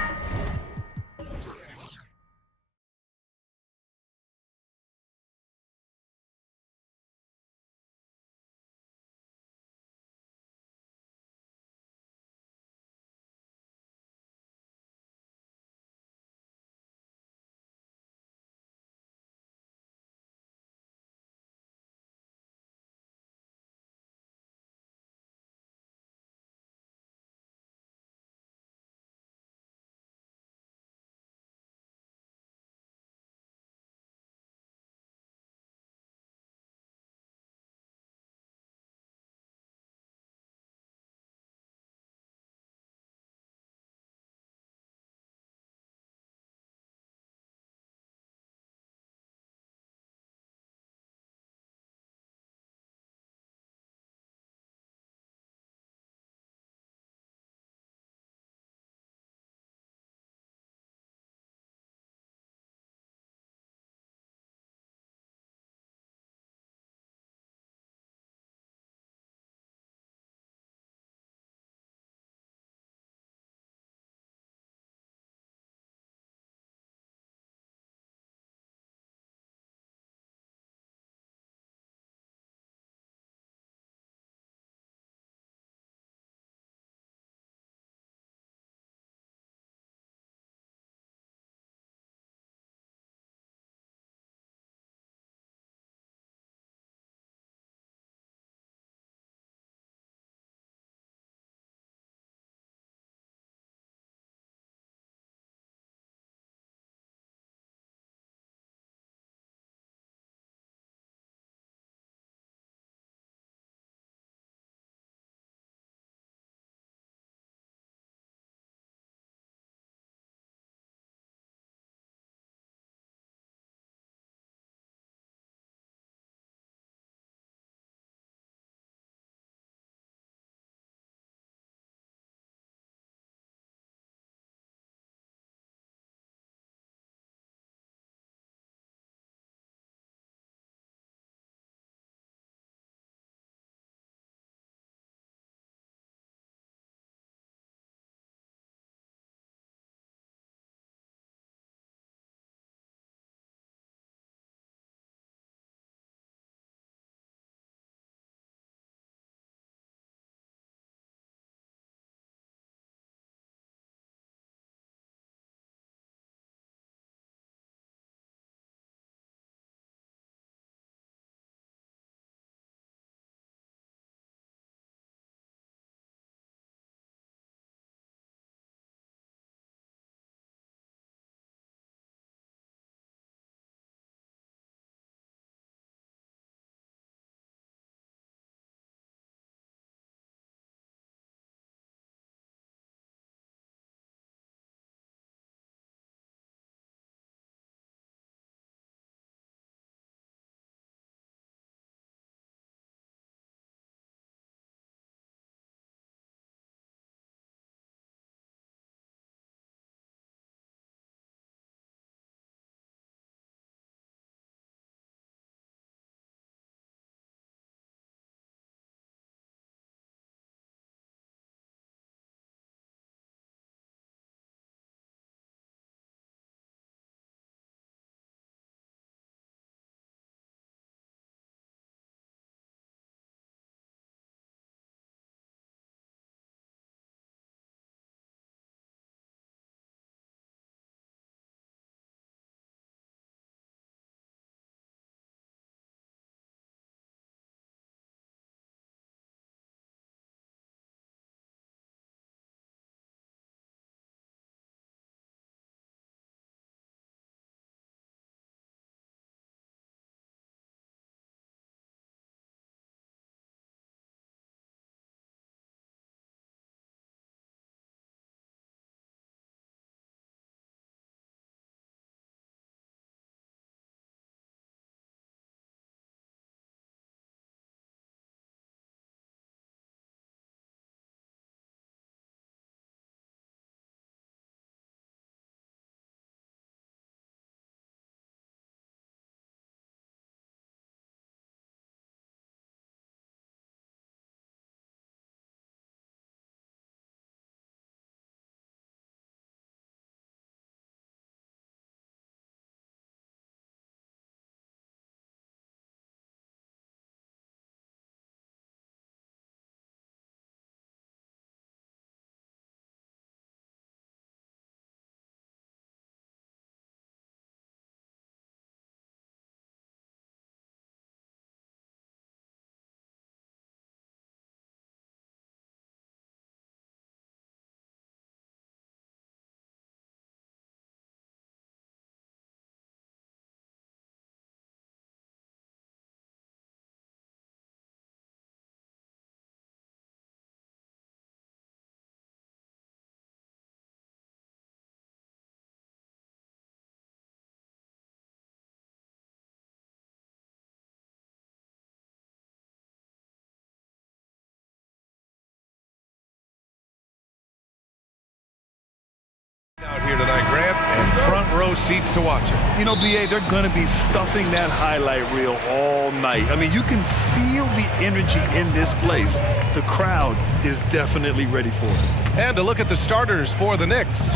and front row seats to watch it. You know, B.A., they're going to be stuffing that highlight reel all night. I mean, you can feel the energy in this place. The crowd is definitely ready for it. And to look at the starters for the Knicks.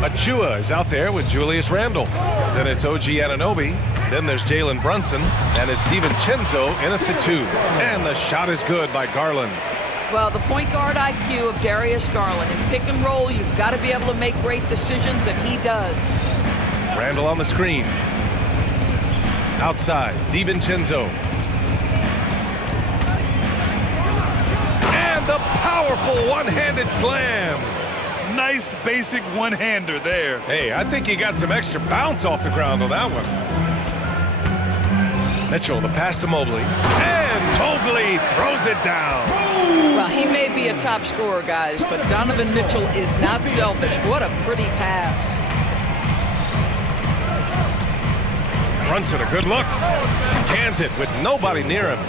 Achua is out there with Julius Randle. Then it's OG Anunoby. Then there's Jalen Brunson. And it's DiVincenzo in at the 2. And the shot is good by Garland. Well, the point guard IQ of Darius Garland. In pick and roll, you've got to be able to make great decisions, and he does. Randle on the screen. Outside, DiVincenzo. And the powerful one-handed slam. Nice basic one-hander there. Hey, I think he got some extra bounce off the ground on that one. Mitchell, the pass to Mobley. And Mobley throws it down. Well, he may be a top scorer, guys, but Donovan Mitchell is not selfish. What a pretty pass. Brunson, a good look. Cans it with nobody near him.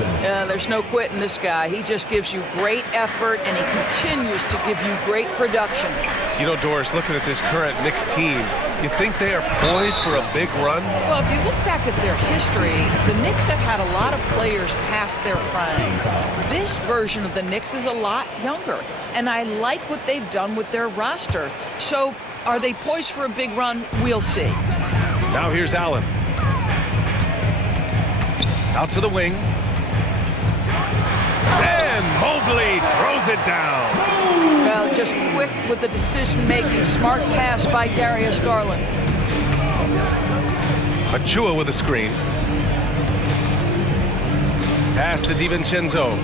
There's no quitting this guy. He just gives you great effort, and he continues to give you great production. You know, Doris, looking at this current Knicks team, you think they are poised for a big run? Well, if you look back at their history, the Knicks have had a lot of players past their prime. This version of the Knicks is a lot younger, and I like what they've done with their roster. So, are they poised for a big run? We'll see. Now here's Allen. Out to the wing. And Mobley throws it down. Well, just quick with the decision-making. Smart pass by Darius Garland. Achua with a screen. Pass to DiVincenzo.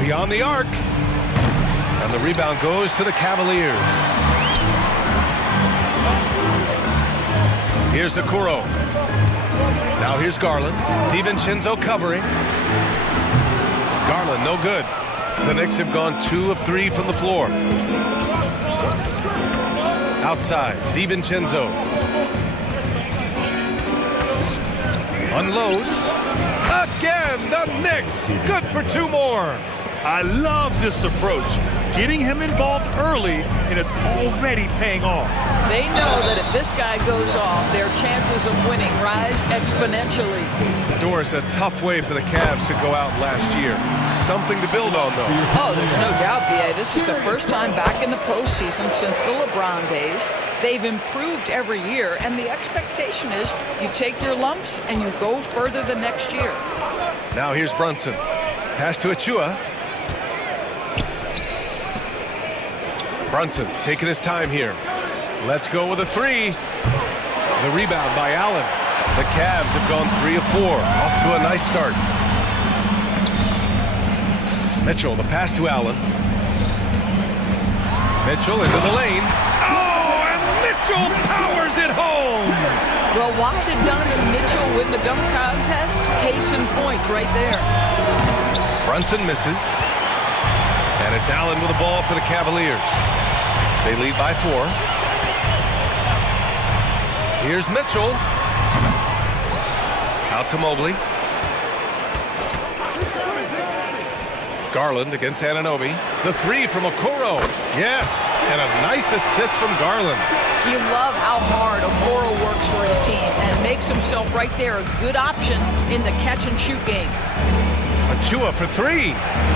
Beyond the arc. And the rebound goes to the Cavaliers. Here's Okoro. Now here's Garland. DiVincenzo covering. Garland, no good. The Knicks have gone 2 of 3 from the floor. Outside, DiVincenzo. Unloads. Again, the Knicks. Good for 2 more. I love this approach. Getting him involved early, and it's already paying off. They know that if this guy goes off, their chances of winning rise exponentially. Doris, a tough way for the Cavs to go out last year. Something to build on, though. Oh, there's no doubt, B.A. This is the first time back in the postseason since the LeBron days. They've improved every year, and the expectation is you take your lumps and you go further the next year. Now here's Brunson. Pass to Achua. Brunson taking his time here. Let's go with a 3. The rebound by Allen. The Cavs have gone 3 of 4. Off to a nice start. Mitchell, the pass to Allen. Mitchell into the lane. Oh, and Mitchell powers it home. Well, why did Donovan Mitchell win the dunk contest? Case in point right there. Brunson misses. And it's Allen with the ball for the Cavaliers. They lead by 4. Here's Mitchell. Out to Mobley. Garland against Anunoby. The 3 from Okoro. Yes, and a nice assist from Garland. You love how hard Okoro works for his team and makes himself right there a good option in the catch-and-shoot game. Achua for 3.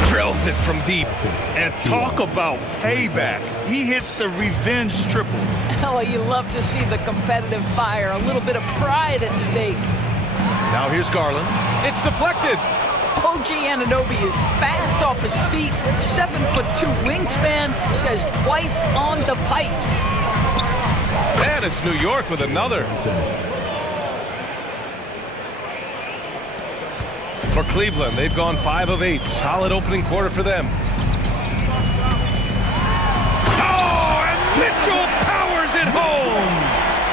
Drills it from deep. And talk about payback. He hits the revenge triple. Oh, you love to see the competitive fire. A little bit of pride at stake. Now here's Garland. It's deflected. OG Anunoby is fast off his feet. 7'2" wingspan. Says twice on the pipes. And it's New York with another. For Cleveland, they've gone 5 of 8. Solid opening quarter for them. Oh, and Mitchell powers it home.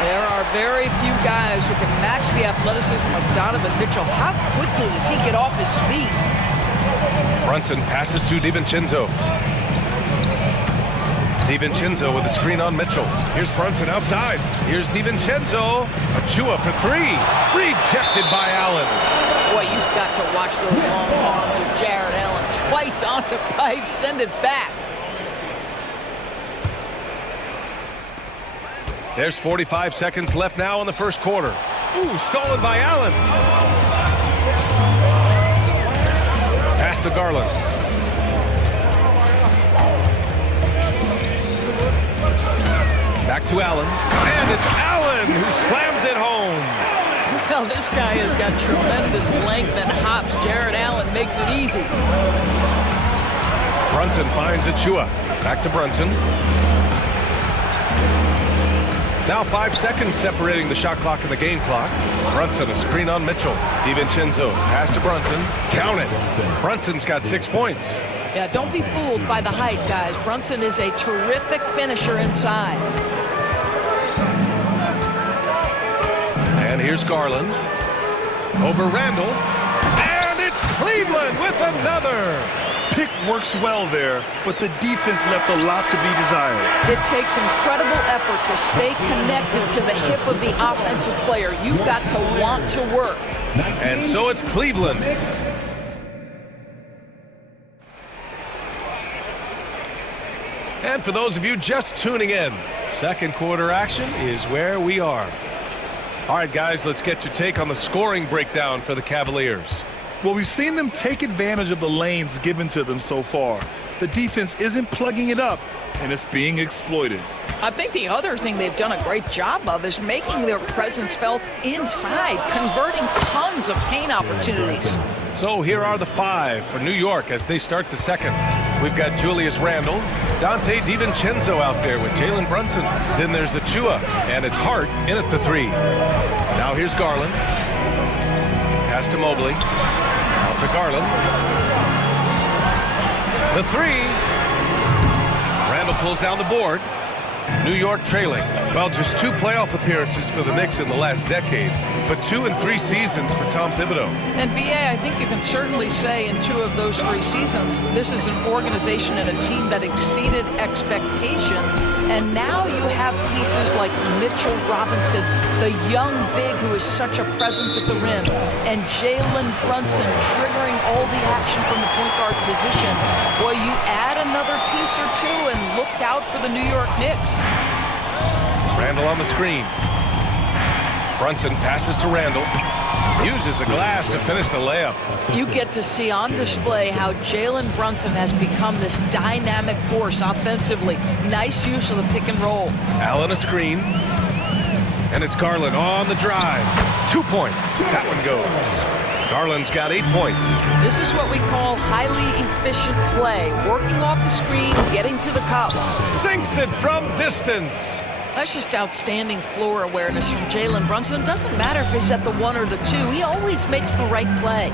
There are very few guys who can match the athleticism of Donovan Mitchell. How quickly does he get off his feet? Brunson passes to DiVincenzo. DiVincenzo with the screen on Mitchell. Here's Brunson outside. Here's DiVincenzo. Achua for 3. Rejected by Allen. Boy, you've got to watch those long arms of Jared Allen. Twice on the pipe, send it back. There's 45 seconds left now in the first quarter. Ooh, stolen by Allen. Pass to Garland. Back to Allen. And it's Allen who slams it home. Well, this guy has got tremendous length and hops. Jared Allen makes it easy. Brunson finds Achua. Back to Brunson. Now 5 seconds separating the shot clock and the game clock. Brunson, a screen on Mitchell. DiVincenzo, pass to Brunson. Count it. Brunson's got 6 points. Yeah, don't be fooled by the height, guys. Brunson is a terrific finisher inside. And here's Garland. Over Randall. And it's Cleveland with another. Pick works well there, but the defense left a lot to be desired. It takes incredible effort to stay connected to the hip of the offensive player. You've got to want to work. And so it's Cleveland. And for those of you just tuning in, second quarter action is where we are. All right, guys, let's get your take on the scoring breakdown for the Cavaliers. Well, we've seen them take advantage of the lanes given to them so far. The defense isn't plugging it up, and it's being exploited. I think the other thing they've done a great job of is making their presence felt inside, converting tons of paint opportunities. So here are the 5 for New York as they start the second. We've got Julius Randle, Dante DiVincenzo out there with Jalen Brunson. Then there's Achua, and it's Hart in at the 3. Now here's Garland. Pass to Mobley. Out to Garland. The 3. Randle pulls down the board. New York trailing. Well, just 2 playoff appearances for the Knicks in the last decade, but 2 in 3 seasons for Tom Thibodeau. And B.A., I think you can certainly say in 2 of those 3 seasons, this is an organization and a team that exceeded expectation. And now you have pieces like Mitchell Robinson, the young big who is such a presence at the rim, and Jalen Brunson triggering all the action from the point guard position. Boy, you add another piece or 2 and look out for the New York Knicks. Randle on the screen. Brunson passes to Randle. Uses the glass to finish the layup. You get to see on display how Jalen Brunson has become this dynamic force offensively. Nice use of the pick and roll. Allen a screen. And it's Garland on the drive. 2 points. That one goes. Garland's got 8 points. This is what we call highly efficient play. Working off the screen, getting to the cup. Sinks it from distance. That's just outstanding floor awareness from Jalen Brunson. It doesn't matter if he's at the 1 or the 2. He always makes the right play.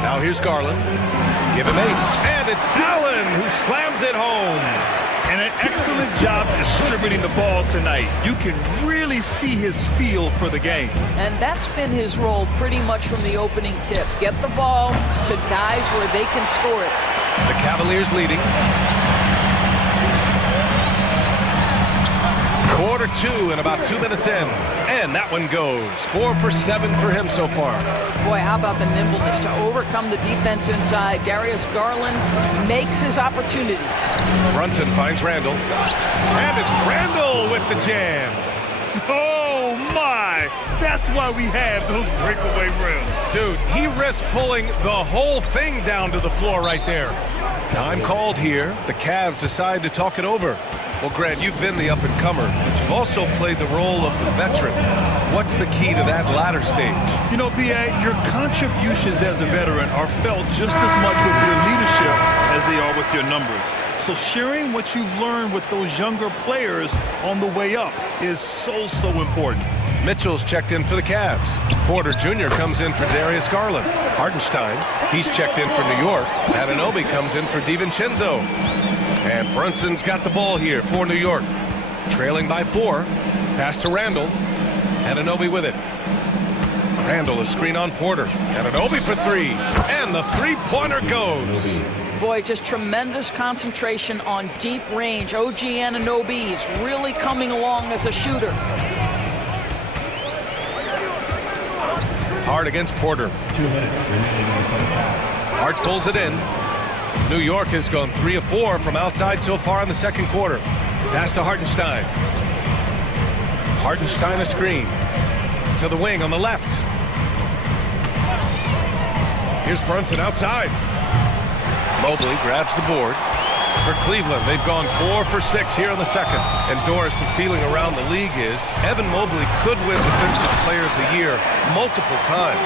Now here's Garland. Give him 8. And it's Allen who slams it home. And an excellent job distributing the ball tonight. You can really see his feel for the game. And that's been his role pretty much from the opening tip. Get the ball to guys where they can score it. The Cavaliers leading. Quarter 2 and about 2 minutes in. And that one goes. 4 for 7 for him so far. Boy, how about the nimbleness to overcome the defense inside. Darius Garland makes his opportunities. Brunson finds Randle. And it's Randle with the jam. Oh, my. That's why we have those breakaway rims. Dude, he risks pulling the whole thing down to the floor right there. Time called here. The Cavs decide to talk it over. Well, Grant, you've been the up-and-comer, but you've also played the role of the veteran. What's the key to that latter stage? You know, B.A., your contributions as a veteran are felt just as much with your leadership as they are with your numbers. So sharing what you've learned with those younger players on the way up is so important. Mitchell's checked in for the Cavs. Porter Jr. comes in for Darius Garland. Hartenstein, he's checked in for New York. Anunoby comes in for DiVincenzo. And Brunson's got the ball here for New York. Trailing by 4. Pass to Randle. Anunoby with it. Randle is screen on Porter. Anunoby for 3. And the 3-pointer goes. Boy, just tremendous concentration on deep range. OG Anunoby is really coming along as a shooter. Hart against Porter. 2 minutes remaining in the first half. Hart pulls it in. New York has gone 3 of 4 from outside so far in the second quarter. Pass to Hartenstein. Hartenstein a screen. To the wing on the left. Here's Brunson outside. Mobley grabs the board. For Cleveland, they've gone 4 for 6 here in the second. And Doris, the feeling around the league is Evan Mobley could win Defensive Player of the Year multiple times.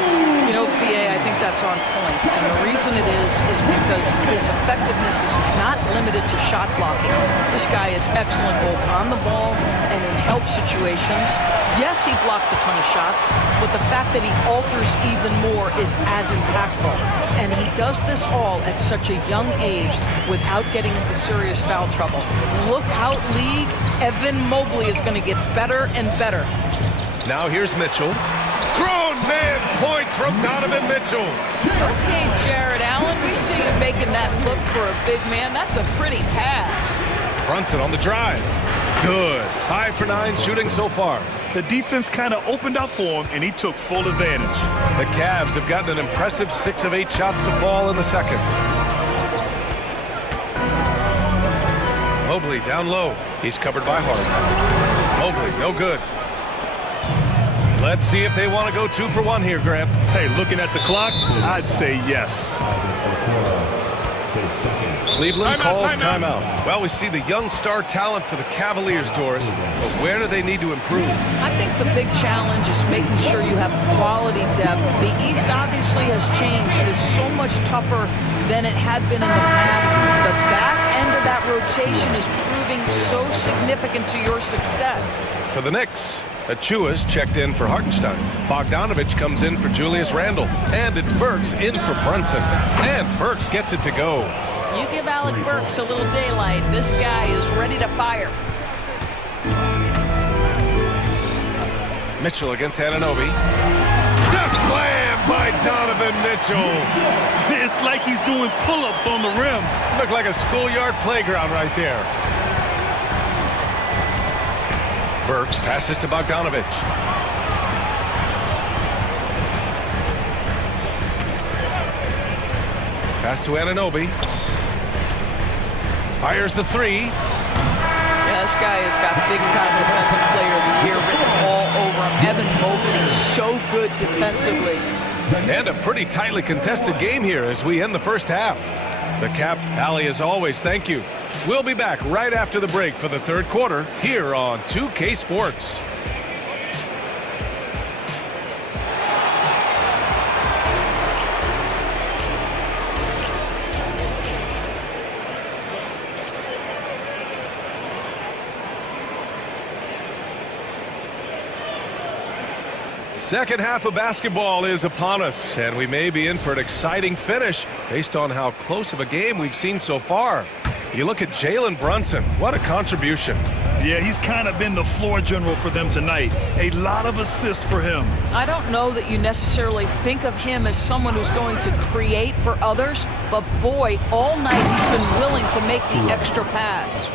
You know, BA, I think that's on point. And the reason it is because his effectiveness is not limited to shot blocking. This guy is excellent both on the ball and in help situations. Yes, he blocks a ton of shots, but the fact that he alters even more is as impactful. And he does this all at such a young age without getting into serious foul trouble. Look out, league. Evan Mobley is going to get better and better. Now here's Mitchell. Grown man points from Donovan Mitchell. Okay, Jared Allen, we see you making that look for a big man. That's a pretty pass. Brunson on the drive. Good. 5 for 9 shooting so far. The defense kind of opened up for him, and he took full advantage. The Cavs have gotten an impressive 6 of 8 shots to fall in the second. Mobley down low. He's covered by Harden. Mobley, no good. Let's see if they want to go 2 for 1 here, Grant. Hey, looking at the clock, I'd say yes. Cleveland calls timeout. Well, we see the young star talent for the Cavaliers, Doris, but where do they need to improve? I think the big challenge is making sure you have quality depth. The East obviously has changed. It is so much tougher than it had been in the past. The back end of that rotation is proving so significant to your success. For the Knicks, Achua's checked in for Hartenstein. Bogdanovich comes in for Julius Randle. And it's Burks in for Brunson. And Burks gets it to go. You give Alec Burks a little daylight. This guy is ready to fire. Mitchell against Anunoby. The slam by Donovan Mitchell. It's like he's doing pull-ups on the rim. Looked like a schoolyard playground right there. Burks passes to Bogdanovich. Pass to Anunoby. Fires the 3. Yeah, this guy has got big-time Defensive Player of the Year written all over him. Evan Mobley, so good defensively. And a pretty tightly contested game here as we end the first half. The Cap, Allie, as always, thank you. We'll be back right after the break for the third quarter here on 2K Sports. Second half of basketball is upon us, and we may be in for an exciting finish based on how close of a game we've seen so far. You look at Jalen Brunson, what a contribution. Yeah, he's kind of been the floor general for them tonight. A lot of assists for him. I don't know that you necessarily think of him as someone who's going to create for others, but boy, all night he's been willing to make the extra pass.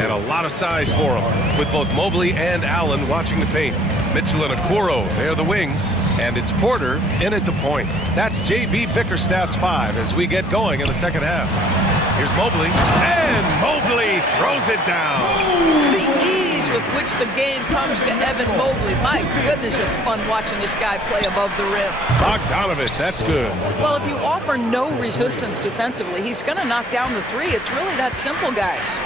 And a lot of size for him, with both Mobley and Allen watching the paint. Mitchell and Okoro, they're the wings, and it's Porter in at the point. That's J.B. Bickerstaff's 5 as we get going in the second half. Here's Mobley, and Mobley throws it down. The ease with which the game comes to Evan Mobley. My goodness, it's fun watching this guy play above the rim. Bogdanovich, that's good. Well, if you offer no resistance defensively, he's going to knock down the 3. It's really that simple, guys.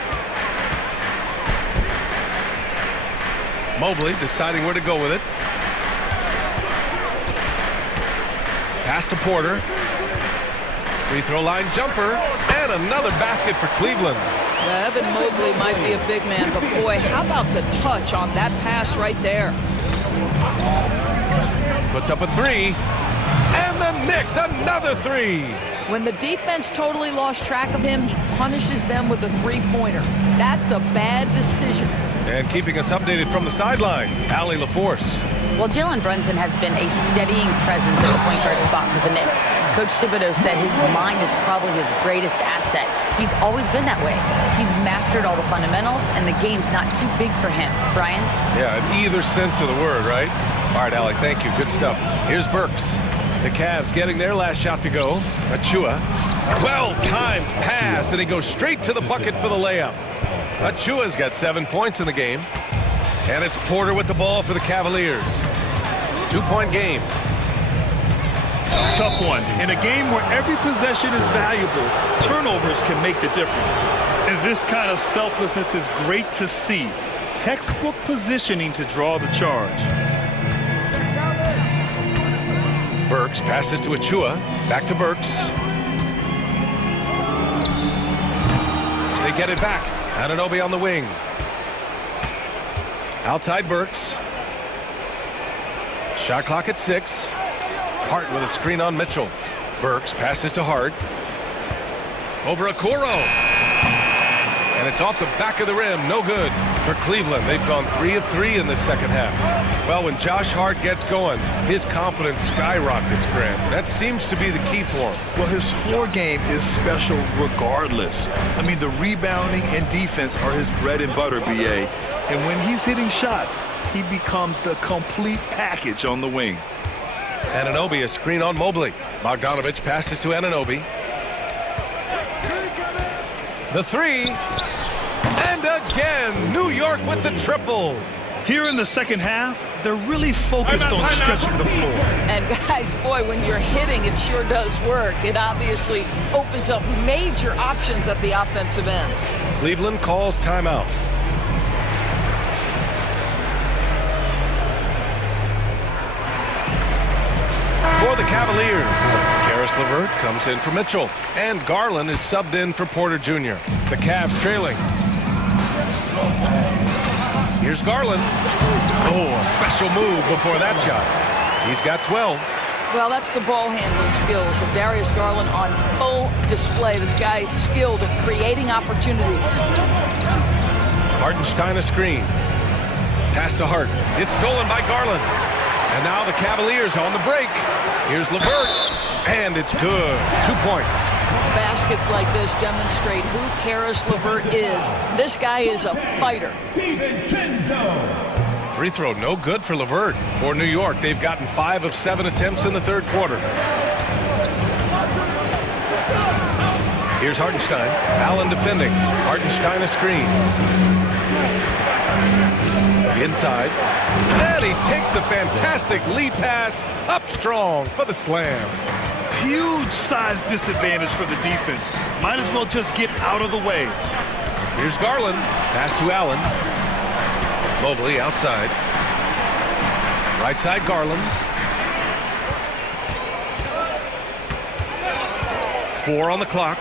Mobley deciding where to go with it. Pass to Porter. Free throw line jumper, and another basket for Cleveland. Yeah, Evan Mobley might be a big man, but boy, how about the touch on that pass right there? Puts up a 3, and the Knicks another 3. When the defense totally lost track of him, he punishes them with a 3-pointer. That's a bad decision. And keeping us updated from the sideline, Allie LaForce. Well, Jalen Brunson has been a steadying presence at the point guard spot for the Knicks. Coach Thibodeau said his mind is probably his greatest asset. He's always been that way. He's mastered all the fundamentals, and the game's not too big for him. Brian? Yeah, in either sense of the word, right? All right, Allie, thank you. Good stuff. Here's Burks. The Cavs getting their last shot to go. Achua. Well-timed pass, and he goes straight to the bucket for the layup. Achua's got 7 points in the game. And it's Porter with the ball for the Cavaliers. 2-point game. Tough one. In a game where every possession is valuable, turnovers can make the difference. And this kind of selflessness is great to see. Textbook positioning to draw the charge. Burks passes to Achua. Back to Burks. They get it back. Anunoby on the wing. Outside Burks. Shot clock at 6. Hart with a screen on Mitchell. Burks passes to Hart. Over Okoro. And it's off the back of the rim. No good for Cleveland. They've gone 3 of 3 in the second half. Well, when Josh Hart gets going, his confidence skyrockets, Grant. That seems to be the key for him. Well, his floor game is special regardless. I mean, the rebounding and defense are his bread and butter, BA. And when he's hitting shots, he becomes the complete package on the wing. Anunoby, a screen on Mobley. Bogdanovich passes to Anunoby. The 3. And again, New York with the triple. Here in the second half, they're really focused on stretching the floor. And guys, boy, when you're hitting, it sure does work. It obviously opens up major options at the offensive end. Cleveland calls timeout. For the Cavaliers, Karis LeVert comes in for Mitchell, and Garland is subbed in for Porter Jr. The Cavs trailing. Here's Garland. Oh, a special move before that shot. He's got 12. Well, that's the ball handling skills of Darius Garland on full display. This guy is skilled at creating opportunities. Hartenstein a screen. Pass to Hart. It's stolen by Garland. And now the Cavaliers on the break. Here's LeVert, and it's good. 2 points. Baskets like this demonstrate who Karis LeVert is. This guy is a fighter. Free throw no good for LeVert. For New York, they've gotten 5 of 7 attempts in the third quarter. Here's Hartenstein. Allen defending. Hartenstein a screen. Inside. And he takes the fantastic lead pass up strong for the slam. Huge size disadvantage for the defense. Might as well just get out of the way. Here's Garland. Pass to Allen. Mobley outside. Right side Garland. 4 on the clock.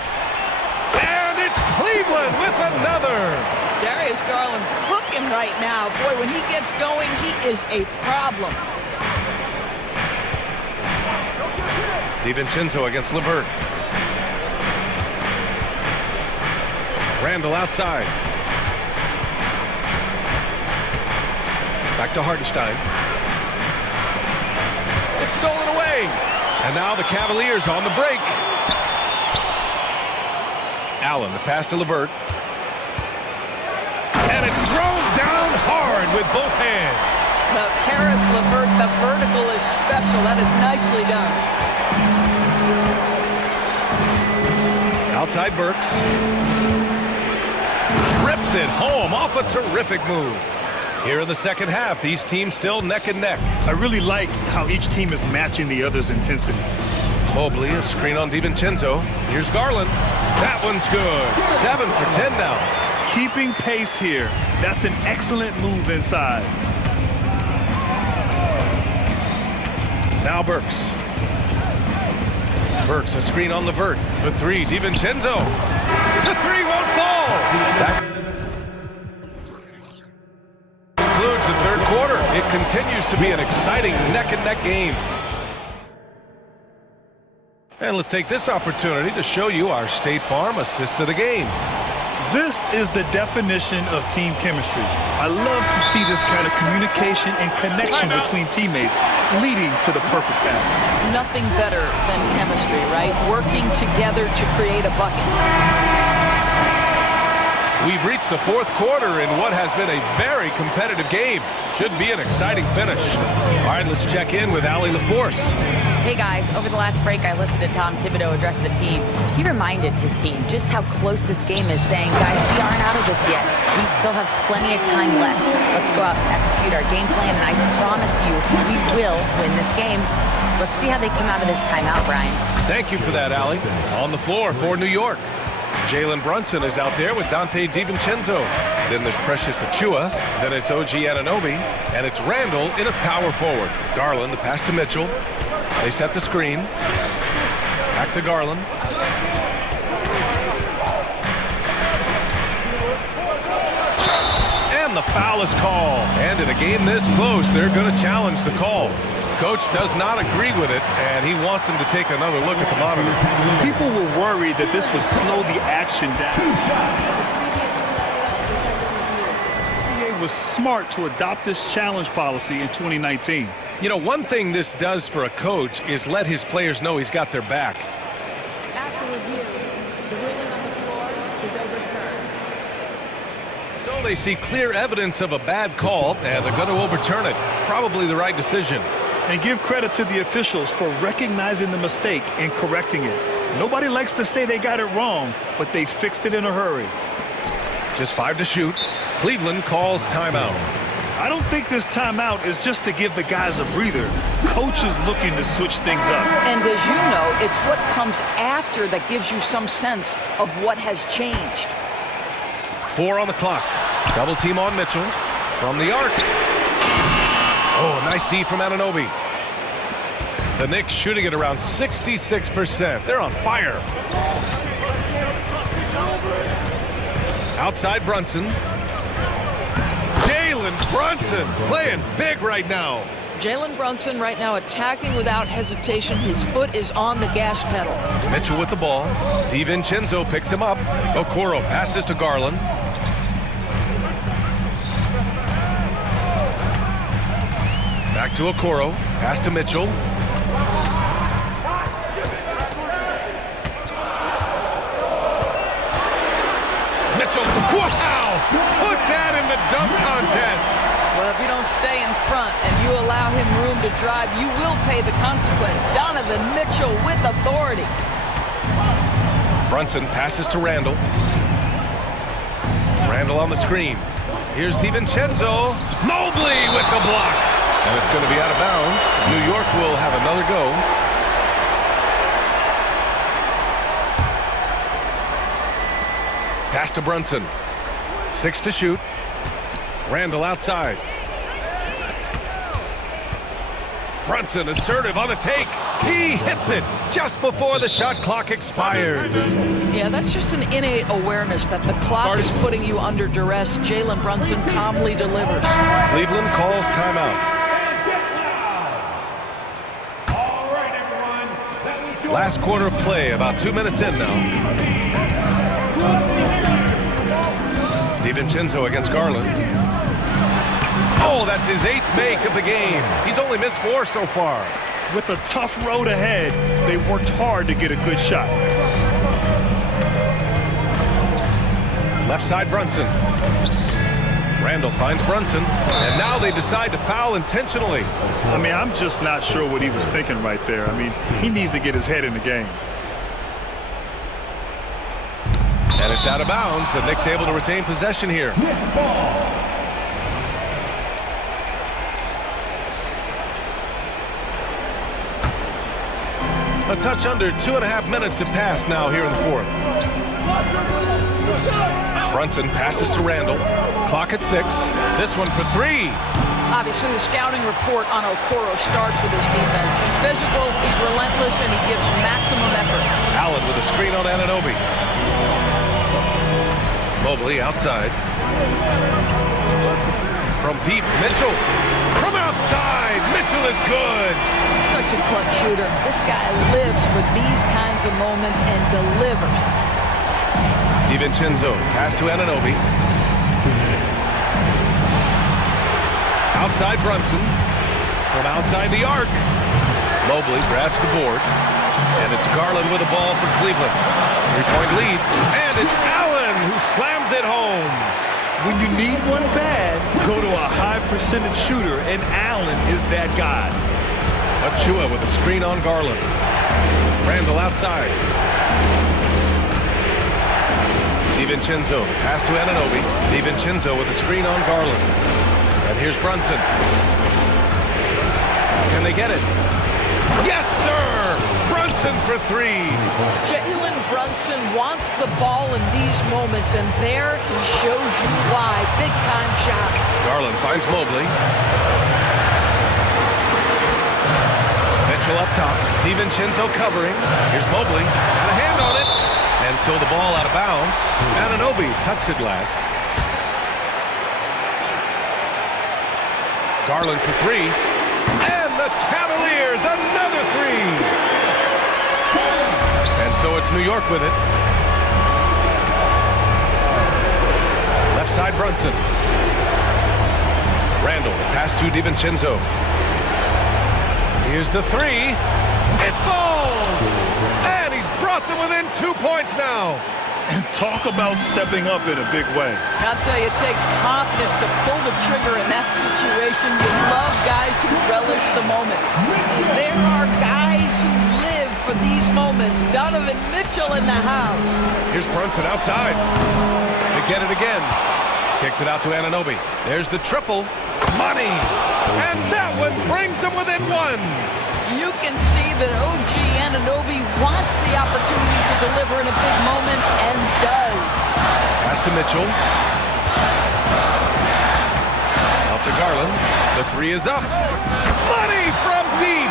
And it's Cleveland with another. Darius Garland cooking right now. Boy, when he gets going, he is a problem. DiVincenzo against LeVert. Randall outside. Back to Hartenstein. It's stolen away. And now the Cavaliers on the break. Allen, the pass to LeVert. And it's thrown down hard with both hands. Now, Karis LeVert, the vertical is special. That is nicely done. Outside Burks. Rips it home off a terrific move. Here in the second half, these teams still neck and neck. I really like how each team is matching the other's intensity. Mobley, a screen on DiVincenzo. Here's Garland. That one's good. 7 for 10 now. Keeping pace here. That's an excellent move inside. Now Burks. Burks, a screen on LeVert. The 3, DiVincenzo. The 3 won't fall. That concludes the third quarter. It continues to be an exciting neck-and-neck game. And let's take this opportunity to show you our State Farm assist to the game. This is the definition of team chemistry. I love to see this kind of communication and connection between teammates leading to the perfect pass. Nothing better than chemistry, right? Working together to create a bucket. We've reached the fourth quarter in what has been a very competitive game. Should be an exciting finish. All right, let's check in with Allie LaForce. Hey guys, over the last break I listened to Tom Thibodeau address the team. He reminded his team just how close this game is, saying, guys, we aren't out of this yet. We still have plenty of time left. Let's go out and execute our game plan, and I promise you we will win this game. Let's see how they come out of this timeout, Brian. Thank you for that, Allie. On the floor for New York, Jalen Brunson is out there with Dante DiVincenzo. Then there's Precious Achua. Then it's OG Anunoby. And it's Randall in a power forward. Garland, the pass to Mitchell. They set the screen. Back to Garland. And the foul is called. And in a game this close, they're going to challenge the call. Coach does not agree with it, and he wants him to take another look at the monitor. People were worried that this would slow the action down. The NBA was smart to adopt this challenge policy in 2019. You know, one thing this does for a coach is let his players know he's got their back. After review, the ruling on the floor is overturned. So they see clear evidence of a bad call, and they're going to overturn it. Probably the right decision. And give credit to the officials for recognizing the mistake and correcting it. Nobody likes to say they got it wrong, but they fixed it in a hurry. Just 5 to shoot. Cleveland calls timeout. I don't think this timeout is just to give the guys a breather. Coach is looking to switch things up. And as you know, it's what comes after that gives you some sense of what has changed. 4 on the clock. Double team on Mitchell. From the arc. Oh, nice D from Anunoby. The Knicks shooting at around 66%. They're on fire. Outside Brunson. Jalen Brunson playing big right now. Jalen Brunson right now attacking without hesitation. His foot is on the gas pedal. Mitchell with the ball. DiVincenzo picks him up. Okoro passes to Garland. Back to Okoro. Pass to Mitchell. Mitchell, wow! Put that in the dunk contest. Well, if you don't stay in front and you allow him room to drive, you will pay the consequence. Donovan Mitchell with authority. Brunson passes to Randall. Randall on the screen. Here's DiVincenzo. Mobley with the block. And it's going to be out of bounds. New York will have another go. Pass to Brunson. 6 to shoot. Randall outside. Brunson assertive on the take. He hits it just before the shot clock expires. Yeah, that's just an innate awareness that the clock is putting you under duress. Jalen Brunson calmly delivers. Cleveland calls timeout. Last quarter of play, about 2 minutes in now. DiVincenzo against Garland. Oh, that's his 8th make of the game. He's only missed 4 so far. With a tough road ahead, they worked hard to get a good shot. Left side Brunson. Randall finds Brunson, and now they decide to foul intentionally. I mean, I'm just not sure what he was thinking right there. I mean, he needs to get his head in the game. And it's out of bounds. The Knicks able to retain possession here. A touch under 2.5 minutes have passed now here in the fourth. Brunson passes to Randall. Clock at 6. This one for 3. Obviously, the scouting report on Okoro starts with his defense. He's physical, he's relentless, and he gives maximum effort. Allen with a screen on Anunoby. Mobley outside. From deep, Mitchell. From outside, Mitchell is good. Such a clutch shooter. This guy lives for these kinds of moments and delivers. DiVincenzo, pass to Anunoby. Outside Brunson. From outside the arc. Mobley grabs the board. And it's Garland with the ball for Cleveland. 3-point lead. And it's Allen who slams it home. When you need one bad, go to a high-percentage shooter, and Allen is that guy. Achua with a screen on Garland. Randall outside. DiVincenzo, pass to Anunoby. DiVincenzo with a screen on Garland. And here's Brunson. Can they get it? Yes, sir! Brunson for three. Jalen Brunson wants the ball in these moments, and there he shows you why. Big-time shot. Garland finds Mobley. Mitchell up top. DiVincenzo covering. Here's Mobley. Got a hand on it. And so the ball out of bounds. Anunoby touched it last. Garland for three. And the Cavaliers, another three. And so it's New York with it. Left side Brunson. Randall, pass to DiVincenzo. Here's the three. It falls! And he's brought them within 2 points now. And talk about stepping up in a big way. I'll tell you, it takes confidence to pull the trigger in that situation. You love guys who relish the moment. There are guys who live for these moments. Donovan Mitchell in the house. Here's Brunson outside. They get it again. Kicks it out to Anunoby. There's the triple. Money! And that one brings them within one. You can see that OG Anunoby wants the opportunity to deliver in a big moment, and does. Pass to Mitchell. Out to Garland. The three is up. Money from deep.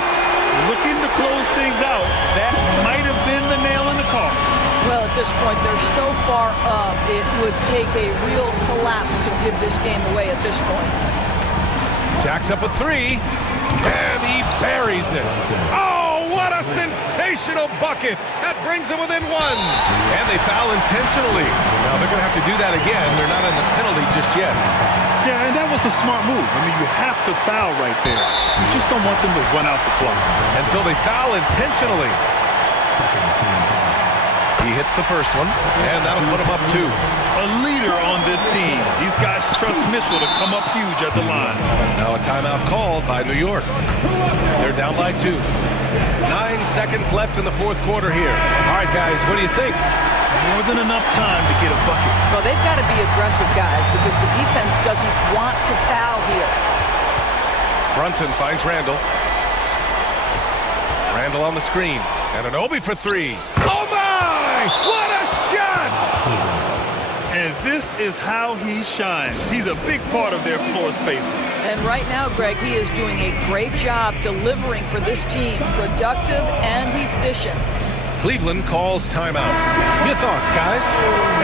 Looking to close things out. That might have been the nail in the coffin. Well, at this point, they're so far up, it would take a real collapse to give this game away at this point. Jacks up a three. And he buries it. Oh, what a sensational bucket. That brings them within one. And they foul intentionally. Now they're going to have to do that again. They're not in the penalty just yet. Yeah, and that was a smart move. I mean, you have to foul right there. You just don't want them to run out the clock. And so they foul intentionally. He hits the first one, and that'll put him up two. A leader on this team. These guys trust Mitchell to come up huge at the line. Now a timeout called by New York. They're down by 2. 9 seconds left in the fourth quarter here. All right, guys, what do you think? More than enough time to get a bucket. Well, they've got to be aggressive, guys, because the defense doesn't want to foul here. Brunson finds Randall. Randall on the screen. And Anunoby for three. Oh, my! What a shot! And this is how he shines. He's a big part of their floor spacing. And right now, Greg, he is doing a great job delivering for this team. Productive and efficient. Cleveland calls timeout. Your thoughts, guys?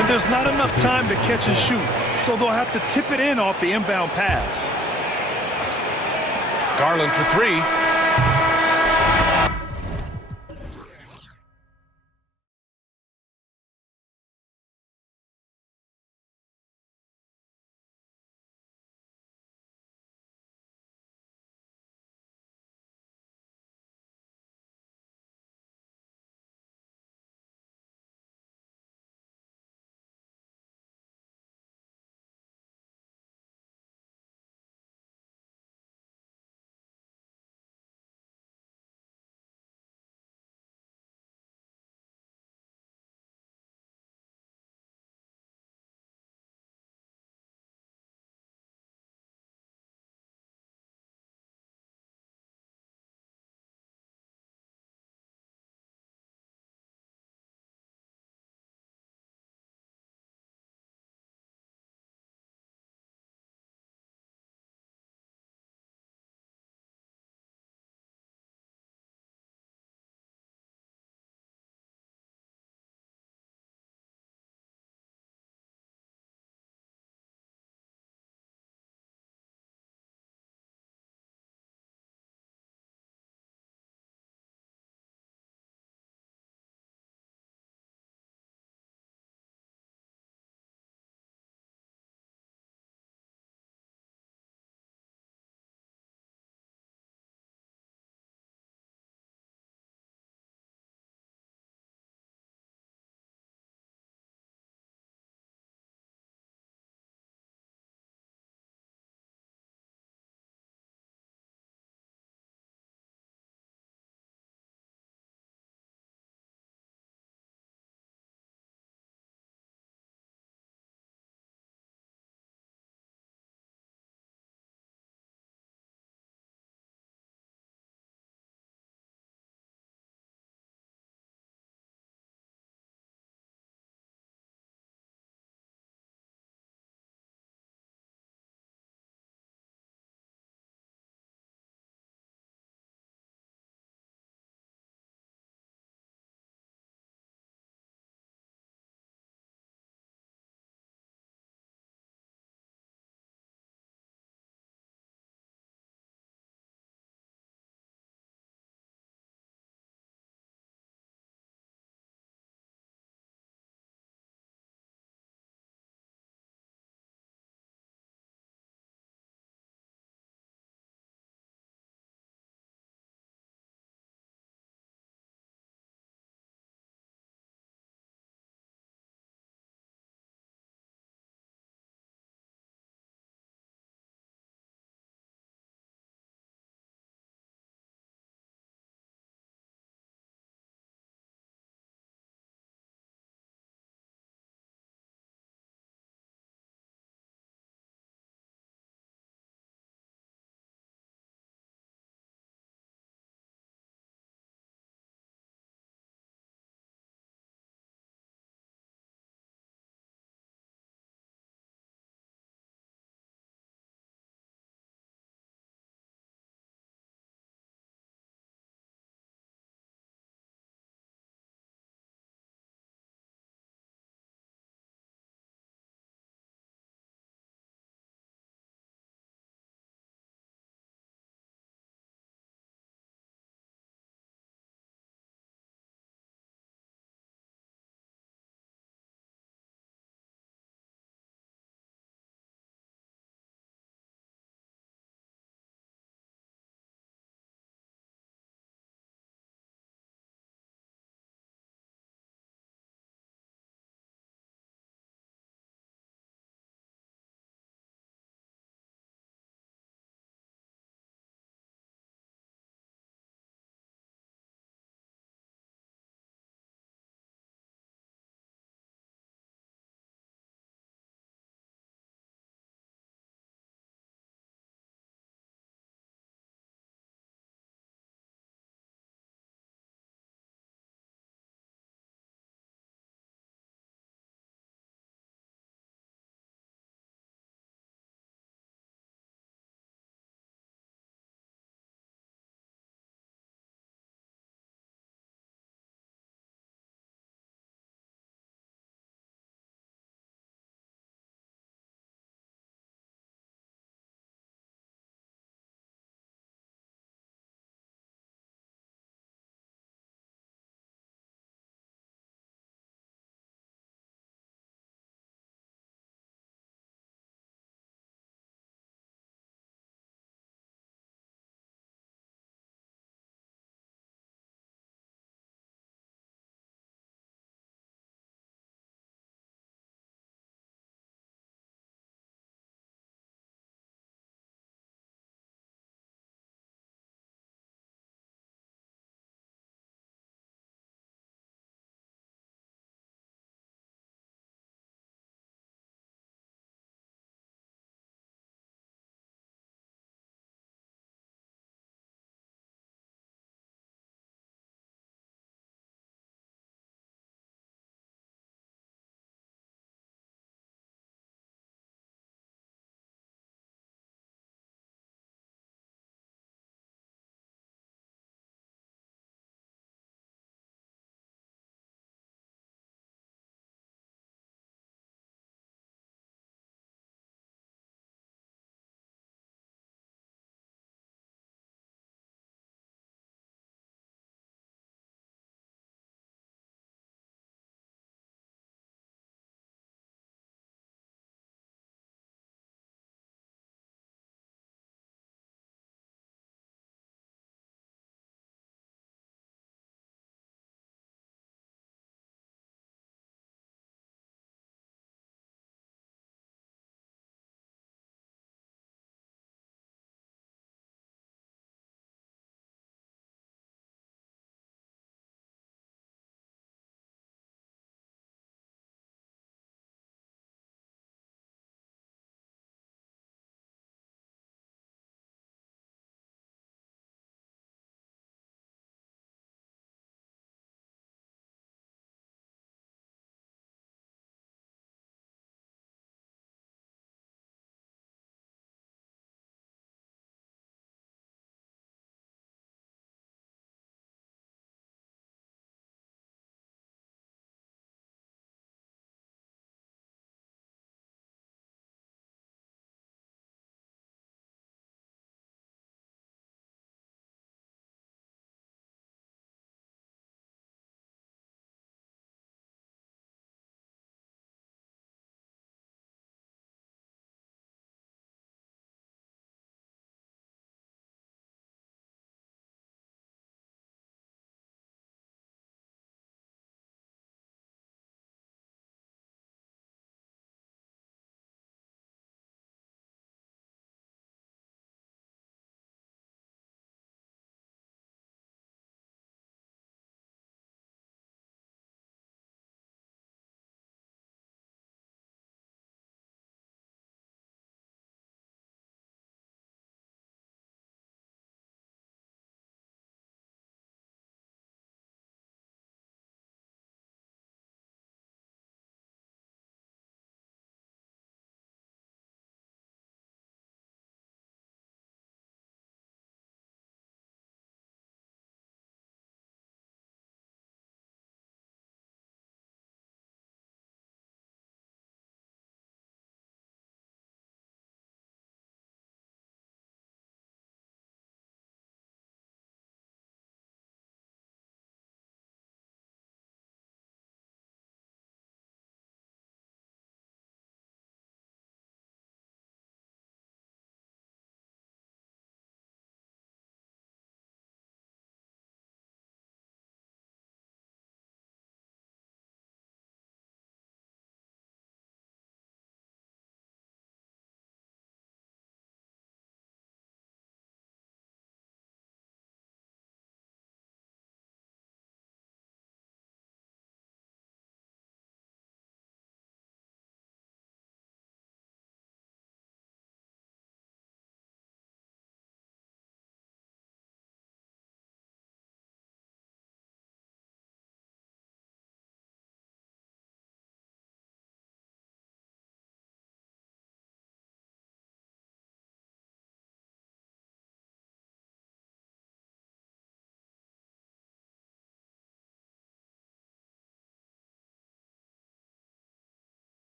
And there's not enough time to catch and shoot, so they'll have to tip it in off the inbound pass. Garland for three.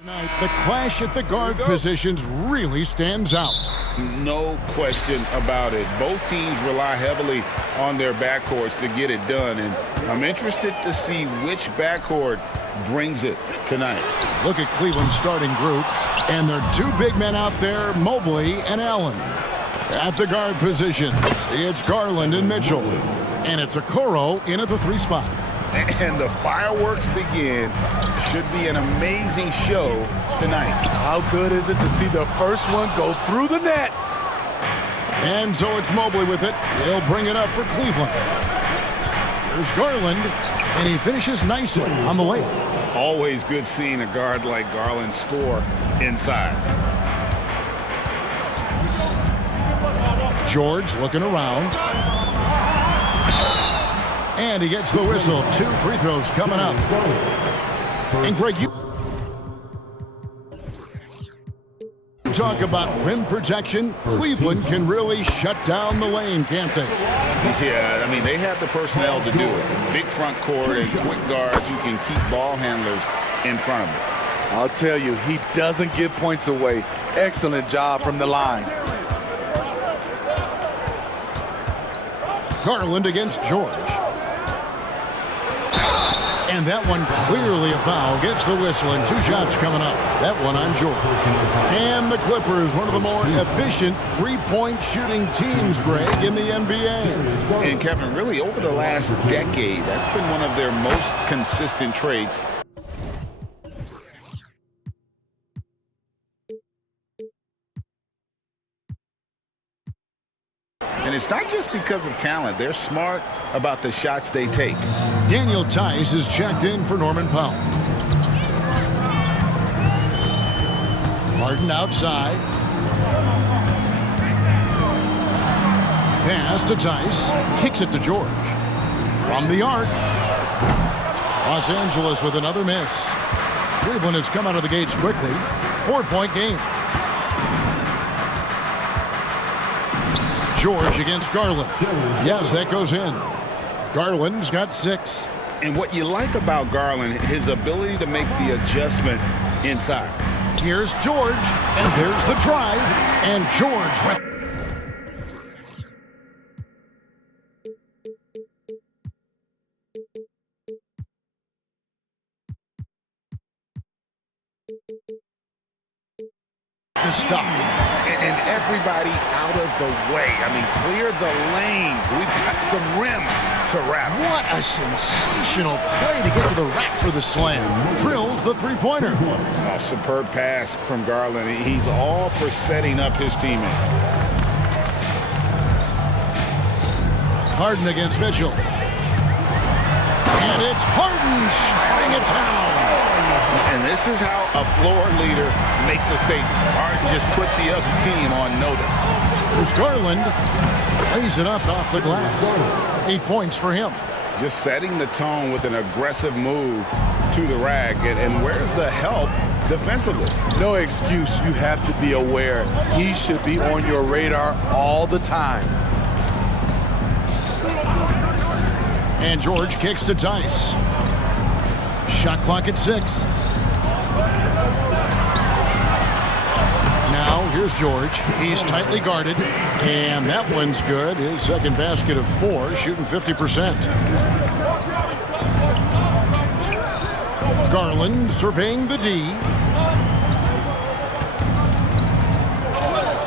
Tonight, the clash at the guard positions really stands out. No question about it. Both teams rely heavily on their backcourts to get it done, and I'm interested to see which backcourt brings it tonight. Look at Cleveland's starting group, and their two big men out there, Mobley and Allen. At the guard positions, it's Garland and Mitchell, and it's Okoro in at the 3 spot. And the fireworks begin. Should be an amazing show tonight. How good is it to see the first one go through the net? And so it's Mobley with it. He'll bring it up for Cleveland. Here's Garland, and he finishes nicely on the layup. Always good seeing a guard like Garland score inside. George looking around. And he gets the whistle. 2 free throws coming up. And Greg, you talk about rim protection. Cleveland can really shut down the lane, can't they? Yeah, I mean, they have the personnel to do it. Big front court and quick guards who can keep ball handlers in front of them. I'll tell you, he doesn't give points away. Excellent job from the line. Garland against George. And that one clearly a foul. Gets the whistle, and 2 shots coming up. That one on George. And the Clippers, one of the more efficient three-point shooting teams, Greg, in the NBA. And Kevin, really over the last decade, that's been one of their most consistent traits. And it's not just because of talent. They're smart about the shots they take. Daniel Tice is checked in for Norman Powell. Harden outside. Pass to Tice. Kicks it to George. From the arc. Los Angeles with another miss. Cleveland has come out of the gates quickly. 4-point game. George against Garland. Yes, that goes in. Garland's got 6. And what you like about Garland, his ability to make the adjustment inside. Here's George, and there's the drive, and George went. The stuff. And everybody out of the way. I mean, clear the lane. We've got some rims to wrap. What a sensational play to get to the rack for the slam. Drills the three-pointer. Oh, superb pass from Garland. He's all for setting up his teammate. Harden against Mitchell. And it's Harden shutting it down. And this is how a floor leader makes a statement. Harden just put the other team on notice. There's Garland. Plays it up off the glass. 8 points for him. Just setting the tone with an aggressive move to the rack. And where's the help defensively? No excuse. You have to be aware. He should be on your radar all the time. And George kicks to Tice. Shot clock at 6. Now here's George. He's tightly guarded, and that one's good. His second basket of 4, shooting 50%. Garland surveying the D.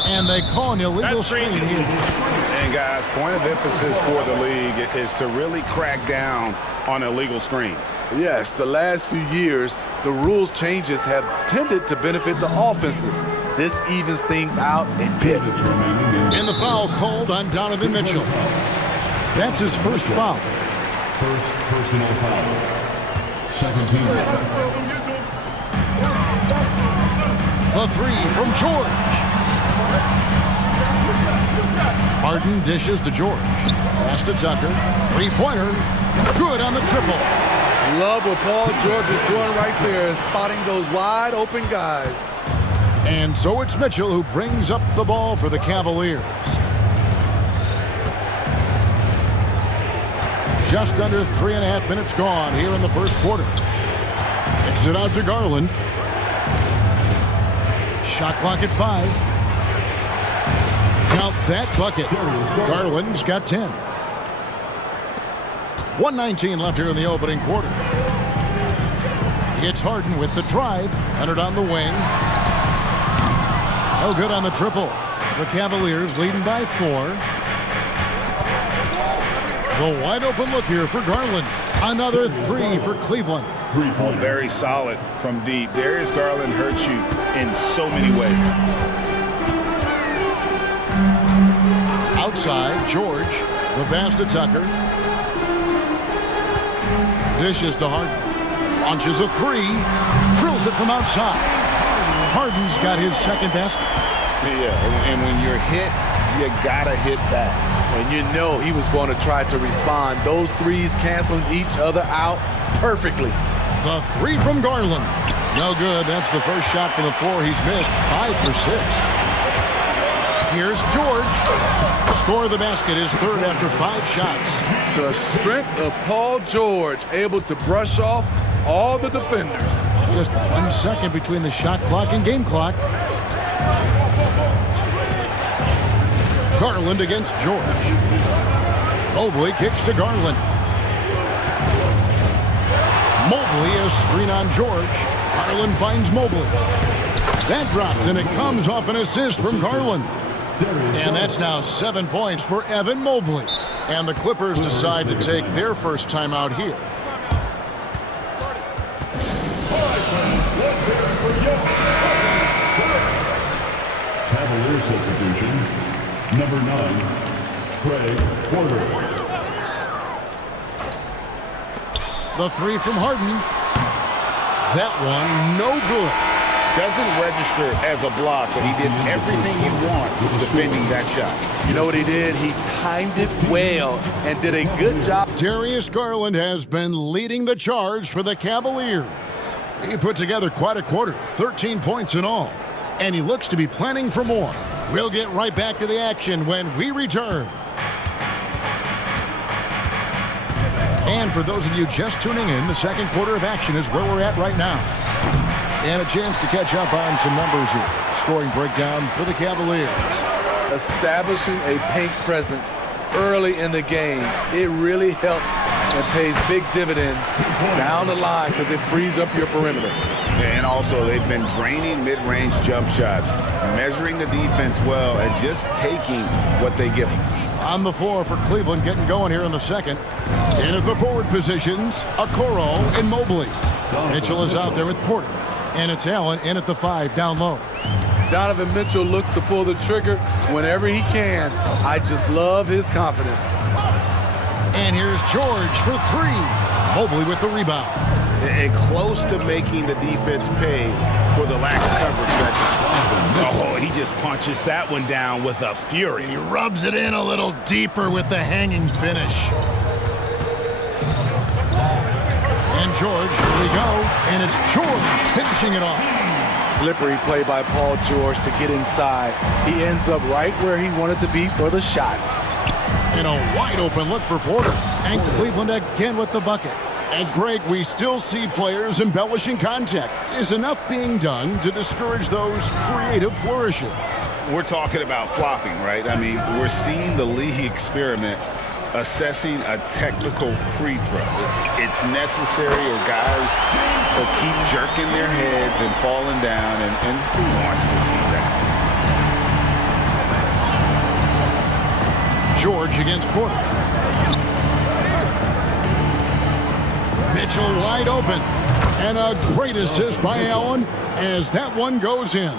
And they call an illegal screen here. And guys, point of emphasis for the league is to really crack down on illegal screens. Yes, the last few years, the rules changes have tended to benefit the offenses. This evens things out a bit. And the foul called on Donovan Mitchell. That's his first foul. First personal foul. Second team. A 3 from George. Harden dishes to George. Pass to Tucker. Three-pointer. Good on the triple. Love what Paul George is doing right there, spotting those wide open guys. And so it's Mitchell who brings up the ball for the Cavaliers. Just under 3.5 minutes gone here in the first quarter. Kicks it out to Garland. Shot clock at 5. Count that bucket. Garland's got 10. 1:19 left here in the opening quarter. It's Harden with the drive. Leonard on the wing. No good on the triple. The Cavaliers leading by 4. The wide open look here for Garland. Another 3 for Cleveland. Oh, very solid from deep. Darius Garland hurts you in so many ways. Outside, George. The pass to Tucker. Dishes to Harden. Launches a 3. Drills it from outside. Harden's got his second basket. Yeah, and when you're hit, you gotta hit back. And you know he was going to try to respond. Those threes canceling each other out perfectly. The 3 from Garland. No good. That's the first shot from the floor he's missed. 5 for 6. Here's George. Score the basket, his third after 5 shots. The strength of Paul George, able to brush off all the defenders. Just 1 second between the shot clock and game clock. Garland against George. Mobley kicks to Garland. Mobley a screen on George. Garland finds Mobley. That drops, and it comes off an assist from Garland. And that's now 7 points for Evan Mobley. And the Clippers decide to take their first timeout here. Cavalier substitution, number 9, Craig Porter. The 3 from Harden. That one, no good. Doesn't register as a block, but he did everything you want defending that shot. You know what he did? He timed it well and did a good job. Darius Garland has been leading the charge for the Cavaliers. He put together quite a quarter, 13 points in all. And he looks to be planning for more. We'll get right back to the action when we return. And for those of you just tuning in, the second quarter of action is where we're at right now. And a chance to catch up on some numbers here. Scoring breakdown for the Cavaliers. Establishing a paint presence early in the game, it really helps and pays big dividends down the line because it frees up your perimeter. And also, they've been draining mid-range jump shots, measuring the defense well, and just taking what they give them. On the floor for Cleveland, getting going here in the second. In at the forward positions, Okoro and Mobley. Mitchell is out there with Porter. And it's Allen in at the 5 down low. Donovan Mitchell looks to pull the trigger whenever he can. I just love his confidence. And here's George for 3. Mobley with the rebound. And close to making the defense pay for the lax coverage. Oh, he just punches that one down with a fury. He rubs it in a little deeper with the hanging finish. And George, here we go. And it's George finishing it off. Slippery play by Paul George to get inside. He ends up right where he wanted to be for the shot. And a wide open look for Porter. And Cleveland again with the bucket. And Greg, we still see players embellishing contact. Is enough being done to discourage those creative flourishes? We're talking about flopping, right? I mean, we're seeing the league experiment assessing a technical free throw. It's necessary, or guys will keep jerking their heads and falling down, and who wants to see that? George against Porter. Mitchell wide open. And a great assist by Allen as that one goes in.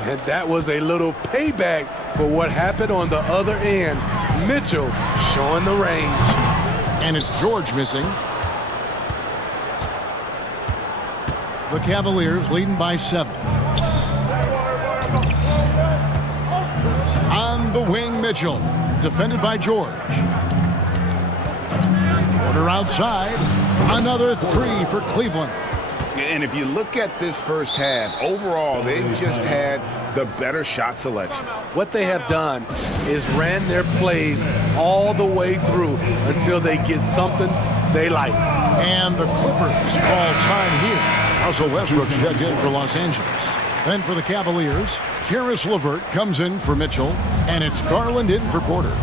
And that was a little payback for what happened on the other end. Mitchell showing the range. And it's George missing. The Cavaliers leading by 7. On the wing, Mitchell. Defended by George. Porter outside. Another 3 for Cleveland. And if you look at this first half, overall, they've just had the better shot selection. What they have done is ran their plays all the way through until they get something they like. And the Clippers call time here. Russell Westbrook's checked in for Los Angeles. Then for the Cavaliers, Karis LeVert comes in for Mitchell, and it's Garland in for Porter.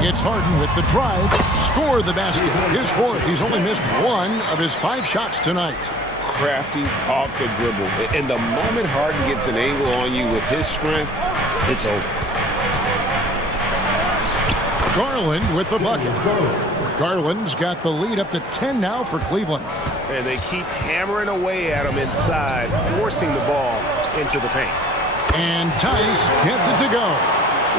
It's Harden with the drive. Score the basket. His fourth. He's only missed one of his 5 shots tonight. Crafty off the dribble. And the moment Harden gets an angle on you with his strength, it's over. Garland with the bucket. Garland's got the lead up to 10 now for Cleveland. And they keep hammering away at him inside, forcing the ball into the paint. And Tice gets it to go.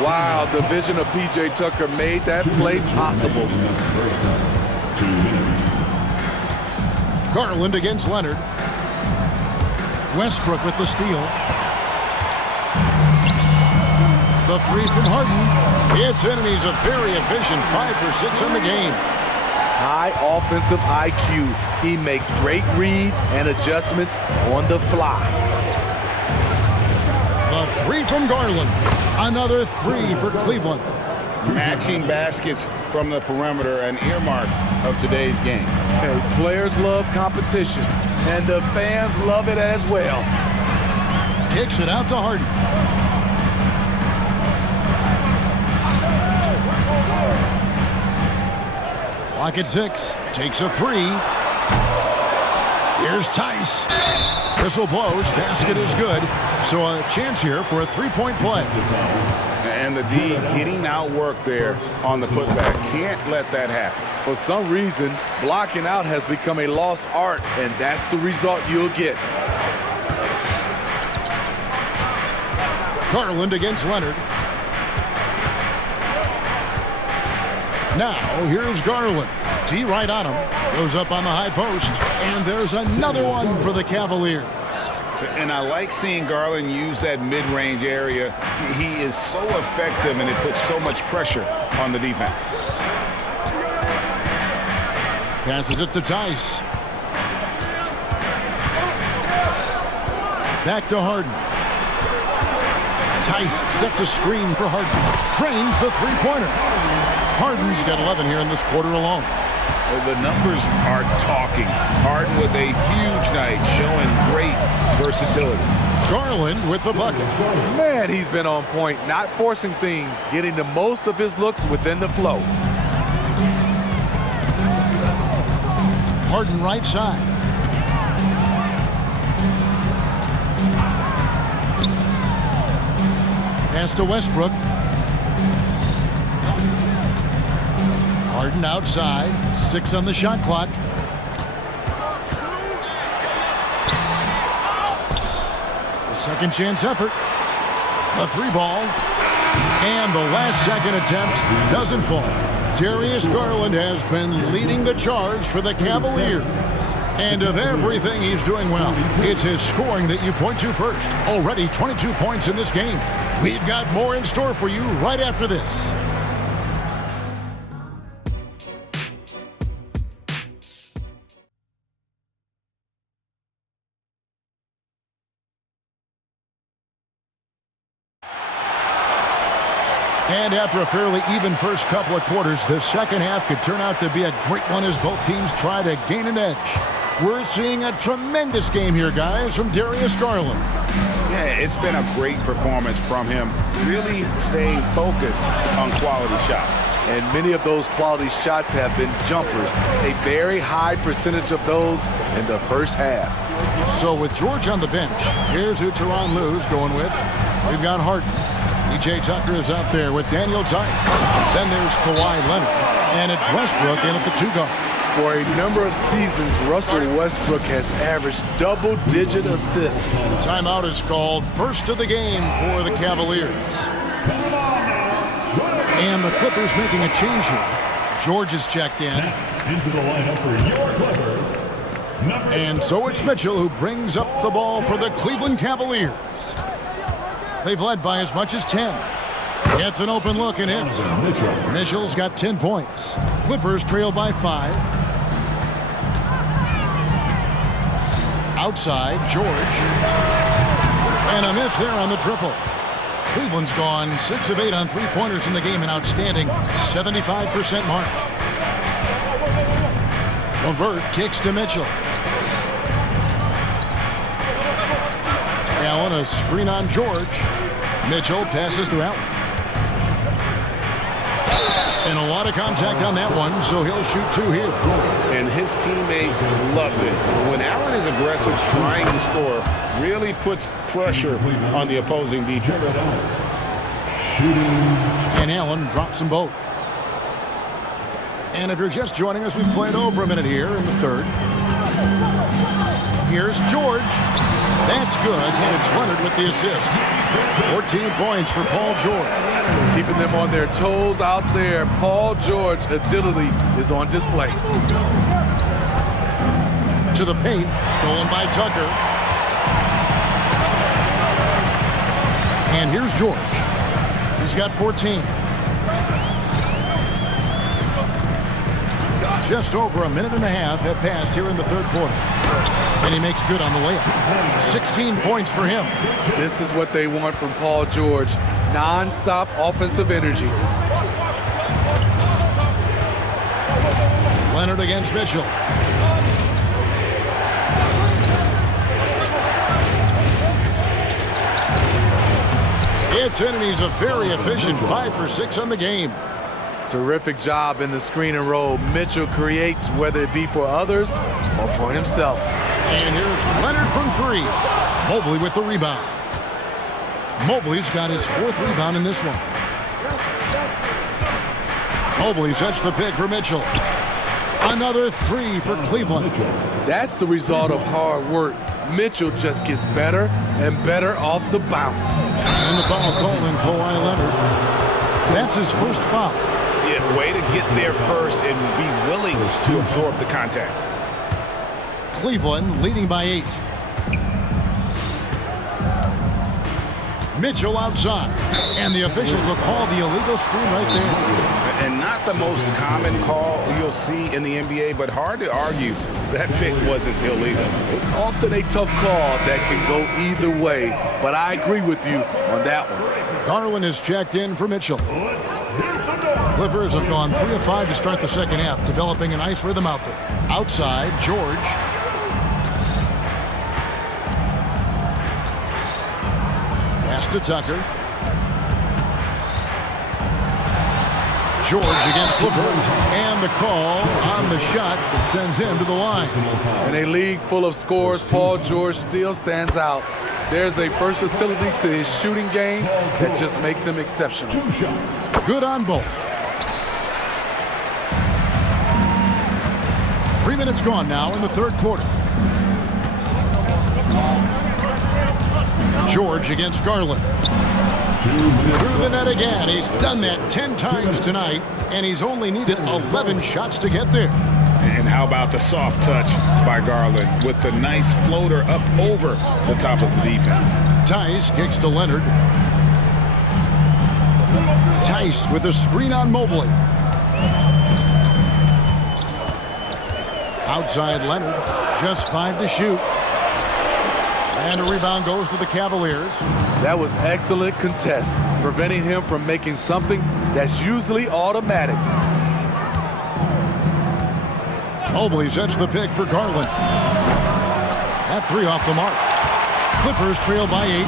Wow, the vision of P.J. Tucker made that play possible. Garland against Leonard. Westbrook with the steal. The three from Harden. It's in, and he's a very efficient 5 for 6 on the game. High offensive IQ. He makes great reads and adjustments on the fly. The three from Garland. Another 3 for Cleveland. Matching baskets from the perimeter, an earmark of today's game. Hey, players love competition, and the fans love it as well. Kicks it out to Harden. Clock at 6. Takes a 3. Here's Tice. Whistle blows. Basket is good. So a chance here for a 3-point play. And the D getting outworked there on the putback. Can't let that happen. For some reason, blocking out has become a lost art, and that's the result you'll get. Garland against Leonard. Now, here's Garland. D right on him. Goes up on the high post. And there's another one for the Cavaliers. And I like seeing Garland use that mid-range area. He is so effective, and it puts so much pressure on the defense. Passes it to Tice. Back to Harden. Tice sets a screen for Harden. Trains the three-pointer. Harden's got 11 here in this quarter alone. The numbers are talking. Harden with a huge night, showing great versatility. Garland with the bucket. Man, he's been on point, not forcing things, getting the most of his looks within the flow. Harden right side. Pass to Westbrook. Harden outside. 6 on the shot clock. A second chance effort. A 3-ball. And the last second attempt doesn't fall. Darius Garland has been leading the charge for the Cavaliers. And of everything he's doing well, it's his scoring that you point to first. Already 22 points in this game. We've got more in store for you right after this. And after a fairly even first couple of quarters, the second half could turn out to be a great one as both teams try to gain an edge. We're seeing a tremendous game here, guys, from Darius Garland. Yeah, it's been a great performance from him, really staying focused on quality shots. And many of those quality shots have been jumpers, a very high percentage of those in the first half. So with George on the bench, here's who Tyronn Lue's going with. We've got Harden. P.J. Tucker is out there with Daniel Tice. Then there's Kawhi Leonard. And it's Westbrook in at the 2-guard. For a number of seasons, Russell Westbrook has averaged double-digit assists. Timeout is called. First of the game for the Cavaliers. And the Clippers making a change here. George is checked in. Into the lineup for your Clippers. And so it's Mitchell who brings up the ball for the Cleveland Cavaliers. They've led by as much as 10. Gets an open look and hits. Mitchell's got 10 points. Clippers trail by 5. Outside, George. And a miss there on the triple. Cleveland's gone 6 of 8 on three-pointers in the game, an outstanding 75% mark. LeVert kicks to Mitchell. Allen, a screen on George. Mitchell passes to Allen. And a lot of contact on that one, so he'll shoot 2 here. And his teammates love it. When Allen is aggressive, trying to score, really puts pressure on the opposing defense. And Allen drops them both. And if you're just joining us, we've played over a minute here in the third. Here's George. That's good, and it's Leonard with the assist. 14 points for Paul George. Keeping them on their toes out there. Paul George agility is on display. To the paint, stolen by Tucker. And here's George. He's got 14. Just over a minute and a half have passed here in the third quarter. And he makes good on the layup. 16 points for him. This is what they want from Paul George. Non-stop offensive energy. Leonard against Mitchell. It's in, and he's a very efficient 5 for 6 on the game. Terrific job in the screen and roll. Mitchell creates, whether it be for others or for himself. And here's Leonard from 3. Mobley with the rebound. Mobley's got his 4th rebound in this one. Mobley sets the pick for Mitchell. Another 3 for Cleveland. That's the result of hard work. Mitchell just gets better and better off the bounce. And the foul called in Kawhi Leonard. That's his first foul. Yeah, way to get there first and be willing to absorb the contact. Cleveland leading by 8. Mitchell outside. And the officials will call the illegal screen right there. And not the most common call you'll see in the NBA, but hard to argue that pick wasn't illegal. It's often a tough call that can go either way, but I agree with you on that one. Garland is checked in for Mitchell. Clippers have gone 3 of 5 to start the second half, developing a nice rhythm out there. Outside, George. Pass to Tucker. George against Clippers, and the call on the shot that sends him to the line. In a league full of scores, Paul George still stands out. There's a versatility to his shooting game that just makes him exceptional. Good on both. 3 minutes gone now in the third quarter. George against Garland. Through the net again. He's done that 10 times tonight, and he's only needed 11 shots to get there. And how about the soft touch by Garland with the nice floater up over the top of the defense. Tice kicks to Leonard. Tice with a screen on Mobley. Outside Leonard, just 5 to shoot. And a rebound goes to the Cavaliers. That was excellent contest, preventing him from making something that's usually automatic. Mobley sets the pick for Garland. That 3 off the mark. Clippers trail by 8.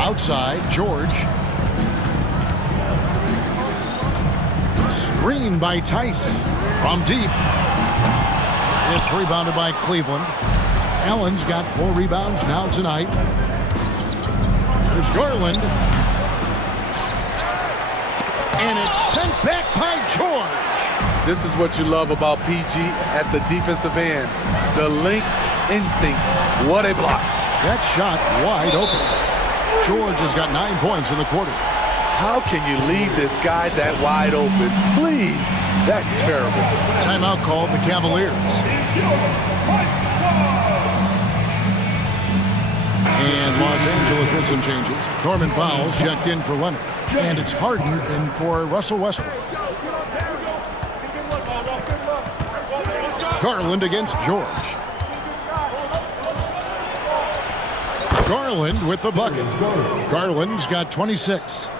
Outside, George. Screen by Tice from deep. It's rebounded by Cleveland. Allen's got 4 rebounds now tonight. There's Garland. And it's sent back by George. This is what you love about PG at the defensive end. The link instincts. What a block. That shot wide open. George has got 9 points in the quarter. How can you leave this guy that wide open? Please. That's terrible. Timeout called the Cavaliers. And Los Angeles with some changes. Norman Powell's checked in for Leonard. And it's Harden in for Russell Westbrook. Garland against George. Garland with the bucket. Garland's got 26.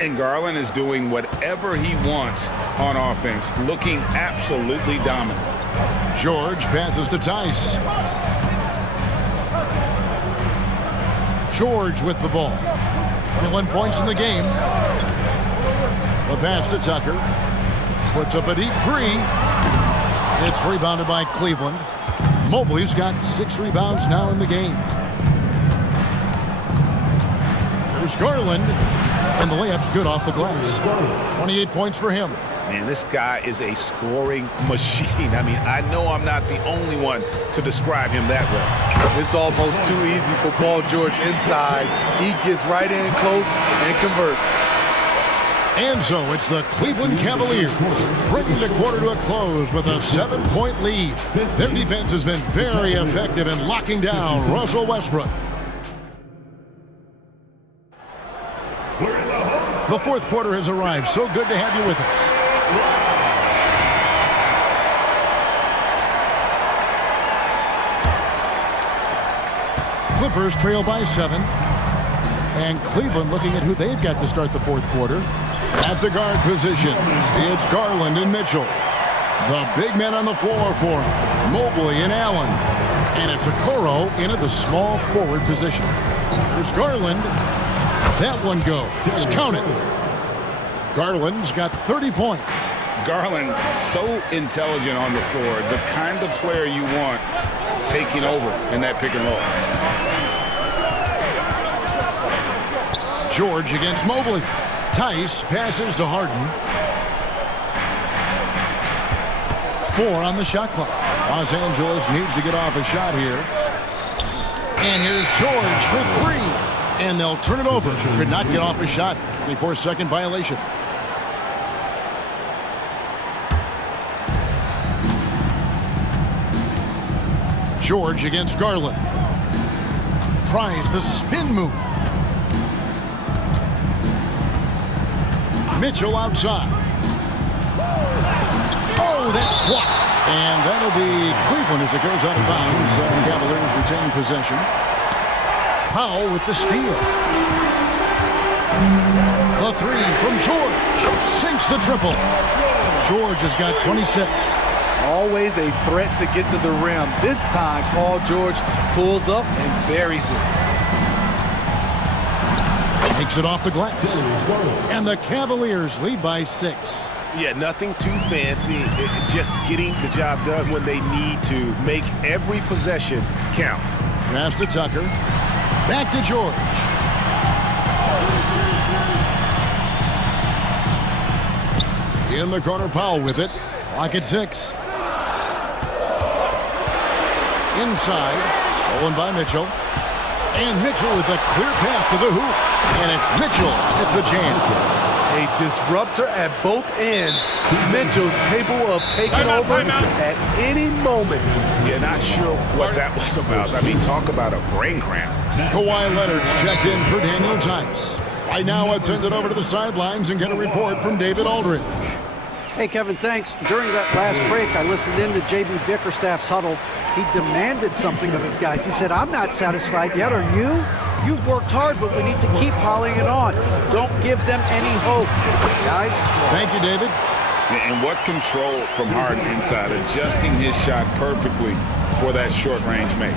And Garland is doing whatever he wants on offense, looking absolutely dominant. George passes to Tice. George with the ball. 21 points in the game. The pass to Tucker. Puts up a deep three. It's rebounded by Cleveland. Mobley's got 6 rebounds now in the game. There's Garland. And the layup's good off the glass. 28 points for him. Man, this guy is a scoring machine. I mean, I know I'm not the only one to describe him that way. It's almost too easy for Paul George inside. He gets right in close and converts. And so it's the Cleveland Cavaliers bringing the quarter to a close with a 7-point lead. Their defense has been very effective in locking down Russell Westbrook. The fourth quarter has arrived. So good to have you with us. Clippers trail by 7. And Cleveland looking at who they've got to start the fourth quarter. At the guard positions, it's Garland and Mitchell. The big men on the floor for Mobley and Allen. And it's Okoro in at the small forward position. There's Garland. That one goes. Count it. Garland's got 30 points. Garland, so intelligent on the floor. The kind of player you want taking over in that pick and roll. George against Mobley. Tice passes to Harden. 4 on the shot clock. Los Angeles needs to get off a shot here. And here's George for 3. And they'll turn it over. Could not get off a shot. 24-second violation. George against Garland. Tries the spin move. Mitchell outside. Oh, that's blocked. And that'll be Cleveland as it goes out of bounds. Cavaliers retain possession. Powell with the steal. The 3 from George. Sinks the triple. George has got 26. Always a threat to get to the rim. This time, Paul George pulls up and buries it. Takes it off the glass. And the Cavaliers lead by 6. Yeah, nothing too fancy. Just getting the job done when they need to. Make every possession count. Pass to Tucker. Back to George. In the corner, Powell with it. Clock at 6. Inside, stolen by Mitchell. And Mitchell with a clear path to the hoop. And it's Mitchell at the jam. A disruptor at both ends. Mitchell's capable of taking over at any moment. Yeah, not sure what that was about. I mean, talk about a brain cramp. Kawhi Leonard checked in for Daniel Tice. Right now, let's send it over to the sidelines and get a report from David Aldridge. Hey, Kevin, thanks. During that last break, I listened in to J.B. Bickerstaff's huddle. He demanded something of his guys. He said, I'm not satisfied yet. Are you? You've worked hard, but we need to keep piling it on. Don't give them any hope, guys. Thank you, David. And what control from Harden inside, adjusting his shot perfectly for that short-range make.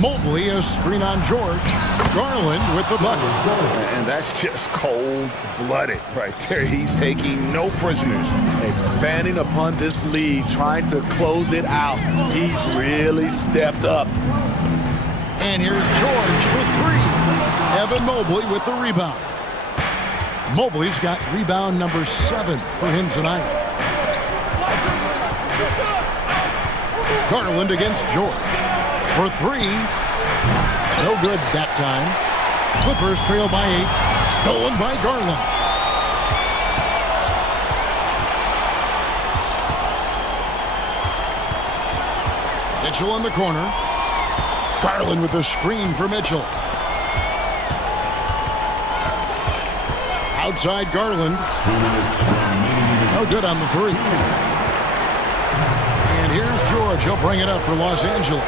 Mobley, a screen on George. Garland with the bucket. And that's just cold-blooded right there. He's taking no prisoners. Expanding upon this lead, trying to close it out. He's really stepped up. And here's George for 3. Evan Mobley with the rebound. Mobley's got rebound number 7 for him tonight. Garland against George. For 3. No good that time. Clippers trail by 8. Stolen by Garland. Mitchell in the corner. Garland with the screen for Mitchell. Outside Garland. No good on the 3. And here's George. He'll bring it up for Los Angeles.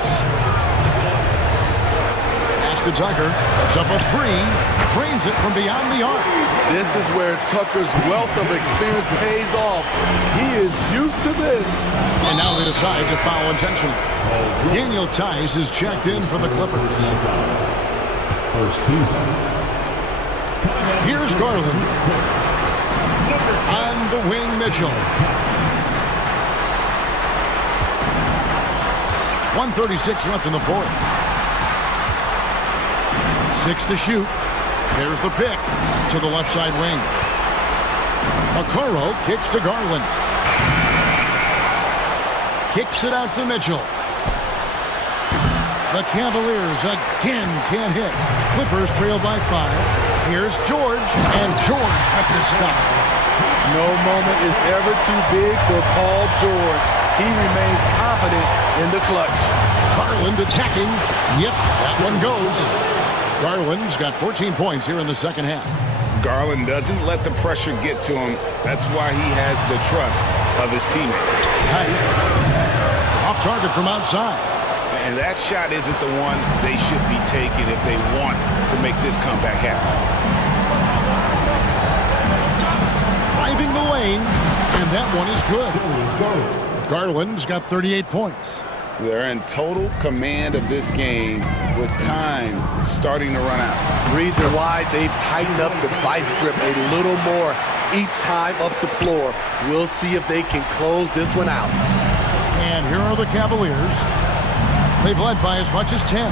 Pass to Tucker. It's up a three. Drains it from beyond the arc. This is where Tucker's wealth of experience pays off. He is used to this. And now they decide to foul intentionally. Daniel Tice is checked in for the Clippers. First team. Here's Garland. On the wing, Mitchell. 1:36 left in the fourth. 6 to shoot. There's the pick to the left side wing. Okoro kicks to Garland. Kicks it out to Mitchell. The Cavaliers again can't hit. Clippers trail by 5. Here's George, and George with the stuff. No moment is ever too big for Paul George. He remains confident in the clutch. Garland attacking. Yep, that one goes. Garland's got 14 points here in the second half. Garland doesn't let the pressure get to him. That's why he has the trust of his teammates. Tice off target from outside. And that shot isn't the one they should be taking if they want to make this comeback happen. Finding the lane, and that one is good. Garland's got 38 points. They're in total command of this game with time starting to run out. Reason why they've tightened up the vice grip a little more each time up the floor. We'll see if they can close this one out. And here are the Cavaliers. They've led by as much as 10.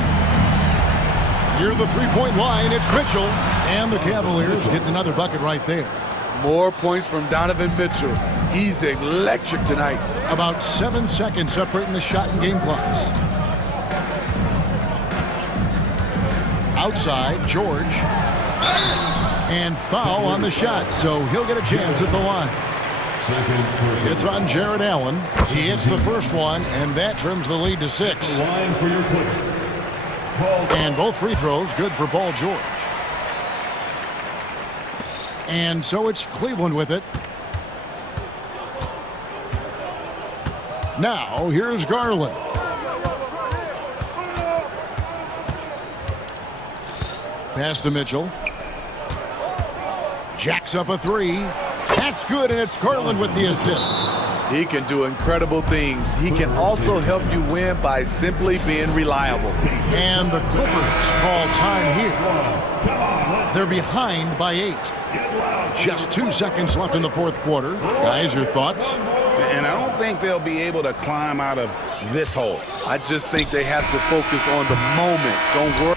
Near the three-point line, it's Mitchell. And the Cavaliers getting another bucket right there. More points from Donovan Mitchell. He's electric tonight. About 7 seconds separating the shot and game clocks. Outside, George. And foul on the shot, so he'll get a chance at the line. It's on Jared Allen. He hits the first one, and that trims the lead to 6. And both free throws good for Paul George. And so it's Cleveland with it. Now, here's Garland. Pass to Mitchell. Jacks up a three. That's good, and it's Garland with the assist. He can do incredible things. He can also help you win by simply being reliable. And the Clippers call time here. They're behind by 8. Just 2 seconds left in the fourth quarter. Guys, your thoughts? And I don't think they'll be able to climb out of this hole. I just think they have to focus on the moment. Don't worry.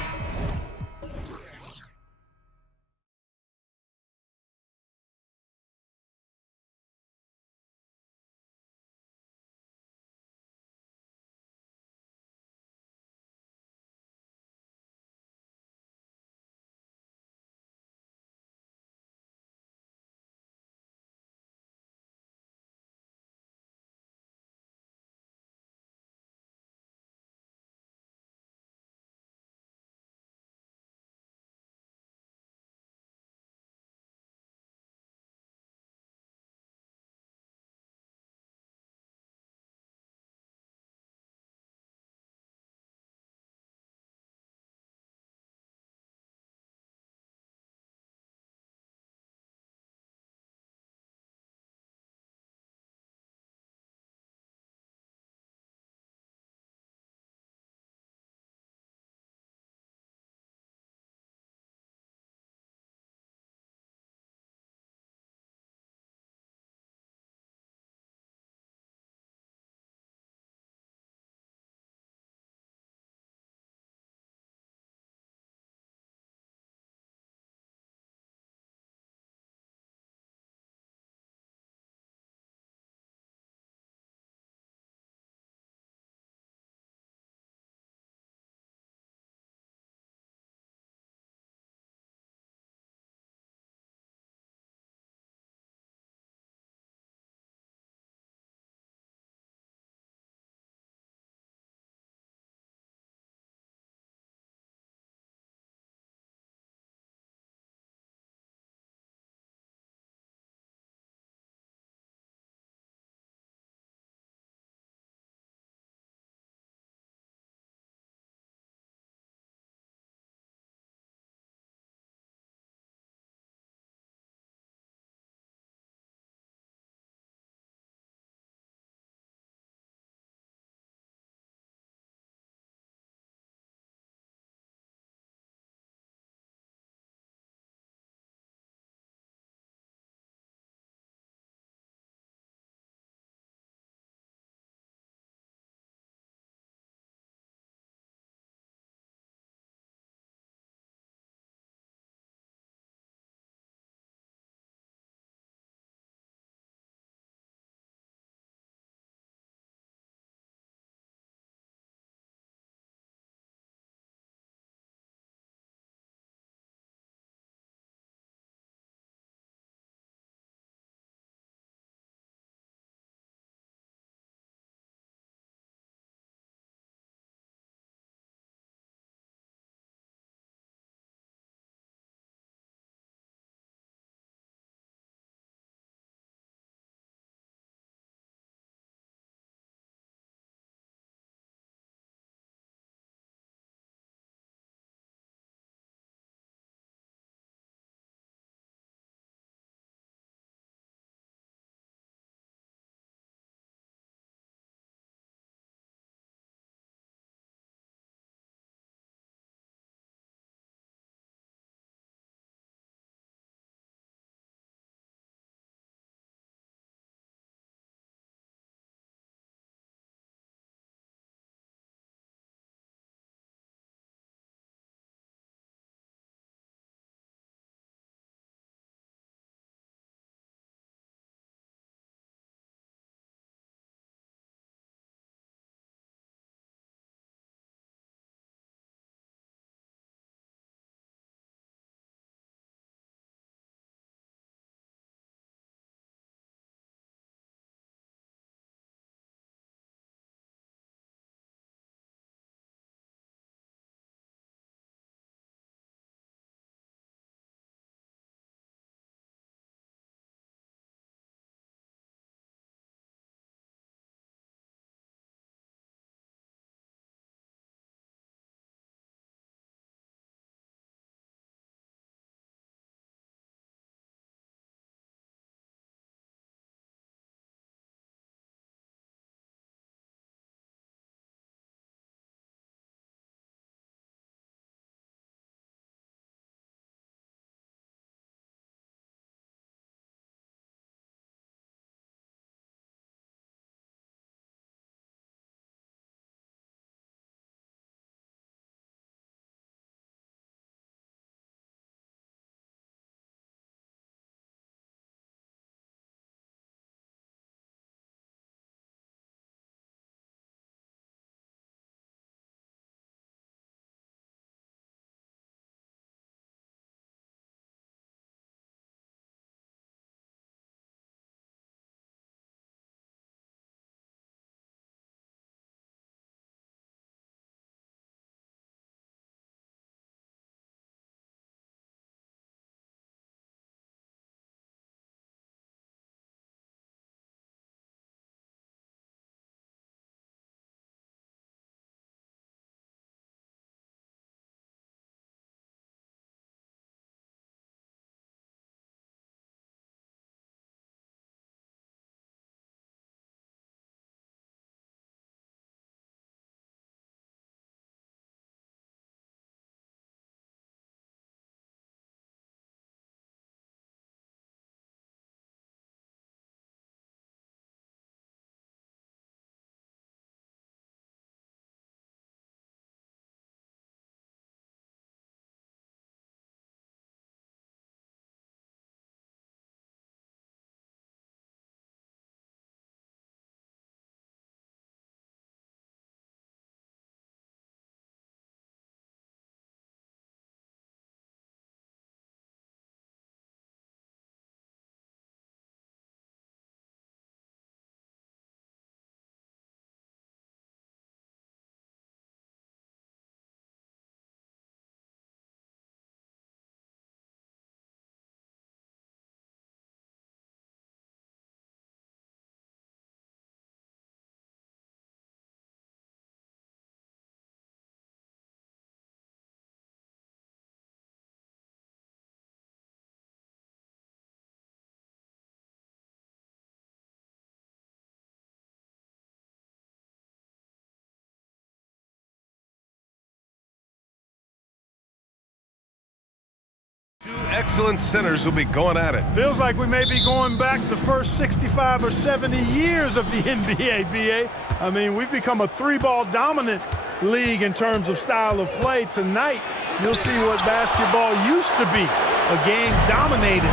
excellent centers will be going at it. Feels like we may be going back the first 65 or 70 years of the NBA, BA. I mean, we've become a three-ball dominant league in terms of style of play. Tonight, you'll see what basketball used to be, a game dominated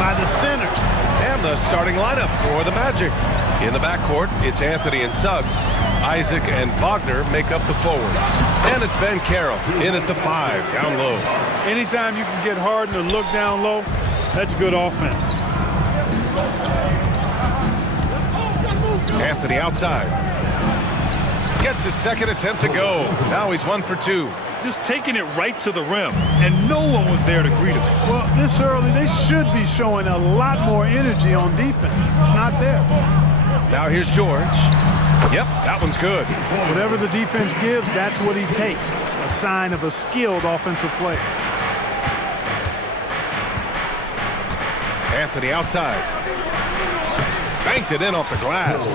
by the centers. And the starting lineup for the Magic. In the backcourt, it's Anthony and Suggs. Isaac and Wagner make up the forwards. And it's Ben Carroll in at the 5, down low. Anytime you can get Harden to look down low, that's good offense. Anthony outside. Gets his second attempt to go. Now he's 1 for 2. Just taking it right to the rim, and no one was there to greet him. Well, this early, they should be showing a lot more energy on defense. It's not there. Now here's George. Yep, that one's good. Whatever the defense gives, that's what he takes. A sign of a skilled offensive player. Anthony outside. Banked it in off the glass.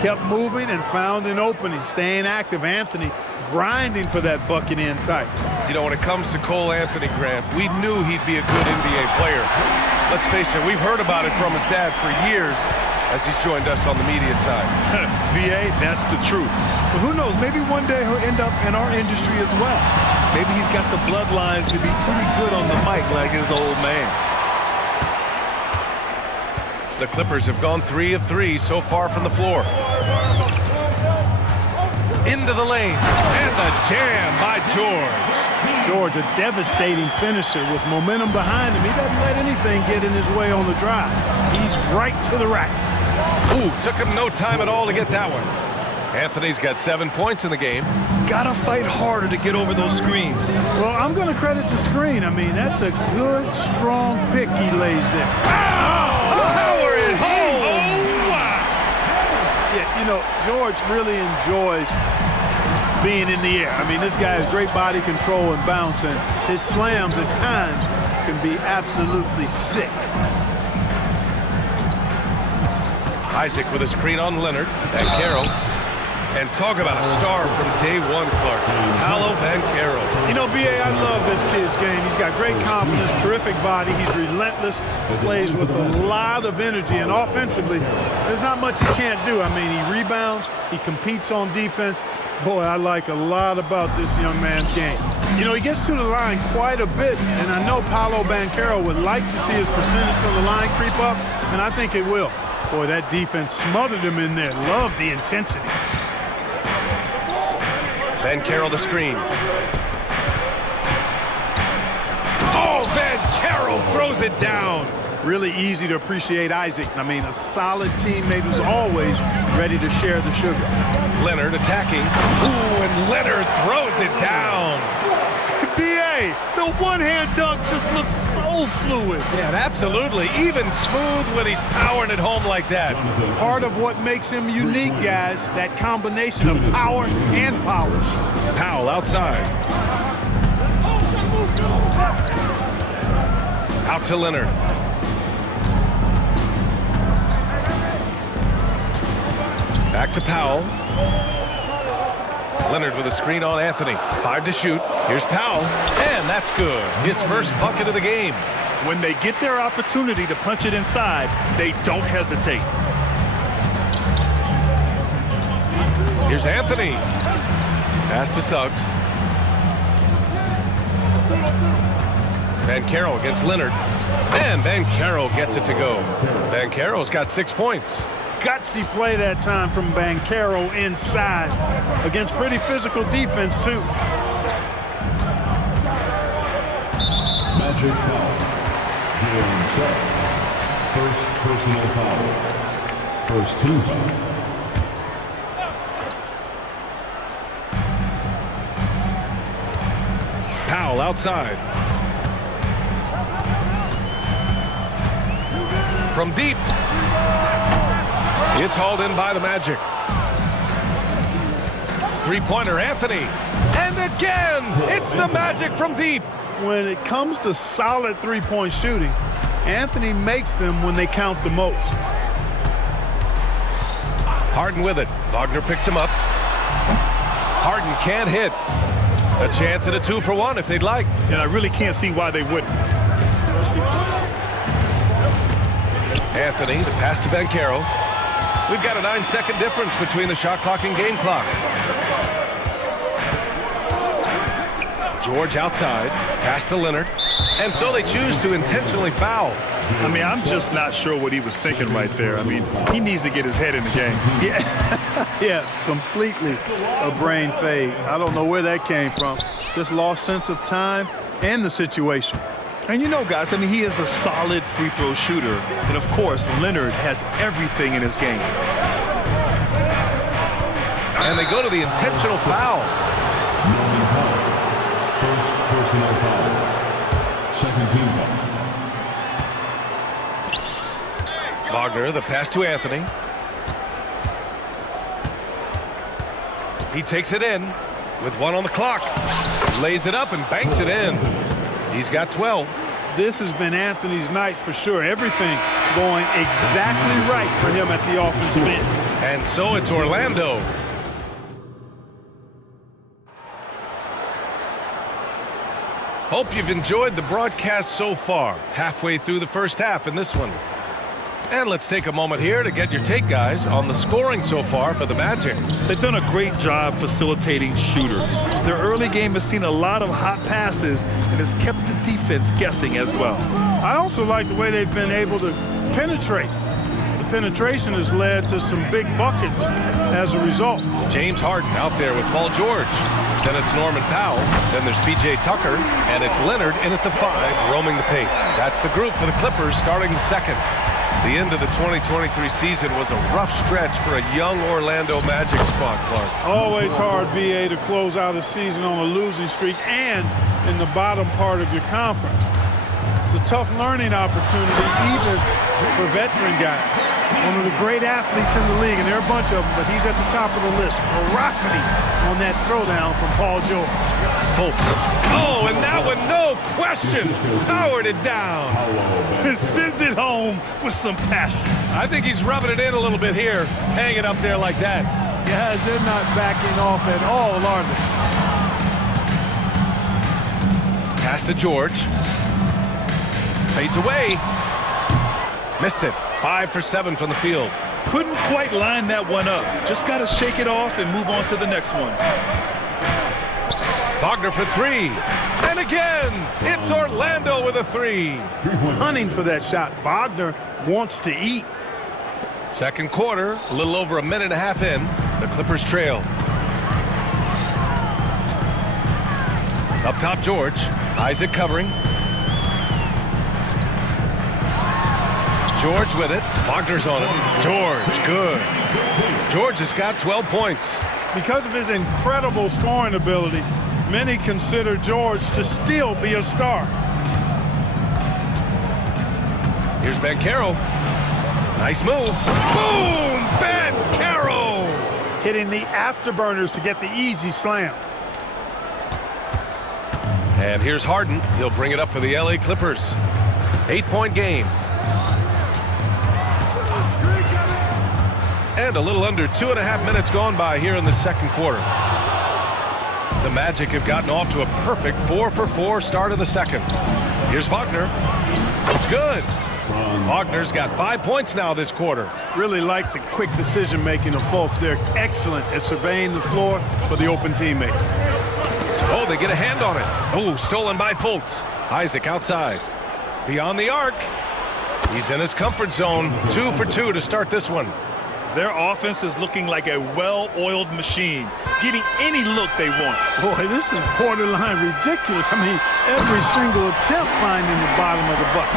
Kept moving and found an opening. Staying active, Anthony grinding for that bucket in tight. You know, when it comes to Cole Anthony, Grant, we knew he'd be a good NBA player. Let's face it, we've heard about it from his dad for years as he's joined us on the media side. BA, that's the truth. But who knows, maybe one day he'll end up in our industry as well. Maybe he's got the bloodlines to be pretty good on the mic like his old man. The Clippers have gone 3 of 3 so far from the floor. Into the lane, and the jam by George. George, a devastating finisher with momentum behind him. He doesn't let anything get in his way on the drive. He's right to the rack. Ooh, took him no time at all to get that one. Anthony's got 7 points in the game. Gotta fight harder to get over those screens. Well, I'm going to credit the screen. I mean, that's a good, strong pick he lays there. Power it home! Oh, wow. Yeah, you know, George really enjoys being in the air. I mean, this guy has great body control and bounce, and his slams at times can be absolutely sick. Isaac with a screen on Leonard and Carroll. And talk about a star from day one, Clark. Paolo Banchero. You know, BA, I love this kid's game. He's got great confidence, terrific body. He's relentless, plays with a lot of energy, and offensively, there's not much he can't do. I mean, he rebounds, he competes on defense. Boy, I like a lot about this young man's game. You know, he gets to the line quite a bit, and I know Paolo Banchero would like to see his percentage from the line creep up, and I think it will. Boy, that defense smothered him in there. Love the intensity. Ben Carroll the screen. Oh, Ben Carroll throws it down. Really easy to appreciate Isaac. I mean, a solid teammate who's always ready to share the sugar. Leonard attacking. Ooh, and Leonard throws it down. BA, the one-hand dunk just looks so fluid. Yeah, absolutely. Even smooth when he's powering it home like that. Part of what makes him unique, guys, that combination of power and polish. Powell outside. Out to Leonard. Back to Powell. Leonard with a screen on Anthony. 5 to shoot. Here's Powell. And that's good. His first bucket of the game. When they get their opportunity to punch it inside, they don't hesitate. Here's Anthony. Pass to Suggs. Banchero against Leonard. And Banchero gets it to go. Banchero's got 6 points. Gutsy play that time from Banchero inside against pretty physical defense, too. Magic foul. Game set. First personal foul. First team foul. Powell outside. From deep. It's hauled in by the Magic. Three-pointer, Anthony. And again, it's the Magic from deep. When it comes to solid three-point shooting, Anthony makes them when they count the most. Harden with it. Wagner picks him up. Harden can't hit. A chance at a 2-for-1 if they'd like. And I really can't see why they wouldn't. Anthony, the pass to Banchero. We've got a 9-second difference between the shot clock and game clock. George outside, pass to Leonard. And so they choose to intentionally foul. I mean, I'm just not sure what he was thinking right there. I mean, he needs to get his head in the game. Yeah, completely a brain fade. I don't know where that came from. Just lost sense of time and the situation. And you know, guys, I mean, he is a solid free throw shooter. And, of course, Leonard has everything in his game. And they go to the intentional foul. First personal foul. Second team foul. Wagner, the pass to Anthony. He takes it in with 1 on the clock. Lays it up and banks it in. He's got 12. This has been Anthony's night for sure. Everything going exactly right for him at the offensive end. And so it's Orlando. Hope you've enjoyed the broadcast so far. Halfway through the first half in this one. And let's take a moment here to get your take, guys, on the scoring so far for the Magic. They've done a great job facilitating shooters. Their early game has seen a lot of hot passes and has kept the defense guessing as well. I also like the way they've been able to penetrate. The penetration has led to some big buckets as a result. James Harden out there with Paul George. Then it's Norman Powell. Then there's P.J. Tucker. And it's Leonard in at the 5, roaming the paint. That's the group for the Clippers starting the second. The end of the 2023 season was a rough stretch for a young Orlando Magic squad, Clark. Always hard, B.A., to close out a season on a losing streak and in the bottom part of your conference. It's a tough learning opportunity, even for veteran guys. One of the great athletes in the league, and there are a bunch of them, but he's at the top of the list. Ferocity on that throwdown from Paul George. Fultz. Oh, and that one, no question, powered it down. He sends it home with some passion. I think he's rubbing it in a little bit here, hanging up there like that. Guys, they're not backing off at all, are they? Pass to George. Fades away. Missed it. 5 for 7 from the field. Couldn't quite line that one up. Just got to shake it off and move on to the next one. Wagner for 3. And again, it's Orlando with a 3. Hunting for that shot. Wagner wants to eat. Second quarter, a little over a minute and a half in. The Clippers trail. Up top, George. Isaac covering. George with it. Wagner's on it. George, good. George has got 12 points. Because of his incredible scoring ability, many consider George to still be a star. Here's Banchero. Nice move. Boom! Banchero! Hitting the afterburners to get the easy slam. And here's Harden. He'll bring it up for the LA Clippers. 8-point game. And a little under 2.5 minutes gone by here in the second quarter. The Magic have gotten off to a perfect 4 for 4 start of the second. Here's Wagner. It's good. Wagner's got 5 points now this quarter. Really like the quick decision-making of Fultz. They're excellent at surveying the floor for the open teammate. Oh, they get a hand on it. Oh, stolen by Fultz. Isaac outside. Beyond the arc. He's in his comfort zone. 2 for 2 to start this one. Their offense is looking like a well-oiled machine, getting any look they want. Boy, this is borderline ridiculous. I mean, every single attempt finding the bottom of the bucket.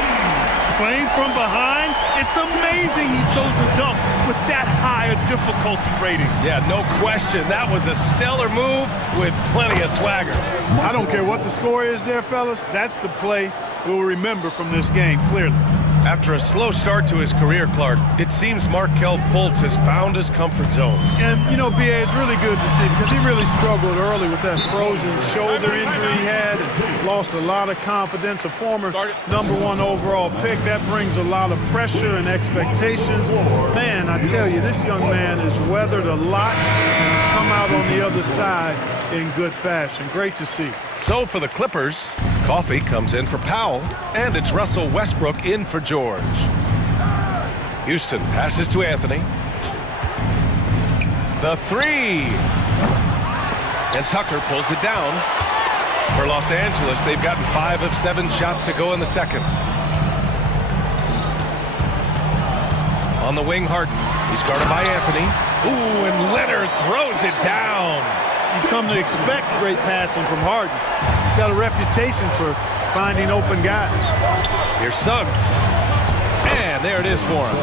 Playing from behind, it's amazing he chose to dunk with that high a difficulty rating. Yeah, no question. That was a stellar move with plenty of swagger. I don't care what the score is there, fellas. That's the play we'll remember from this game, clearly. After a slow start to his career, Clark, it seems Markelle Fultz has found his comfort zone. And, you know, B.A., it's really good to see because he really struggled early with that frozen shoulder injury he had and lost a lot of confidence. A former #1 overall pick, that brings a lot of pressure and expectations. Man, I tell you, this young man has weathered a lot and has come out on the other side in good fashion. Great to see. So for the Clippers, Coffey comes in for Powell, and it's Russell Westbrook in for George. Houston passes to Anthony. The three. And Tucker pulls it down. For Los Angeles, they've gotten 5 of 7 shots to go in the second. On the wing, Harden. He's guarded by Anthony. Ooh, and Leonard throws it down. You've come to expect great passing from Harden. He's got a reputation for finding open guys. Here's Suggs. And there it is for him.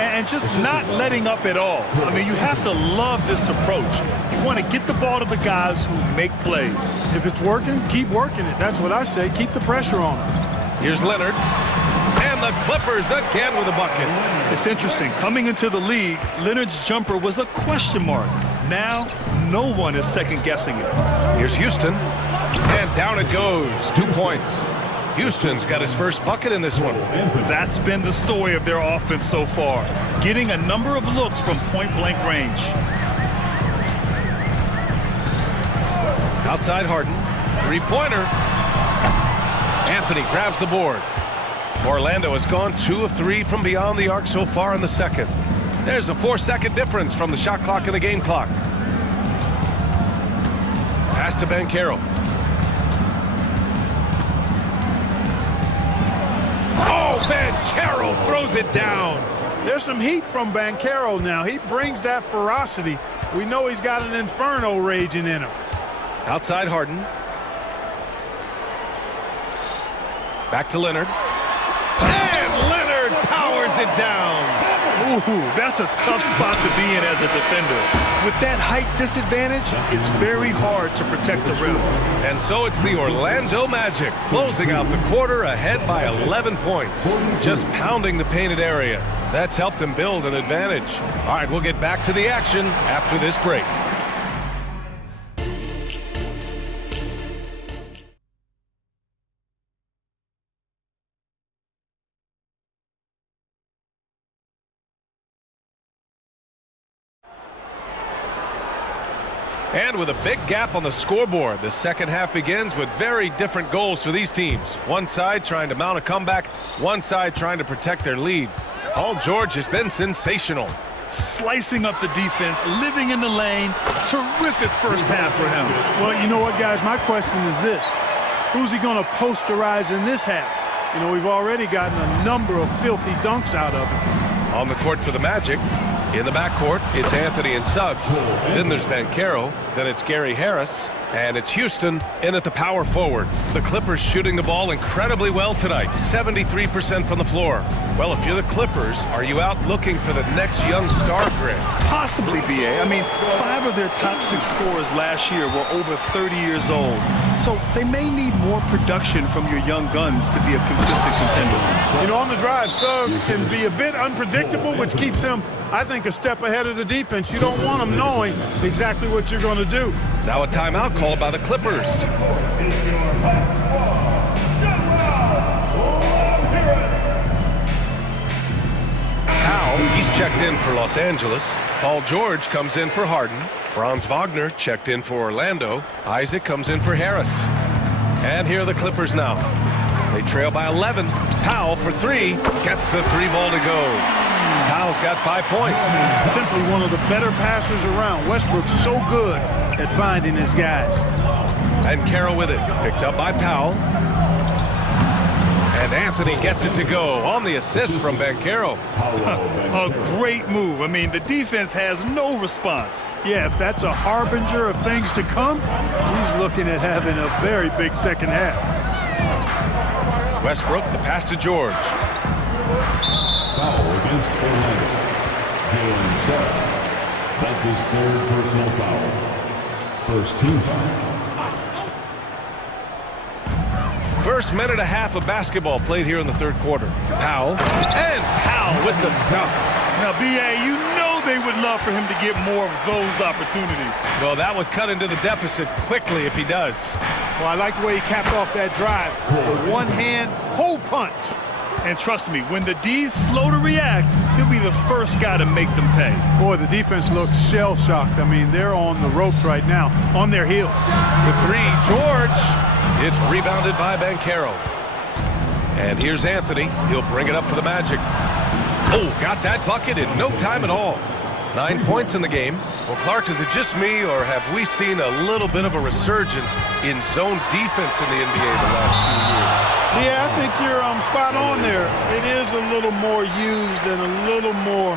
And just not letting up at all. I mean, you have to love this approach. You want to get the ball to the guys who make plays. If it's working, keep working it. That's what I say. Keep the pressure on him. Here's Leonard. And the Clippers again with a bucket. It's interesting. Coming into the league, Leonard's jumper was a question mark. Now, no one is second-guessing it. Here's Houston. And down it goes. 2 points. Houston's got his first bucket in this one. That's been the story of their offense so far, getting a number of looks from point-blank range. Outside Harden, three-pointer. Anthony grabs the board. Orlando has gone 2 of 3 from beyond the arc so far in the second. There's a 4-second difference from the shot clock and the game clock. Pass to Banchero. Oh, Banchero throws it down. There's some heat from Banchero now. He brings that ferocity. We know he's got an inferno raging in him. Outside Harden. Back to Leonard. And Leonard powers it down. Ooh, that's a tough spot to be in as a defender. With that height disadvantage, it's very hard to protect the rim. And so it's the Orlando Magic closing out the quarter ahead by 11 points. Just pounding the painted area. That's helped them build an advantage. All right, we'll get back to the action after this break. And with a big gap on the scoreboard, the second half begins with very different goals for these teams. One side trying to mount a comeback, one side trying to protect their lead. Paul George has been sensational. Slicing up the defense, living in the lane. Terrific first half for him. Well, you know what, guys? My question is this. Who's he going to posterize in this half? You know, we've already gotten a number of filthy dunks out of him. On the court for the Magic. In the backcourt, it's Anthony and Suggs. Then there's Banchero. Then it's Gary Harris. And it's Houston in at the power forward. The Clippers shooting the ball incredibly well tonight. 73% from the floor. Well, if you're the Clippers, are you out looking for the next young star grid? Possibly, BA. I mean, 5 of their top 6 scorers last year were over 30 years old. So they may need more production from your young guns to be a consistent contender. You know, on the drive, Suggs can be a bit unpredictable, which keeps him, I think, a step ahead of the defense. You don't want him knowing exactly what you're going to do. Now a timeout called by the Clippers. Powell, he's checked in for Los Angeles. Paul George comes in for Harden. Franz Wagner checked in for Orlando. Isaac comes in for Harris. And here are the Clippers now. They trail by 11. Powell for 3. Gets the 3-ball to go. Powell's got 5 points. Simply one of the better passers around. Westbrook's so good at finding his guys. And Carroll with it. Picked up by Powell. And Anthony gets it to go on the assist from Banchero. A great move. I mean, the defense has no response. Yeah, if that's a harbinger of things to come, he's looking at having a very big second half. Westbrook, the pass to George. Foul against Orlando. Jalen Suggs. That's his 3rd personal foul. First team foul. First minute and a half of basketball played here in the 3rd quarter. Powell. And Powell with the stuff. Now, BA, you know they would love for him to get more of those opportunities. Well, that would cut into the deficit quickly if he does. Well, I like the way he capped off that drive. The one-hand hole punch. And trust me, when the D's slow to react, he'll be the first guy to make them pay. Boy, the defense looks shell-shocked. I mean, they're on the ropes right now, on their heels. For 3, George. It's rebounded by Banchero. And here's Anthony. He'll bring it up for the Magic. Oh, got that bucket in no time at all. 9 points in the game. Well, Clark, is it just me, or have we seen a little bit of a resurgence in zone defense in the NBA the last 2 years? Yeah, I think you're spot on there. It is a little more used and a little more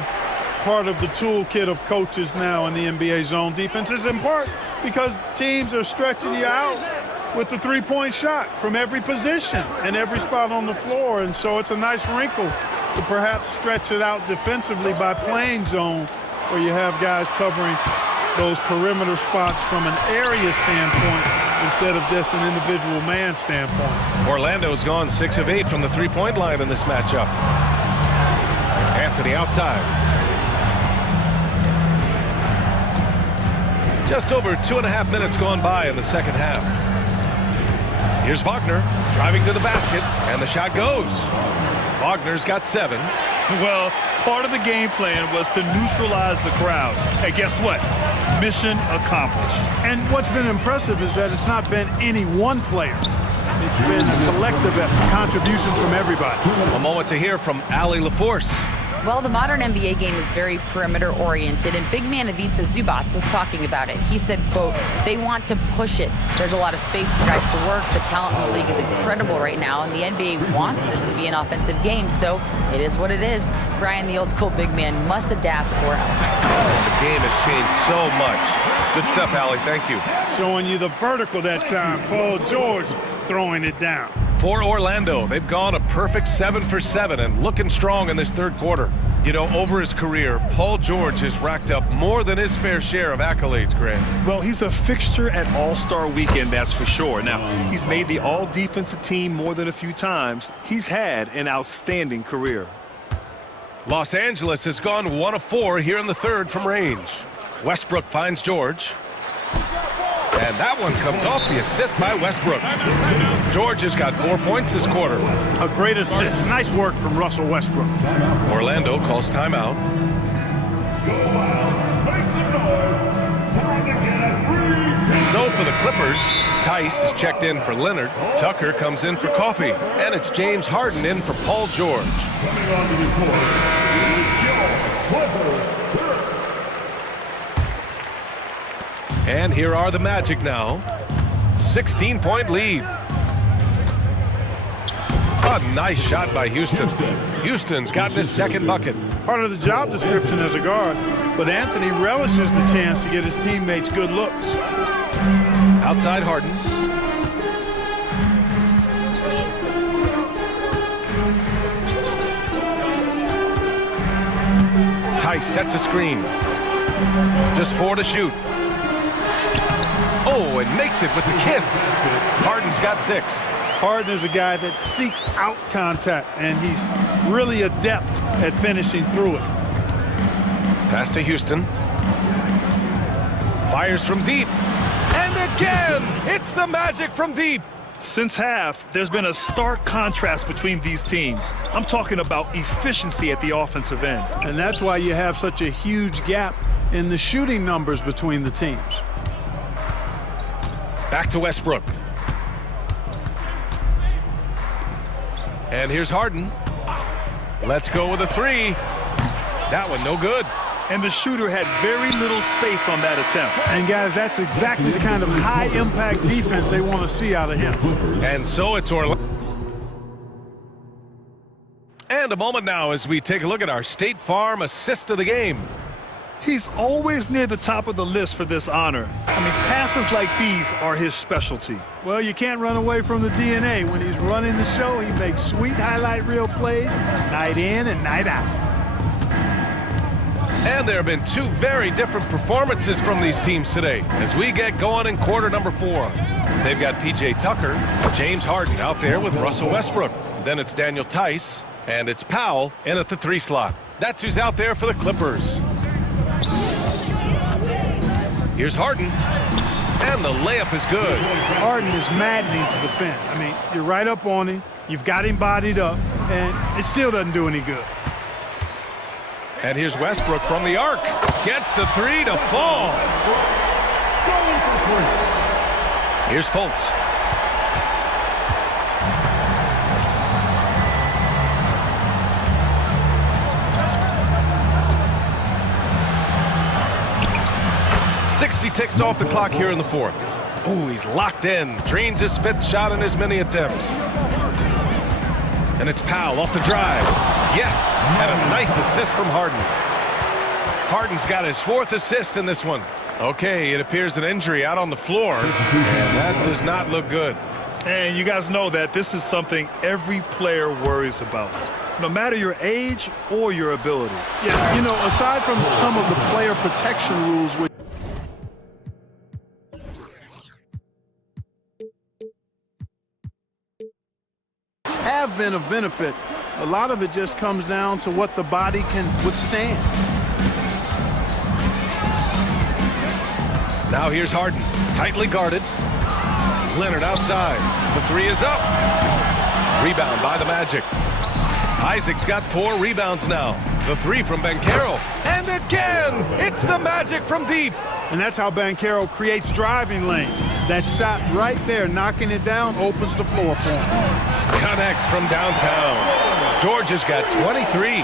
part of the toolkit of coaches now in the NBA zone defense. Is in part because teams are stretching you out with the three-point shot from every position and every spot on the floor. And so it's a nice wrinkle to perhaps stretch it out defensively by playing zone, where you have guys covering those perimeter spots from an area standpoint instead of just an individual man standpoint. Orlando's gone 6 of 8 from the three-point line in this matchup. Anthony outside. Just over 2.5 minutes gone by in the second half. Here's Wagner driving to the basket, and the shot goes. Wagner's got 7. Well, part of the game plan was to neutralize the crowd. Hey, guess what? Mission accomplished. And what's been impressive is that it's not been any one player. It's been a collective effort, contributions from everybody. A moment to hear from Ali LaForce. Well, the modern NBA game is very perimeter-oriented, and big man Ivica Zubac was talking about it. He said, quote, they want to push it. There's a lot of space for guys to work. The talent in the league is incredible right now, and the NBA wants this to be an offensive game, so it is what it is. Brian, the old-school big man, must adapt or else. The game has changed so much. Good stuff, Ali. Thank you. Showing you the vertical that time. Paul George throwing it down. For Orlando, they've gone a perfect 7 for 7 and looking strong in this third quarter. You know, over his career, Paul George has racked up more than his fair share of accolades, Grant. Well, he's a fixture at All-Star Weekend, that's for sure. Now, he's made the All-Defensive team more than a few times. He's had an outstanding career. Los Angeles has gone 1 of 4 here in the third from range. Westbrook finds George. And that one comes off the assist by Westbrook. George has got 4 points this quarter. A great assist. Nice work from Russell Westbrook. Orlando calls timeout. So for the Clippers, Tice is checked in for Leonard. Tucker comes in for Coffee. And it's James Harden in for Paul George. And here are the Magic now. 16-point lead. A nice shot by Houston. Houston's gotten his second bucket. Part of the job description as a guard, but Anthony relishes the chance to get his teammates good looks. Outside Harden. Tice sets a screen. Just 4 to shoot. Oh, and makes it with the kiss. Harden's got 6. Harden is a guy that seeks out contact, and he's really adept at finishing through it. Pass to Houston. Fires from deep. And again, it's the Magic from deep. Since half, there's been a stark contrast between these teams. I'm talking about efficiency at the offensive end. And that's why you have such a huge gap in the shooting numbers between the teams. Back to Westbrook. And here's Harden. Let's go with a 3. That one no good. And the shooter had very little space on that attempt. And guys, that's exactly the kind of high-impact defense they want to see out of him. And so it's Orlando. And a moment now as we take a look at our State Farm assist of the game. He's always near the top of the list for this honor. I mean, passes like these are his specialty. Well, you can't run away from the DNA. When he's running the show, he makes sweet highlight reel plays night in and night out. And there have been 2 very different performances from these teams today as we get going in quarter number 4. They've got P.J. Tucker, James Harden out there with Russell Westbrook. Then it's Daniel Tice, and it's Powell in at the 3 slot. That's who's out there for the Clippers. Here's Harden, and the layup is good. Harden is maddening to defend. I mean, you're right up on him, you've got him bodied up, and it still doesn't do any good. And here's Westbrook from the arc. Gets the 3 to fall. Here's Fultz. ticks off the clock here in the fourth. Ooh, he's locked in. Drains his fifth shot in as many attempts. And it's Powell off the drive. Yes, and a nice assist from Harden. Harden's got his fourth assist in this one. Okay, it appears an injury out on the floor, and that does not look good. And you guys know that this is something every player worries about, no matter your age or your ability. Yeah, you know, aside from some of the player protection rules, which have been of benefit, a lot of it just comes down to what the body can withstand. Now here's Harden, tightly guarded. Leonard outside. The three is up. Rebound by the Magic. Isaac's got 4 rebounds now. The three from Banchero. And again, it's the Magic from deep. And that's how Banchero creates driving lanes. That shot right there, knocking it down, opens the floor for him. Connects from downtown. George has got 23.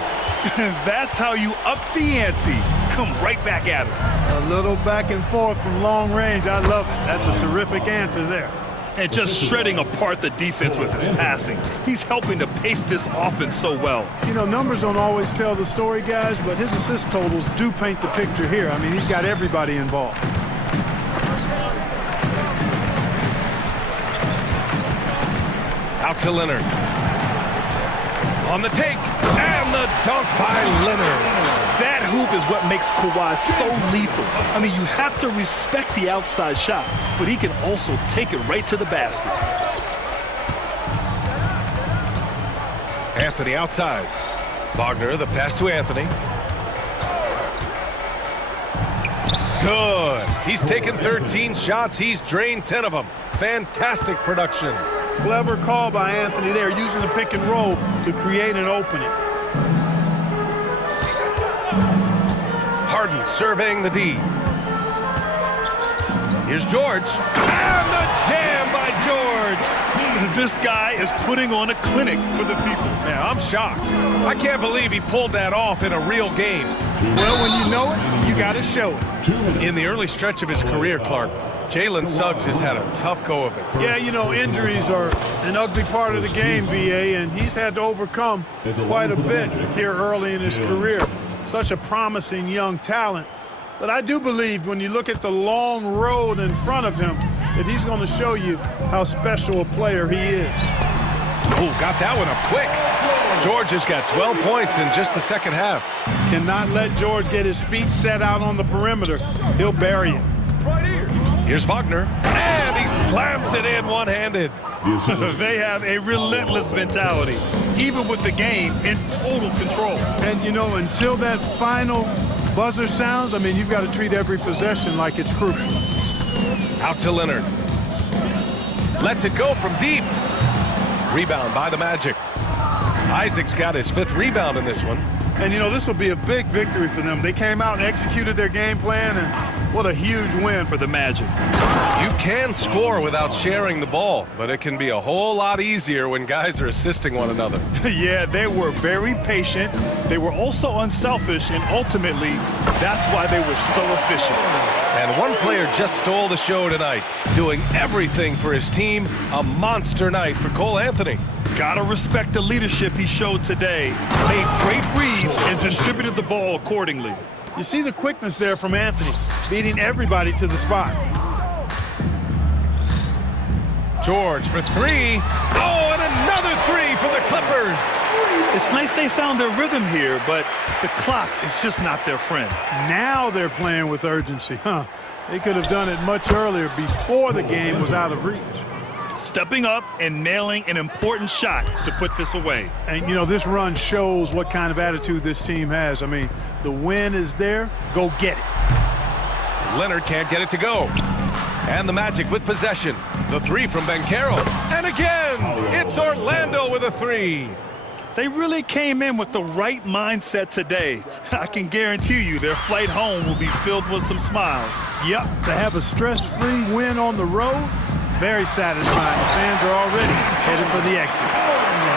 That's how you up the ante. Come right back at him. A little back and forth from long range. I love it. That's a terrific answer there. And just shredding apart the defense with his passing. He's helping to pace this offense so well. You know, numbers don't always tell the story, guys, but his assist totals do paint the picture here. I mean, he's got everybody involved. Out to Leonard. On the take, and the dunk by Leonard. That hoop is what makes Kawhi so lethal. I mean, you have to respect the outside shot, but he can also take it right to the basket. Anthony outside. Wagner, the pass to Anthony. Good. He's taken 13 shots. He's drained 10 of them. Fantastic production. Clever call by Anthony there, using the pick and roll to create an opening. Harden surveying the D. Here's George. And the jam by George. This guy is putting on a clinic for the people. Yeah, I'm shocked. I can't believe he pulled that off in a real game. Well, when you know it, you got to show it. In the early stretch of his career, Clark, Jalen Suggs has had a tough go of it. Yeah, you know, injuries are an ugly part of the game, BA, and he's had to overcome quite a bit here early in his career. Such a promising young talent. But I do believe when you look at the long road in front of him that he's going to show you how special a player he is. Oh, got that one up quick. George has got 12 points in just the second half. Cannot let George get his feet set out on the perimeter. He'll bury it. Right here. Here's Wagner, and he slams it in one-handed. They have a relentless mentality, even with the game in total control. And, you know, until that final buzzer sounds, I mean, you've got to treat every possession like it's crucial. Out to Leonard. Lets it go from deep. Rebound by the Magic. Isaac's got his 5th rebound in this one. And, you know, this will be a big victory for them. They came out and executed their game plan, and what a huge win for the Magic. You can score without sharing the ball, but it can be a whole lot easier when guys are assisting one another. Yeah, they were very patient. They were also unselfish, and ultimately, that's why they were so efficient. And one player just stole the show tonight, doing everything for his team. A monster night for Cole Anthony. Gotta respect the leadership he showed today. Made great reads and distributed the ball accordingly. You see the quickness there from Anthony, beating everybody to the spot. George for 3. Oh, and another 3 for the Clippers. It's nice they found their rhythm here, but the clock is just not their friend. Now they're playing with urgency, huh? They could have done it much earlier before the game was out of reach. Stepping up and nailing an important shot to put this away. And, you know, this run shows what kind of attitude this team has. I mean, the win is there. Go get it. Leonard can't get it to go. And the Magic with possession. The 3 from Banchero. And again, it's Orlando with a 3. They really came in with the right mindset today. I can guarantee you their flight home will be filled with some smiles. Yep, to have a stress-free win on the road, very satisfying. The fans are already headed for the exit.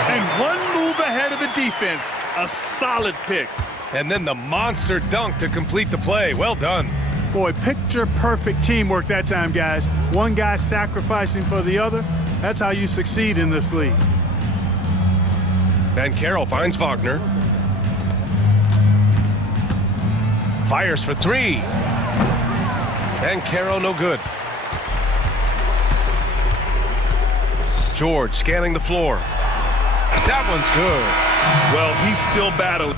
And one move ahead of the defense, a solid pick. And then the monster dunk to complete the play. Well done. Boy, picture-perfect teamwork that time, guys. One guy sacrificing for the other. That's how you succeed in this league. Van Carroll finds Wagner. Fires for three. Van Carroll, no good. George scanning the floor. That one's good. Well, he's still battling.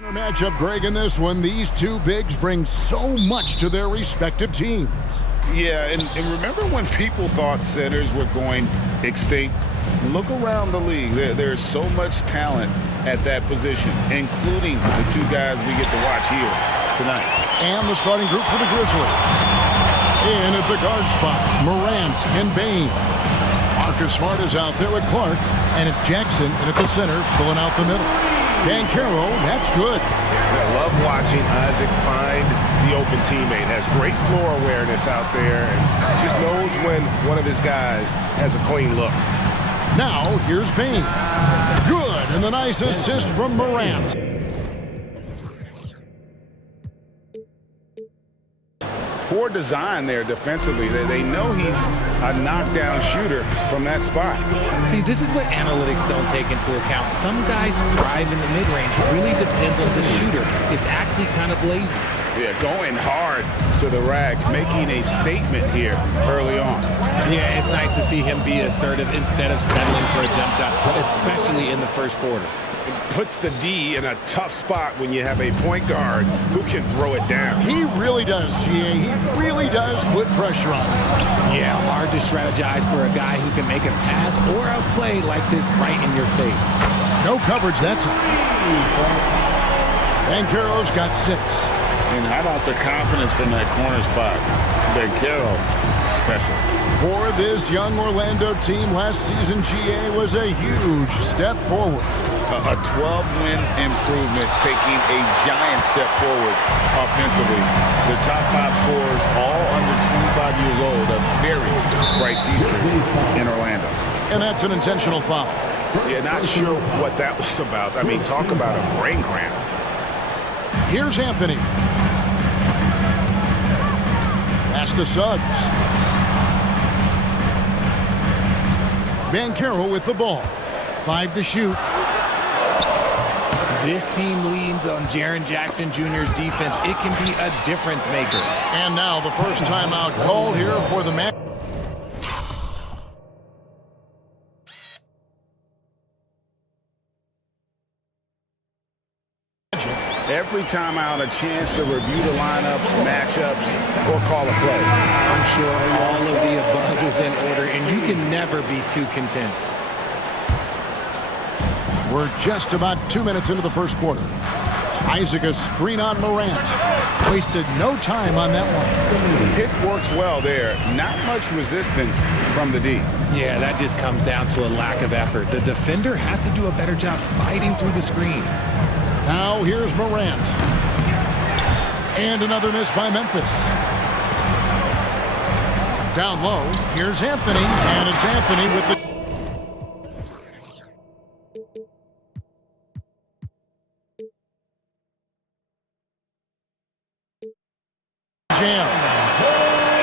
Matchup, Greg, in this one. These two bigs bring so much to their respective teams. Yeah, and remember when people thought centers were going extinct? Look around the league. There's so much talent at that position, including the two guys we get to watch here tonight. And the starting group for the Grizzlies. In at the guard spots, Morant and Bain. Marcus Smart is out there with Clark, and it's Jackson in at the center, filling out the middle. Banchero, that's good. I love watching Isaac find the open teammate. Has great floor awareness out there and just knows when one of his guys has a clean look. Now, here's Bain. Good, and the nice assist from Morant. Poor design there defensively. They know he's a knockdown shooter from that spot. See, this is what analytics don't take into account. Some guys thrive in the mid-range. It really depends on the shooter. It's actually kind of lazy. Yeah, going hard to the rack, making a statement here early on. Yeah, it's nice to see him be assertive instead of settling for a jump shot, especially in the first quarter. It puts the D in a tough spot when you have a point guard who can throw it down. He really does, GA. He really does put pressure on him. Yeah, hard to strategize for a guy who can make a pass or a play like this right in your face. No coverage that time. Banchero's got 6. And how about the confidence from that corner spot? Banchero, special. For this young Orlando team, last season GA was a huge step forward. A 12-win improvement, taking a giant step forward offensively. The top 5 scorers, all under 25 years old, a very bright future in Orlando. And that's an intentional foul. Yeah, not sure what that was about. I mean, talk about a brain cramp. Here's Anthony. Pass to Suggs. Banchero with the ball. 5 to shoot. This team leans on Jaren Jackson Jr.'s defense. It can be a difference maker. And now the first timeout called here for the match. Every time out, a chance to review the lineups, matchups, or call a play. I'm sure all of the above is in order, and you can never be too content. We're just about 2 minutes into the first quarter. Isaac a screen on Morant. Wasted no time on that one. Pick works well there. Not much resistance from the D. Yeah, that just comes down to a lack of effort. The defender has to do a better job fighting through the screen. Now here's Morant. And another miss by Memphis. Down low, here's Anthony. And it's Anthony with the...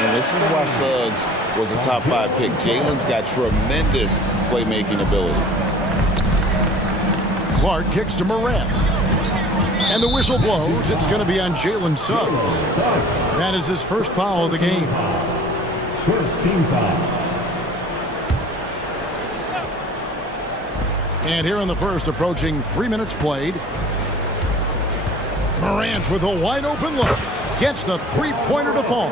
And this is why Suggs was a top 5 pick. Jalen's got tremendous playmaking ability. Clark kicks to Morant. And the whistle blows. It's going to be on Jalen Suggs. That is his first foul of the game. First team foul. And here in the first, approaching 3 minutes played. Morant with a wide open look. Gets the three-pointer to fall.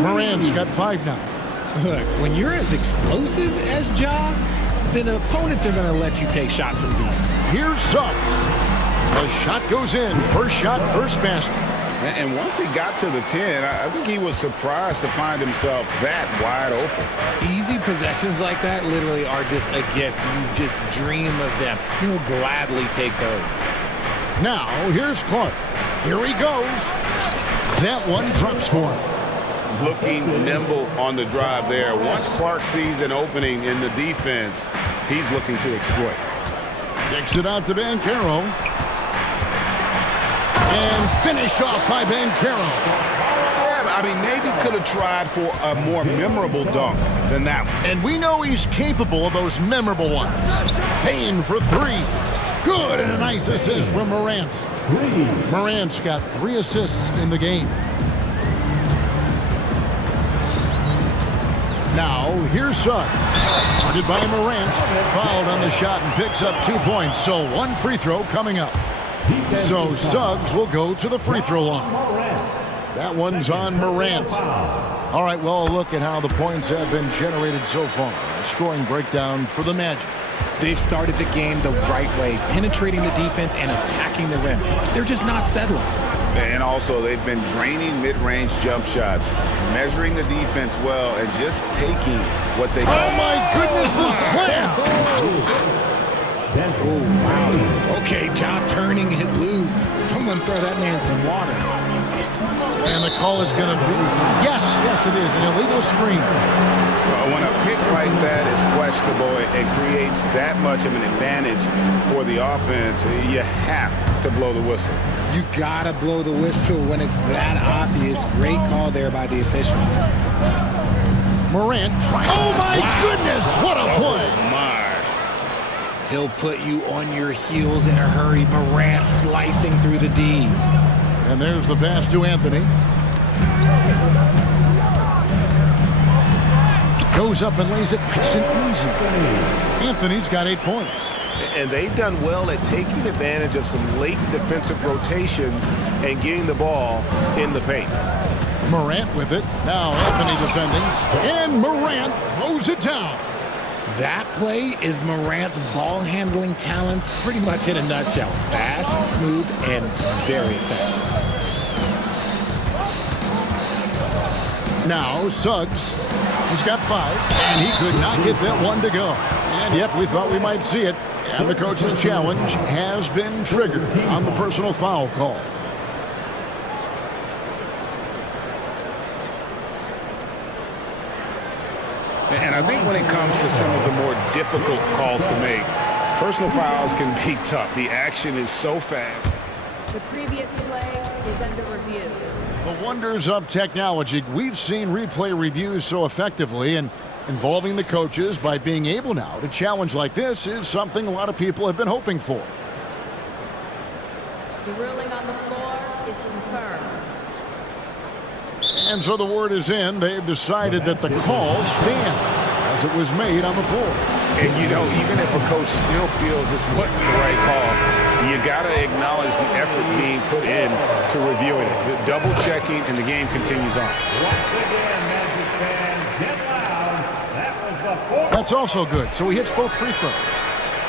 Morant's got 5 now. Look, when you're as explosive as Ja, then opponents are going to let you take shots from deep. Here's Suggs. The shot goes in. First shot, first basket. And once he got to the 10, I think he was surprised to find himself that wide open. Easy possessions like that literally are just a gift. You just dream of them. He'll gladly take those. Now, here's Clark. Here he goes. That one drops for him. Looking nimble on the drive there. Once Clark sees an opening in the defense, he's looking to exploit. Kicks it out to Banchero. And finished off by Banchero. Yeah, I mean, maybe could have tried for a more memorable dunk than that one. And we know he's capable of those memorable ones. Payne for 3. Good, and a nice assist from Morant. Morant's got 3 assists in the game. Now, here's Suggs. Guarded by Morant. Fouled on the shot and picks up 2 points. So 1 free throw coming up. So Suggs will go to the free throw line. That one's on Morant. All right, well, look at how the points have been generated so far. A scoring breakdown for the Magic. They've started the game the right way, penetrating the defense and attacking the rim. They're just not settling. And also, they've been draining mid-range jump shots, measuring the defense well, and just taking what they... Oh, my goodness, the slam! Oh, wow. Okay, jaw turning it loose. Someone throw that man some water. And the call is going to be... Yes, it is. An illegal screen. Well, when a pick like that is questionable and creates that much of an advantage for the offense, you have to blow the whistle. You gotta blow the whistle when it's that obvious. Great call there by the official. Morant. Oh, my goodness. What a play. Oh, my. He'll put you on your heels in a hurry. Morant slicing through the D. And there's the pass to Anthony. Goes up and lays it nice and easy. Anthony's got 8 points. And they've done well at taking advantage of some late defensive rotations and getting the ball in the paint. Morant with it. Now Anthony defending. And Morant throws it down. That play is Morant's ball handling talents pretty much in a nutshell. Fast, smooth, and very effective. Now Suggs. He's got 5, and he could not get that one to go. And yep, we thought we might see it. And the coach's challenge has been triggered on the personal foul call. And I think when it comes to some of the more difficult calls to make, personal fouls can be tough. The action is so fast. The previous play is under review. The wonders of technology. We've seen replay reviews so effectively, and involving the coaches by being able now to challenge like this is something a lot of people have been hoping for. The ruling on the floor is confirmed. And so the word is in. They've decided that the call stands as it was made on the floor. And, you know, even if a coach still feels this wasn't the right call, you got to acknowledge the effort being put in to reviewing it. The double checking, and the game continues on. That's also good. So he hits both free throws.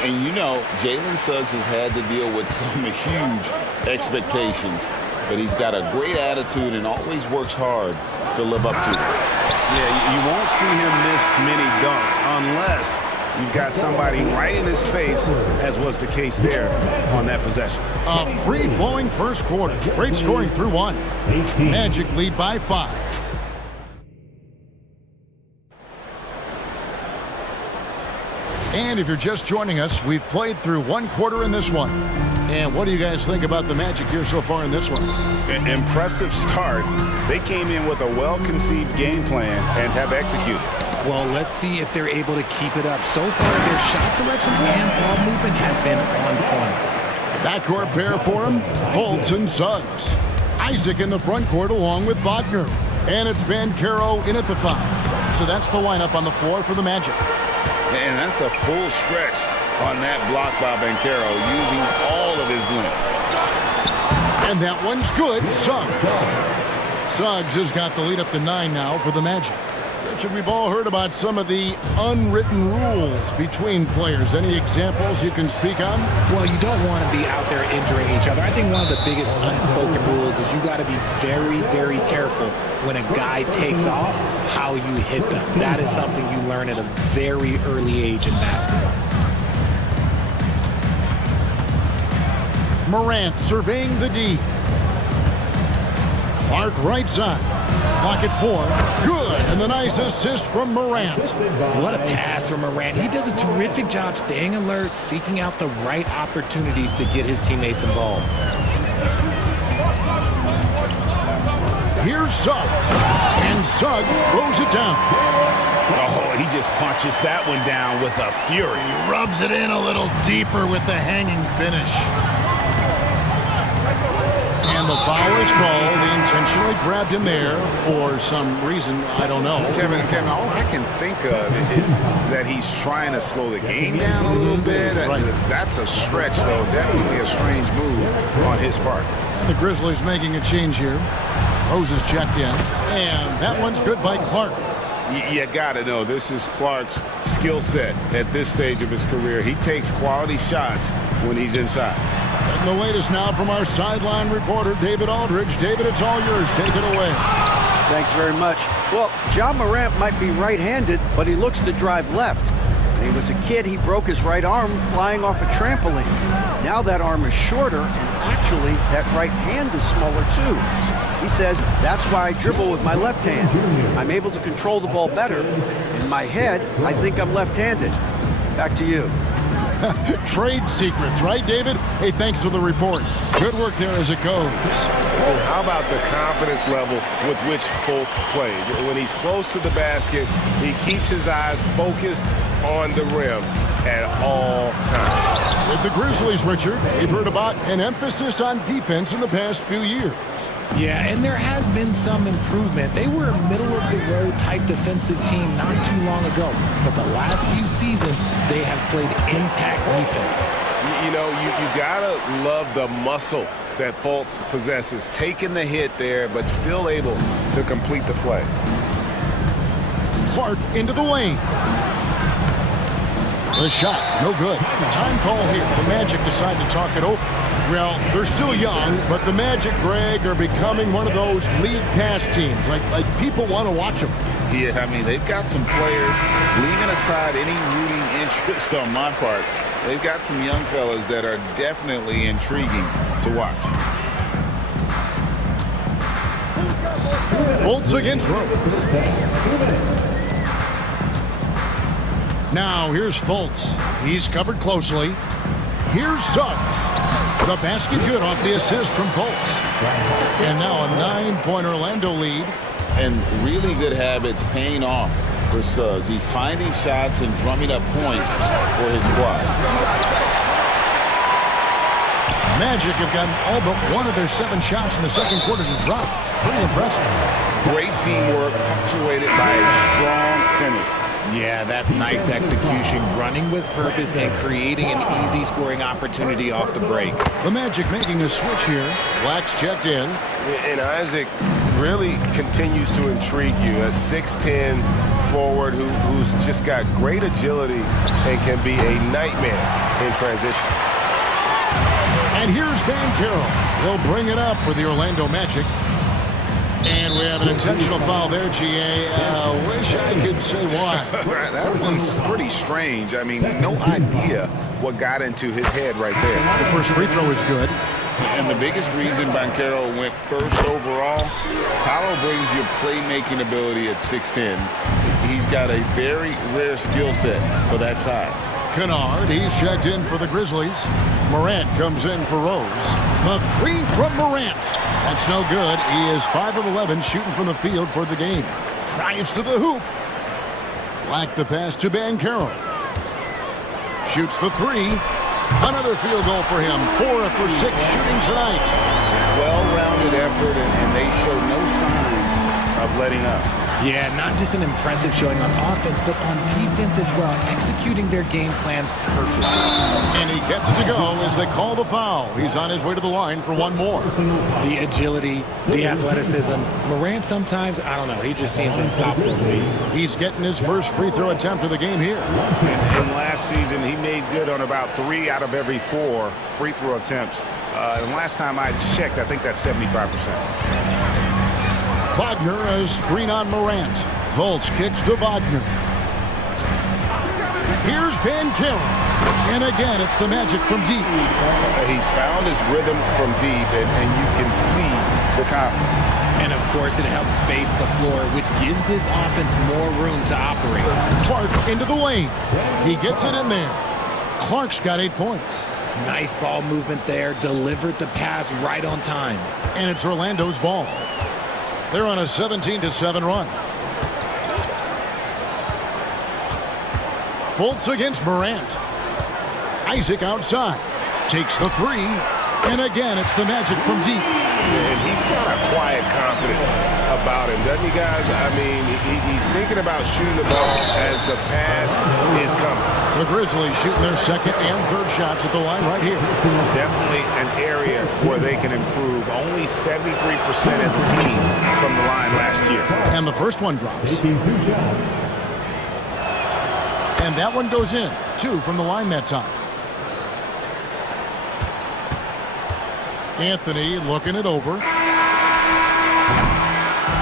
And, you know, Jalen Suggs has had to deal with some huge expectations, but he's got a great attitude and always works hard to live up to it. Yeah, you won't see him miss many dunks unless you've got somebody right in his face, as was the case there on that possession. A free-flowing first quarter. Great scoring through 1. Magic lead by 5. And if you're just joining us, we've played through 1 quarter in this one. And what do you guys think about the Magic here so far in this one? An impressive start. They came in with a well-conceived game plan and have executed. Well, let's see if they're able to keep it up. So far, their shot selection and ball movement has been on point. Backcourt pair for him, Fultz and Suggs. Isaac in the front court along with Wagner. And it's Banchero in at the 5. So that's the lineup on the floor for the Magic. And that's a full stretch on that block by Banchero, using all of his length. And that one's good. Suggs has got the lead up to 9 now for the Magic. Richard, we've all heard about some of the unwritten rules between players. Any examples you can speak on? Well, you don't want to be out there injuring each other. I think one of the biggest unspoken rules is you got to be very, very careful when a guy takes off, how you hit them. That is something you learn at a very early age in basketball. Morant surveying the D. Clark right side. Clock at 4. Good. And the nice assist from Morant. What a pass from Morant. He does a terrific job staying alert, seeking out the right opportunities to get his teammates involved. Here's Suggs. And Suggs throws it down. Oh, he just punches that one down with a fury. He rubs it in a little deeper with the hanging finish. And the foul is called. He intentionally grabbed him there for some reason. I don't know. Kevin, all I can think of is that he's trying to slow the game down a little bit. Right. That's a stretch, though. Definitely a strange move on his part. And the Grizzlies making a change here. Rose is checked in. And that one's good by Clark. You got to know, this is Clark's skill set at this stage of his career. He takes quality shots when he's inside. And the latest now from our sideline reporter, David Aldridge. David, it's all yours. Take it away. Thanks very much. Well, Ja Morant might be right-handed, but he looks to drive left. When he was a kid, he broke his right arm flying off a trampoline. Now that arm is shorter, and actually, that right hand is smaller too. He says, that's why I dribble with my left hand. I'm able to control the ball better. In my head, I think I'm left-handed. Back to you. Trade secrets, right, David? Hey, thanks for the report. Good work there as it goes. Oh, how about the confidence level with which Fultz plays? When he's close to the basket, he keeps his eyes focused on the rim at all times. With the Grizzlies, Richard, we've heard about an emphasis on defense in the past few years. Yeah, and there has been some improvement. They were a middle-of-the-road type defensive team not too long ago. But the last few seasons, they have played impact defense. You know, you gotta love the muscle that Fultz possesses. Taking the hit there, but still able to complete the play. Clark into the lane. The shot, no good. Time call here. The Magic decide to talk it over. Well, they're still young, but the Magic, Greg, are becoming one of those league pass teams. Like people want to watch them. Yeah, I mean, they've got some players, leaving aside any rooting interest on my part, they've got some young fellas that are definitely intriguing to watch. Fultz against Rose. Now, here's Fultz. He's covered closely. Here's Suggs. The basket good off the assist from Fultz. And now a 9-point Orlando lead. And really good habits paying off for Suggs. He's finding shots and drumming up points for his squad. Magic have gotten all but one of their 7 shots in the second quarter to drop. Pretty impressive. Great teamwork punctuated by a strong finish. Yeah, that's nice execution, running with purpose and creating an easy scoring opportunity off the break. The Magic making a switch here. Black's checked in. And Isaac really continues to intrigue you. A 6'10" forward who's just got great agility and can be a nightmare in transition. And here's Banchero. He'll bring it up for the Orlando Magic. And we have an intentional foul there, GA. Wish I could say why. That one's pretty strange. I mean, no idea what got into his head right there. The first free throw is good. And the biggest reason Banchero went first overall, Paolo brings you playmaking ability at 6'10". He's got a very rare skill set for that size. Kennard, he's checked in for the Grizzlies. Morant comes in for Rose. The 3 from Morant. That's no good. He is 5 of 11 shooting from the field for the game. Drives to the hoop. Black the pass to Banchero. Shoots the 3. Another field goal for him. 4 for 6 shooting tonight. Well-rounded effort, and they show no signs of letting up. Yeah, not just an impressive showing on offense, but on defense as well, executing their game plan perfectly. And he gets it to go as they call the foul. He's on his way to the line for one more. The agility, the athleticism. Morant sometimes, I don't know, he just seems unstoppable to me. He's getting his first free throw attempt of the game here. And last season, he made good on about 3 out of every 4 free throw attempts. And last time I checked, I think that's 75%. Wagner, a screen on Morant. Fultz kicks to Wagner. Here's Banchero. And again, it's the Magic from deep. He's found his rhythm from deep, and you can see the confidence. And, of course, it helps space the floor, which gives this offense more room to operate. Clark into the lane. He gets it in there. Clark's got 8 points. Nice ball movement there. Delivered the pass right on time. And it's Orlando's ball. They're on a 17-7 run. Fultz against Morant. Isaac outside. Takes the 3. And again, it's the Magic from deep. And he's got a quiet confidence about him, doesn't he, guys? I mean, he's thinking about shooting the ball as the pass is coming. The Grizzlies shooting their second and third shots at the line right here. Definitely an area where they can improve. Only 73% as a team from the line last year. And the first one drops. And that one goes in. 2 from the line that time. Anthony looking it over.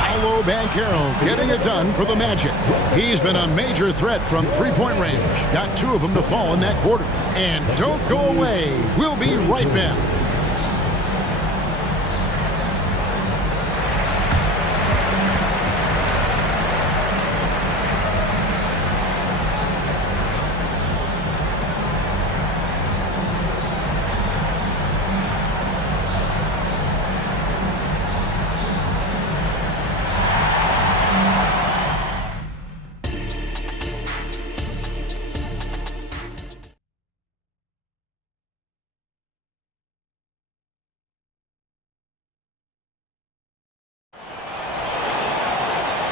Paolo Banchero getting it done for the Magic. He's been a major threat from three-point range. Got 2 of them to fall in that quarter. And don't go away. We'll be right back.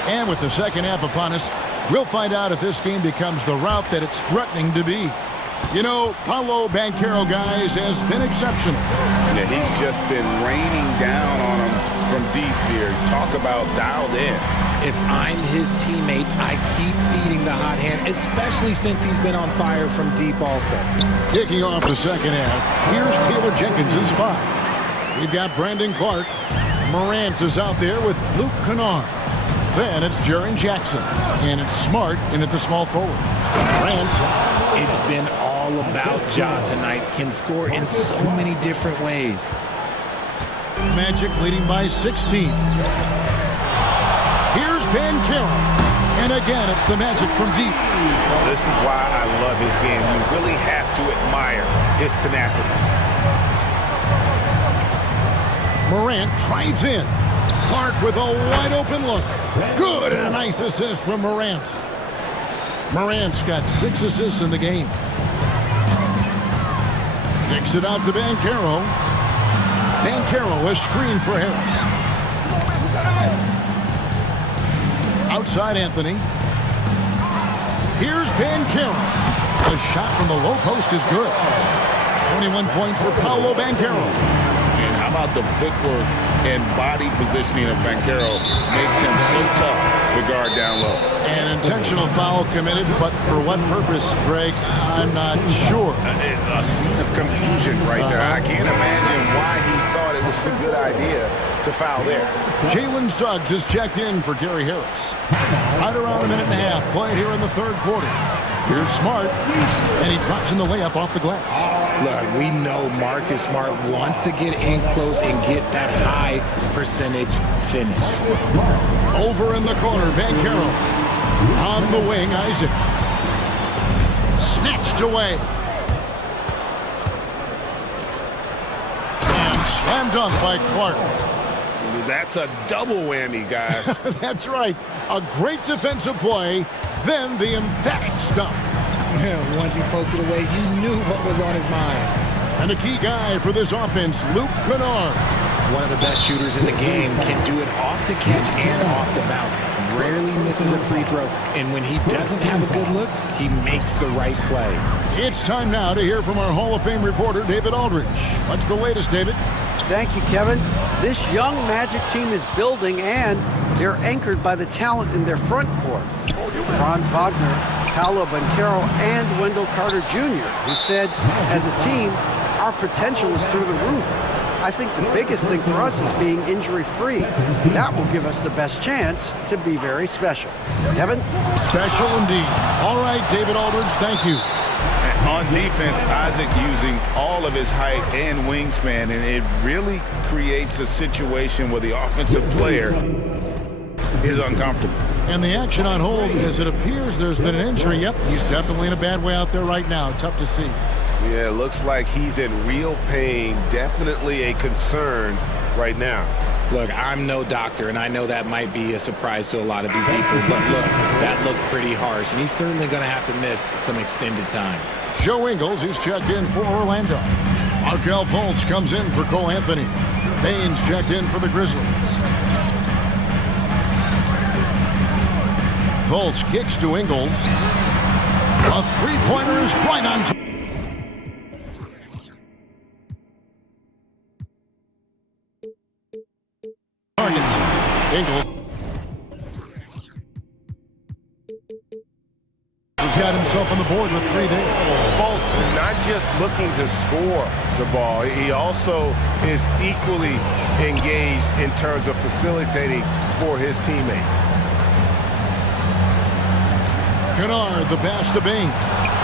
And with the second half upon us, we'll find out if this game becomes the route that it's threatening to be. You know, Paolo Banchero, guys, has been exceptional. Yeah, he's just been raining down on him from deep here. Talk about dialed in. If I'm his teammate, I keep feeding the hot hand, especially since he's been on fire from deep also. Kicking off the second half, here's Taylor Jenkins's 5. We've got Brandon Clark. Morant is out there with Luke Kennard. Then it's Jaren Jackson. And it's Smart in at the small forward. Morant. It's been all about Ja tonight. Can score in so many different ways. Magic leading by 16. Here's Banchero. And again, it's the Magic from deep. This is why I love his game. You really have to admire his tenacity. Morant drives in. Clark with a wide open look. Good, and a nice assist from Morant. Morant's got 6 assists in the game. Kicks it out to Banchero. Banchero, a screen for Harris. Outside Anthony. Here's Banchero. The shot from the low post is good. 21 points for Paolo Banchero. And how about the footwork and body positioning of Banchero makes him so tough to guard down low. An intentional foul committed, but for what purpose, Greg? I'm not sure. A scene of confusion right there. I can't imagine why he thought it was a good idea to foul there. Jalen Suggs is checked in for Gary Harris. Right around a minute and a half played here in the third quarter. Here's Smart, and he drops in the layup off the glass. Look, we know Marcus Smart wants to get in close and get that high percentage finish. Over in the corner, Banchero. On the wing, Isaac. Snatched away. And slam dunk by Clark. That's a double whammy, guys. That's right. A great defensive play, then the emphatic stuff. Once he poked it away, you knew what was on his mind. And a key guy for this offense, Luke Kennard. One of the best shooters in the game, can do it off the catch and off the bounce. Rarely misses a free throw, and when he doesn't have a good look, he makes the right play. It's time now to hear from our Hall of Fame reporter, David Aldridge. What's the latest, David? Thank you, Kevin. This young Magic team is building, and they're anchored by the talent in their front court. Franz Wagner, Paolo Banchero, and Wendell Carter Jr., who said, as a team, our potential is through the roof. I think the biggest thing for us is being injury-free. That will give us the best chance to be very special. Kevin? Special indeed. All right, David Aldridge, thank you. On defense, Isaac using all of his height and wingspan, and it really creates a situation where the offensive player is uncomfortable. And the action on hold, as it appears there's been an injury. Yep, he's definitely in a bad way out there right now. Tough to see. Yeah, it looks like he's in real pain. Definitely a concern right now. Look, I'm no doctor, and I know that might be a surprise to a lot of people, but look, that looked pretty harsh, and he's certainly going to have to miss some extended time. Joe Ingles, who's checked in for Orlando. Markel Fultz comes in for Cole Anthony. Baines checked in for the Grizzlies. Fultz kicks to Ingles. A three-pointer is right on time. Ingles has got himself on the board with 3 there. Fultz is not just looking to score the ball, he also is equally engaged in terms of facilitating for his teammates. Kennard, the pass to Bain.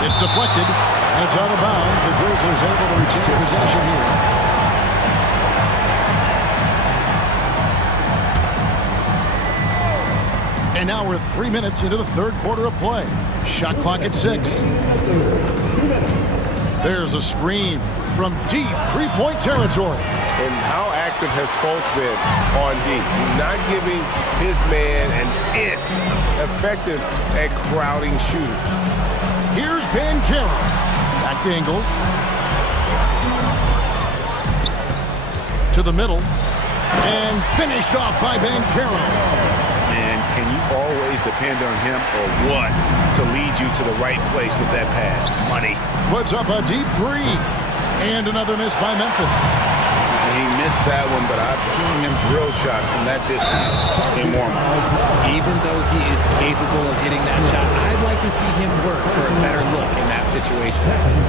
It's deflected, and it's out of bounds. The Grizzlies able to retain possession here. And now we're 3 minutes into the third quarter of play. Shot clock at 6. There's a screen from deep three-point territory. And how active has Fultz been on D? Not giving his man an inch. Effective at crowding shooters. Here's Bankero. Back to Ingles. To the middle. And finished off by Bankero. And can you always depend on him or what to lead you to the right place with that pass? Money. Puts up a deep 3. And another miss by Memphis. He missed that one, but I've seen him drill shots from that distance in warm-up. Even though he is capable of hitting that shot, I'd like to see him work for a better look in that situation.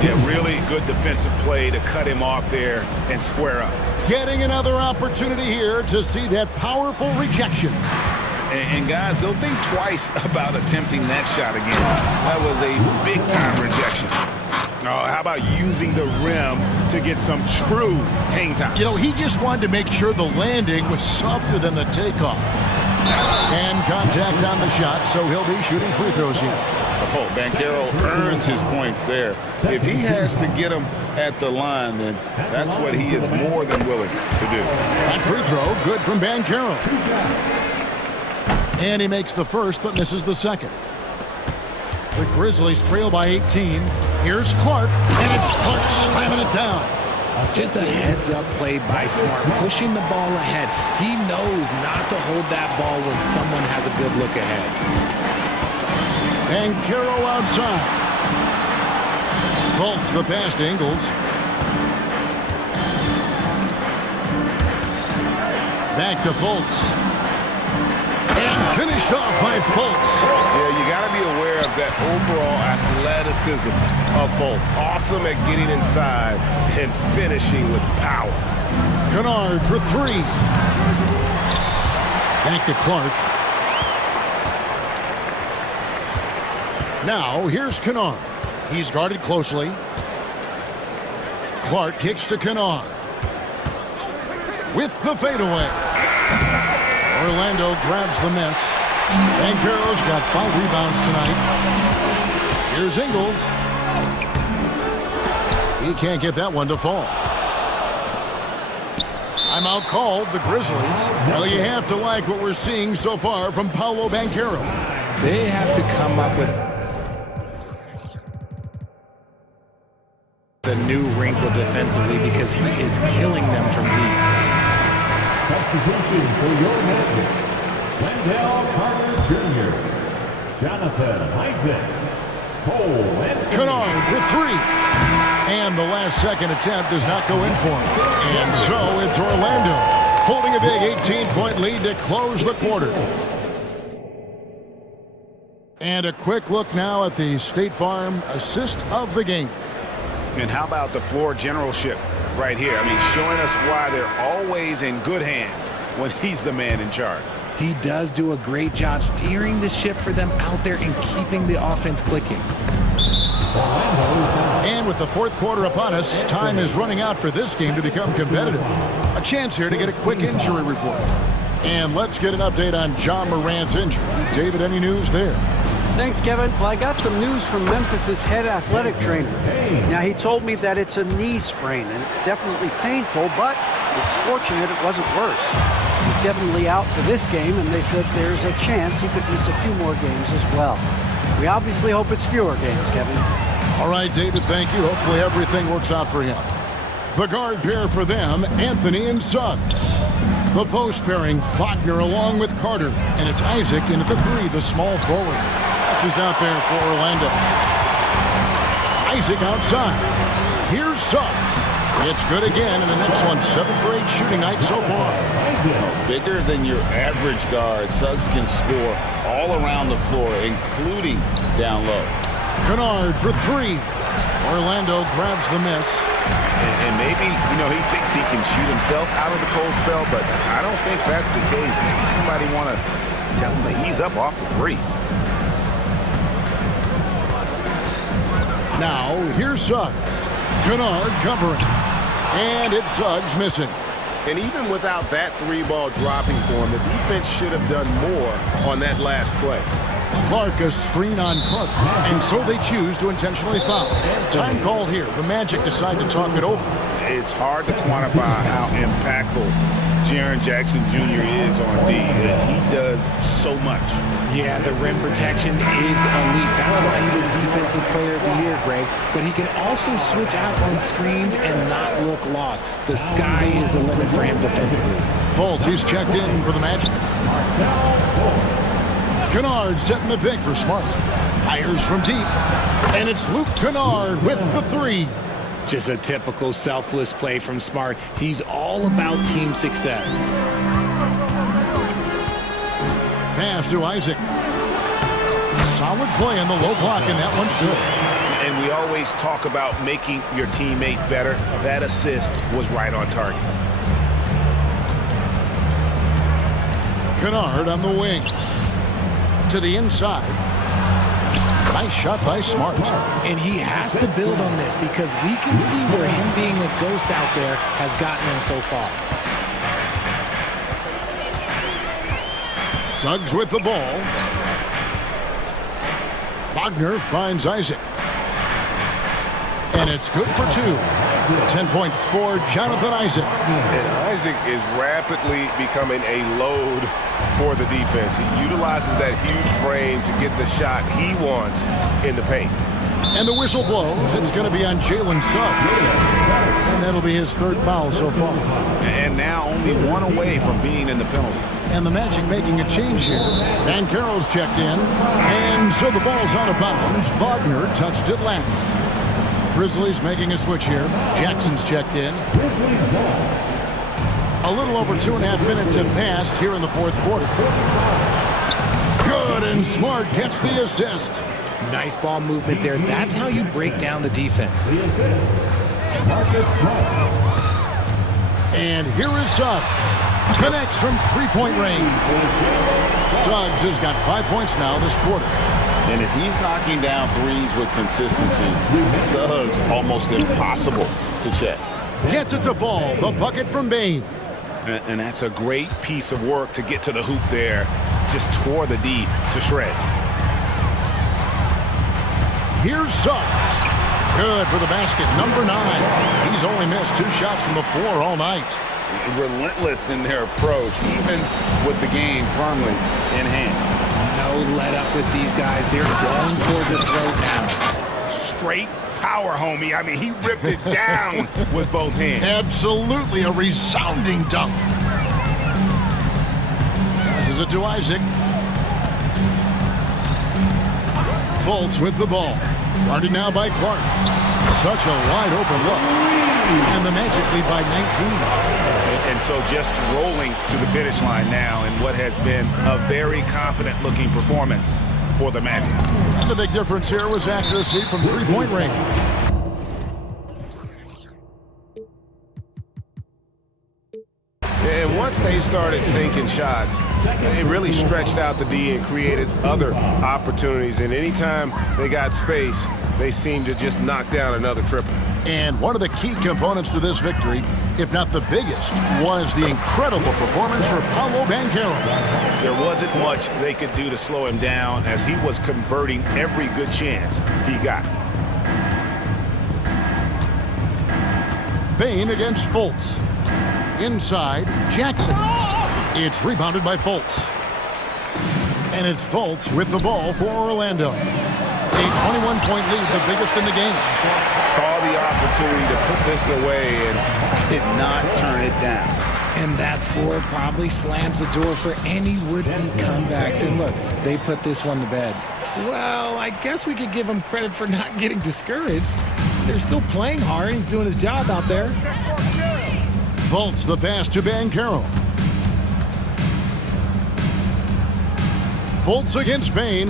Yeah, really good defensive play to cut him off there and square up. Getting another opportunity here to see that powerful rejection. And guys, they'll think twice about attempting that shot again. That was a big-time rejection. Oh, how about using the rim to get some true hang time? You know, he just wanted to make sure the landing was softer than the takeoff. And contact on the shot, so he'll be shooting free throws here. Oh, Bankero earns his points there. If he has to get them at the line, then that's what he is more than willing to do. That free throw, good from Bankero. And he makes the first, but misses the second. The Grizzlies trail by 18. Here's Clark, and it's Clark slamming it down. Just a heads-up play by Smart, pushing the ball ahead. He knows not to hold that ball when someone has a good look ahead. And Caro outside. Fultz the pass to Ingles. Back to Fultz. And finished off by Fultz. Yeah, you got to be aware of that overall athleticism of Fultz. Awesome at getting inside and finishing with power. Kennard for 3. Back to Clark. Now, here's Kennard. He's guarded closely. Clark kicks to Kennard. With the fadeaway. Orlando grabs the miss. Bankero's got 5 rebounds tonight. Here's Ingles. He can't get that one to fall. Timeout called, the Grizzlies. Well, you have to like what we're seeing so far from Paolo Banchero. They have to come up with the new wrinkle defensively because he is killing them from deep. Substitution for your manager, Wendell Carter Jr., Jonathan Isaac, Cole Anthony. Kennard for 3. And the last second attempt does not go in for him. And so it's Orlando holding a big 18-point lead to close the quarter. And a quick look now at the State Farm assist of the game. And how about the floor generalship right here? I mean, showing us why they're always in good hands when he's the man in charge. He does do a great job steering the ship for them out there and keeping the offense clicking. And with the fourth quarter upon us, time is running out for this game to become competitive. A chance here to get a quick injury report. And let's get an update on John Morant's injury. David, any news there? Thanks, Kevin. Well, I got some news from Memphis's head athletic trainer. Now, he told me that it's a knee sprain, and it's definitely painful, but it's fortunate it wasn't worse. He's definitely out for this game, and they said there's a chance he could miss a few more games as well. We obviously hope it's fewer games, Kevin. All right, David, thank you. Hopefully everything works out for him. The guard pair for them, Anthony and Suggs. The post pairing, Wagner along with Carter. And it's Isaac in at the 3, the small forward. That's who's out there for Orlando. Isaac outside. Here's Suggs. It's good again, and the next one, 7 for 8 shooting night so far. Bigger than your average guard, Suggs can score all around the floor, including down low. Kennard for 3. Orlando grabs the miss. And maybe, he thinks he can shoot himself out of the cold spell, but I don't think that's the case. Maybe somebody want to tell him to ease up off the threes. Now, here's Suggs. Kennard covering. And it's Suggs missing. And even without that 3-ball dropping for him, the defense should have done more on that last play. Clark a screen on Clark, and so they choose to intentionally foul. Time called here. The Magic decide to talk it over. It's hard to quantify how impactful Jaren Jackson Jr. is on D. He does so much. Yeah, the rim protection is elite. That's why he was Defensive Player of the Year, Greg. But he can also switch out on screens and not look lost. The sky is the limit for him defensively. Fultz, he's checked in for the Magic. Kennard setting the pick for Smart. Fires from deep. And it's Luke Kennard with the 3. Just a typical selfless play from Smart. He's all about team success. Pass to Isaac. Solid play on the low block, and that one's good. And we always talk about making your teammate better. That assist was right on target. Kennard on the wing. To the inside. Nice shot by Smart. And he has to build on this because we can see where him being a ghost out there has gotten him so far. Suggs with the ball. Wagner finds Isaac. And it's good for 2. 10 points for Jonathan Isaac. And Isaac is rapidly becoming a load for the defense. He utilizes that huge frame to get the shot he wants in the paint. And the whistle blows. It's going to be on Jalen Suggs. And that'll be his 3rd foul so far. And now only 1 away from being in the penalty. And the Magic making a change here. Van Carroll's checked in. And so the ball's out of bounds. Wagner touched it last. Grizzlies making a switch here. Jackson's checked in. A little over 2.5 minutes have passed here in the 4th quarter. Good, and Smart gets the assist. Nice ball movement there. That's how you break down the defense. And here is Suggs. Connects from 3-point range. Suggs has got 5 points now this quarter. And if he's knocking down threes with consistency, Suggs almost impossible to check. Gets it to fall. The bucket from Bane. And that's a great piece of work to get to the hoop there. Just tore the D to shreds. Here's Suggs. Good for the basket, number 9. He's only missed 2 shots from the floor all night. Relentless in their approach, even with the game firmly in hand. No let up with these guys. They're going for the throat now. Straight power, homie. I mean, he ripped it down with both hands. Absolutely a resounding dunk. This is it to Isaac. Fultz with the ball. Guarded now by Clark. Such a wide open look. And the Magic lead by 19. And so just rolling to the finish line now in what has been a very confident-looking performance for the Magic. And the big difference here was accuracy from 3-point range. And once they started sinking shots, they really stretched out the D and created other opportunities. And anytime they got space, they seemed to just knock down another triple. And one of the key components to this victory, if not the biggest, was the incredible performance for Paolo Banchero. There wasn't much they could do to slow him down as he was converting every good chance he got. Bane against Fultz. Inside, Jackson. It's rebounded by Fultz. And it's Fultz with the ball for Orlando. A 21-point lead, the biggest in the game. Saw the opportunity to put this away and did not turn it down. And that score probably slams the door for any would-be comebacks. And look, they put this one to bed. Well, I guess we could give him credit for not getting discouraged. They're still playing hard. He's doing his job out there. Vaults the pass to Banchero. Vaults against Bain.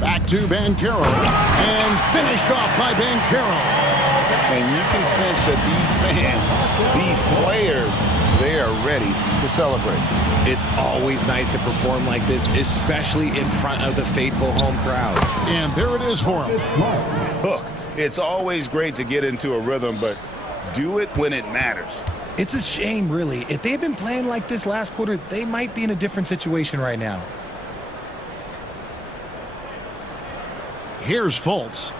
Back to Banchero. And finished off by Banchero. And you can sense that these fans, these players, they are ready to celebrate. It's always nice to perform like this, especially in front of the faithful home crowd. And there it is for him. Look, it's always great to get into a rhythm, but do it when it matters. It's a shame, really. If they had been playing like this last quarter, they might be in a different situation right now. Here's Fultz.